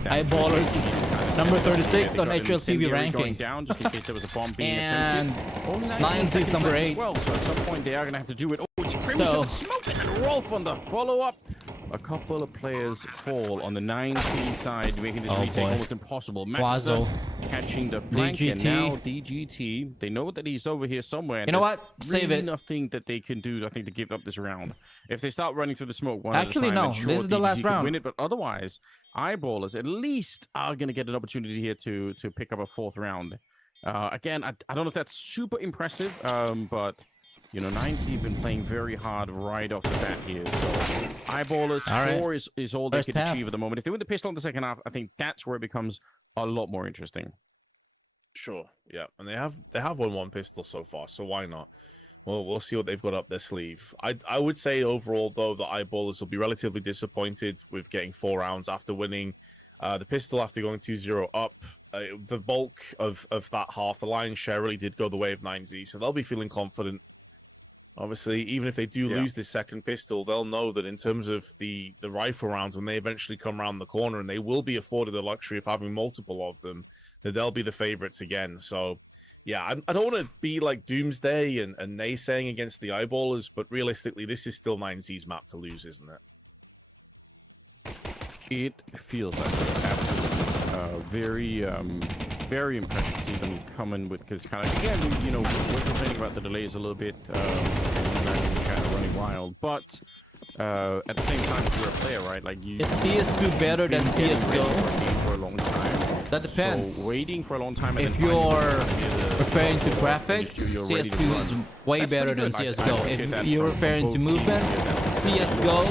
Eyeballers is number 36 on HLTV ranking. Down just in case there was a bomb being and attempted. 9Z is number 8. Well, so at some point they are going to have to do it. Oh, it's Crimson smoking and Rolf on the follow-up. A couple of players fall on the 9C side, making this retake almost impossible. Max catching the flank, and now DGT. They know that he's over here somewhere. You know what? Save it. Nothing that they can do, I think, to give up this round. If they start running through the smoke one Actually, at a time, no. sure, This is the last round. Win it, but otherwise, Eyeballers at least are going to get an opportunity here to pick up a 4th round. Again, I don't know if that's super impressive, but you know, 9C have been playing very hard right off the bat here. So Eyeballers 4 is all they can achieve at the moment. If they win the pistol in the second half, I think that's where it becomes a lot more interesting. Sure, yeah, and they have won 1 pistol so far, so why not? Well, we'll see what they've got up their sleeve. I would say overall, though, the Eyeballers will be relatively disappointed with getting 4 rounds after winning the pistol after going 2-0 up. The bulk of that half, the lion's share really did go the way of 9Z, so they'll be feeling confident. Obviously, even if they do lose this second pistol, they'll know that in terms of the rifle rounds, when they eventually come around the corner, and they will be afforded the luxury of having multiple of them, that they'll be the favorites again. So, yeah, I don't want to be like Doomsday and naysaying against the Eyeballers, but realistically, this is still 9Z's map to lose, isn't it? It feels like very impressed to see them coming with, because kind of, again, you know, we're complaining about the delays a little bit, kind of running wild, but at the same time, if you're a player, right, like you... Is CS2 better than CSGO? For a long time. That depends. So waiting for a long time... If you're referring to graphics, CS2 is way better than CSGO. If you're referring to movement, CSGO...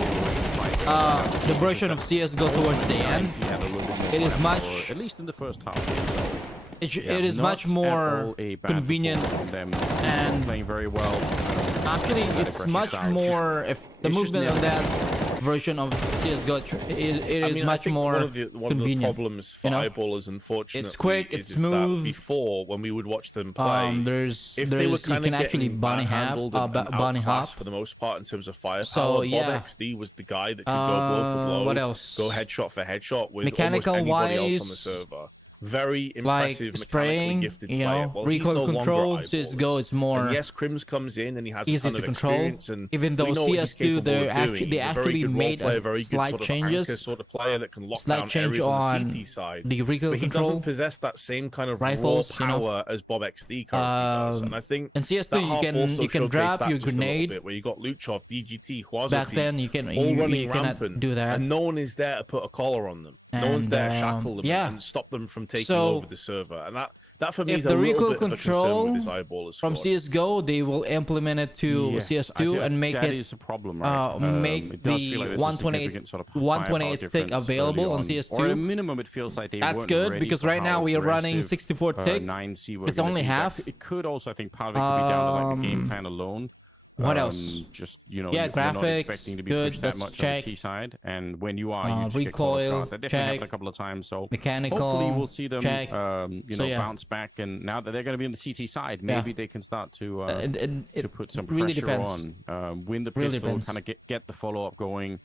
the version of CSGO towards the end, it is much, at least in the first half, it is much more convenient and playing very well. Actually, it's much more, if the movement on that version of CSGO, it is much more convenient. One of the problems for Eyeballers, unfortunately, it's quick, it's smooth. Before, when we would watch them play, if they were kind of actually bunny hop for the most part in terms of firepower. So Bob XD was the guy that could go blow for blow. What else? Go headshot for headshot with mechanical almost anybody wise, else on the server. Very impressive, like spraying, gifted you know, player. Well, recoil control. CSGO is more. And yes, Crims comes in and he has easy a ton to of control. experience, and even though CS2 they actually made a slight changes, sort of player that can lock slight down change areas on the CT side. The recoil but he control. doesn't possess that same kind of rifles, raw power as Bob XD currently does. And I think in CS2 you can drop your grenade. Bit, where you got Luchov, DGT, Huazo, back then you can all running rampant, do that, and no one is there to put a collar on them. No one's there to shackle them and stop them from taking over the server. And that for me is a little bit of a concern with this Eyeballers from CSGO, they will implement it to CS2 and make that it is a problem, right? make the 128 tick available on CS2. Or at a minimum, it feels like that's good, because right now we are running 64 tick. It's only half. It could also, I think, part of it could be down to like the game plan alone. What else? Just, you know, yeah, you're graphics, not expecting to be good. pushed that much on the T side, and when you are, you just recoil, get that definitely happened a couple of times. So mechanical, hopefully we'll see them, you know, so, bounce back, and now that they're going to be on the CT side, maybe they can start to put some pressure on, win the pistol, kind of get the follow up going.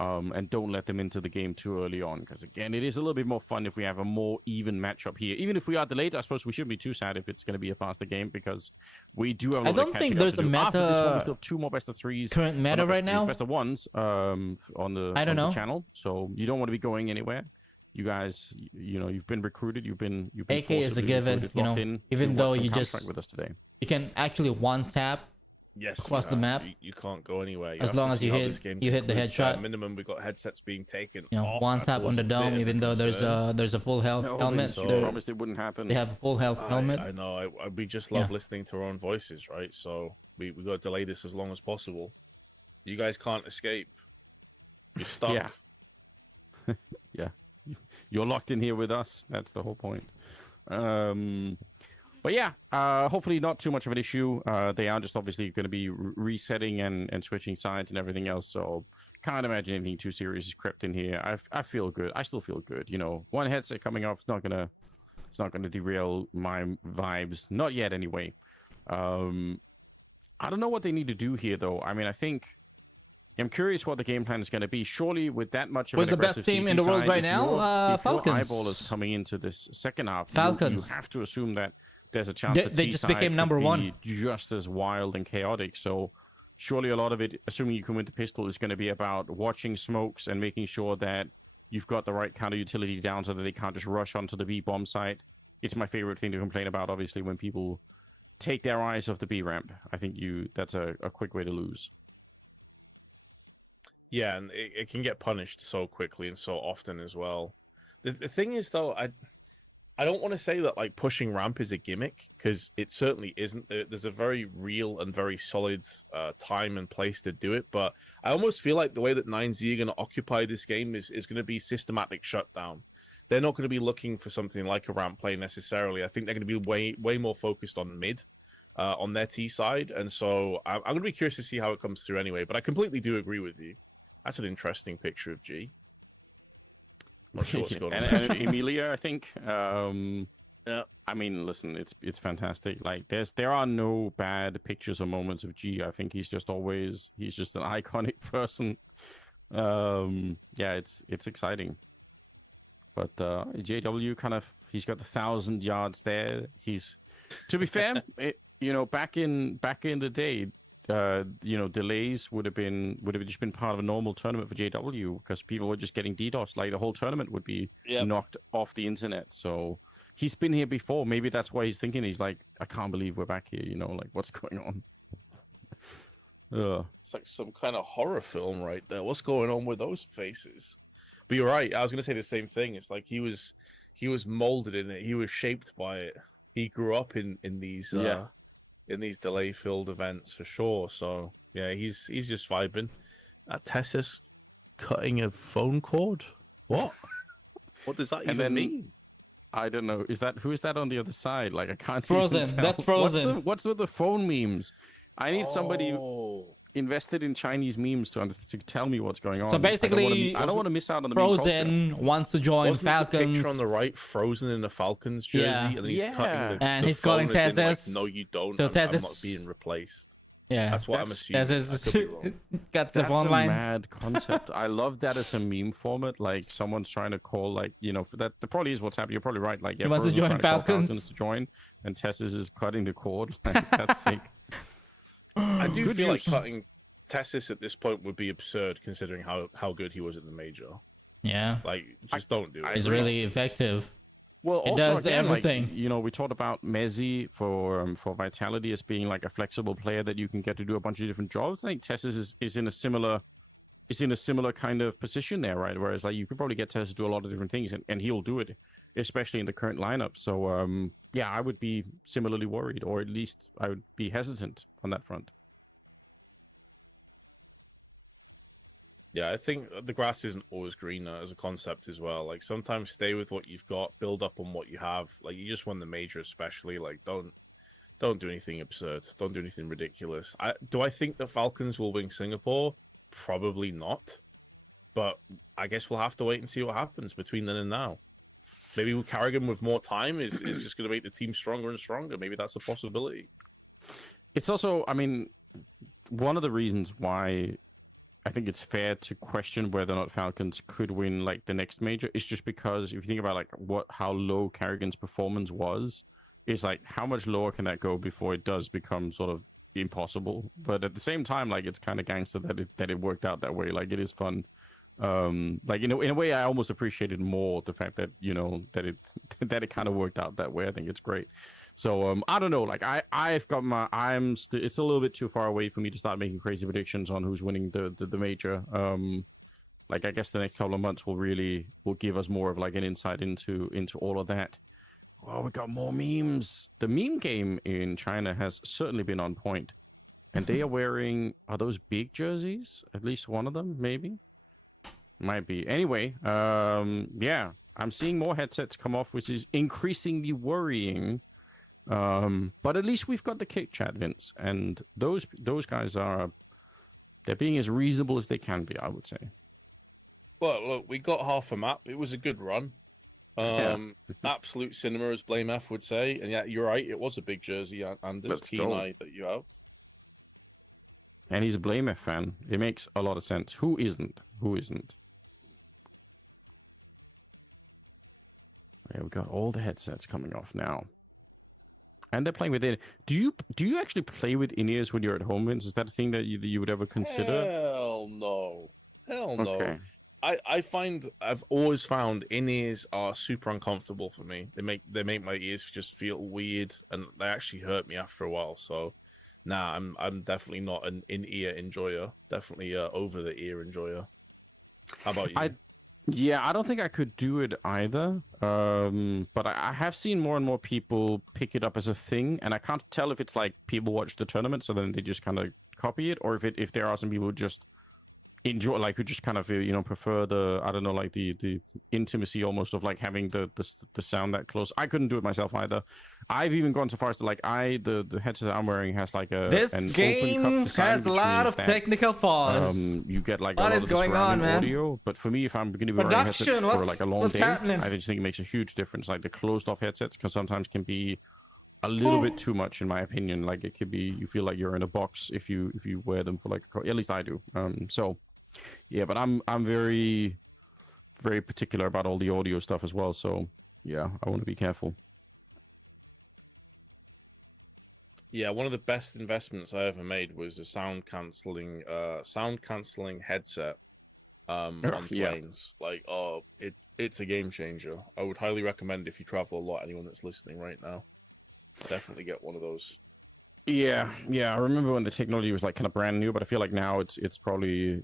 And don't let them into the game too early on, because again, it is a little bit more fun if we have a more even matchup here. Even if we are delayed, I suppose we shouldn't be too sad if it's going to be a faster game, because we do have a lot I don't think there's a meta. Still 2 more best of 3s. Current meta right now. Best of 1s on the channel, so you don't want to be going anywhere. You guys, you know, you've been recruited. You've been AK is a given. You know, even though you just with us today, you can actually one tap. Yes, across the map. You can't go anywhere. As long as you hit the headshot. Minimum, we got headsets being taken. You know, one tap on the dome, even though there's a full health helmet. I promised it wouldn't happen. They have a full health helmet. I know. We just love listening to our own voices, right? So we got to delay this as long as possible. You guys can't escape. You're stuck. Yeah. you're locked in here with us. That's the whole point. But yeah, hopefully not too much of an issue. They are just obviously going to be resetting and switching sides and everything else. So can't imagine anything too serious is crept in here. I feel good. I still feel good. You know, one headset coming off is not gonna derail my vibes. Not yet, anyway. I don't know what they need to do here, though. I mean, I'm curious what the game plan is going to be. Surely, with that much of an aggressive the best team in the world right now? Falcons. If your eyeballers coming into this second half, Falcons. You have to assume that there's a chance that they just became number one, just as wild and chaotic. So surely a lot of it, assuming you can win the pistol, is going to be about watching smokes and making sure that you've got the right counter utility down so that they can't just rush onto the B bomb site. It's my favorite thing to complain about, obviously, when people take their eyes off the B ramp. I think that's a quick way to lose. Yeah, and it can get punished so quickly and so often as well. The thing is, though, I don't want to say that like pushing ramp is a gimmick, because it certainly isn't. There's a very real and very solid time and place to do it, but I almost feel like the way that 9Z are going to occupy this game is going to be systematic shutdown. They're not going to be looking for something like a ramp play necessarily. I think they're going to be way more focused on mid on their T side, and so I'm going to be curious to see how it comes through anyway, but I completely do agree with you. That's an interesting picture of G. Not sure what's going on. And Emilia, I think. Yeah. I mean, listen, it's fantastic. Like, there are no bad pictures or moments of G. I think he's just an iconic person. Yeah, it's exciting. But JW he's got 1,000 yards there. To be fair, back in the day, delays would have just been part of a normal tournament for JW, because people were just getting DDoS. Like, the whole tournament would be knocked off the internet. So he's been here before. Maybe that's why he's thinking. He's like, I can't believe we're back here. Like, what's going on? It's like some kind of horror film right there. What's going on with those faces? But you're right. I was going to say the same thing. It's like he was molded in it. He was shaped by it. He grew up in these in these delay-filled events for sure. So yeah, he's just vibing. Tessa's cutting a phone cord. What? What does that even mean? I don't know. Who is that on the other side? Like, I can't. Frozen. Even tell. That's Frozen. What's with the phone memes? I need somebody invested in Chinese memes to tell me what's going on. So basically, I don't want to miss out on the Frozen wants to join Falcons. The picture on the right, Frozen in the Falcons jersey, and then he's cutting and he's calling Tessus. Like, no, you don't. So I'm not being replaced. Yeah, that's what I'm assuming. Got the phone line. That's a mad concept. I love that as a meme format. Like, someone's trying to call, like, that probably is what's happening. You're probably right. Like, he wants to join Falcons to join, and Tessus is cutting the cord. Like, that's sick. I do feel like cutting Tessus at this point would be absurd, considering how good he was in the major. Yeah, like, just don't do it. He's really effective. Well, it also, does again, everything. Like, we talked about Messi for Vitality as being like a flexible player that you can get to do a bunch of different jobs. I think Tessus is in a similar kind of position there, right? Whereas, like, you could probably get Tessus to do a lot of different things, and he'll do it, especially in the current lineup. So yeah, I would be similarly worried, or at least I would be hesitant on that front. Yeah, I think the grass isn't always greener as a concept as well. Like, sometimes stay with what you've got, build up on what you have. Like, you just won the major, especially. Like, don't do anything absurd. Don't do anything ridiculous. Do I think the Falcons will win Singapore? Probably not. But I guess we'll have to wait and see what happens between then and now. Maybe Carrigan with more time is just going to make the team stronger and stronger. Maybe that's a possibility. It's also, I mean, one of the reasons why I think it's fair to question whether or not Falcons could win, like, the next major is just because if you think about, like, how low Carrigan's performance was, it's like, how much lower can that go before it does become sort of impossible? But at the same time, like, it's kind of gangster that it worked out that way. Like, it is fun. Like, in a way, I almost appreciated more the fact that that it kind of worked out that way. I think it's great. So I don't know. Like, I've got it's a little bit too far away for me to start making crazy predictions on who's winning the major. Like, I guess the next couple of months will give us more of, like, an insight into all of that. Oh, we got more memes. The meme game in China has certainly been on point, and they are those big jerseys? At least one of them, maybe. Might be. Anyway, yeah. I'm seeing more headsets come off, which is increasingly worrying. But at least we've got the Kick chat, Vince, and those guys they're being as reasonable as they can be, I would say. Well, look, we got half a map. It was a good run. Absolute cinema, as Blame F would say. And yeah, you're right. It was a big jersey, and there's T9 that you have. And he's a Blame F fan. It makes a lot of sense. Who isn't? Who isn't? Yeah, we've got all the headsets coming off now. And they're playing with it. Do you actually play with in-ears when you're at home, Vince? Is that a thing that you would ever consider? Hell no. Hell no. Okay. I've always found in-ears are super uncomfortable for me. They make my ears just feel weird, and they actually hurt me after a while. So, nah, I'm definitely not an in-ear enjoyer. Definitely over the ear enjoyer. How about you? Yeah, I don't think I could do it either. But I have seen more and more people pick it up as a thing, and I can't tell if it's like people watch the tournament, so then they just kind of copy it, or if there are some people who just enjoy, like, who just kind of prefer the, I don't know, like the intimacy almost of like having the sound that close. I couldn't do it myself either. I've even gone so far as to like the headset I'm wearing has like an game open cup design, has a lot of technical flaws. You get like what a lot is of going on, man? audio, but for me, if I'm going to be wearing headsets for like a long day, I just think it makes a huge difference. Like the closed off headsets sometimes can be a little bit too much, in my opinion. Like it could be, you feel like you're in a box if you wear them for like, at least I do. So yeah, but I'm very, very particular about all the audio stuff as well. So yeah, I want to be careful. Yeah, one of the best investments I ever made was a sound cancelling headset on planes. Like, it's a game changer. I would highly recommend, if you travel a lot, anyone that's listening right now, definitely get one of those. Yeah. I remember when the technology was like kind of brand new, but I feel like now it's probably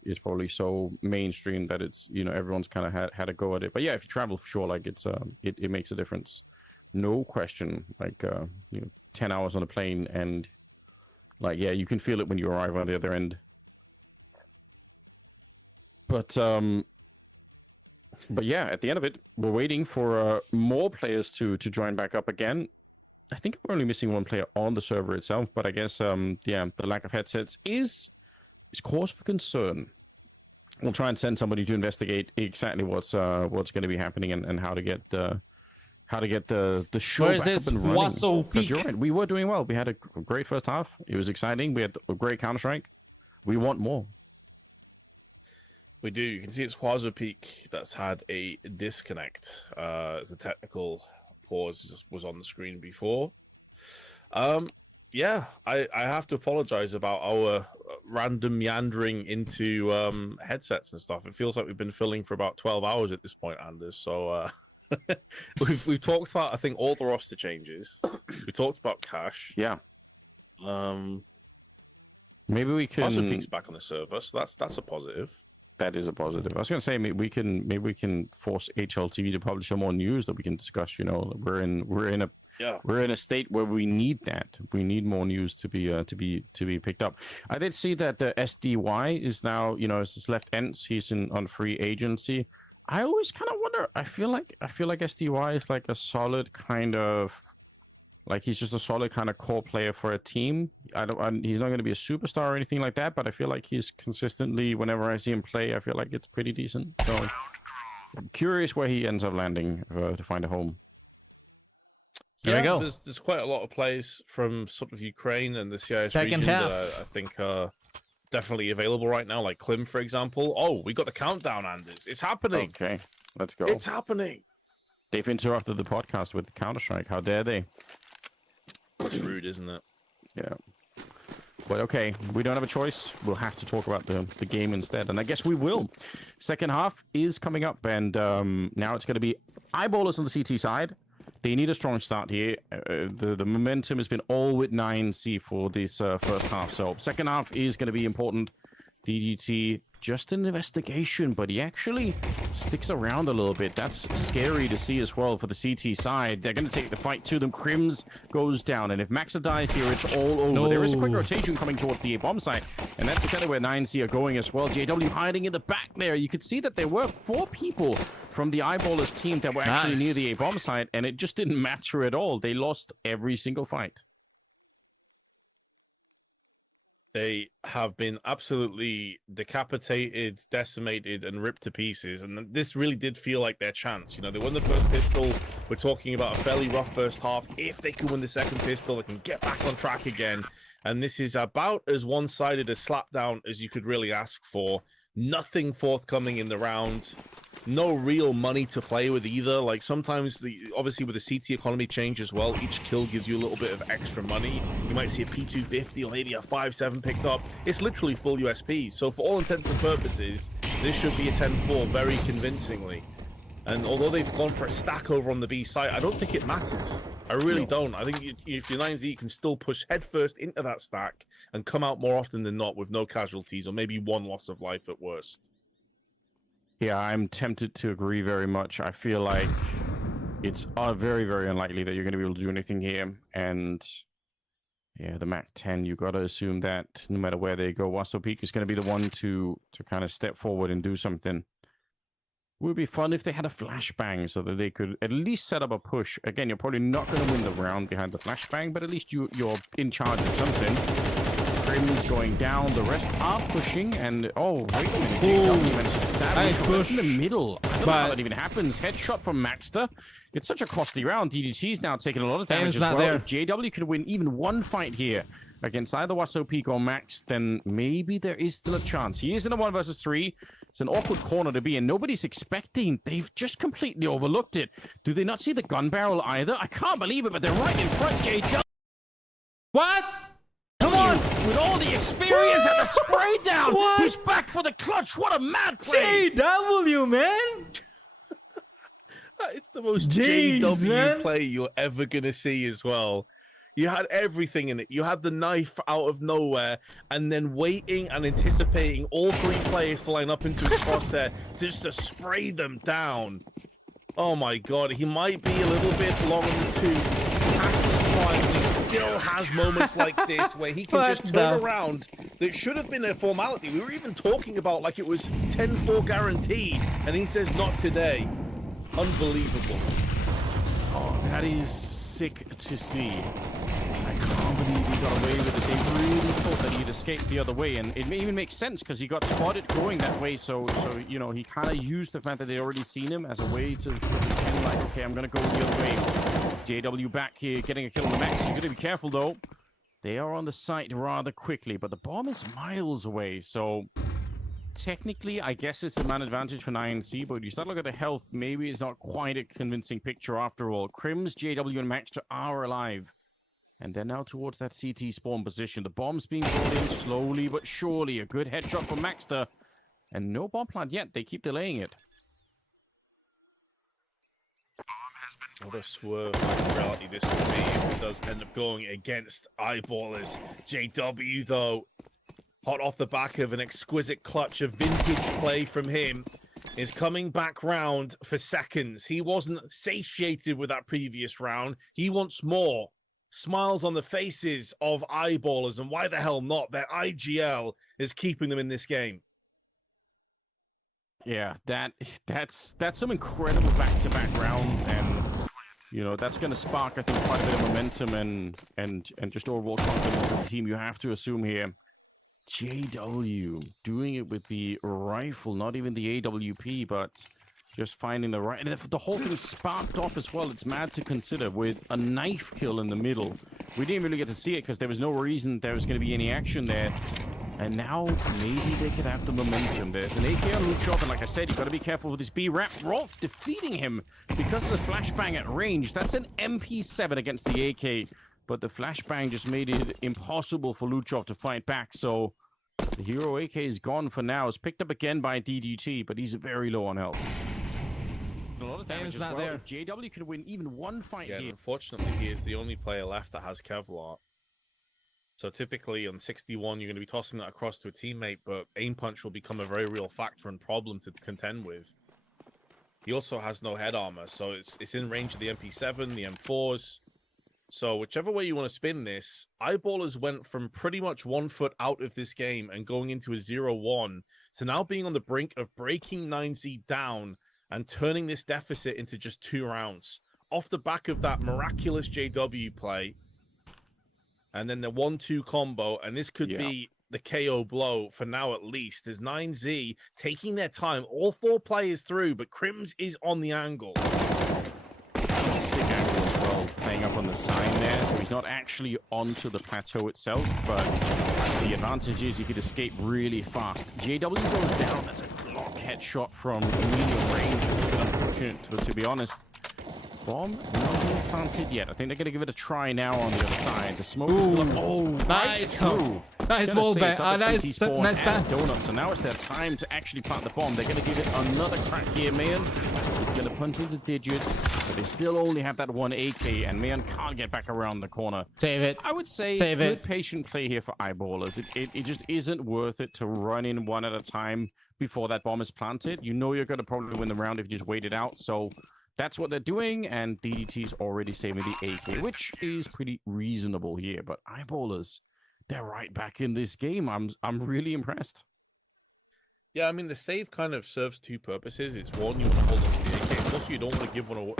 so mainstream that it's, everyone's kind of had a go at it. But yeah, if you travel, for sure, like it makes a difference. No question. Like 10 hours on a plane, and like, yeah, you can feel it when you arrive on the other end. But yeah, at the end of it, we're waiting for more players to join back up again. I think we're only missing one player on the server itself, but I guess the lack of headsets is cause for concern. We'll try and send somebody to investigate exactly what's going to be happening and how to get the show back up and running. Because you're right, we were doing well. We had a great first half. It was exciting. We had a great Counter-Strike. We want more. We do. You can see it's Huazo Peak that's had a disconnect. As the technical pause was on the screen before. Yeah, I have to apologize about our random meandering into headsets and stuff. It feels like we've been filling for about 12 hours at this point, Anders. So we've talked about, I think, all the roster changes. We talked about Cash. Yeah. Maybe we can. Huazo Peak's back on the server, so that's a positive. That is a positive. I was going to say maybe we can force HLTV to publish some more news that we can discuss. We're in a state where we need that. We need more news to be picked up. I did see that the SDY is now, it's left ends. He's on free agency. I always kind of wonder. I feel like SDY is like a solid kind of, like, he's just a solid kind of core player for a team. He's not going to be a superstar or anything like that, but I feel like he's consistently, whenever I see him play, I feel like it's pretty decent. So I'm curious where he ends up landing to find a home. There we go. There's quite a lot of players from sort of Ukraine and the CIS region that I think are definitely available right now, like Klim, for example. Oh, we got the countdown, Anders. It's happening. Okay, let's go. It's happening. They've interrupted the podcast with Counter-Strike. How dare they? It's rude, isn't it? Yeah. But okay, we don't have a choice. We'll have to talk about the game instead, and I guess we will. Second half is coming up, and now it's going to be eyeballers on the CT side. They need a strong start here. The momentum has been all with 9C for this first half, so second half is going to be important. DDT, just an investigation, but he actually sticks around a little bit. That's scary to see as well for the CT side. They're going to take the fight to them. Crims goes down, and if Maxa dies here, it's all over. No. There is a quick rotation coming towards the A-bomb site, and that's kind of where 9C are going as well. JW hiding in the back there. You could see that there were 4 people from the Eyeballers team that were actually near the A-bomb site, and it just didn't matter at all. They lost every single fight. They have been absolutely decapitated, decimated, and ripped to pieces. And this really did feel like their chance. You know, they won the first pistol. We're talking about a fairly rough first half. If they can win the second pistol, they can get back on track again. And this is about as one-sided a slapdown as you could really ask for. Nothing forthcoming in the round. No real money to play with either. Like sometimes, obviously with the CT economy change as well, each kill gives you a little bit of extra money. You might see a P250 or maybe a 5.7 picked up. It's literally full USP. So for all intents and purposes, this should be a 10-4 very convincingly. And although they've gone for a stack over on the B site, I don't think it matters. I really don't. I think if your 9Z can still push headfirst into that stack and come out more often than not with no casualties or maybe one loss of life at worst. Yeah, I'm tempted to agree very much. I feel like it's very, very unlikely that you're going to be able to do anything here. And yeah, the MAC-10, you got to assume that no matter where they go, Wasso Peak is going to be the one to kind of step forward and do something. It would be fun if they had a flashbang so that they could at least set up a push. Again, you're probably not going to win the round behind the flashbang, but at least you're in charge of something. Grim's going down, the rest are pushing, and oh, wait a minute, JW managed to stab him in the middle. I don't know how that even happens. Headshot from Maxter. It's such a costly round. DDT's now taking a lot of damage as well. If JW could win even one fight here against either Wasso Peak or Max, then maybe there is still a chance. He is in a 1 versus 3. It's an awkward corner to be in. Nobody's expecting. They've just completely overlooked it. Do they not see the gun barrel either? I can't believe it, but they're right in front, JW. What? Come on! With all the experience and the spray down, he's back for the clutch. What a mad play! JW, man! It's the most JW play you're ever going to see as well. You had everything in it. You had the knife out of nowhere, and then waiting and anticipating all three players to line up into his crosshair just to spray them down. Oh my god, he might be a little bit long in the tooth. Past his prime, he still has moments like this where he can just turn around. That should have been a formality. We were even talking about like it was 10-4 guaranteed, and he says not today. Unbelievable. Oh, that is sick to see. I can't believe he got away with it. They really thought that he'd escaped the other way, and it even makes sense because he got spotted going that way. So you know, he kind of used the fact that they'd already seen him as a way to pretend like, okay, I'm gonna go the other way. JW back here, getting a kill on the Max. You gotta be careful though. They are on the site rather quickly, but the bomb is miles away. So technically, I guess it's a man advantage for 9C, but you start looking at the health, maybe it's not quite a convincing picture after all. Crims, JW, and Maxter are alive. And they're now towards that CT spawn position. The bomb's being brought in slowly but surely. A good headshot from Maxter. And no bomb plant yet. They keep delaying it. What a swerve in reality this will be if it does end up going against Eyeballers. JW, though, hot off the back of an exquisite clutch of vintage play from him, is coming back round for seconds. He wasn't satiated with that previous round. He wants more. Smiles on the faces of Eyeballers, and why the hell not? Their IGL is keeping them in this game. Yeah, that's some incredible back-to-back rounds, and you know that's going to spark, I think, quite a bit of momentum and just overall confidence in the team. You have to assume here. JW doing it with the rifle, not even the AWP, but just finding the right. And the whole thing sparked off as well. It's mad to consider with a knife kill in the middle. We didn't really get to see it because there was no reason there was going to be any action there. And now maybe they could have the momentum. There's an AK on Luchov, and like I said, you've got to be careful with this B-Rap. Rolf defeating him because of the flashbang at range. That's an MP7 against the AK. But the flashbang just made it impossible for Luchov to fight back. So the hero AK is gone for now. It's picked up again by DDT, but he's very low on health. A lot of damage as well. If JW could win even one fight here. Unfortunately, he is the only player left that has Kevlar. So typically on 61, you're going to be tossing that across to a teammate, but aim punch will become a very real factor and problem to contend with. He also has no head armor, so it's in range of the MP7, the M4s. So whichever way you want to spin this, Eyeballers went from pretty much 1 foot out of this game and going into a 0-1 to now being on the brink of breaking 9Z down and turning this deficit into just 2 rounds off the back of that miraculous JW play, and then the 1-2 combo, and this could be the KO blow for now at least. There's NEMESIS taking their time, all 4 players through, but Crims is on the angle. Sick angle as well, playing up on the sign there, so he's not actually onto the plateau itself, but the advantage is he could escape really fast. JW goes down, that's a blockhead shot from medium range, it's been unfortunate, to be honest. Bomb not planted yet. I think they're going to give it a try now on the other side. The smoke is still up. Oh, nice. Right nice ball back. Nice back. Donut. So now it's their time to actually plant the bomb. They're going to give it another crack here, man. He's going to punch through the digits. They still only have that 1 AK, and man can't get back around the corner. Save it. I would say good patient play here for eyeballers. It just isn't worth it to run in one at a time before that bomb is planted. You know you're going to probably win the round if you just wait it out. So that's what they're doing, and DDT's already saving the AK, which is pretty reasonable here. But eyeballers, they're right back in this game. I'm really impressed. Yeah, I mean, the save kind of serves 2 purposes. It's one, you want to hold on to the AK. Plus, you don't want to give one away.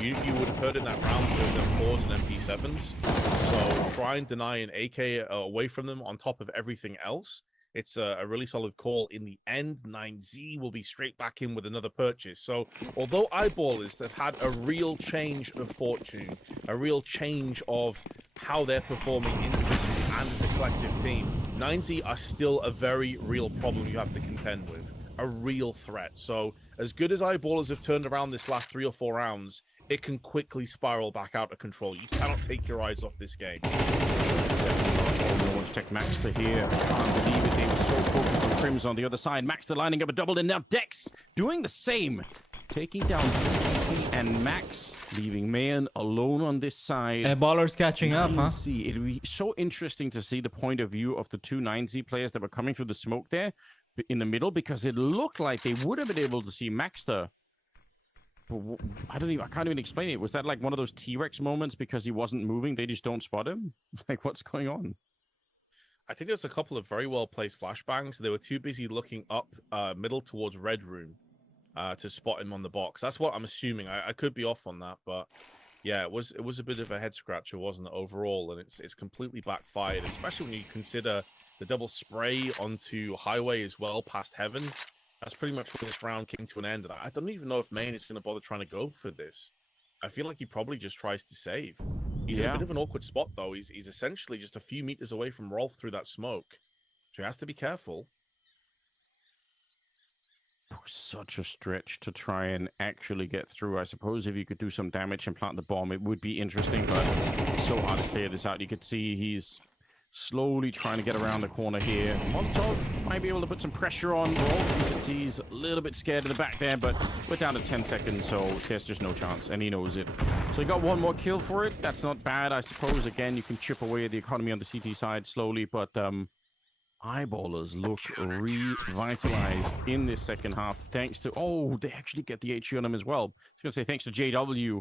You would have heard in that round with the 4s and MP7s. So try and deny an AK away from them on top of everything else. It's a really solid call. In the end, NEMESIS will be straight back in with another purchase. So although eyeballers have had a real change of fortune, a real change of how they're performing individually and as a collective team, NEMESIS are still a very real problem you have to contend with. A real threat. So as good as eyeballers have turned around this last 3 or 4 rounds, it can quickly spiral back out of control. You cannot take your eyes off this game. Check Maxter here. I can't believe it. They were so focused on Crims on the other side. Maxter lining up a double, and now Dex doing the same. Taking down DT and Max, leaving Mayan alone on this side. Ballers catching up, huh? It'll be so interesting to see the point of view of the 2 NEMESIS players that were coming through the smoke there in the middle, because it looked like they would have been able to see Maxter. I can't even explain it. Was that like one of those T-Rex moments because he wasn't moving? They just don't spot him? Like, what's going on? I think there's a couple of very well-placed flashbangs. They were too busy looking up middle towards Red Room to spot him on the box. That's what I'm assuming. I could be off on that, but yeah, it was a bit of a head-scratcher, wasn't it, overall? And it's completely backfired, especially when you consider the double spray onto Highway as well, past Heaven. That's pretty much when this round came to an end. And I don't even know if Main is going to bother trying to go for this. I feel like he probably just tries to save. He's in a bit of an awkward spot, though. He's essentially just a few meters away from Rolf through that smoke. So he has to be careful. Such a stretch to try and actually get through. I suppose if you could do some damage and plant the bomb, it would be interesting, but it's so hard to clear this out. You could see he's slowly trying to get around the corner here. Molotov might be able to put some pressure on Rolf. You can see he's a little bit scared in the back there, but we're down to 10 seconds, so there's just no chance, and he knows it. So he got one more kill for it. That's not bad, I suppose. Again, you can chip away at the economy on the CT side slowly, but eyeballers look revitalized in this second half, thanks to... Oh, they actually get the HE on him as well. I was going to say thanks to JW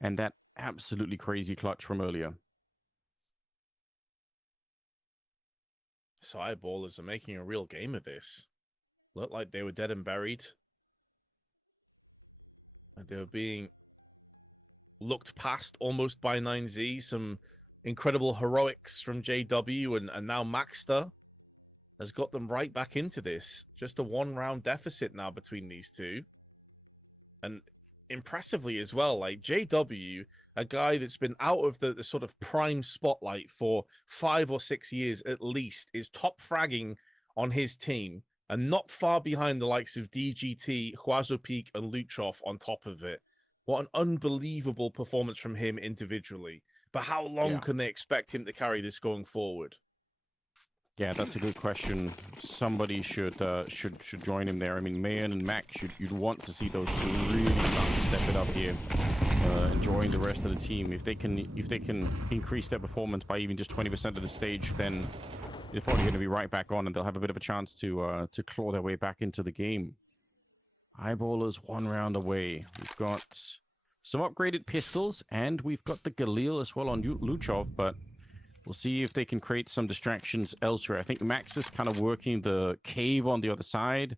and that absolutely crazy clutch from earlier. So eyeballers are making a real game of this. Looked like they were dead and buried. And they were being looked past almost by NEMESIS. Some incredible heroics from JW, and now Maxter has got them right back into this. Just a 1-round deficit now between these two. And impressively as well, like JW, a guy that's been out of the sort of prime spotlight for 5 or 6 years at least, is top fragging on his team and not far behind the likes of DGT, Huazopik, and Luchov on top of it. What an unbelievable performance from him individually. But how long can they expect him to carry this going forward? Yeah, that's a good question. Somebody should join him there. I mean, Mayan and Mac, you'd want to see those two really start to step it up here, and join the rest of the team. If they can increase their performance by even just 20% of the stage, then they're probably going to be right back on, and they'll have a bit of a chance to claw their way back into the game. Eyeballers 1 round away. We've got some upgraded pistols, and we've got the Galil as well on Luchov, but we'll see if they can create some distractions elsewhere. I think Max is kind of working the cave on the other side.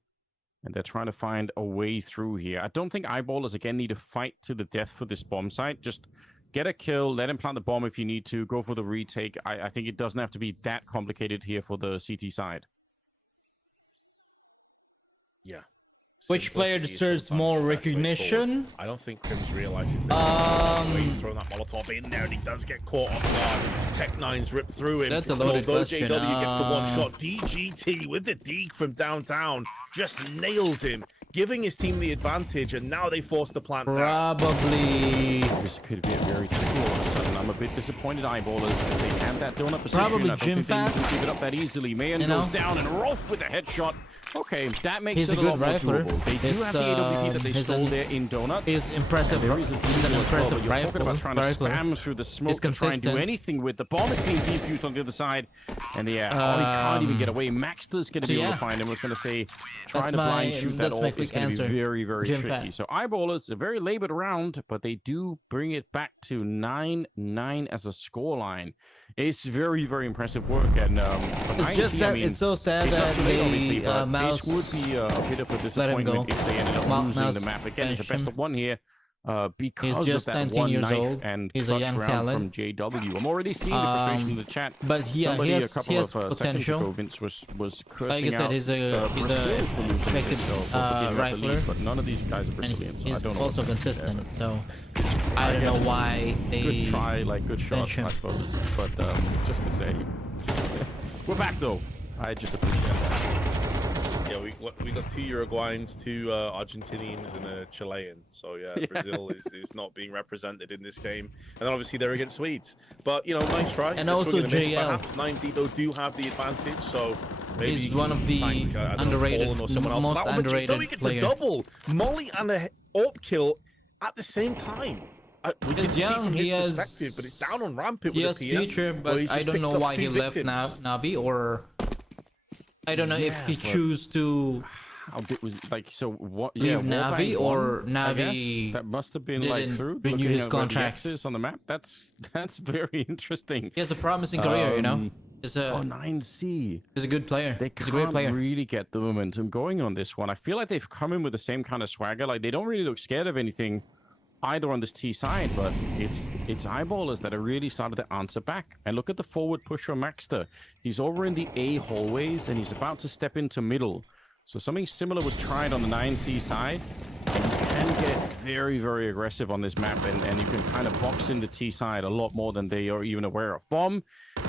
And they're trying to find a way through here. I don't think Eyeballers, again, need to fight to the death for this bomb site. Just get a kill, let him plant the bomb if you need to, go for the retake. I think it doesn't have to be that complicated here for the CT side. Yeah. Which player deserves more recognition? I don't think Crims realizes that he's throwing that Molotov in there, and he does get caught off guard. Tech9's ripped through him. That's a loaded question. JW gets the one shot, DGT with the deke from downtown just nails him, giving his team the advantage, and now they force the plant down. Probably. This could be a very tricky all of a sudden. I'm a bit disappointed, Eyeballers, as they have that donut position. Probably I don't think they Jimfat. can give it up that easily. Mayan goes down, and Rolf with a headshot. Okay, that makes He's it a a lot good more rifler. doable. They do have the AWP that they stole there in Donuts. He's impressive. There is He's an impressive You're talking about trying to rifler. spam through the smoke to try and do anything with the bomb is being defused on the other side. And yeah, he can't even get away. Maxter's going to be able to find him. I was going to say, trying to blind shoot that all is going to be very, very tricky. So Eyeballers, a very labored round, but they do bring it back to 9-9 as a scoreline. It's very, very impressive work. And it's just that it's so sad that the Mouse this would be a bit of a disappointment if they ended up losing the map. Again, it's a best of one here. Because just of that 19 one years knife old. and He's clutch a young round talent. from JW. I'm already seeing the frustration in the chat. But yeah, Somebody he a has couple of potential. seconds ago, Vince was cursing Like I said, out he's a effective rifler, but none of these guys are Brazilian, so I he's don't know. also consistent. So I don't know why they good try, like good shot, I suppose. But just to say, we're back though. I just appreciate that. Yeah, we got 2 Uruguayans, 2 Argentinians, and a Chilean. So yeah, Brazil is not being represented in this game, and then obviously they're against Swedes. But you know, nice try. And also JL. Perhaps 90 though do have the advantage, so maybe he's one of the underrated, or someone else. most underrated He gets player. a double Molly and a AWP kill at the same time. We can see from his perspective, but it's down on rampant with the PM. Future, but I don't know why he left Navi, or I don't know if he chose to how big was like so what? leave Yeah, Navi, or Navi that must have been like through renew his contract. On the map. That's very interesting. He has a promising career, you know. He's a 9C. He's a good player. They He's a great player. can't really get the momentum going on this one. I feel like they've come in with the same kind of swagger. Like they don't really look scared of anything either on this T side, but it's Eyeballers that are really started to answer back. And look at the forward push from Maxter. He's over in the A hallways and he's about to step into middle. So something similar was tried on the 9C side. And you can get very, very aggressive on this map, and you can kind of box in the T side a lot more than they are even aware of. Bomb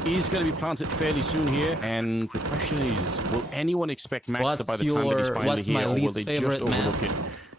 is going to be planted fairly soon here, and the question is, will anyone expect Maxter by the time that he's finally here, or will they just overlook it?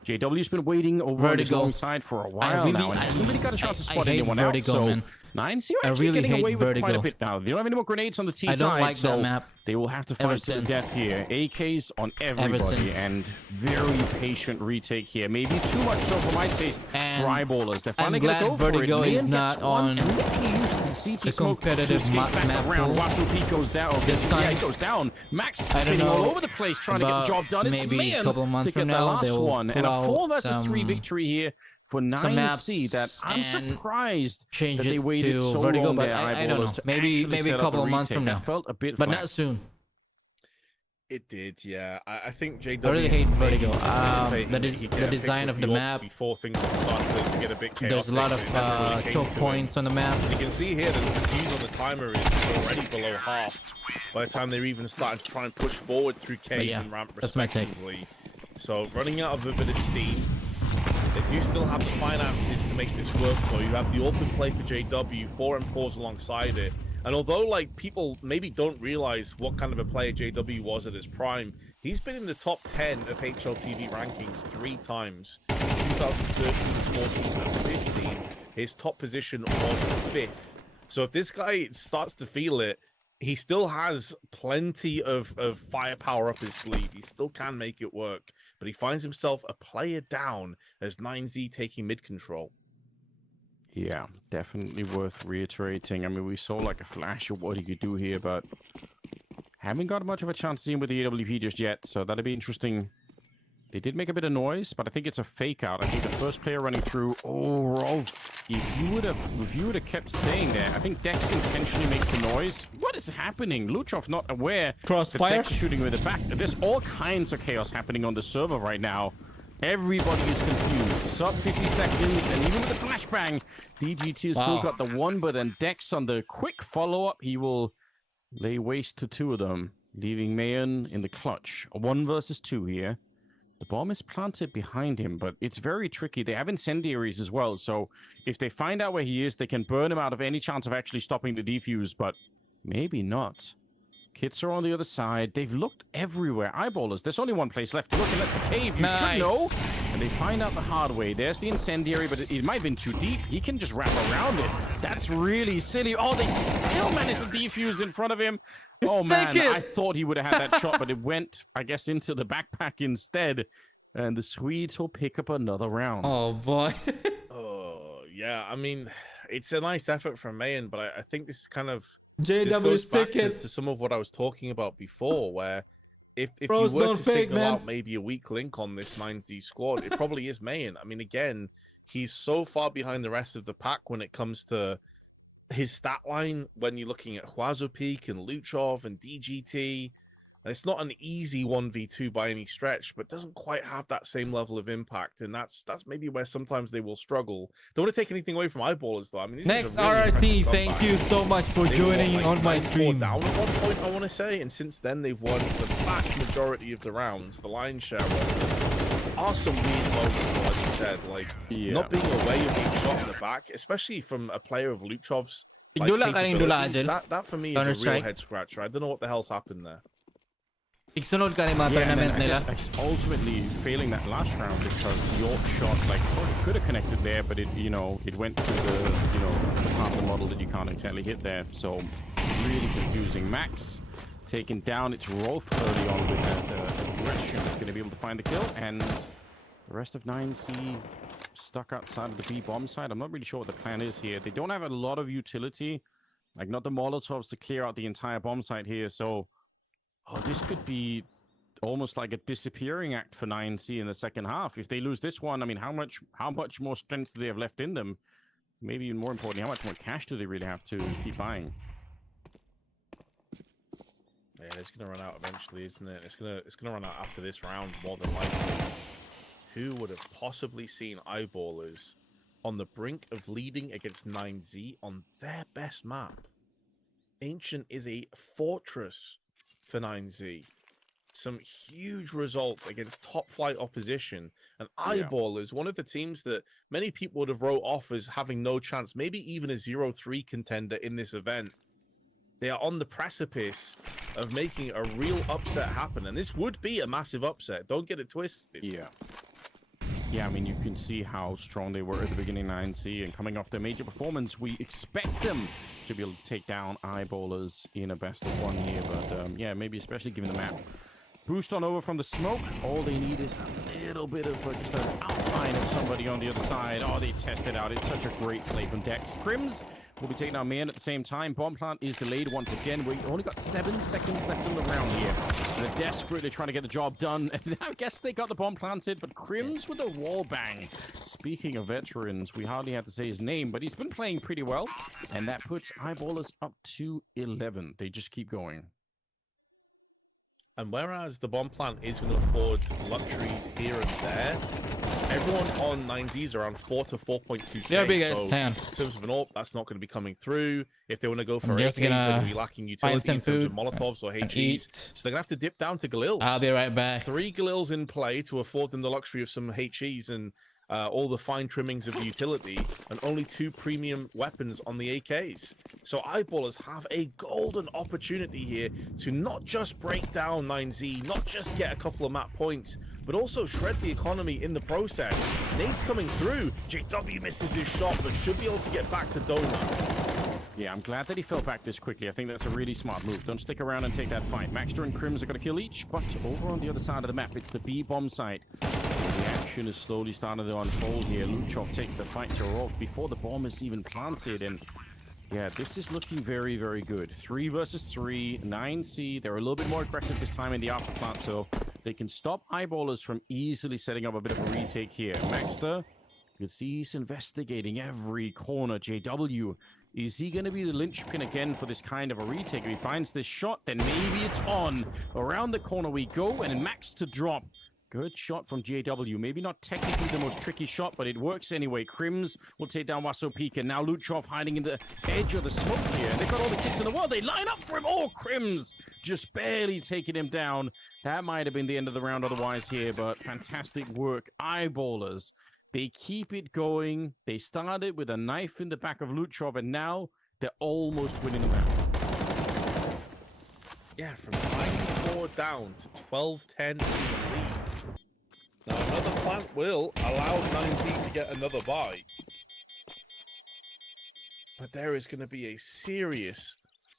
JW's been waiting over on his long side for a while now, and hasn't really got a chance to spot anyone out. So 9C are actually getting away with quite a bit now. They don't have any more grenades on the T side, I don't like that map. They will have to fight to the death here. AKs on everybody, and very patient retake here. Maybe too much so for my taste. For Eyeballers, they're finally going to go for it. Vertigo is not on the competitive map. Wasu goes down. Yeah, he goes down. Max is spinning all over the place trying to get the job done. It's maybe a couple months to get from the now, last one. And a 4 versus 3 victory here for 9C. That I'm surprised that they waited so Vertigo, long but there. I don't know. Maybe a couple of months from now. Felt a bit but not soon. It did, yeah. I think JW... I really hate Vertigo. The design of the map. Before things started to get a bit chaotic. There's a lot of choke points on the map. You can see here that the fuse on the timer is already below half by the time they're even starting to try and push forward through cave and ramp respectively. So running out of a bit of steam. They do still have the finances to make this work, though. You have the open play for JW, 4 M4s alongside it. And although, like, people maybe don't realize what kind of a player JW was at his prime, he's been in the top 10 of HLTV rankings 3 times. 2013, 14, and 15. His top position was 5th. So if this guy starts to feel it, he still has plenty of firepower up his sleeve. He still can make it work. But he finds himself a player down as 9Z taking mid control. Yeah, definitely worth reiterating. I mean, we saw like a flash of what he could do here, but haven't got much of a chance to see him with the AWP just yet, so that'll be interesting. They did make a bit of noise, but I think it's a fake out. I think the first player running through... Oh, Rolf if you would have kept staying there, I think Dex intentionally makes the noise. What is happening? Luchov not aware that Dex is shooting with the back. There's all kinds of chaos happening on the server right now. Everybody is confused. Sub 50 seconds, and even with the flashbang, DGT has still got the one, but then Dex on the quick follow-up, he will lay waste to two of them, leaving Mayan in the clutch. A 1 versus 2 here. The bomb is planted behind him, but it's very tricky. They have incendiaries as well, so if they find out where he is, they can burn him out of any chance of actually stopping the defuse, but maybe not. Kits are on the other side. They've looked everywhere. Eyeballers, there's only one place left to look, and that's the cave. You should know. And they find out the hard way. There's the incendiary, but it might have been too deep. He can just wrap around it. That's really silly. Oh, they still managed to defuse in front of him. Oh, man, I thought he would have had that shot, but it went, I guess, into the backpack instead. And the Swedes will pick up another round. Oh, boy. Oh, yeah. I mean, it's a nice effort from Mayan, but I think this is kind of... JW this goes back to some of what I was talking about before, where if you were to signal out maybe a weak link on this 9Z squad, it probably is Mayan. I mean, again, he's so far behind the rest of the pack when it comes to his stat line, when you're looking at Huazo Peak and Luchov and DGT. And it's not an easy 1v2 by any stretch, but doesn't quite have that same level of impact. And that's maybe where sometimes they will struggle. Don't want to take anything away from Eyeballers, though. I mean, next RRT, thank you so much for joining on my stream. Down at one point, I want to say, and since then they've won the vast majority of the rounds. The lion's share are some weird moments, like you said, like not being aware of being shot in the back, especially from a player of Luchov's. Like, that for me is a real head scratcher. I don't know what the hell's happened there. Igsunod ka ni mga tournament nila. Ultimately failing that last round because your shot could have connected there, but it it went to the the part of the model that you can't exactly hit there. So really confusing. Max taken down. It's Rolf early on with that aggression. Going to be able to find the kill, and the rest of 9C stuck outside of the B bomb side. I'm not really sure what the plan is here. They don't have a lot of utility, like not the Molotovs to clear out the entire bomb site here. So. Oh, this could be almost like a disappearing act for 9C in the second half. If they lose this one, I mean, how much more strength do they have left in them? Maybe even more importantly, how much more cash do they really have to keep buying? Yeah, it's gonna run out eventually, isn't it? It's gonna run out after this round, more than likely. Who would have possibly seen Eyeballers on the brink of leading against 9Z on their best map? Ancient is a fortress for 9Z. Some huge results against top flight opposition, and Eyeballers, one of the teams that many people would have wrote off as having no chance, maybe even a 0-3 contender in this event. They are on the precipice of making a real upset happen, and this would be a massive upset. Don't get it twisted. Yeah, I mean, you can see how strong they were at the beginning, 9C, and coming off their major performance, we expect them to be able to take down Eyeballers in a best of one here, but yeah, maybe especially given the map. Boost on over from the smoke. All they need is a little bit of just an outline of somebody on the other side. Oh, they test it out. It's such a great play from Dex. Crims will be taking out Man at the same time. Bomb plant is delayed once again. We've only got 7 seconds left in the round here. And they're desperately trying to get the job done. And I guess they got the bomb planted, but Crims with a wall bang. Speaking of veterans, we hardly have to say his name, but he's been playing pretty well. And that puts Eyeballers up to 11. They just keep going. And whereas the bomb plant is going to afford luxuries here and there, everyone on 9Z is around 4 to 4.2k. Yeah, big guys. So in terms of an AWP, that's not going to be coming through. If they want to go for AKs, they're going to be lacking utility in terms of Molotovs or HEs. So they're going to have to dip down to Galils. I'll be right back. 3 Galils in play to afford them the luxury of some HEs and all the fine trimmings of the utility, and only 2 premium weapons on the AKs. So Eyeballers have a golden opportunity here to not just break down 9Z, not just get a couple of map points, but also shred the economy in the process. Nade's coming through. JW misses his shot, but should be able to get back to Donut. Yeah, I'm glad that he fell back this quickly. I think that's a really smart move. Don't stick around and take that fight. Maxter and Crims are going to kill each, but over on the other side of the map, it's the B bomb site. The action is slowly starting to unfold here. Luchov takes the fight to Rolf before the bomb is even planted, and yeah, this is looking very, very good. 3 versus 3, 9C. They're a little bit more aggressive this time in the after plant, so they can stop Eyeballers from easily setting up a bit of a retake here. Maxter You can see he's investigating every corner. JW, is he going to be the linchpin again for this kind of a retake? If he finds this shot, then maybe it's on. Around the corner we go, and Max to drop. Good shot from JW. Maybe not technically the most tricky shot, but it works anyway. Crims will take down Wasopika. Now Luchov hiding in the edge of the smoke here. They've got all the kids in the world. They line up for him. Oh, Crims just barely taking him down. That might have been the end of the round otherwise here, but fantastic work. Eyeballers. They keep it going. They started with a knife in the back of Luchov, and now they're almost winning the map. Yeah, from 9-4 down to 12-10 lead. Now, another plant will allow 9Z to get another buy. But there is going to be a serious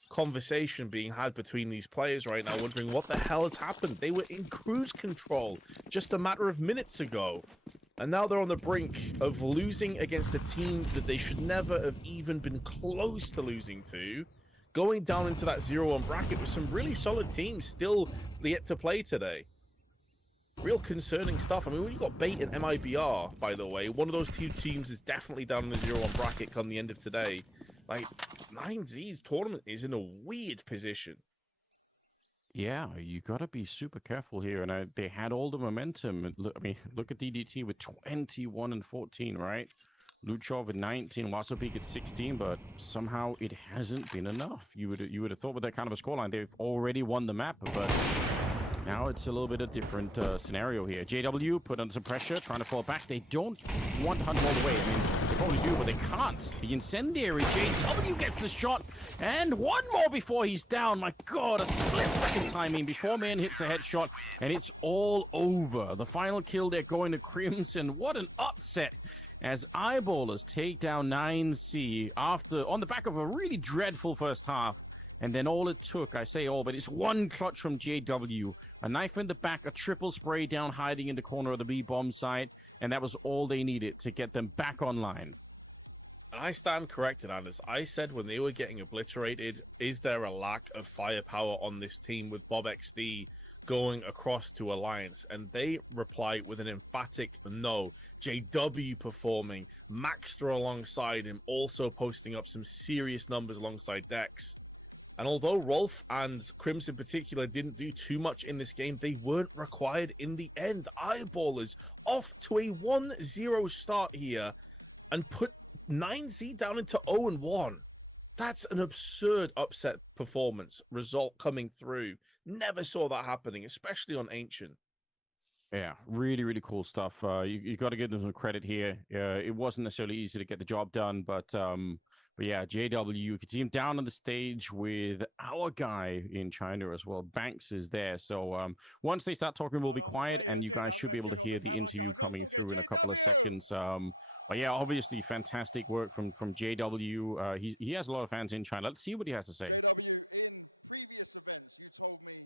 conversation being had between these players right now, wondering what the hell has happened. They were in cruise control just a matter of minutes ago. And now they're on the brink of losing against a team that they should never have even been close to losing to. Going down into that 0-1 bracket with some really solid teams still yet to play today. Real concerning stuff. I mean, when you got Bait and MIBR, by the way, one of those two teams is definitely down in the 0-1 bracket come the end of today. Like, 9Z's tournament is in a weird position. Yeah, you got to be super careful here. And they had all the momentum. I mean, look at DDT with 21 and 14, right? Luchov with 19, Wasopik at 16, but somehow it hasn't been enough. You would have thought with that kind of a scoreline, they've already won the map, but now it's a little bit of a different scenario here. JW put under some pressure, trying to fall back. They don't want Hunter all the way. They probably do, but they can't. The incendiary, JW gets the shot, and one more before he's down. My God, a split-second timing before man hits the headshot, and it's all over. The final kill, they're going to Crimson. What an upset as Eyeballers take down 9C on the back of a really dreadful first half. And then all it took, I say all, but it's one clutch from JW. A knife in the back, a triple spray down, hiding in the corner of the B-bomb site. And that was all they needed to get them back online. And I stand corrected, Anders. I said when they were getting obliterated, is there a lack of firepower on this team with Bob XD going across to Alliance? And they replied with an emphatic no. JW performing, Maxter alongside him, also posting up some serious numbers alongside Dex. And although Rolf and Crims in particular didn't do too much in this game, they weren't required in the end. Eyeballers off to a 1-0 start here and put 9Z down into 0-1. That's an absurd upset performance result coming through. Never saw that happening, especially on Ancient. Yeah, really, really cool stuff. You got to give them some credit here. It wasn't necessarily easy to get the job done, but yeah, JW, you can see him down on the stage with our guy in China as well. Banks is there. So once they start talking, we'll be quiet, and you guys should be able to hear the interview coming through in a couple of seconds. But yeah, obviously fantastic work from JW. He has a lot of fans in China. Let's see what he has to say. JW, in previous events, you told me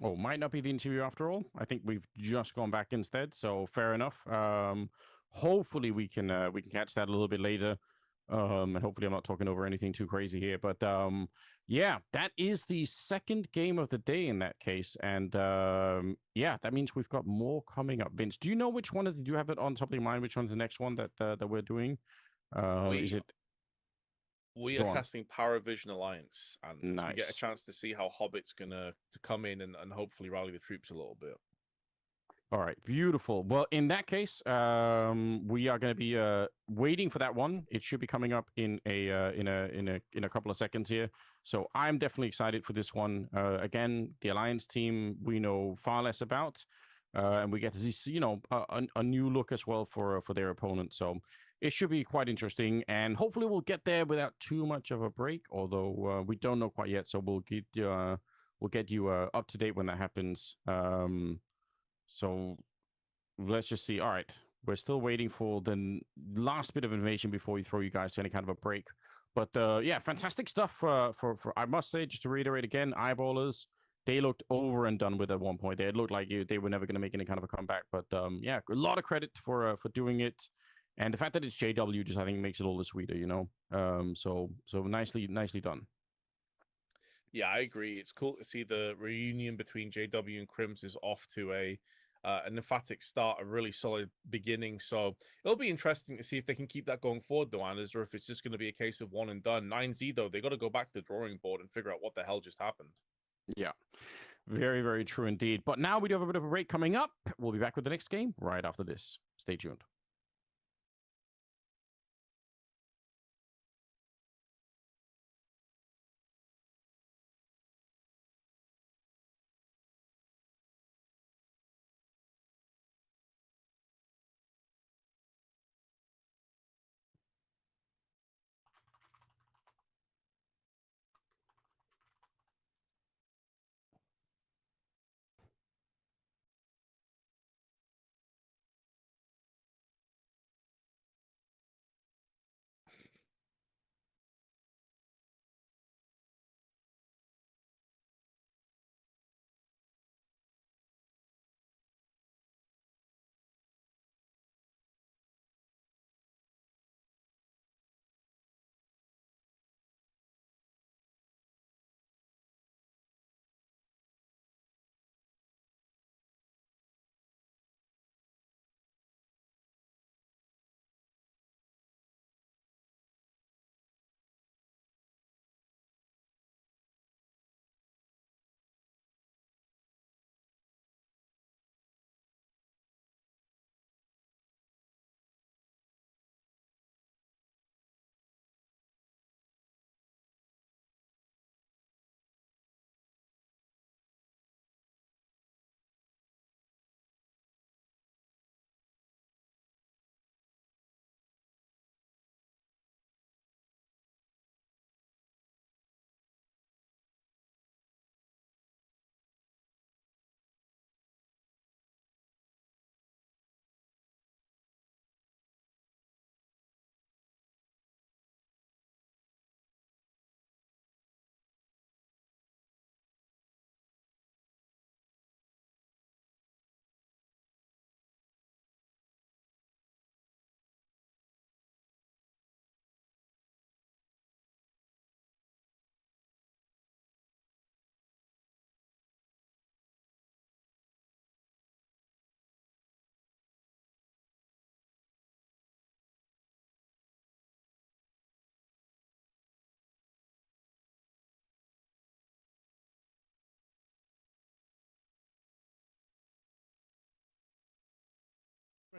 Oh, might not be the interview after all. I think we've just gone back instead, so fair enough. Hopefully we can catch that a little bit later. And hopefully I'm not talking over anything too crazy here. But yeah, that is the second game of the day in that case. And yeah, that means we've got more coming up. Vince, do you know which one? Did you have it on top of your mind? Which one's the next one that we're doing? Is it? We are casting Paravision Alliance, and nice. We get a chance to see how Hobbit's gonna come in and hopefully rally the troops a little bit. All right, beautiful. Well, in that case, we are going to be waiting for that one. It should be coming up in a couple of seconds here. So I'm definitely excited for this one. Again, the Alliance team we know far less about, and we get to see a new look as well for their opponent. So it should be quite interesting, and hopefully we'll get there without too much of a break. Although we don't know quite yet, so we'll get you up to date when that happens. So let's just see. All right, we're still waiting for the last bit of information before we throw you guys to any kind of a break. But yeah, fantastic stuff for I must say, just to reiterate again, Eyeballers, they looked over and done with at one point. They looked like they were never going to make any kind of a comeback. But yeah, a lot of credit for doing it. And the fact that it's JW just, I think, makes it all the sweeter, you know? So nicely done. Yeah, I agree. It's cool to see the reunion between JW and Crims is off to an emphatic start, a really solid beginning. So it'll be interesting to see if they can keep that going forward, though, Anders, or if it's just going to be a case of one and done. 9Z, though, they got to go back to the drawing board and figure out what the hell just happened. Yeah, very, very true indeed. But now we do have a bit of a break coming up. We'll be back with the next game right after this. Stay tuned.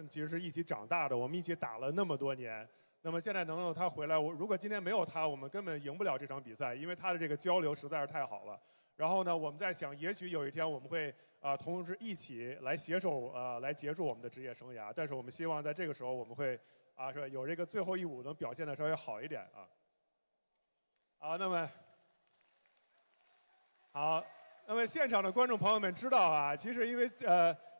其实是一起长大的，我们一起打了那么多年。那么现在能够他回来，如果今天没有他，我们根本赢不了这场比赛，因为他的这个交流实在是太好了。然后呢，我们在想，也许有一天我们会同时一起来携手来结束我们的职业生涯。但是我们希望在这个时候，我们会是吧，有这个最后一舞能表现的稍微好一点啊。好，那么好，那么现场的观众朋友们知道啊，其实因为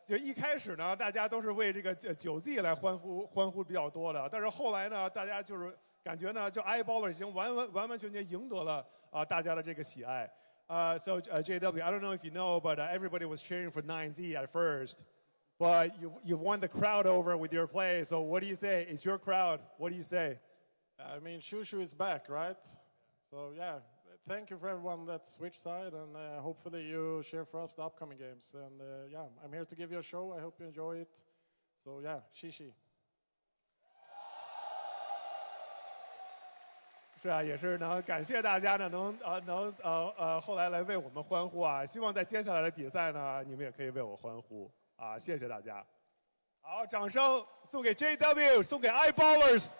就一开始呢，大家都是为这个9Z 来欢呼比较多的，但是后来呢，大家就是感觉呢，就 Eyeballer 已经完全赢得了大家的这个喜爱。So JW, I don't know if you know, but everybody was cheering for 9Z at first, but you've won the crowd over with your play. So what do you say? It's your crowd. What do you say? I mean, Shushu is back, right? So yeah. Thank you for everyone that switched side, and hopefully you share for us the upcoming games. And yeah, I'm here to give you a show. I hope you enjoy it. So yeah, Shishi. 是啊，也是呢，感谢大家呢，能后来来为我们欢呼啊！希望在接下来的比赛呢，你们也可以为我欢呼啊！谢谢大家。好，掌声送给 JW， 送给 Eyeballers。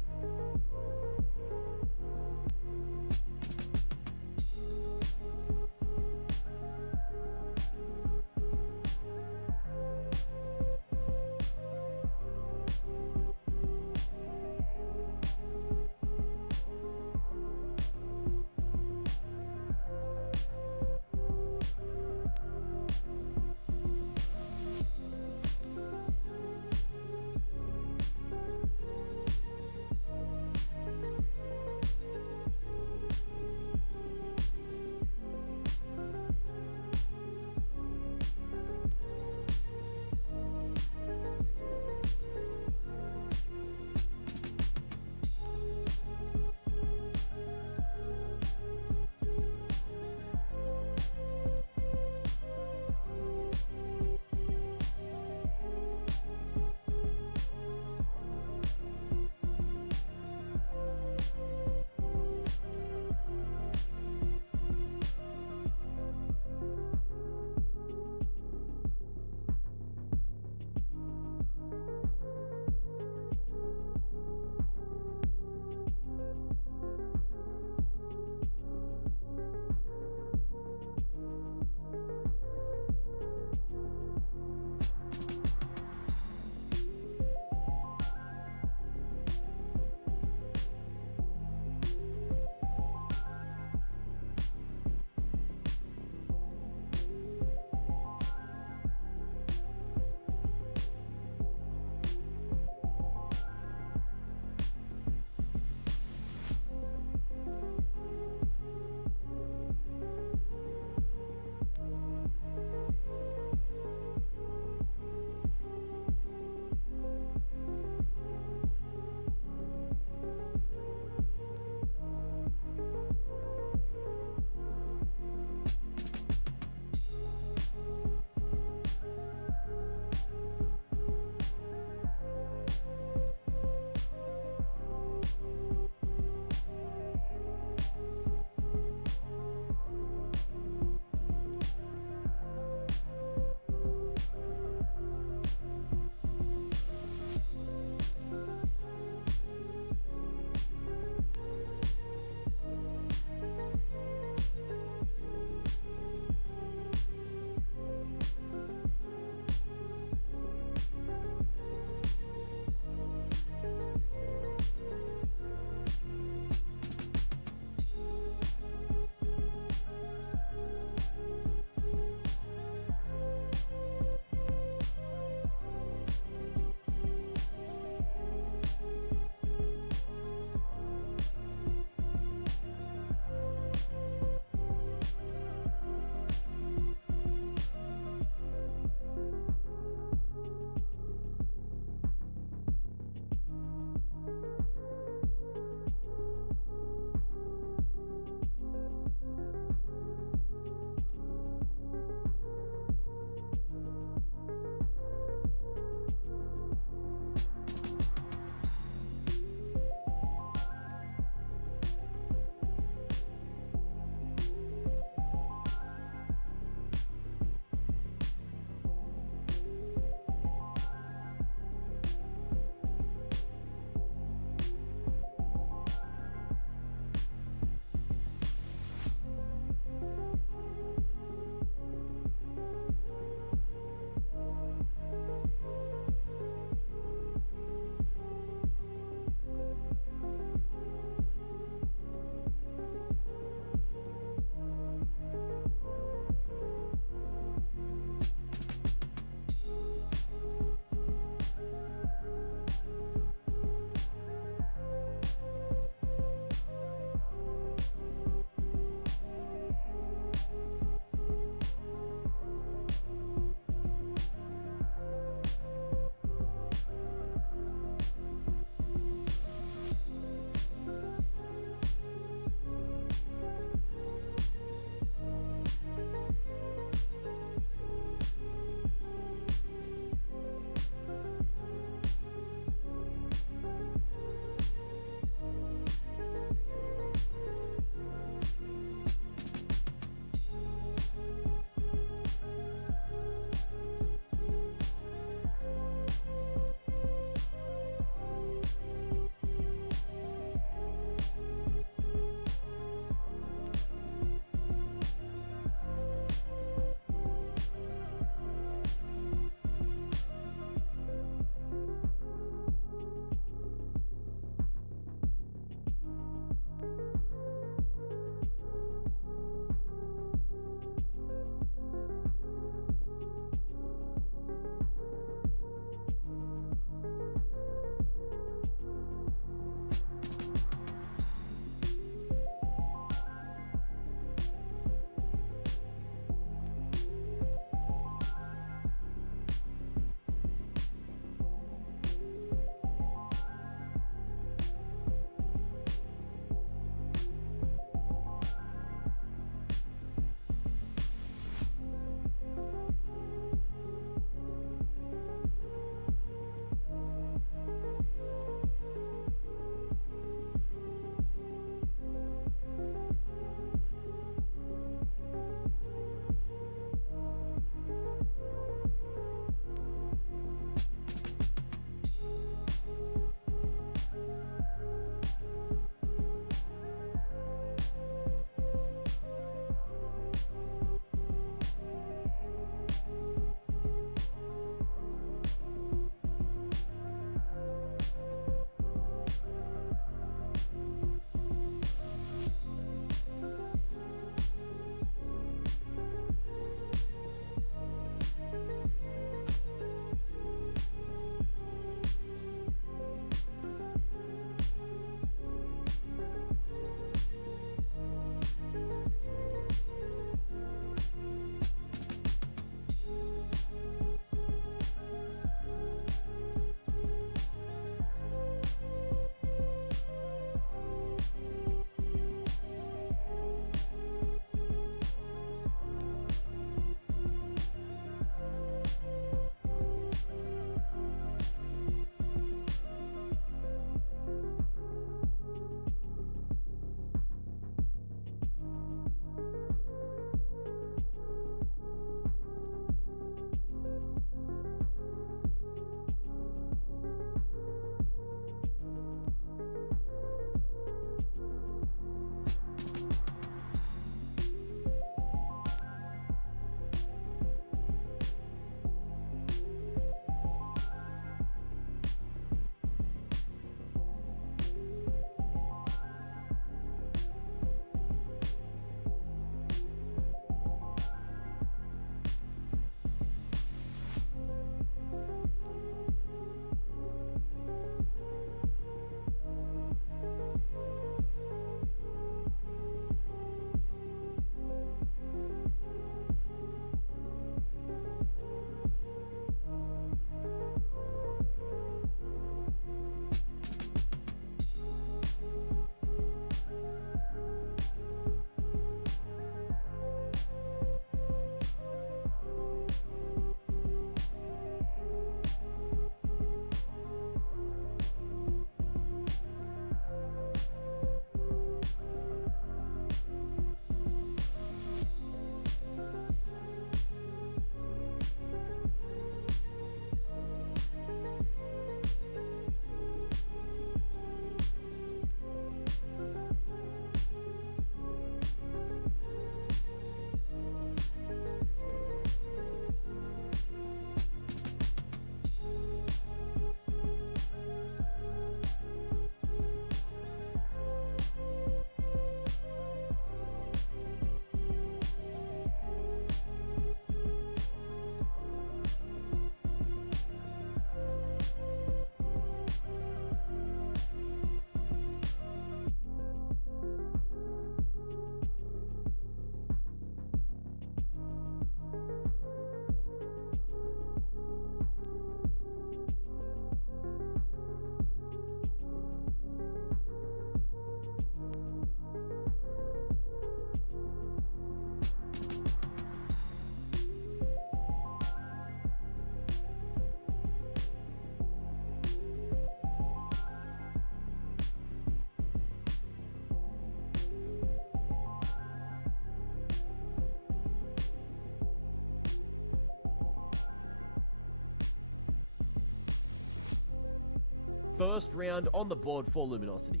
first round on the board for Luminosity.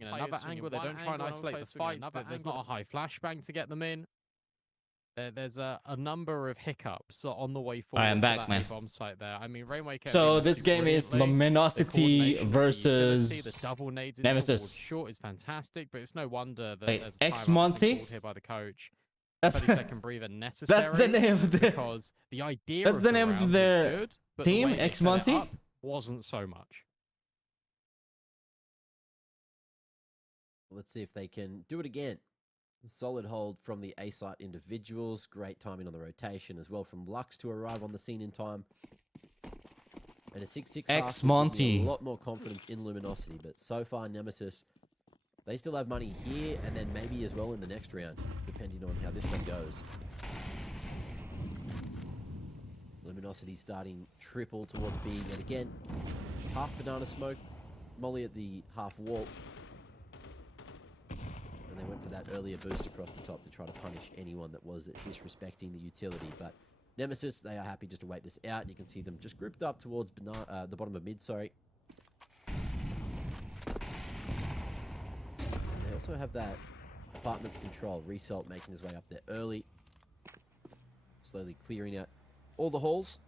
Another angle, they don't try and isolate the fights. There's not a high flashbang to get them in. There's a number of hiccups on the way forward. I am back, man. Bomb site there. I mean, Rainway. So this game is Luminosity versus Nemesis. Short is fantastic, but it's no wonder that there's XMonty here by the coach. That's 30-second breather necessary. That's the name of the. Because the idea. That's the name of their good, but team. The XMonty wasn't so much. Let's see if they can do it again. Solid hold from the A-site individuals. Great timing on the rotation as well from Lux to arrive on the scene in time. And a 6-6 XMonty. A lot more confidence in Luminosity, but so far Nemesis, they still have money here and then maybe as well in the next round, depending on how this one goes. Luminosity starting triple towards B yet again. Half banana smoke, Molly at the half wall. And they went for that earlier boost across the top to try to punish anyone that was disrespecting the utility. But Nemesis, they are happy just to wait this out. You can see them just grouped up towards the bottom of mid, sorry. They also have that apartments control. Result making his way up there early. Slowly clearing out all the halls.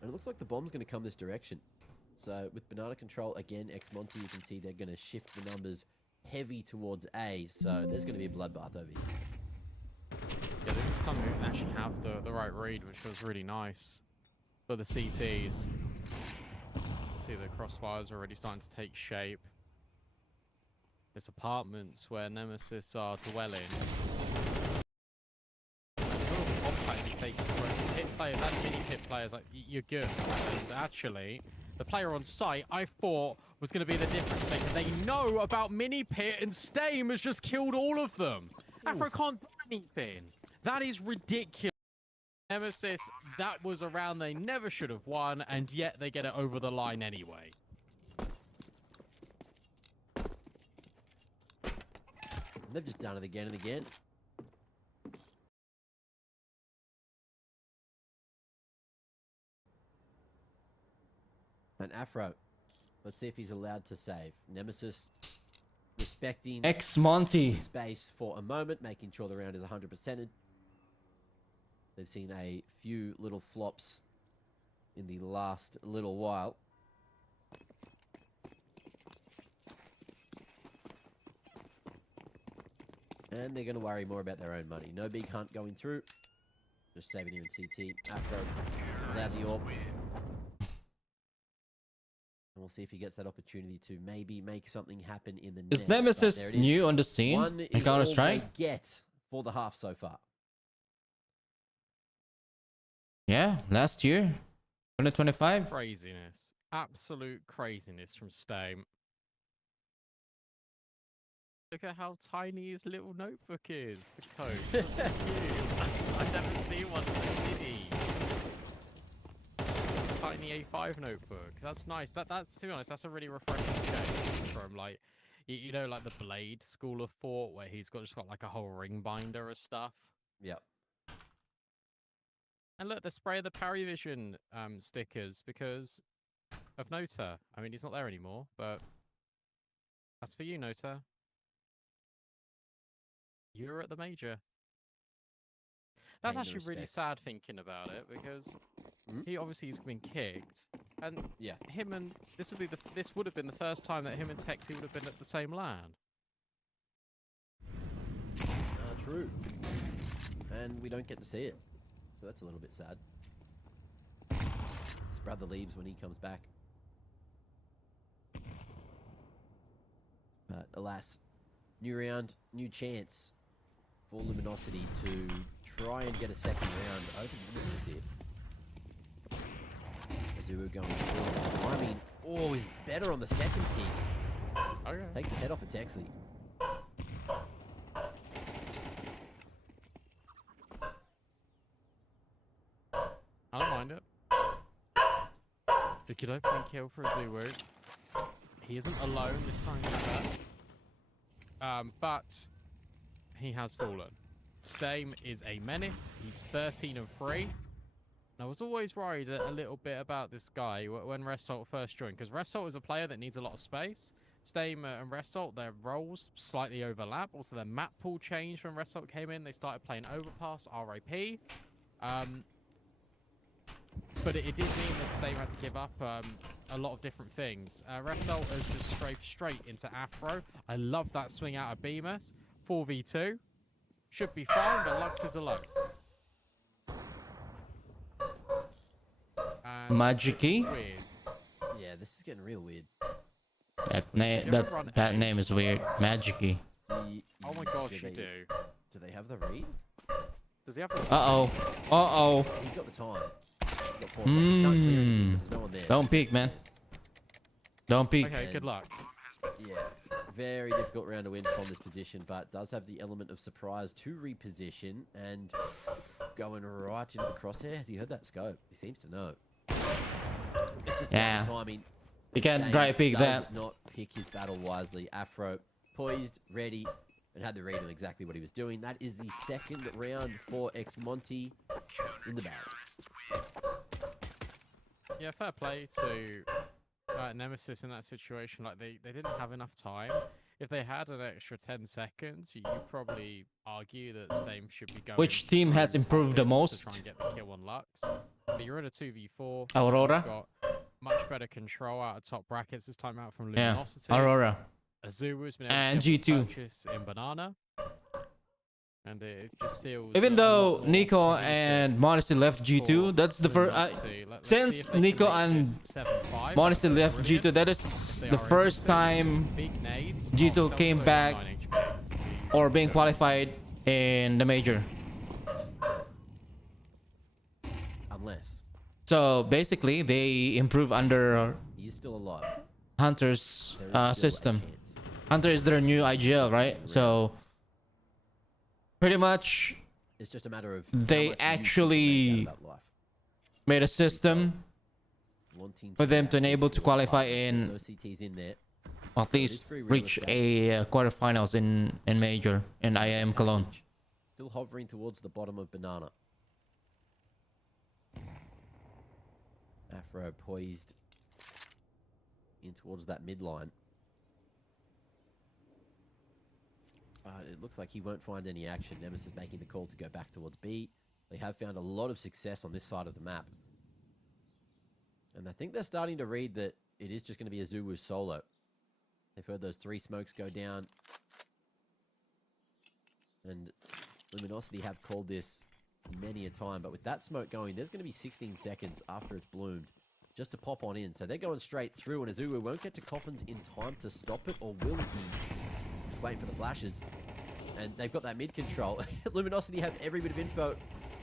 And it looks like the bomb's going to come this direction. So with banana control, again, XMonty, you can see they're going to shift the numbers heavy towards A, so there's going to be a bloodbath over here. Yeah, this time we didn't actually have the right read, which was really nice for the CTs. See the crossfires already starting to take shape. There's apartments where Nemesis are dwelling. Pit players and mini pit players, like, you're good. And actually, the player on site, I thought, was going to be the difference maker. They know about mini pit, and Stame has just killed all of them. Afro can't do anything. That is ridiculous. Nemesis, that was a round they never should have won, and yet they get it over the line anyway. They've just done it again and again. And Afro, let's see if he's allowed to save. Nemesis respecting XMonty space for a moment, making sure the round is 100%ed. They've seen a few little flops in the last little while. And they're going to worry more about their own money. No big hunt going through. Just saving him in CT. Afro allowed the AWP. And we'll see if he gets that opportunity to maybe make something happen in the next. Is Nemesis new on the scene in Counter-Strike? Get for the half so far. Yeah, last year, 2025. Craziness, absolute craziness from Stame. Look at how tiny his little notebook is. The code. I've never seen one in the city. Tiny A5 notebook. That's nice. That's, to be honest, that's a really refreshing change from, like, you know, like the Blade School of Thought, where he's just got like a whole ring binder of stuff. Yep. And look, the spray of the Parivision stickers because of Nota. I mean, he's not there anymore, but that's for you, Nota. You're at the major. That's actually really sad thinking about it because he obviously has been kicked, and yeah, him and this would have been the first time that him and Texie would have been at the same LAN. True, and we don't get to see it, so that's a little bit sad. His brother leaves when he comes back, but alas, new round, new chance for Luminosity to try and get a second round. I think this is it. Azubu going forward. I mean, oh, he's better on the second pick. Okay. Take the head off of Texley. I don't mind it. It's a good opening kill for Azubu. he isn't alone this time either. But he has fallen. Stame is a menace. He's 13 and 3. I was always worried a little bit about this guy when Result first joined, because Result is a player that needs a lot of space. Stame and Result, their roles slightly overlap. Also, their map pool changed when Result came in. They started playing Overpass, RIP. But it did mean that Stame had to give up a lot of different things. Result has just strafed straight into Afro. I love that swing out of Bemis. 4v2. Should be fine, but Lux is alone. Magicy? Yeah, this is getting real weird. That name is weird. Magicy. Oh my gosh, you do. Do they have the read? Does he have the Uh-oh. He's got the time. He's got 4 seconds. Can't clear him. There's no one there. Don't peek, man. Don't peek. Okay, good luck. Yeah, very difficult round to win from this position, but does have the element of surprise to reposition and going right into the crosshair. Has he heard that scope? He seems to know. It's just about timing. You can't dry peek that. Not pick his battle wisely. Afro poised, ready, and had the read on exactly what he was doing. That is the second round for XMonty in the bag. Yeah, fair play to Nemesis in that situation. Like they didn't have enough time. If they had an extra 10 seconds, you probably argue that Stame should be going. Which team has improved the most? To try and get the kill on Lux. But you're in a 2v4. Aurora. Got much better control out of top brackets this time out from Luminosity. Aurora. Azuru's been able and to G2 purchase in Banana. And it just feels... Even though Nico and Modesty left G2, that's the first... since Nico and Modesty left G2, that is the first time G2 came back or being qualified in the major. Unless. So basically, they improve under He's still alive. Hunter's system. Hunter is their new IGL, right? So pretty much it's just a matter of they actually made a system for them to enable to qualify in at least reach a quarterfinals in major in IIM Cologne. Still hovering towards the bottom of Banana. Afro poised in towards that midline. It looks like he won't find any action. Nemesis making the call to go back towards B. They have found a lot of success on this side of the map. And I think they're starting to read that it is just going to be a Zulu solo. They've heard those 3 smokes go down. And Luminosity have called this many a time. But with that smoke going, there's going to be 16 seconds after it's bloomed just to pop on in. So they're going straight through, and Azubu won't get to Coffins in time to stop it, or will he? Just waiting for the flashes. And they've got that mid control. Luminosity have every bit of info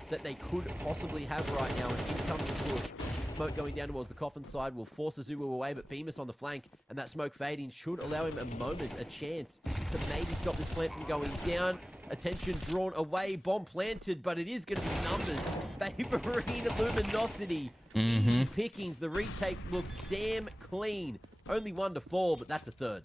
that they could possibly have right now. And in comes the push. Smoke going down towards the Coffin side will force Azubu away, but Bemis on the flank, and that smoke fading should allow him a moment, a chance to maybe stop this plant from going down. Attention drawn away, bomb planted, but it is going to be numbers favoring Luminosity. Easy pickings. The retake looks damn clean. Only 1 to fall, but that's a third.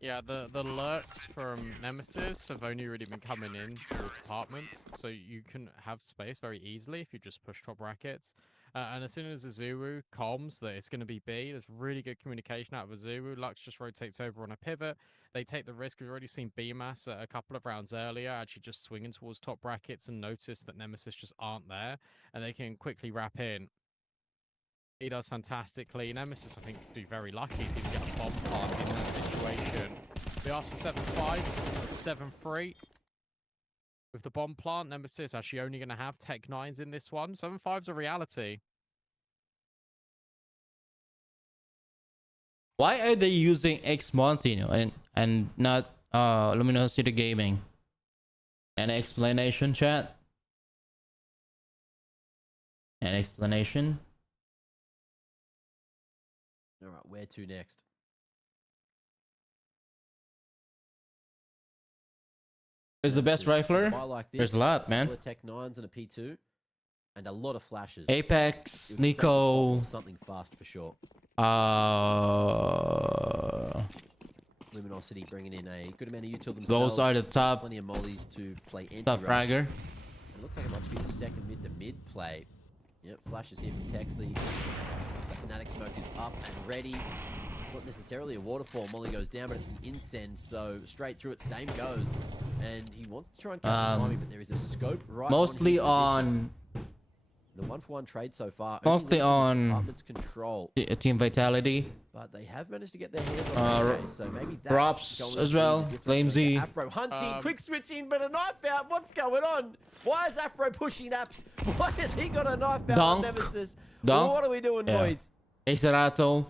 Yeah, the lurks from Nemesis have only really been coming in towards apartments, so you can have space very easily if you just push top brackets. And as soon as Azuru comms that it's going to be B, there's really good communication out of Azuru. Lux just rotates over on a pivot. They take the risk. We've already seen BMAS a couple of rounds earlier actually just swinging towards top brackets and notice that Nemesis just aren't there, and they can quickly wrap in. He does fantastically. Nemesis, I think, do very lucky to even get a bomb plant in that situation. They asked for 7-5, 7-3. With the bomb plant, Nemesis actually only going to have Tech 9s in this one. 7-5's a reality. Why are they using XMonty and not Luminosity Gaming? An explanation, chat? An explanation? All right, where to next? Who's the best rifler? Like there's a lot, man. Tech 9s and a P2, and a lot of flashes. Apex, Nico. Something fast for sure. Luminosity bringing in a good amount of util themselves. Those are the top. Plenty of mollies to play Top fragger. It looks like a much bigger second mid play. Yep, flashes here from Texley. Fnatic smoke is up and ready. Not necessarily a waterfall. Molly goes down, but it's an incend, so straight through it. Stame goes, and he wants to try and catch a timing, but there is a scope right mostly on the 1-for-1 trade so far. Mostly on department's control. Team Vitality. But they have managed to get their hands on it, so maybe that's props going as to be well. the difference. Flamesy. Afro hunting, quick switching, but a knife out. What's going on? Why is Afro pushing apps? Why has he got a knife out on Nemesis? Dunk. What are we doing, boys? MztrDale.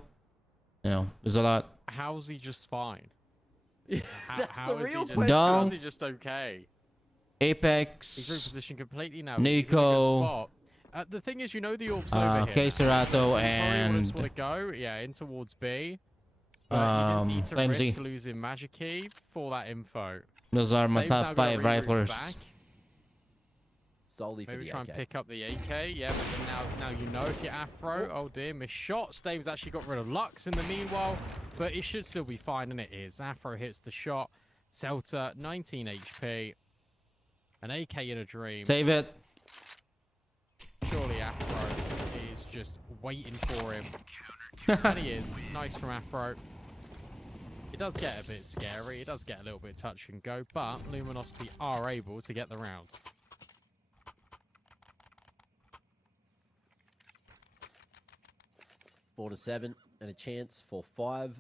You know, there's a lot. How's he just fine? That's the real question. How's he just okay? Apex. He's repositioned completely now. Nico. The thing is, you know the orbs over here. MztrDale and want to go, yeah, in towards B. But you didn't need to risk losing Magic Key for that info. Those are my top 5 riflers. Solely for maybe the try AK. and pick up the AK. Yeah, but now you know if you're Afro. Oh dear, missed shot. Stame's actually got rid of Lux in the meanwhile, but it should still be fine, and it is. Afro hits the shot. Celta, 19 HP. An AK in a dream. Save it. Surely Afro is just waiting for him. And he is. Nice from Afro. It does get a bit scary. It does get a little bit touch and go, but Luminosity are able to get the round. Four to 7 and a chance for 5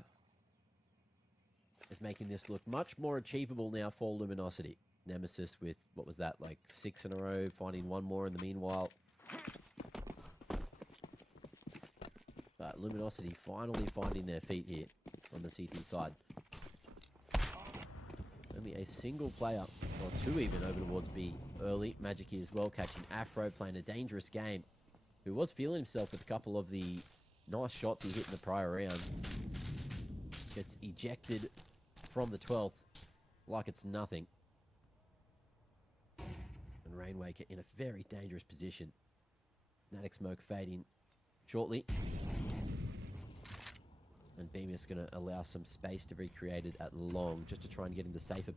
is making this look much more achievable now for Luminosity. Nemesis with, what was that, like 6 in a row, finding 1 more in the meanwhile. But Luminosity finally finding their feet here on the CT side. Only a single player, or 2 even, over towards B early. Magic here as well, catching Afro, playing a dangerous game, who was feeling himself with a couple of the nice shots he hit in the prior round. Gets ejected from the 12th like it's nothing. And Rainwaker in a very dangerous position. Fnatic smoke fading shortly. And Bemis going to allow some space to be created at long, just to try and get into safer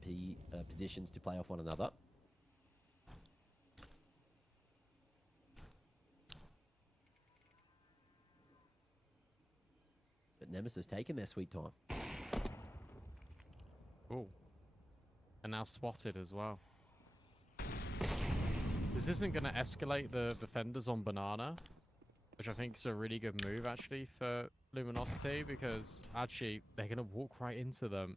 positions to play off one another. But Nemesis taking their sweet time. Ooh. And now spotted as well. This isn't going to escalate the defenders on Banana, which I think is a really good move, actually, for Luminosity, because, actually, they're going to walk right into them.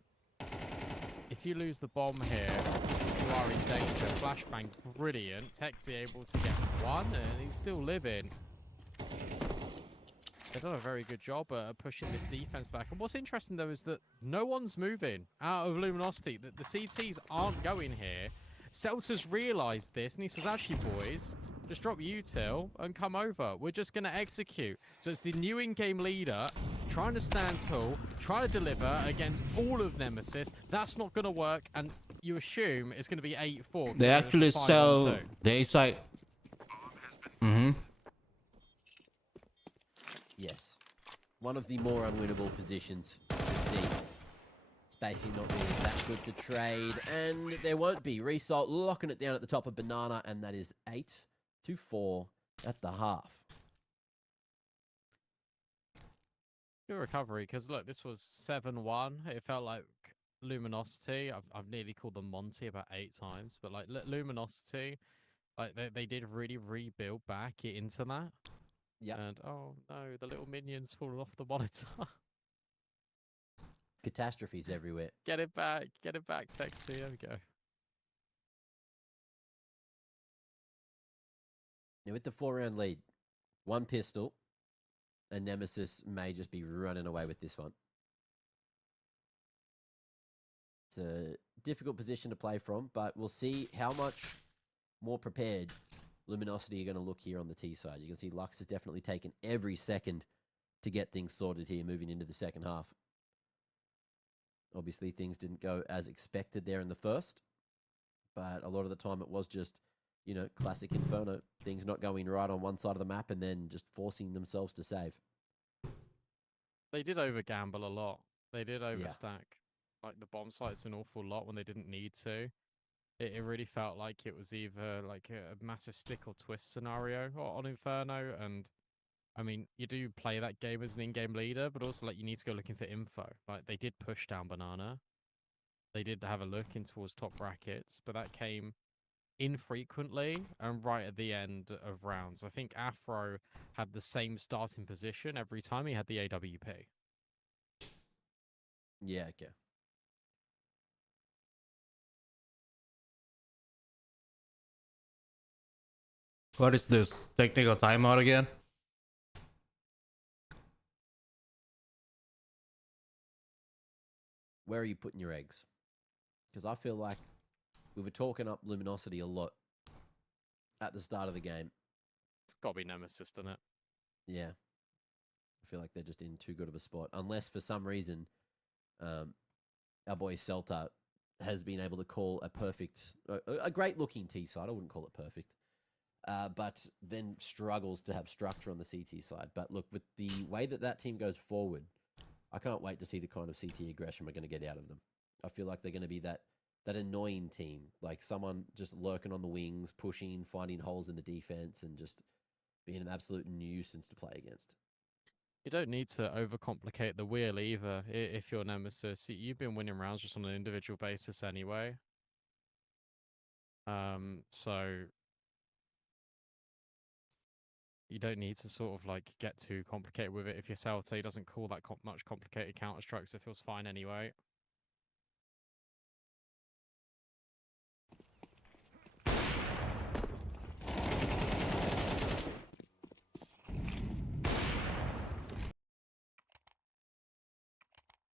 If you lose the bomb here, you are in danger. Flashbang, brilliant. Texie able to get 1, and he's still living. They've done a very good job at pushing this defense back. And what's interesting, though, is that no one's moving out of Luminosity. The CTs aren't going here. Celta's realised this, and he says, actually, boys, just drop util and come over. We're just going to execute. So it's the new in-game leader trying to stand tall, trying to deliver against all of Nemesis. That's not going to work, and you assume it's going to be 8-4. They actually sell the A-side. Yes. One of the more unwinnable positions to see. Spacing not really that good to trade, and there won't be. Result locking it down at the top of Banana, and that is 8-4 at the half. Good recovery, because look, this was 7-1. It felt like Luminosity. I've nearly called them Monty about 8 times, but like Luminosity, like they did really rebuild back into that. Yeah. And oh no, the little minions falling off the monitor. Catastrophes everywhere. Get it back, Texie. There we go. Now with the 4-round lead, 1 pistol, and Nemesis may just be running away with this one. It's a difficult position to play from, but we'll see how much more prepared Luminosity are going to look here on the T side. You can see Lux has definitely taken every second to get things sorted here moving into the second half. Obviously, things didn't go as expected there in the first, but a lot of the time it was just, you know, classic Inferno. Things not going right on one side of the map and then just forcing themselves to save. They did overgamble a lot. They did overstack like the bomb sites an awful lot when they didn't need to. It really felt like it was either like a massive stick or twist scenario on Inferno, and I mean, you do play that game as an in-game leader, but also like you need to go looking for info. Like they did push down Banana. They did have a look in towards top brackets, but that came infrequently and right at the end of rounds. I think Afro had the same starting position every time he had the AWP. Yeah, okay. What is this technical timeout again? Where are you putting your eggs? Because I feel like we were talking up Luminosity a lot at the start of the game. It's got to be Nemesis, doesn't it? Yeah. I feel like they're just in too good of a spot. Unless for some reason our boy Celta has been able to call a perfect, a great looking T side. I wouldn't call it perfect. But then struggles to have structure on the CT side. But look, with the way that that team goes forward, I can't wait to see the kind of CT aggression we're going to get out of them. I feel like they're going to be that annoying team, like someone just lurking on the wings, pushing, finding holes in the defense, and just being an absolute nuisance to play against. You don't need to overcomplicate the wheel either if you're Nemesis. You've been winning rounds just on an individual basis anyway. So you don't need to sort of like get too complicated with it. If your Celta doesn't call that much complicated counter strikes, it feels fine anyway.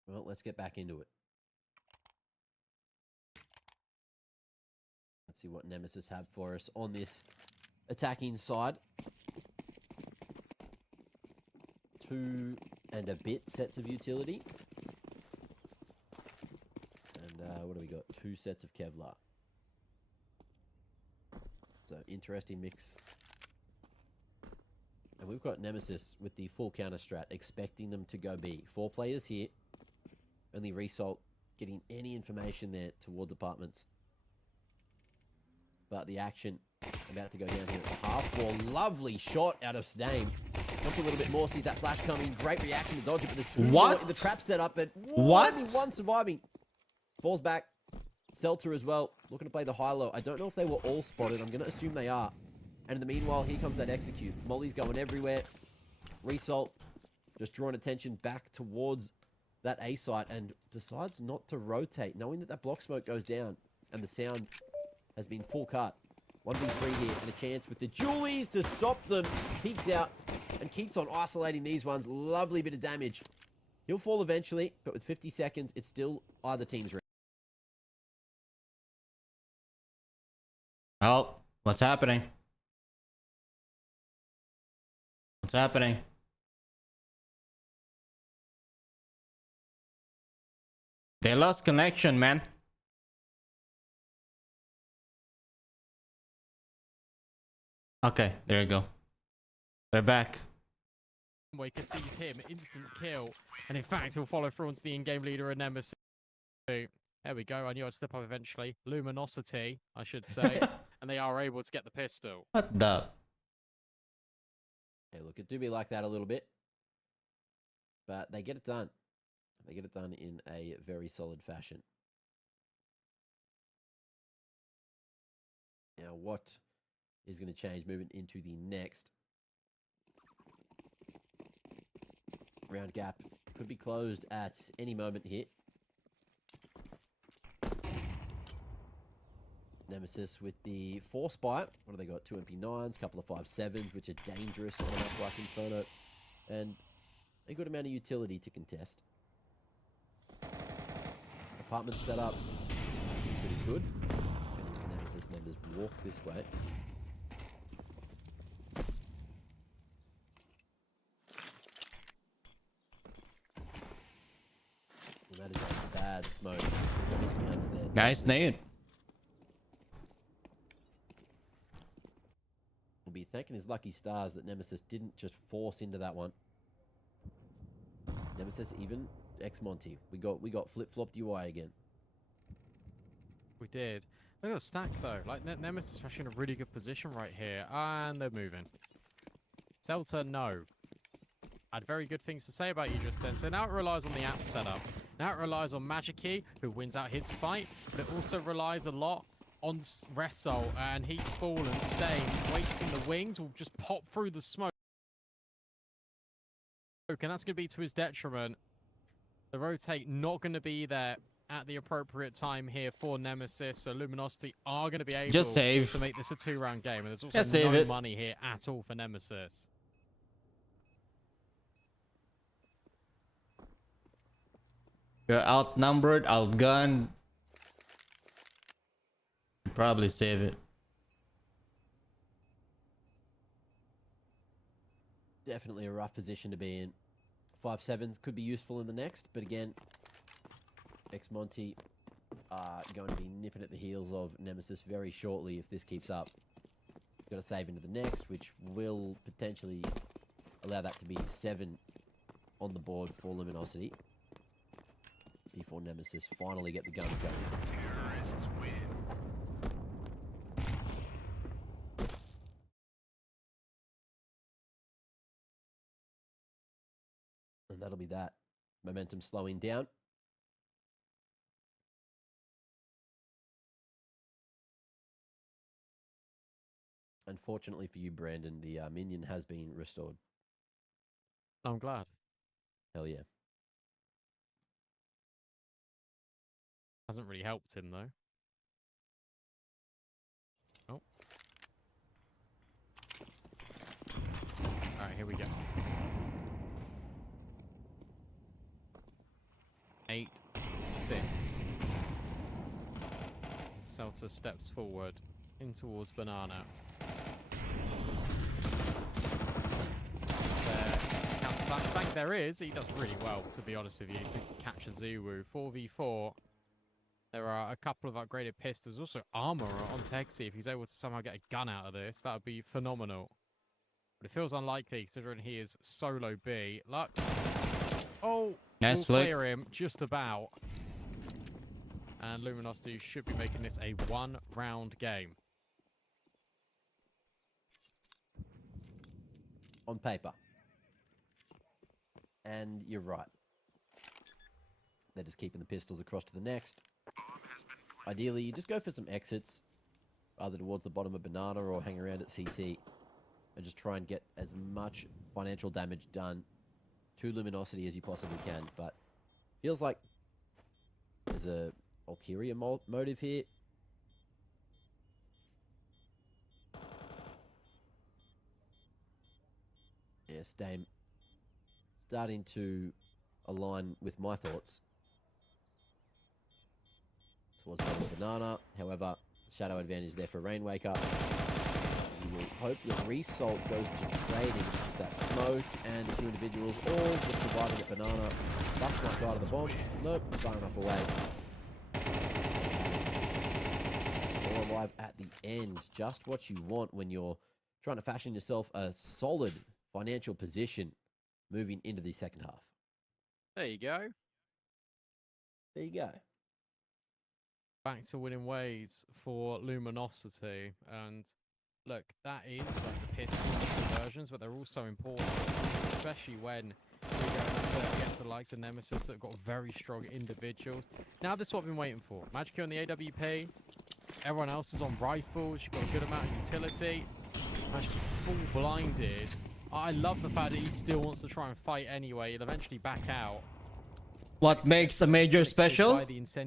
Well, let's get back into it. Let's see what Nemesis have for us on this attacking side. 2 and a bit sets of utility. And what do we got? 2 sets of Kevlar. So, interesting mix. And we've got Nemesis with the full counter strat, expecting them to go B. 4 players here. Only Result getting any information there towards apartments. But the action about to go down here at the half wall. Lovely shot out of Sname. Wants a little bit more, sees that flash coming. Great reaction to dodge it, but there's 2 more in the trap setup. But only 1 surviving. Falls back. Celta as well, looking to play the high-low. I don't know if they were all spotted. I'm going to assume they are. And in the meanwhile, here comes that execute. Molly's going everywhere. Result just drawing attention back towards that A site and decides not to rotate, knowing that that block smoke goes down and the sound has been full cut. 1v3 here and a chance with the Julies to stop them. Peeks out and keeps on isolating these ones. Lovely bit of damage. He'll fall eventually, but with 50 seconds, it's still either team's round. Oh, what's happening? What's happening? They lost connection, man. Okay, there you go. They're back. Waker sees him, instant kill, and in fact he'll follow through onto the in-game leader of Nemesis. There we go, I knew I'd step up eventually. Luminosity, I should say, and they are able to get the pistol. What the? Hey, look, it do be like that a little bit, but they get it done. They get it done in a very solid fashion. Now, what is going to change moving into the next round gap? Could be closed at any moment here. Nemesis with the 4 spy. What have they got? 2 MP9s, couple of 5.7s, which are dangerous on a map like Inferno, and a good amount of utility to contest. Apartment set up pretty good. The Nemesis members walk this way. Well, that is a bad smoke. Nice nade. Be thanking his lucky stars that Nemesis didn't just force into that one. Nemesis, even X-Monty. We got flip-flopped UI again. We did. Look at the stack though. Like Nemesis is actually in a really good position right here, and they're moving. Zelta, no. I had very good things to say about you just then. So now it relies on the app setup. Now it relies on Magicy, who wins out his fight, but it also relies a lot on Resso, and he's fallen, staying, waits in the wings, will just pop through the smoke. And that's going to be to his detriment. The rotate not going to be there at the appropriate time here for Nemesis, so Luminosity are going to be able to make this a 2-round game, and there's also no money here at all for Nemesis. You're outnumbered, outgunned. Probably save it. Definitely a rough position to be in. 5-7s could be useful in the next, but again, X-Monty are going to be nipping at the heels of Nemesis very shortly if this keeps up. Got to save into the next, which will potentially allow that to be 7 on the board for Luminosity before Nemesis finally get the gun going. Terrorists win. And that'll be that. Momentum slowing down. Unfortunately for you, Brandon, the minion has been restored. I'm glad. Hell yeah. Hasn't really helped him, though. Oh. Alright, here we go. 8-6. Celta steps forward in towards Banana. Counter-flashbang there is. He does really well, to be honest with you, to catch a Zuru. 4v4. There are a couple of upgraded pistols. Also armor on Texi. If he's able to somehow get a gun out of this, that would be phenomenal. But it feels unlikely considering he is solo B. Lux. Oh, nice we'll clear him just about. And Luminosity should be making this a 1-round game. On paper. And you're right. They're just keeping the pistols across to the next. Ideally, you just go for some exits, either towards the bottom of Banana or hang around at CT, and just try and get as much financial damage done to Luminosity as you possibly can. But feels like there's a ulterior motive here. Yeah, Stame starting to align with my thoughts. Towards the Banana. However, shadow advantage there for Rainwaker. You will hope that Result goes to trading, which is that smoke, and a few individuals all just surviving at Banana. That's not right of the bomb. Nope, far enough away. All alive at the end. Just what you want when you're trying to fashion yourself a solid financial position moving into the second half. There you go. There you go. Back to winning ways for Luminosity, and look, that is like the pistol conversions, but they're also important, especially when we're going up against the likes of Nemesis that have got very strong individuals. Now this is what I've been waiting for. Magicy on the AWP, everyone else is on rifles, you've got a good amount of utility, actually full blinded. I love the fact that he still wants to try and fight anyway, he'll eventually back out. What makes a major special?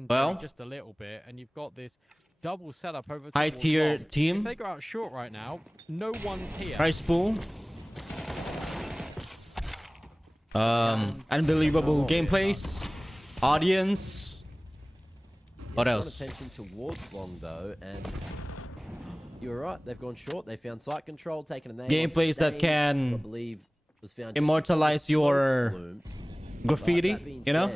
Well, just a little bit, and you've got this double setup over high tier team. If they go out short right now, no one's here. Price pool. Unbelievable gameplays. Audience. What else? Attention towards long though, and you're right. They've gone short. They found site control, taken a name. Gameplays that can immortalize your graffiti, you know?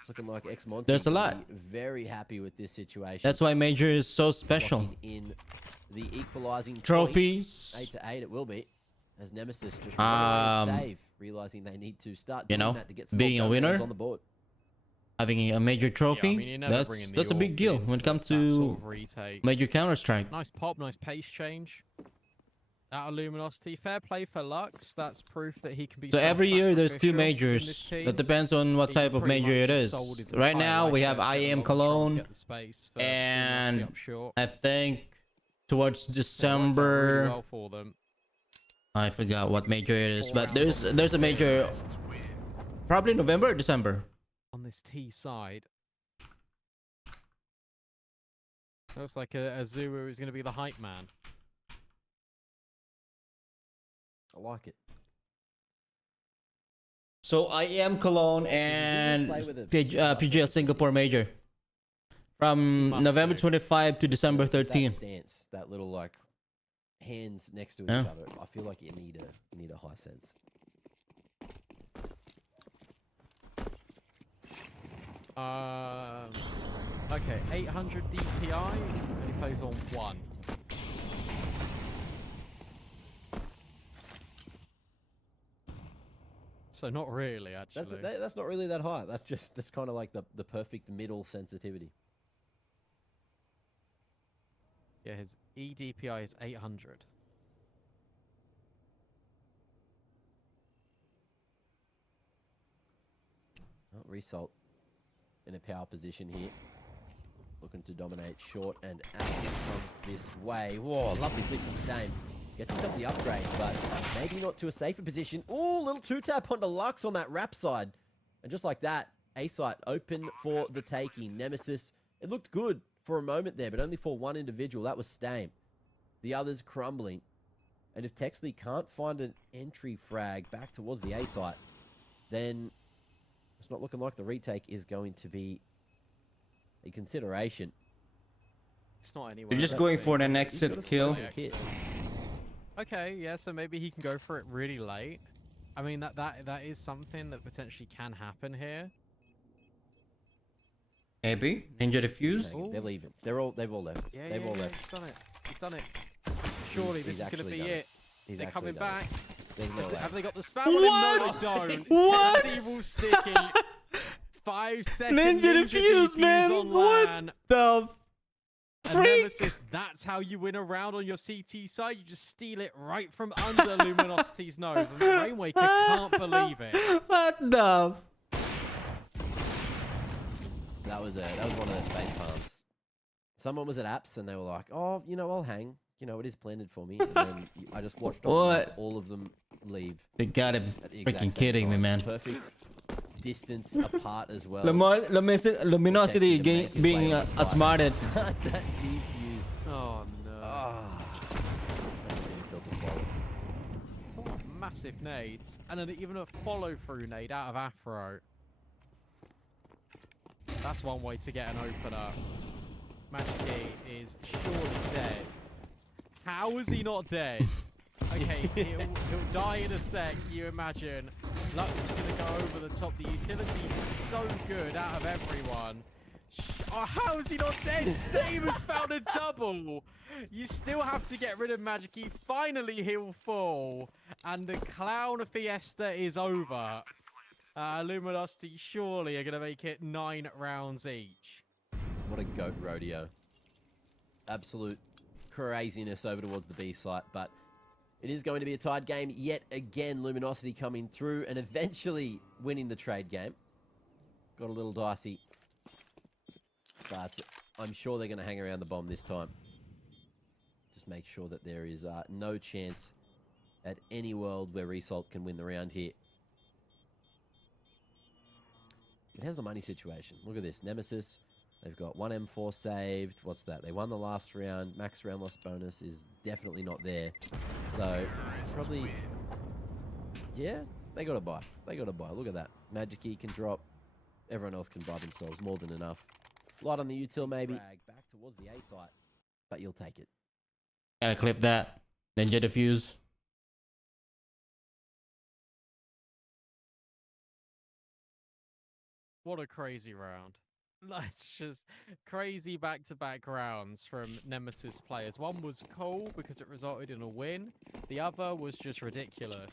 It's looking like X-Monty. There's a lot. Very happy with this situation. That's why Major is so special. In the equalizing trophies. Points. 8-8 it will be. As NEMESIS just save, realizing they need to start doing that to get some being a winner on the board. Having a major trophy, that's a big deal when it comes to major Counter-Strike. Nice pop, nice pace change. Out of Luminosity, fair play for Lux. That's proof that he can be. So every year there's 2 majors. That depends on what type of major it is. Right now we have IM Cologne, and I think towards December, I forgot what major it is, but there's a major, probably November or December. On this T side, looks like a Zuru is going to be the hype man. I like it. So IM Cologne and PGL Singapore major from November 25 to December 13. That stance, that little like hands next to each other. I feel like you need a high sense. Okay, 800 DPI, and he plays on 1. So not really, actually. That's not really that high. That's kind of like the perfect middle sensitivity. Yeah, his EDPI is 800. Well, Result in a power position here. Looking to dominate short, and out it comes this way. Whoa, lovely hit from Stain. Gets himself the upgrade, but maybe not to a safer position. Ooh, little 2-tap onto Lux on that wrap side. And just like that, A-site open for the taking. NEMESIS, it looked good for a moment there, but only for one individual. That was Stain. The others crumbling. And if Texley can't find an entry frag back towards the A-site, then it's not looking like the retake is going to be a consideration. It's not anywhere. They're just going for an exit kill. Okay, yeah, so maybe he can go for it really late. I mean, that is something that potentially can happen here. Maybe Ninja Defuse. They're leaving. They've all left. Yeah, They've all left. He's done it. He's done it. Surely this is going to be it. They're coming back. Have they got the spam? What? No, they don't. What? Evil sticky. 5 seconds. Ninja Defuse, man. What the freak? NEMESIS, that's how you win a round on your CT side. You just steal it right from under Luminosity's nose. And the Rainwaker can't believe it. What the? That was one of those face palms. Someone was at Apps and they were like, "Oh, you know, I'll hang. You know, it is planted for me." And then I just watched all of them leave. They gotta be freaking kidding me, man. Perfect distance apart as well. Luminosity being outsmarted. That defuse. Oh no. That's really killed the spot. Massive nades. And then even a follow-through nade out of Afro. That's one way to get an opener. Magic is surely dead. How is he not dead? Okay, he'll die in a sec, you imagine. Lux is going to go over the top. The utility is so good out of everyone. Oh, how is he not dead? Stave has found a double. You still have to get rid of Magic. Finally, he'll fall. And the Clown Fiesta is over. Luminosity surely are going to make it 9 rounds each. What a goat rodeo. Absolute craziness over towards the B site, but it is going to be a tied game yet again. Luminosity coming through and eventually winning the trade game. Got a little dicey, but I'm sure they're going to hang around the bomb this time. Just make sure that there is no chance at any world where Result can win the round here. It has the money situation. Look at this. NEMESIS, they've got 1 M4 saved. What's that? They won the last round. Max round loss bonus is definitely not there. So, probably... Yeah, they got to buy. They got to buy. Look at that. Magic Key can drop. Everyone else can buy themselves more than enough. Light on the util maybe. Back towards the A site. But you'll take it. Gotta clip that. Ninja Defuse. What a crazy round. It's just crazy back-to-back rounds from Nemesis players. One was cool because it resulted in a win. The other was just ridiculous.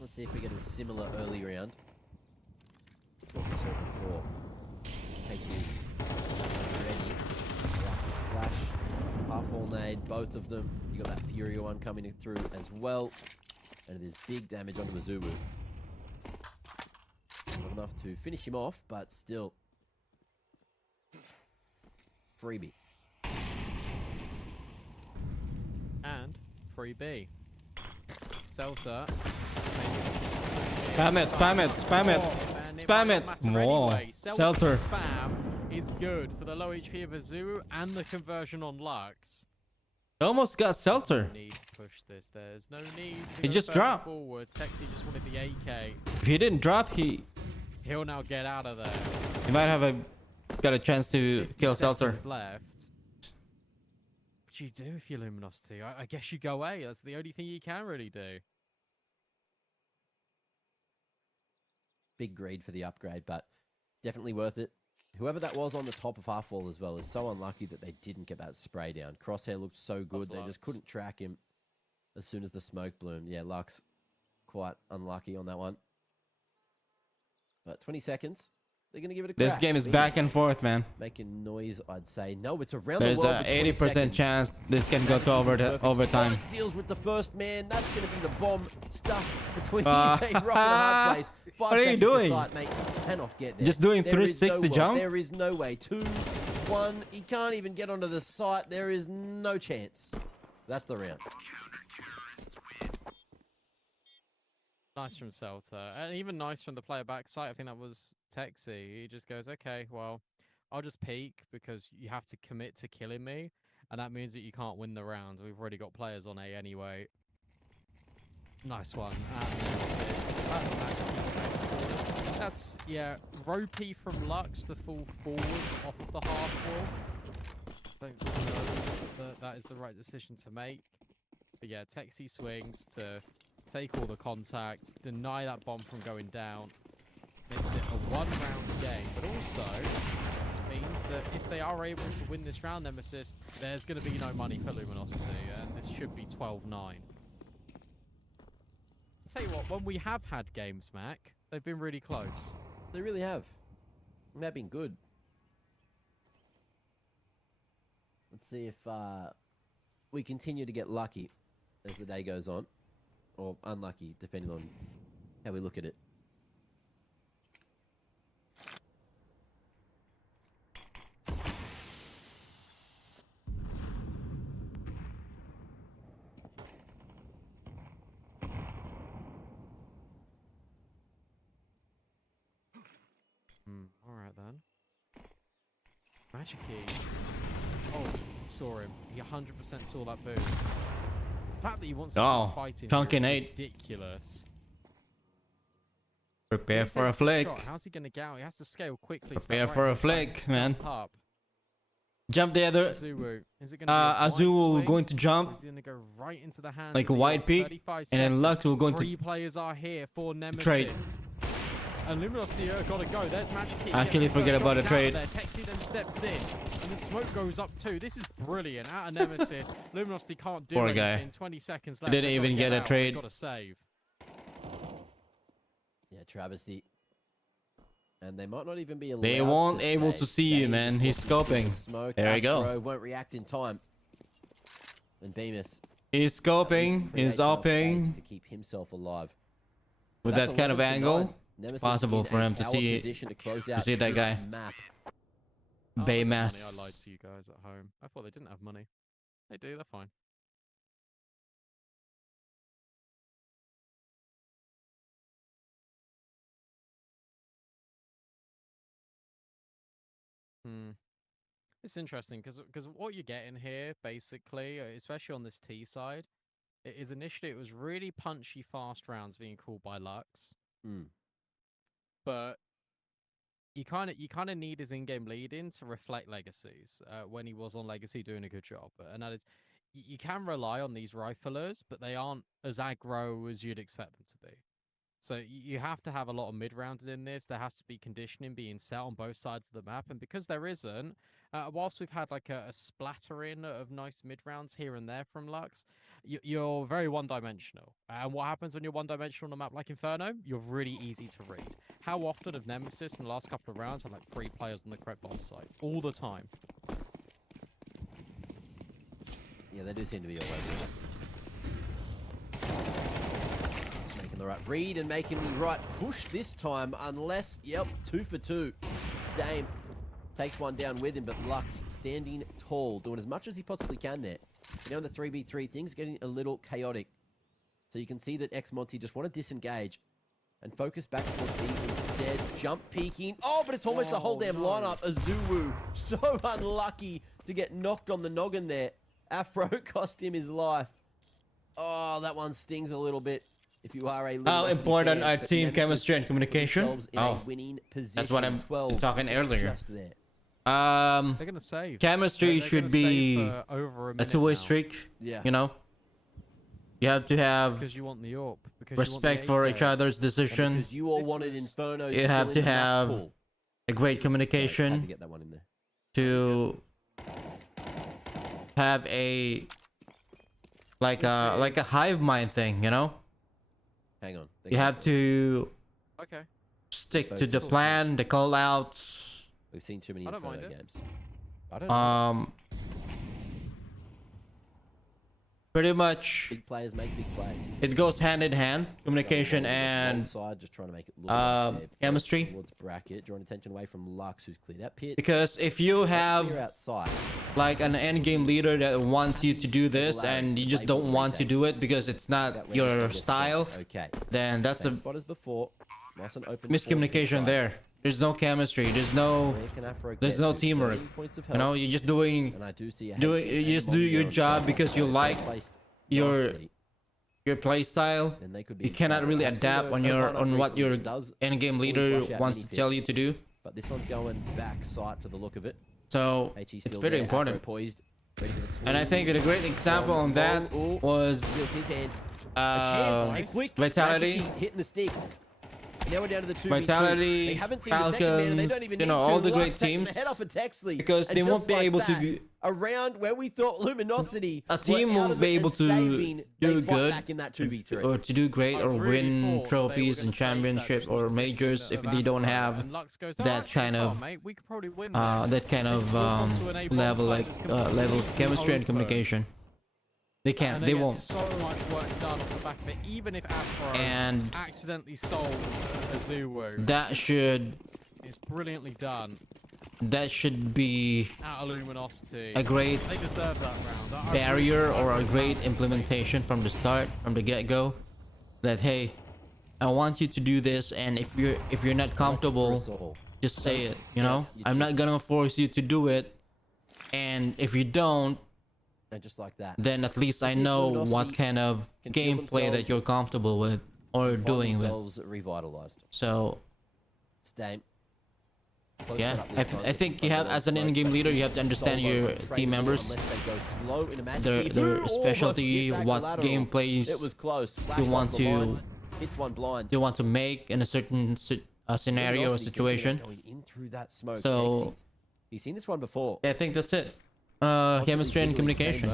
Let's see if we get a similar early round. Flash, half-wall nade, both of them. You got that Fury one coming through as well. And there's big damage onto Azumu. Not enough to finish him off, but still. Freebie. And freebie. Seltzer. Spam it, spam it, spam it. Spam it. Whoa. Seltzer. Spam is good for the low HP of Azumu and the conversion on Lux. Almost got Seltzer. No need to push this. There's no need to he just dropped. Forward. Technically with the AK. If he didn't drop, he'll now get out of there. He might have got a chance to kill Seltzer. Left. What do you do if you're Luminosity? I guess you go A. That's the only thing you can really do. Big greed for the upgrade, but definitely worth it. Whoever that was on the top of half wall as well is so unlucky that they didn't get that spray down. Crosshair looked so good, they just couldn't track him as soon as the smoke bloomed. Yeah, Lux quite unlucky on that one. But 20 seconds, they're going to give it a crack. This game is back and forth, man. Making noise, I'd say. No, it's around There's the world. There's a 80% chance this can go to overtime. Deals with the first man. That's going to be the bomb stuck between rock and a hard place. 5 what are you doing? Sight, mate. Cannot get there. Just doing 360 jump? There is no way. 2, 1. He can't even get onto the site. There is no chance. That's the round. Nice from Seltzer. And even nice from the player backside. I think that was Texi. He just goes, okay, well, I'll just peek because you have to commit to killing me. And that means that you can't win the round. We've already got players on A anyway. Nice one. That's, yeah, ropey from Lux to fall forwards off of the half wall. I don't know that is the right decision to make. But yeah, Texi swings to take all the contact, deny that bomb from going down. Makes it a one-round game, but also means that if they are able to win this round, Nemesis, there's going to be no money for Luminosity, and this should be 12-9. Tell you what, when we have had games, Mac, they've been really close. They really have. And they've been good. Let's see if we continue to get lucky as the day goes on. Or unlucky, depending on how we look at it. All right then. Magic key. Oh, he saw him. He 100% saw that boost. The fact that he wants to keep fighting is ridiculous. Prepare for a flick. How's he going to get out? He has to scale quickly. Prepare for a flick, man. Up. Jump the other. Azu going to jump. He's going to go right into the hands like a white peak, and then Lux will go into 3 players are here for Nemesis. Trade. And Luminosity are got to go. There's Magic Key. Actually, forget about a trade. Texi then steps in, and the smoke goes up too. This is brilliant. Out of Nemesis, Luminosity can't do it in 20 seconds left. He didn't even get a trade. Got to save. Yeah, travesty. And they might not even be allowed. They won't able to see you, man. He's scoping. Smoke. There you go. Won't react in time. And Bemis. He's scoping. He's upping. To keep himself alive. With that kind of angle. Nemesis possible for him to see that guy. Baymass. I lied to you guys at home. I thought they didn't have money. They do. They're fine. It's interesting because what you're getting here, basically, especially on this T side, is initially it was really punchy, fast rounds being called by Lux. But you kind of need his in-game lead-in to reflect Legacies when he was on Legacy doing a good job, and that is you can rely on these riflers, but they aren't as aggro as you'd expect them to be. So you have to have a lot of mid-rounded in this. There has to be conditioning being set on both sides of the map. And because there isn't, whilst we've had like a splattering of nice mid-rounds here and there from Lux, you're very one-dimensional. And what happens when you're one-dimensional on a map like Inferno? You're really easy to read. How often have Nemesis in the last couple of rounds had like 3 players on the correct bomb site? All the time. Yeah, they do seem to be all over it. Making the right read and making the right push this time, unless, yep, 2 for 2. SztrDale takes one down with him, but Lux standing tall, doing as much as he possibly can there. Now in the 3v3, things getting a little chaotic. So you can see that Monty just want to disengage and focus back towards B instead. Jump peeking. Oh, but it's almost the whole damn lineup. Azuwu, so unlucky to get knocked on the noggin there. Afro cost him his life. Oh, that one stings a little bit. If you are a how important are team chemistry and communication? Oh, that's what I'm talking earlier. They're gonna save. Chemistry should be a two-way streak. Yeah. You know, you have to have because you want the AWP. Respect for each other's decision. Because you all wanted Inferno. You have to have a great communication to get that one in there. To have a like a hive mind thing, you know. Hang on. You have to stick to the plan, the call outs. We've seen too many Inferno games. I don't know. Pretty much big players make big plays. It goes hand in hand, communication and side, just trying to make it look chemistry. Towards bracket, drawing attention away from Lux, who's cleared that pit. Because if you have like an end game leader that wants you to do this and you just don't want to do it because it's not your style, then that's a miscommunication there. There's no chemistry. There's no teamwork. You know, you're just you just do your job because you like your play style. You cannot really adapt on what your end game leader wants to tell you to do. But this one's going back sight to the look of it. So it's very important. And I think a great example on that was Vitality. Hitting the sticks. Now we're down to the 2v2. Vitality, they haven't seen Falcons, the second man, and they don't even need all the Lux great taking teams, the head off of Texley, because they won't be able to do around where we thought Luminosity. A team won't be able to do good back in that 2v3. or to do great or win trophies and championships or majors if they don't have that kind of level of chemistry and communication. They can't. They won't. So much work done off the back of it, even if Afro accidentally sold Azuwu. That should. It's brilliantly done. That should be out of Luminosity. A great they deserve that round. barrier or a great implementation from the start, from the get-go. That hey, I want you to do this, and if you're not comfortable, just say it. You know, I'm not gonna force you to do it, and if you don't. And just like that, then at least I know what kind of gameplay that you're comfortable with or doing with. Revitalized. So, SztrDale. Yeah, I think you have, as an in-game leader, you have to understand your team members, their specialty, what gameplays you want to make in a certain scenario or situation. So, you've seen this one before. I think that's it. Chemistry and communication.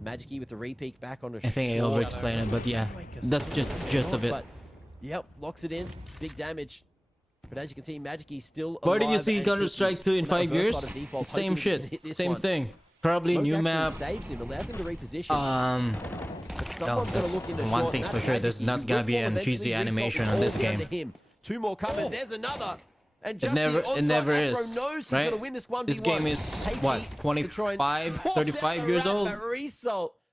Magic with the re-peek back on. I think I over-explained it, but yeah, that's just gist of it. Yep, locks it in. Big damage. But as you can see, Magic still alive. Where do you see Counter-Strike 2 in 5 years? Same shit, same thing. Probably new map. Saves him, allows him to reposition. One thing's for sure, there's not gonna be a cheesy animation on this game. 2 more coming. There's another. And it never is, right? This game is, what, 25, 35 years old?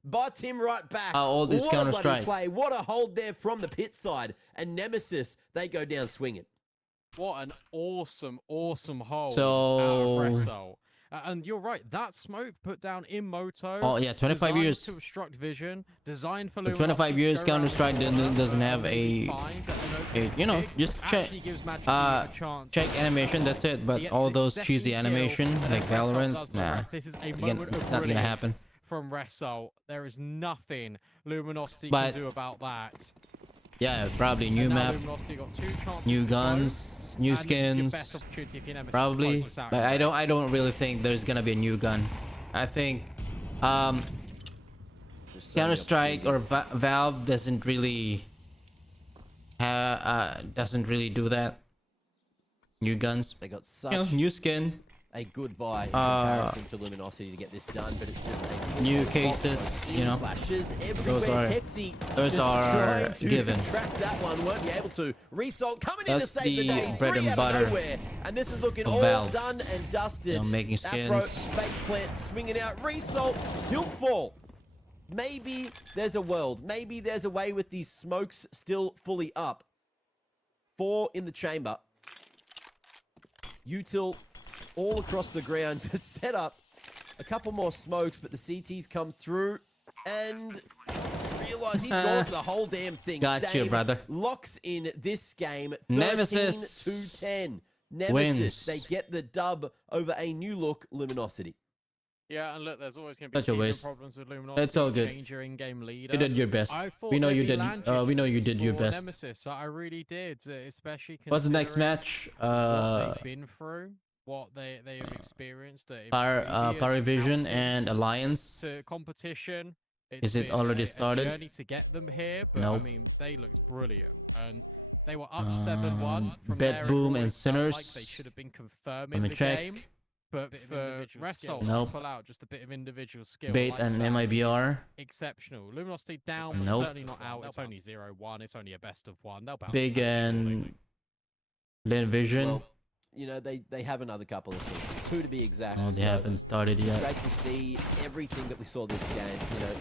Bought him right back. How old is Counter-Strike? What a hold there from the pit side. And Nemesis, they go down swinging. What an awesome hold. So... and you're right, that smoke put down in Moto. Oh yeah, 25 years. To obstruct vision, designed for 25 years, Counter-Strike doesn't have a you know, just check animation. That's it. But all those cheesy animation like Valorant, nah, again, it's not gonna happen. from Result. There is nothing Luminosity can do about that. Yeah, probably new map, new guns, new skins, probably. But I don't really think there's gonna be a new gun. I think Counter-Strike or Valve doesn't really do that. New guns. They got such new skin. A good buy in comparison to Luminosity to get this done, but it's just new cases, you know. Flashes Those are given. Track that one, weren't be able to. Result coming in to save the day. Bread and butter. Nowhere. And this is looking all Valve. done and dusted. You know, making skins. Afro, fake plant swinging out. Result, he'll fall. Maybe there's a world. Maybe there's a way with these smokes still fully up. 4 in the chamber. Util all across the ground to set up a couple more smokes, but the CTs come through and realize he's gone for the whole damn thing. Got you, brother. Locks in this game. Nemesis 13-10. Nemesis, wins. They get the dub over a new look Luminosity. Yeah, and look, there's always going to be problems with Luminosity. It's all good. Change your in-game leader. You did your best. We know you did. We know you did your best. Nemesis, I really did, especially. What's the next match? What they've been through, what they have experienced. Power Vision and Alliance. Competition. Is it already started? A journey to get them here, but nope. I mean, they looked brilliant, and they were up 7-1. Bet Boom and Sinners. Like they should have been confirming the game. But for Result to pull out just a bit of individual skill. Bait like and that MIBR. Exceptional. Luminosity down, but certainly not out. It's only 0-1. It's only a best of 1. They'll bounce. Big and Lin Vision. Well, you know, they have another couple of things. 2 to be exact. Oh, they haven't started yet. Great to see everything that we saw this game. You know,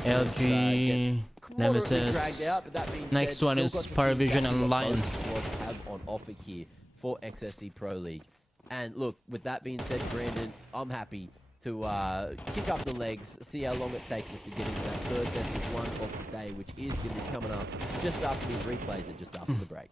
LG, Nemesis. Dragged out, but that being next said, one is still got to Power see Vision and exactly what Alliance. both squads have on offer here for XSE Pro League. And look, with that being said, Brandon, I'm happy to kick up the legs, see how long it takes us to get into that third best of 1 of the day, which is going to be coming up just after these replays and just after the break.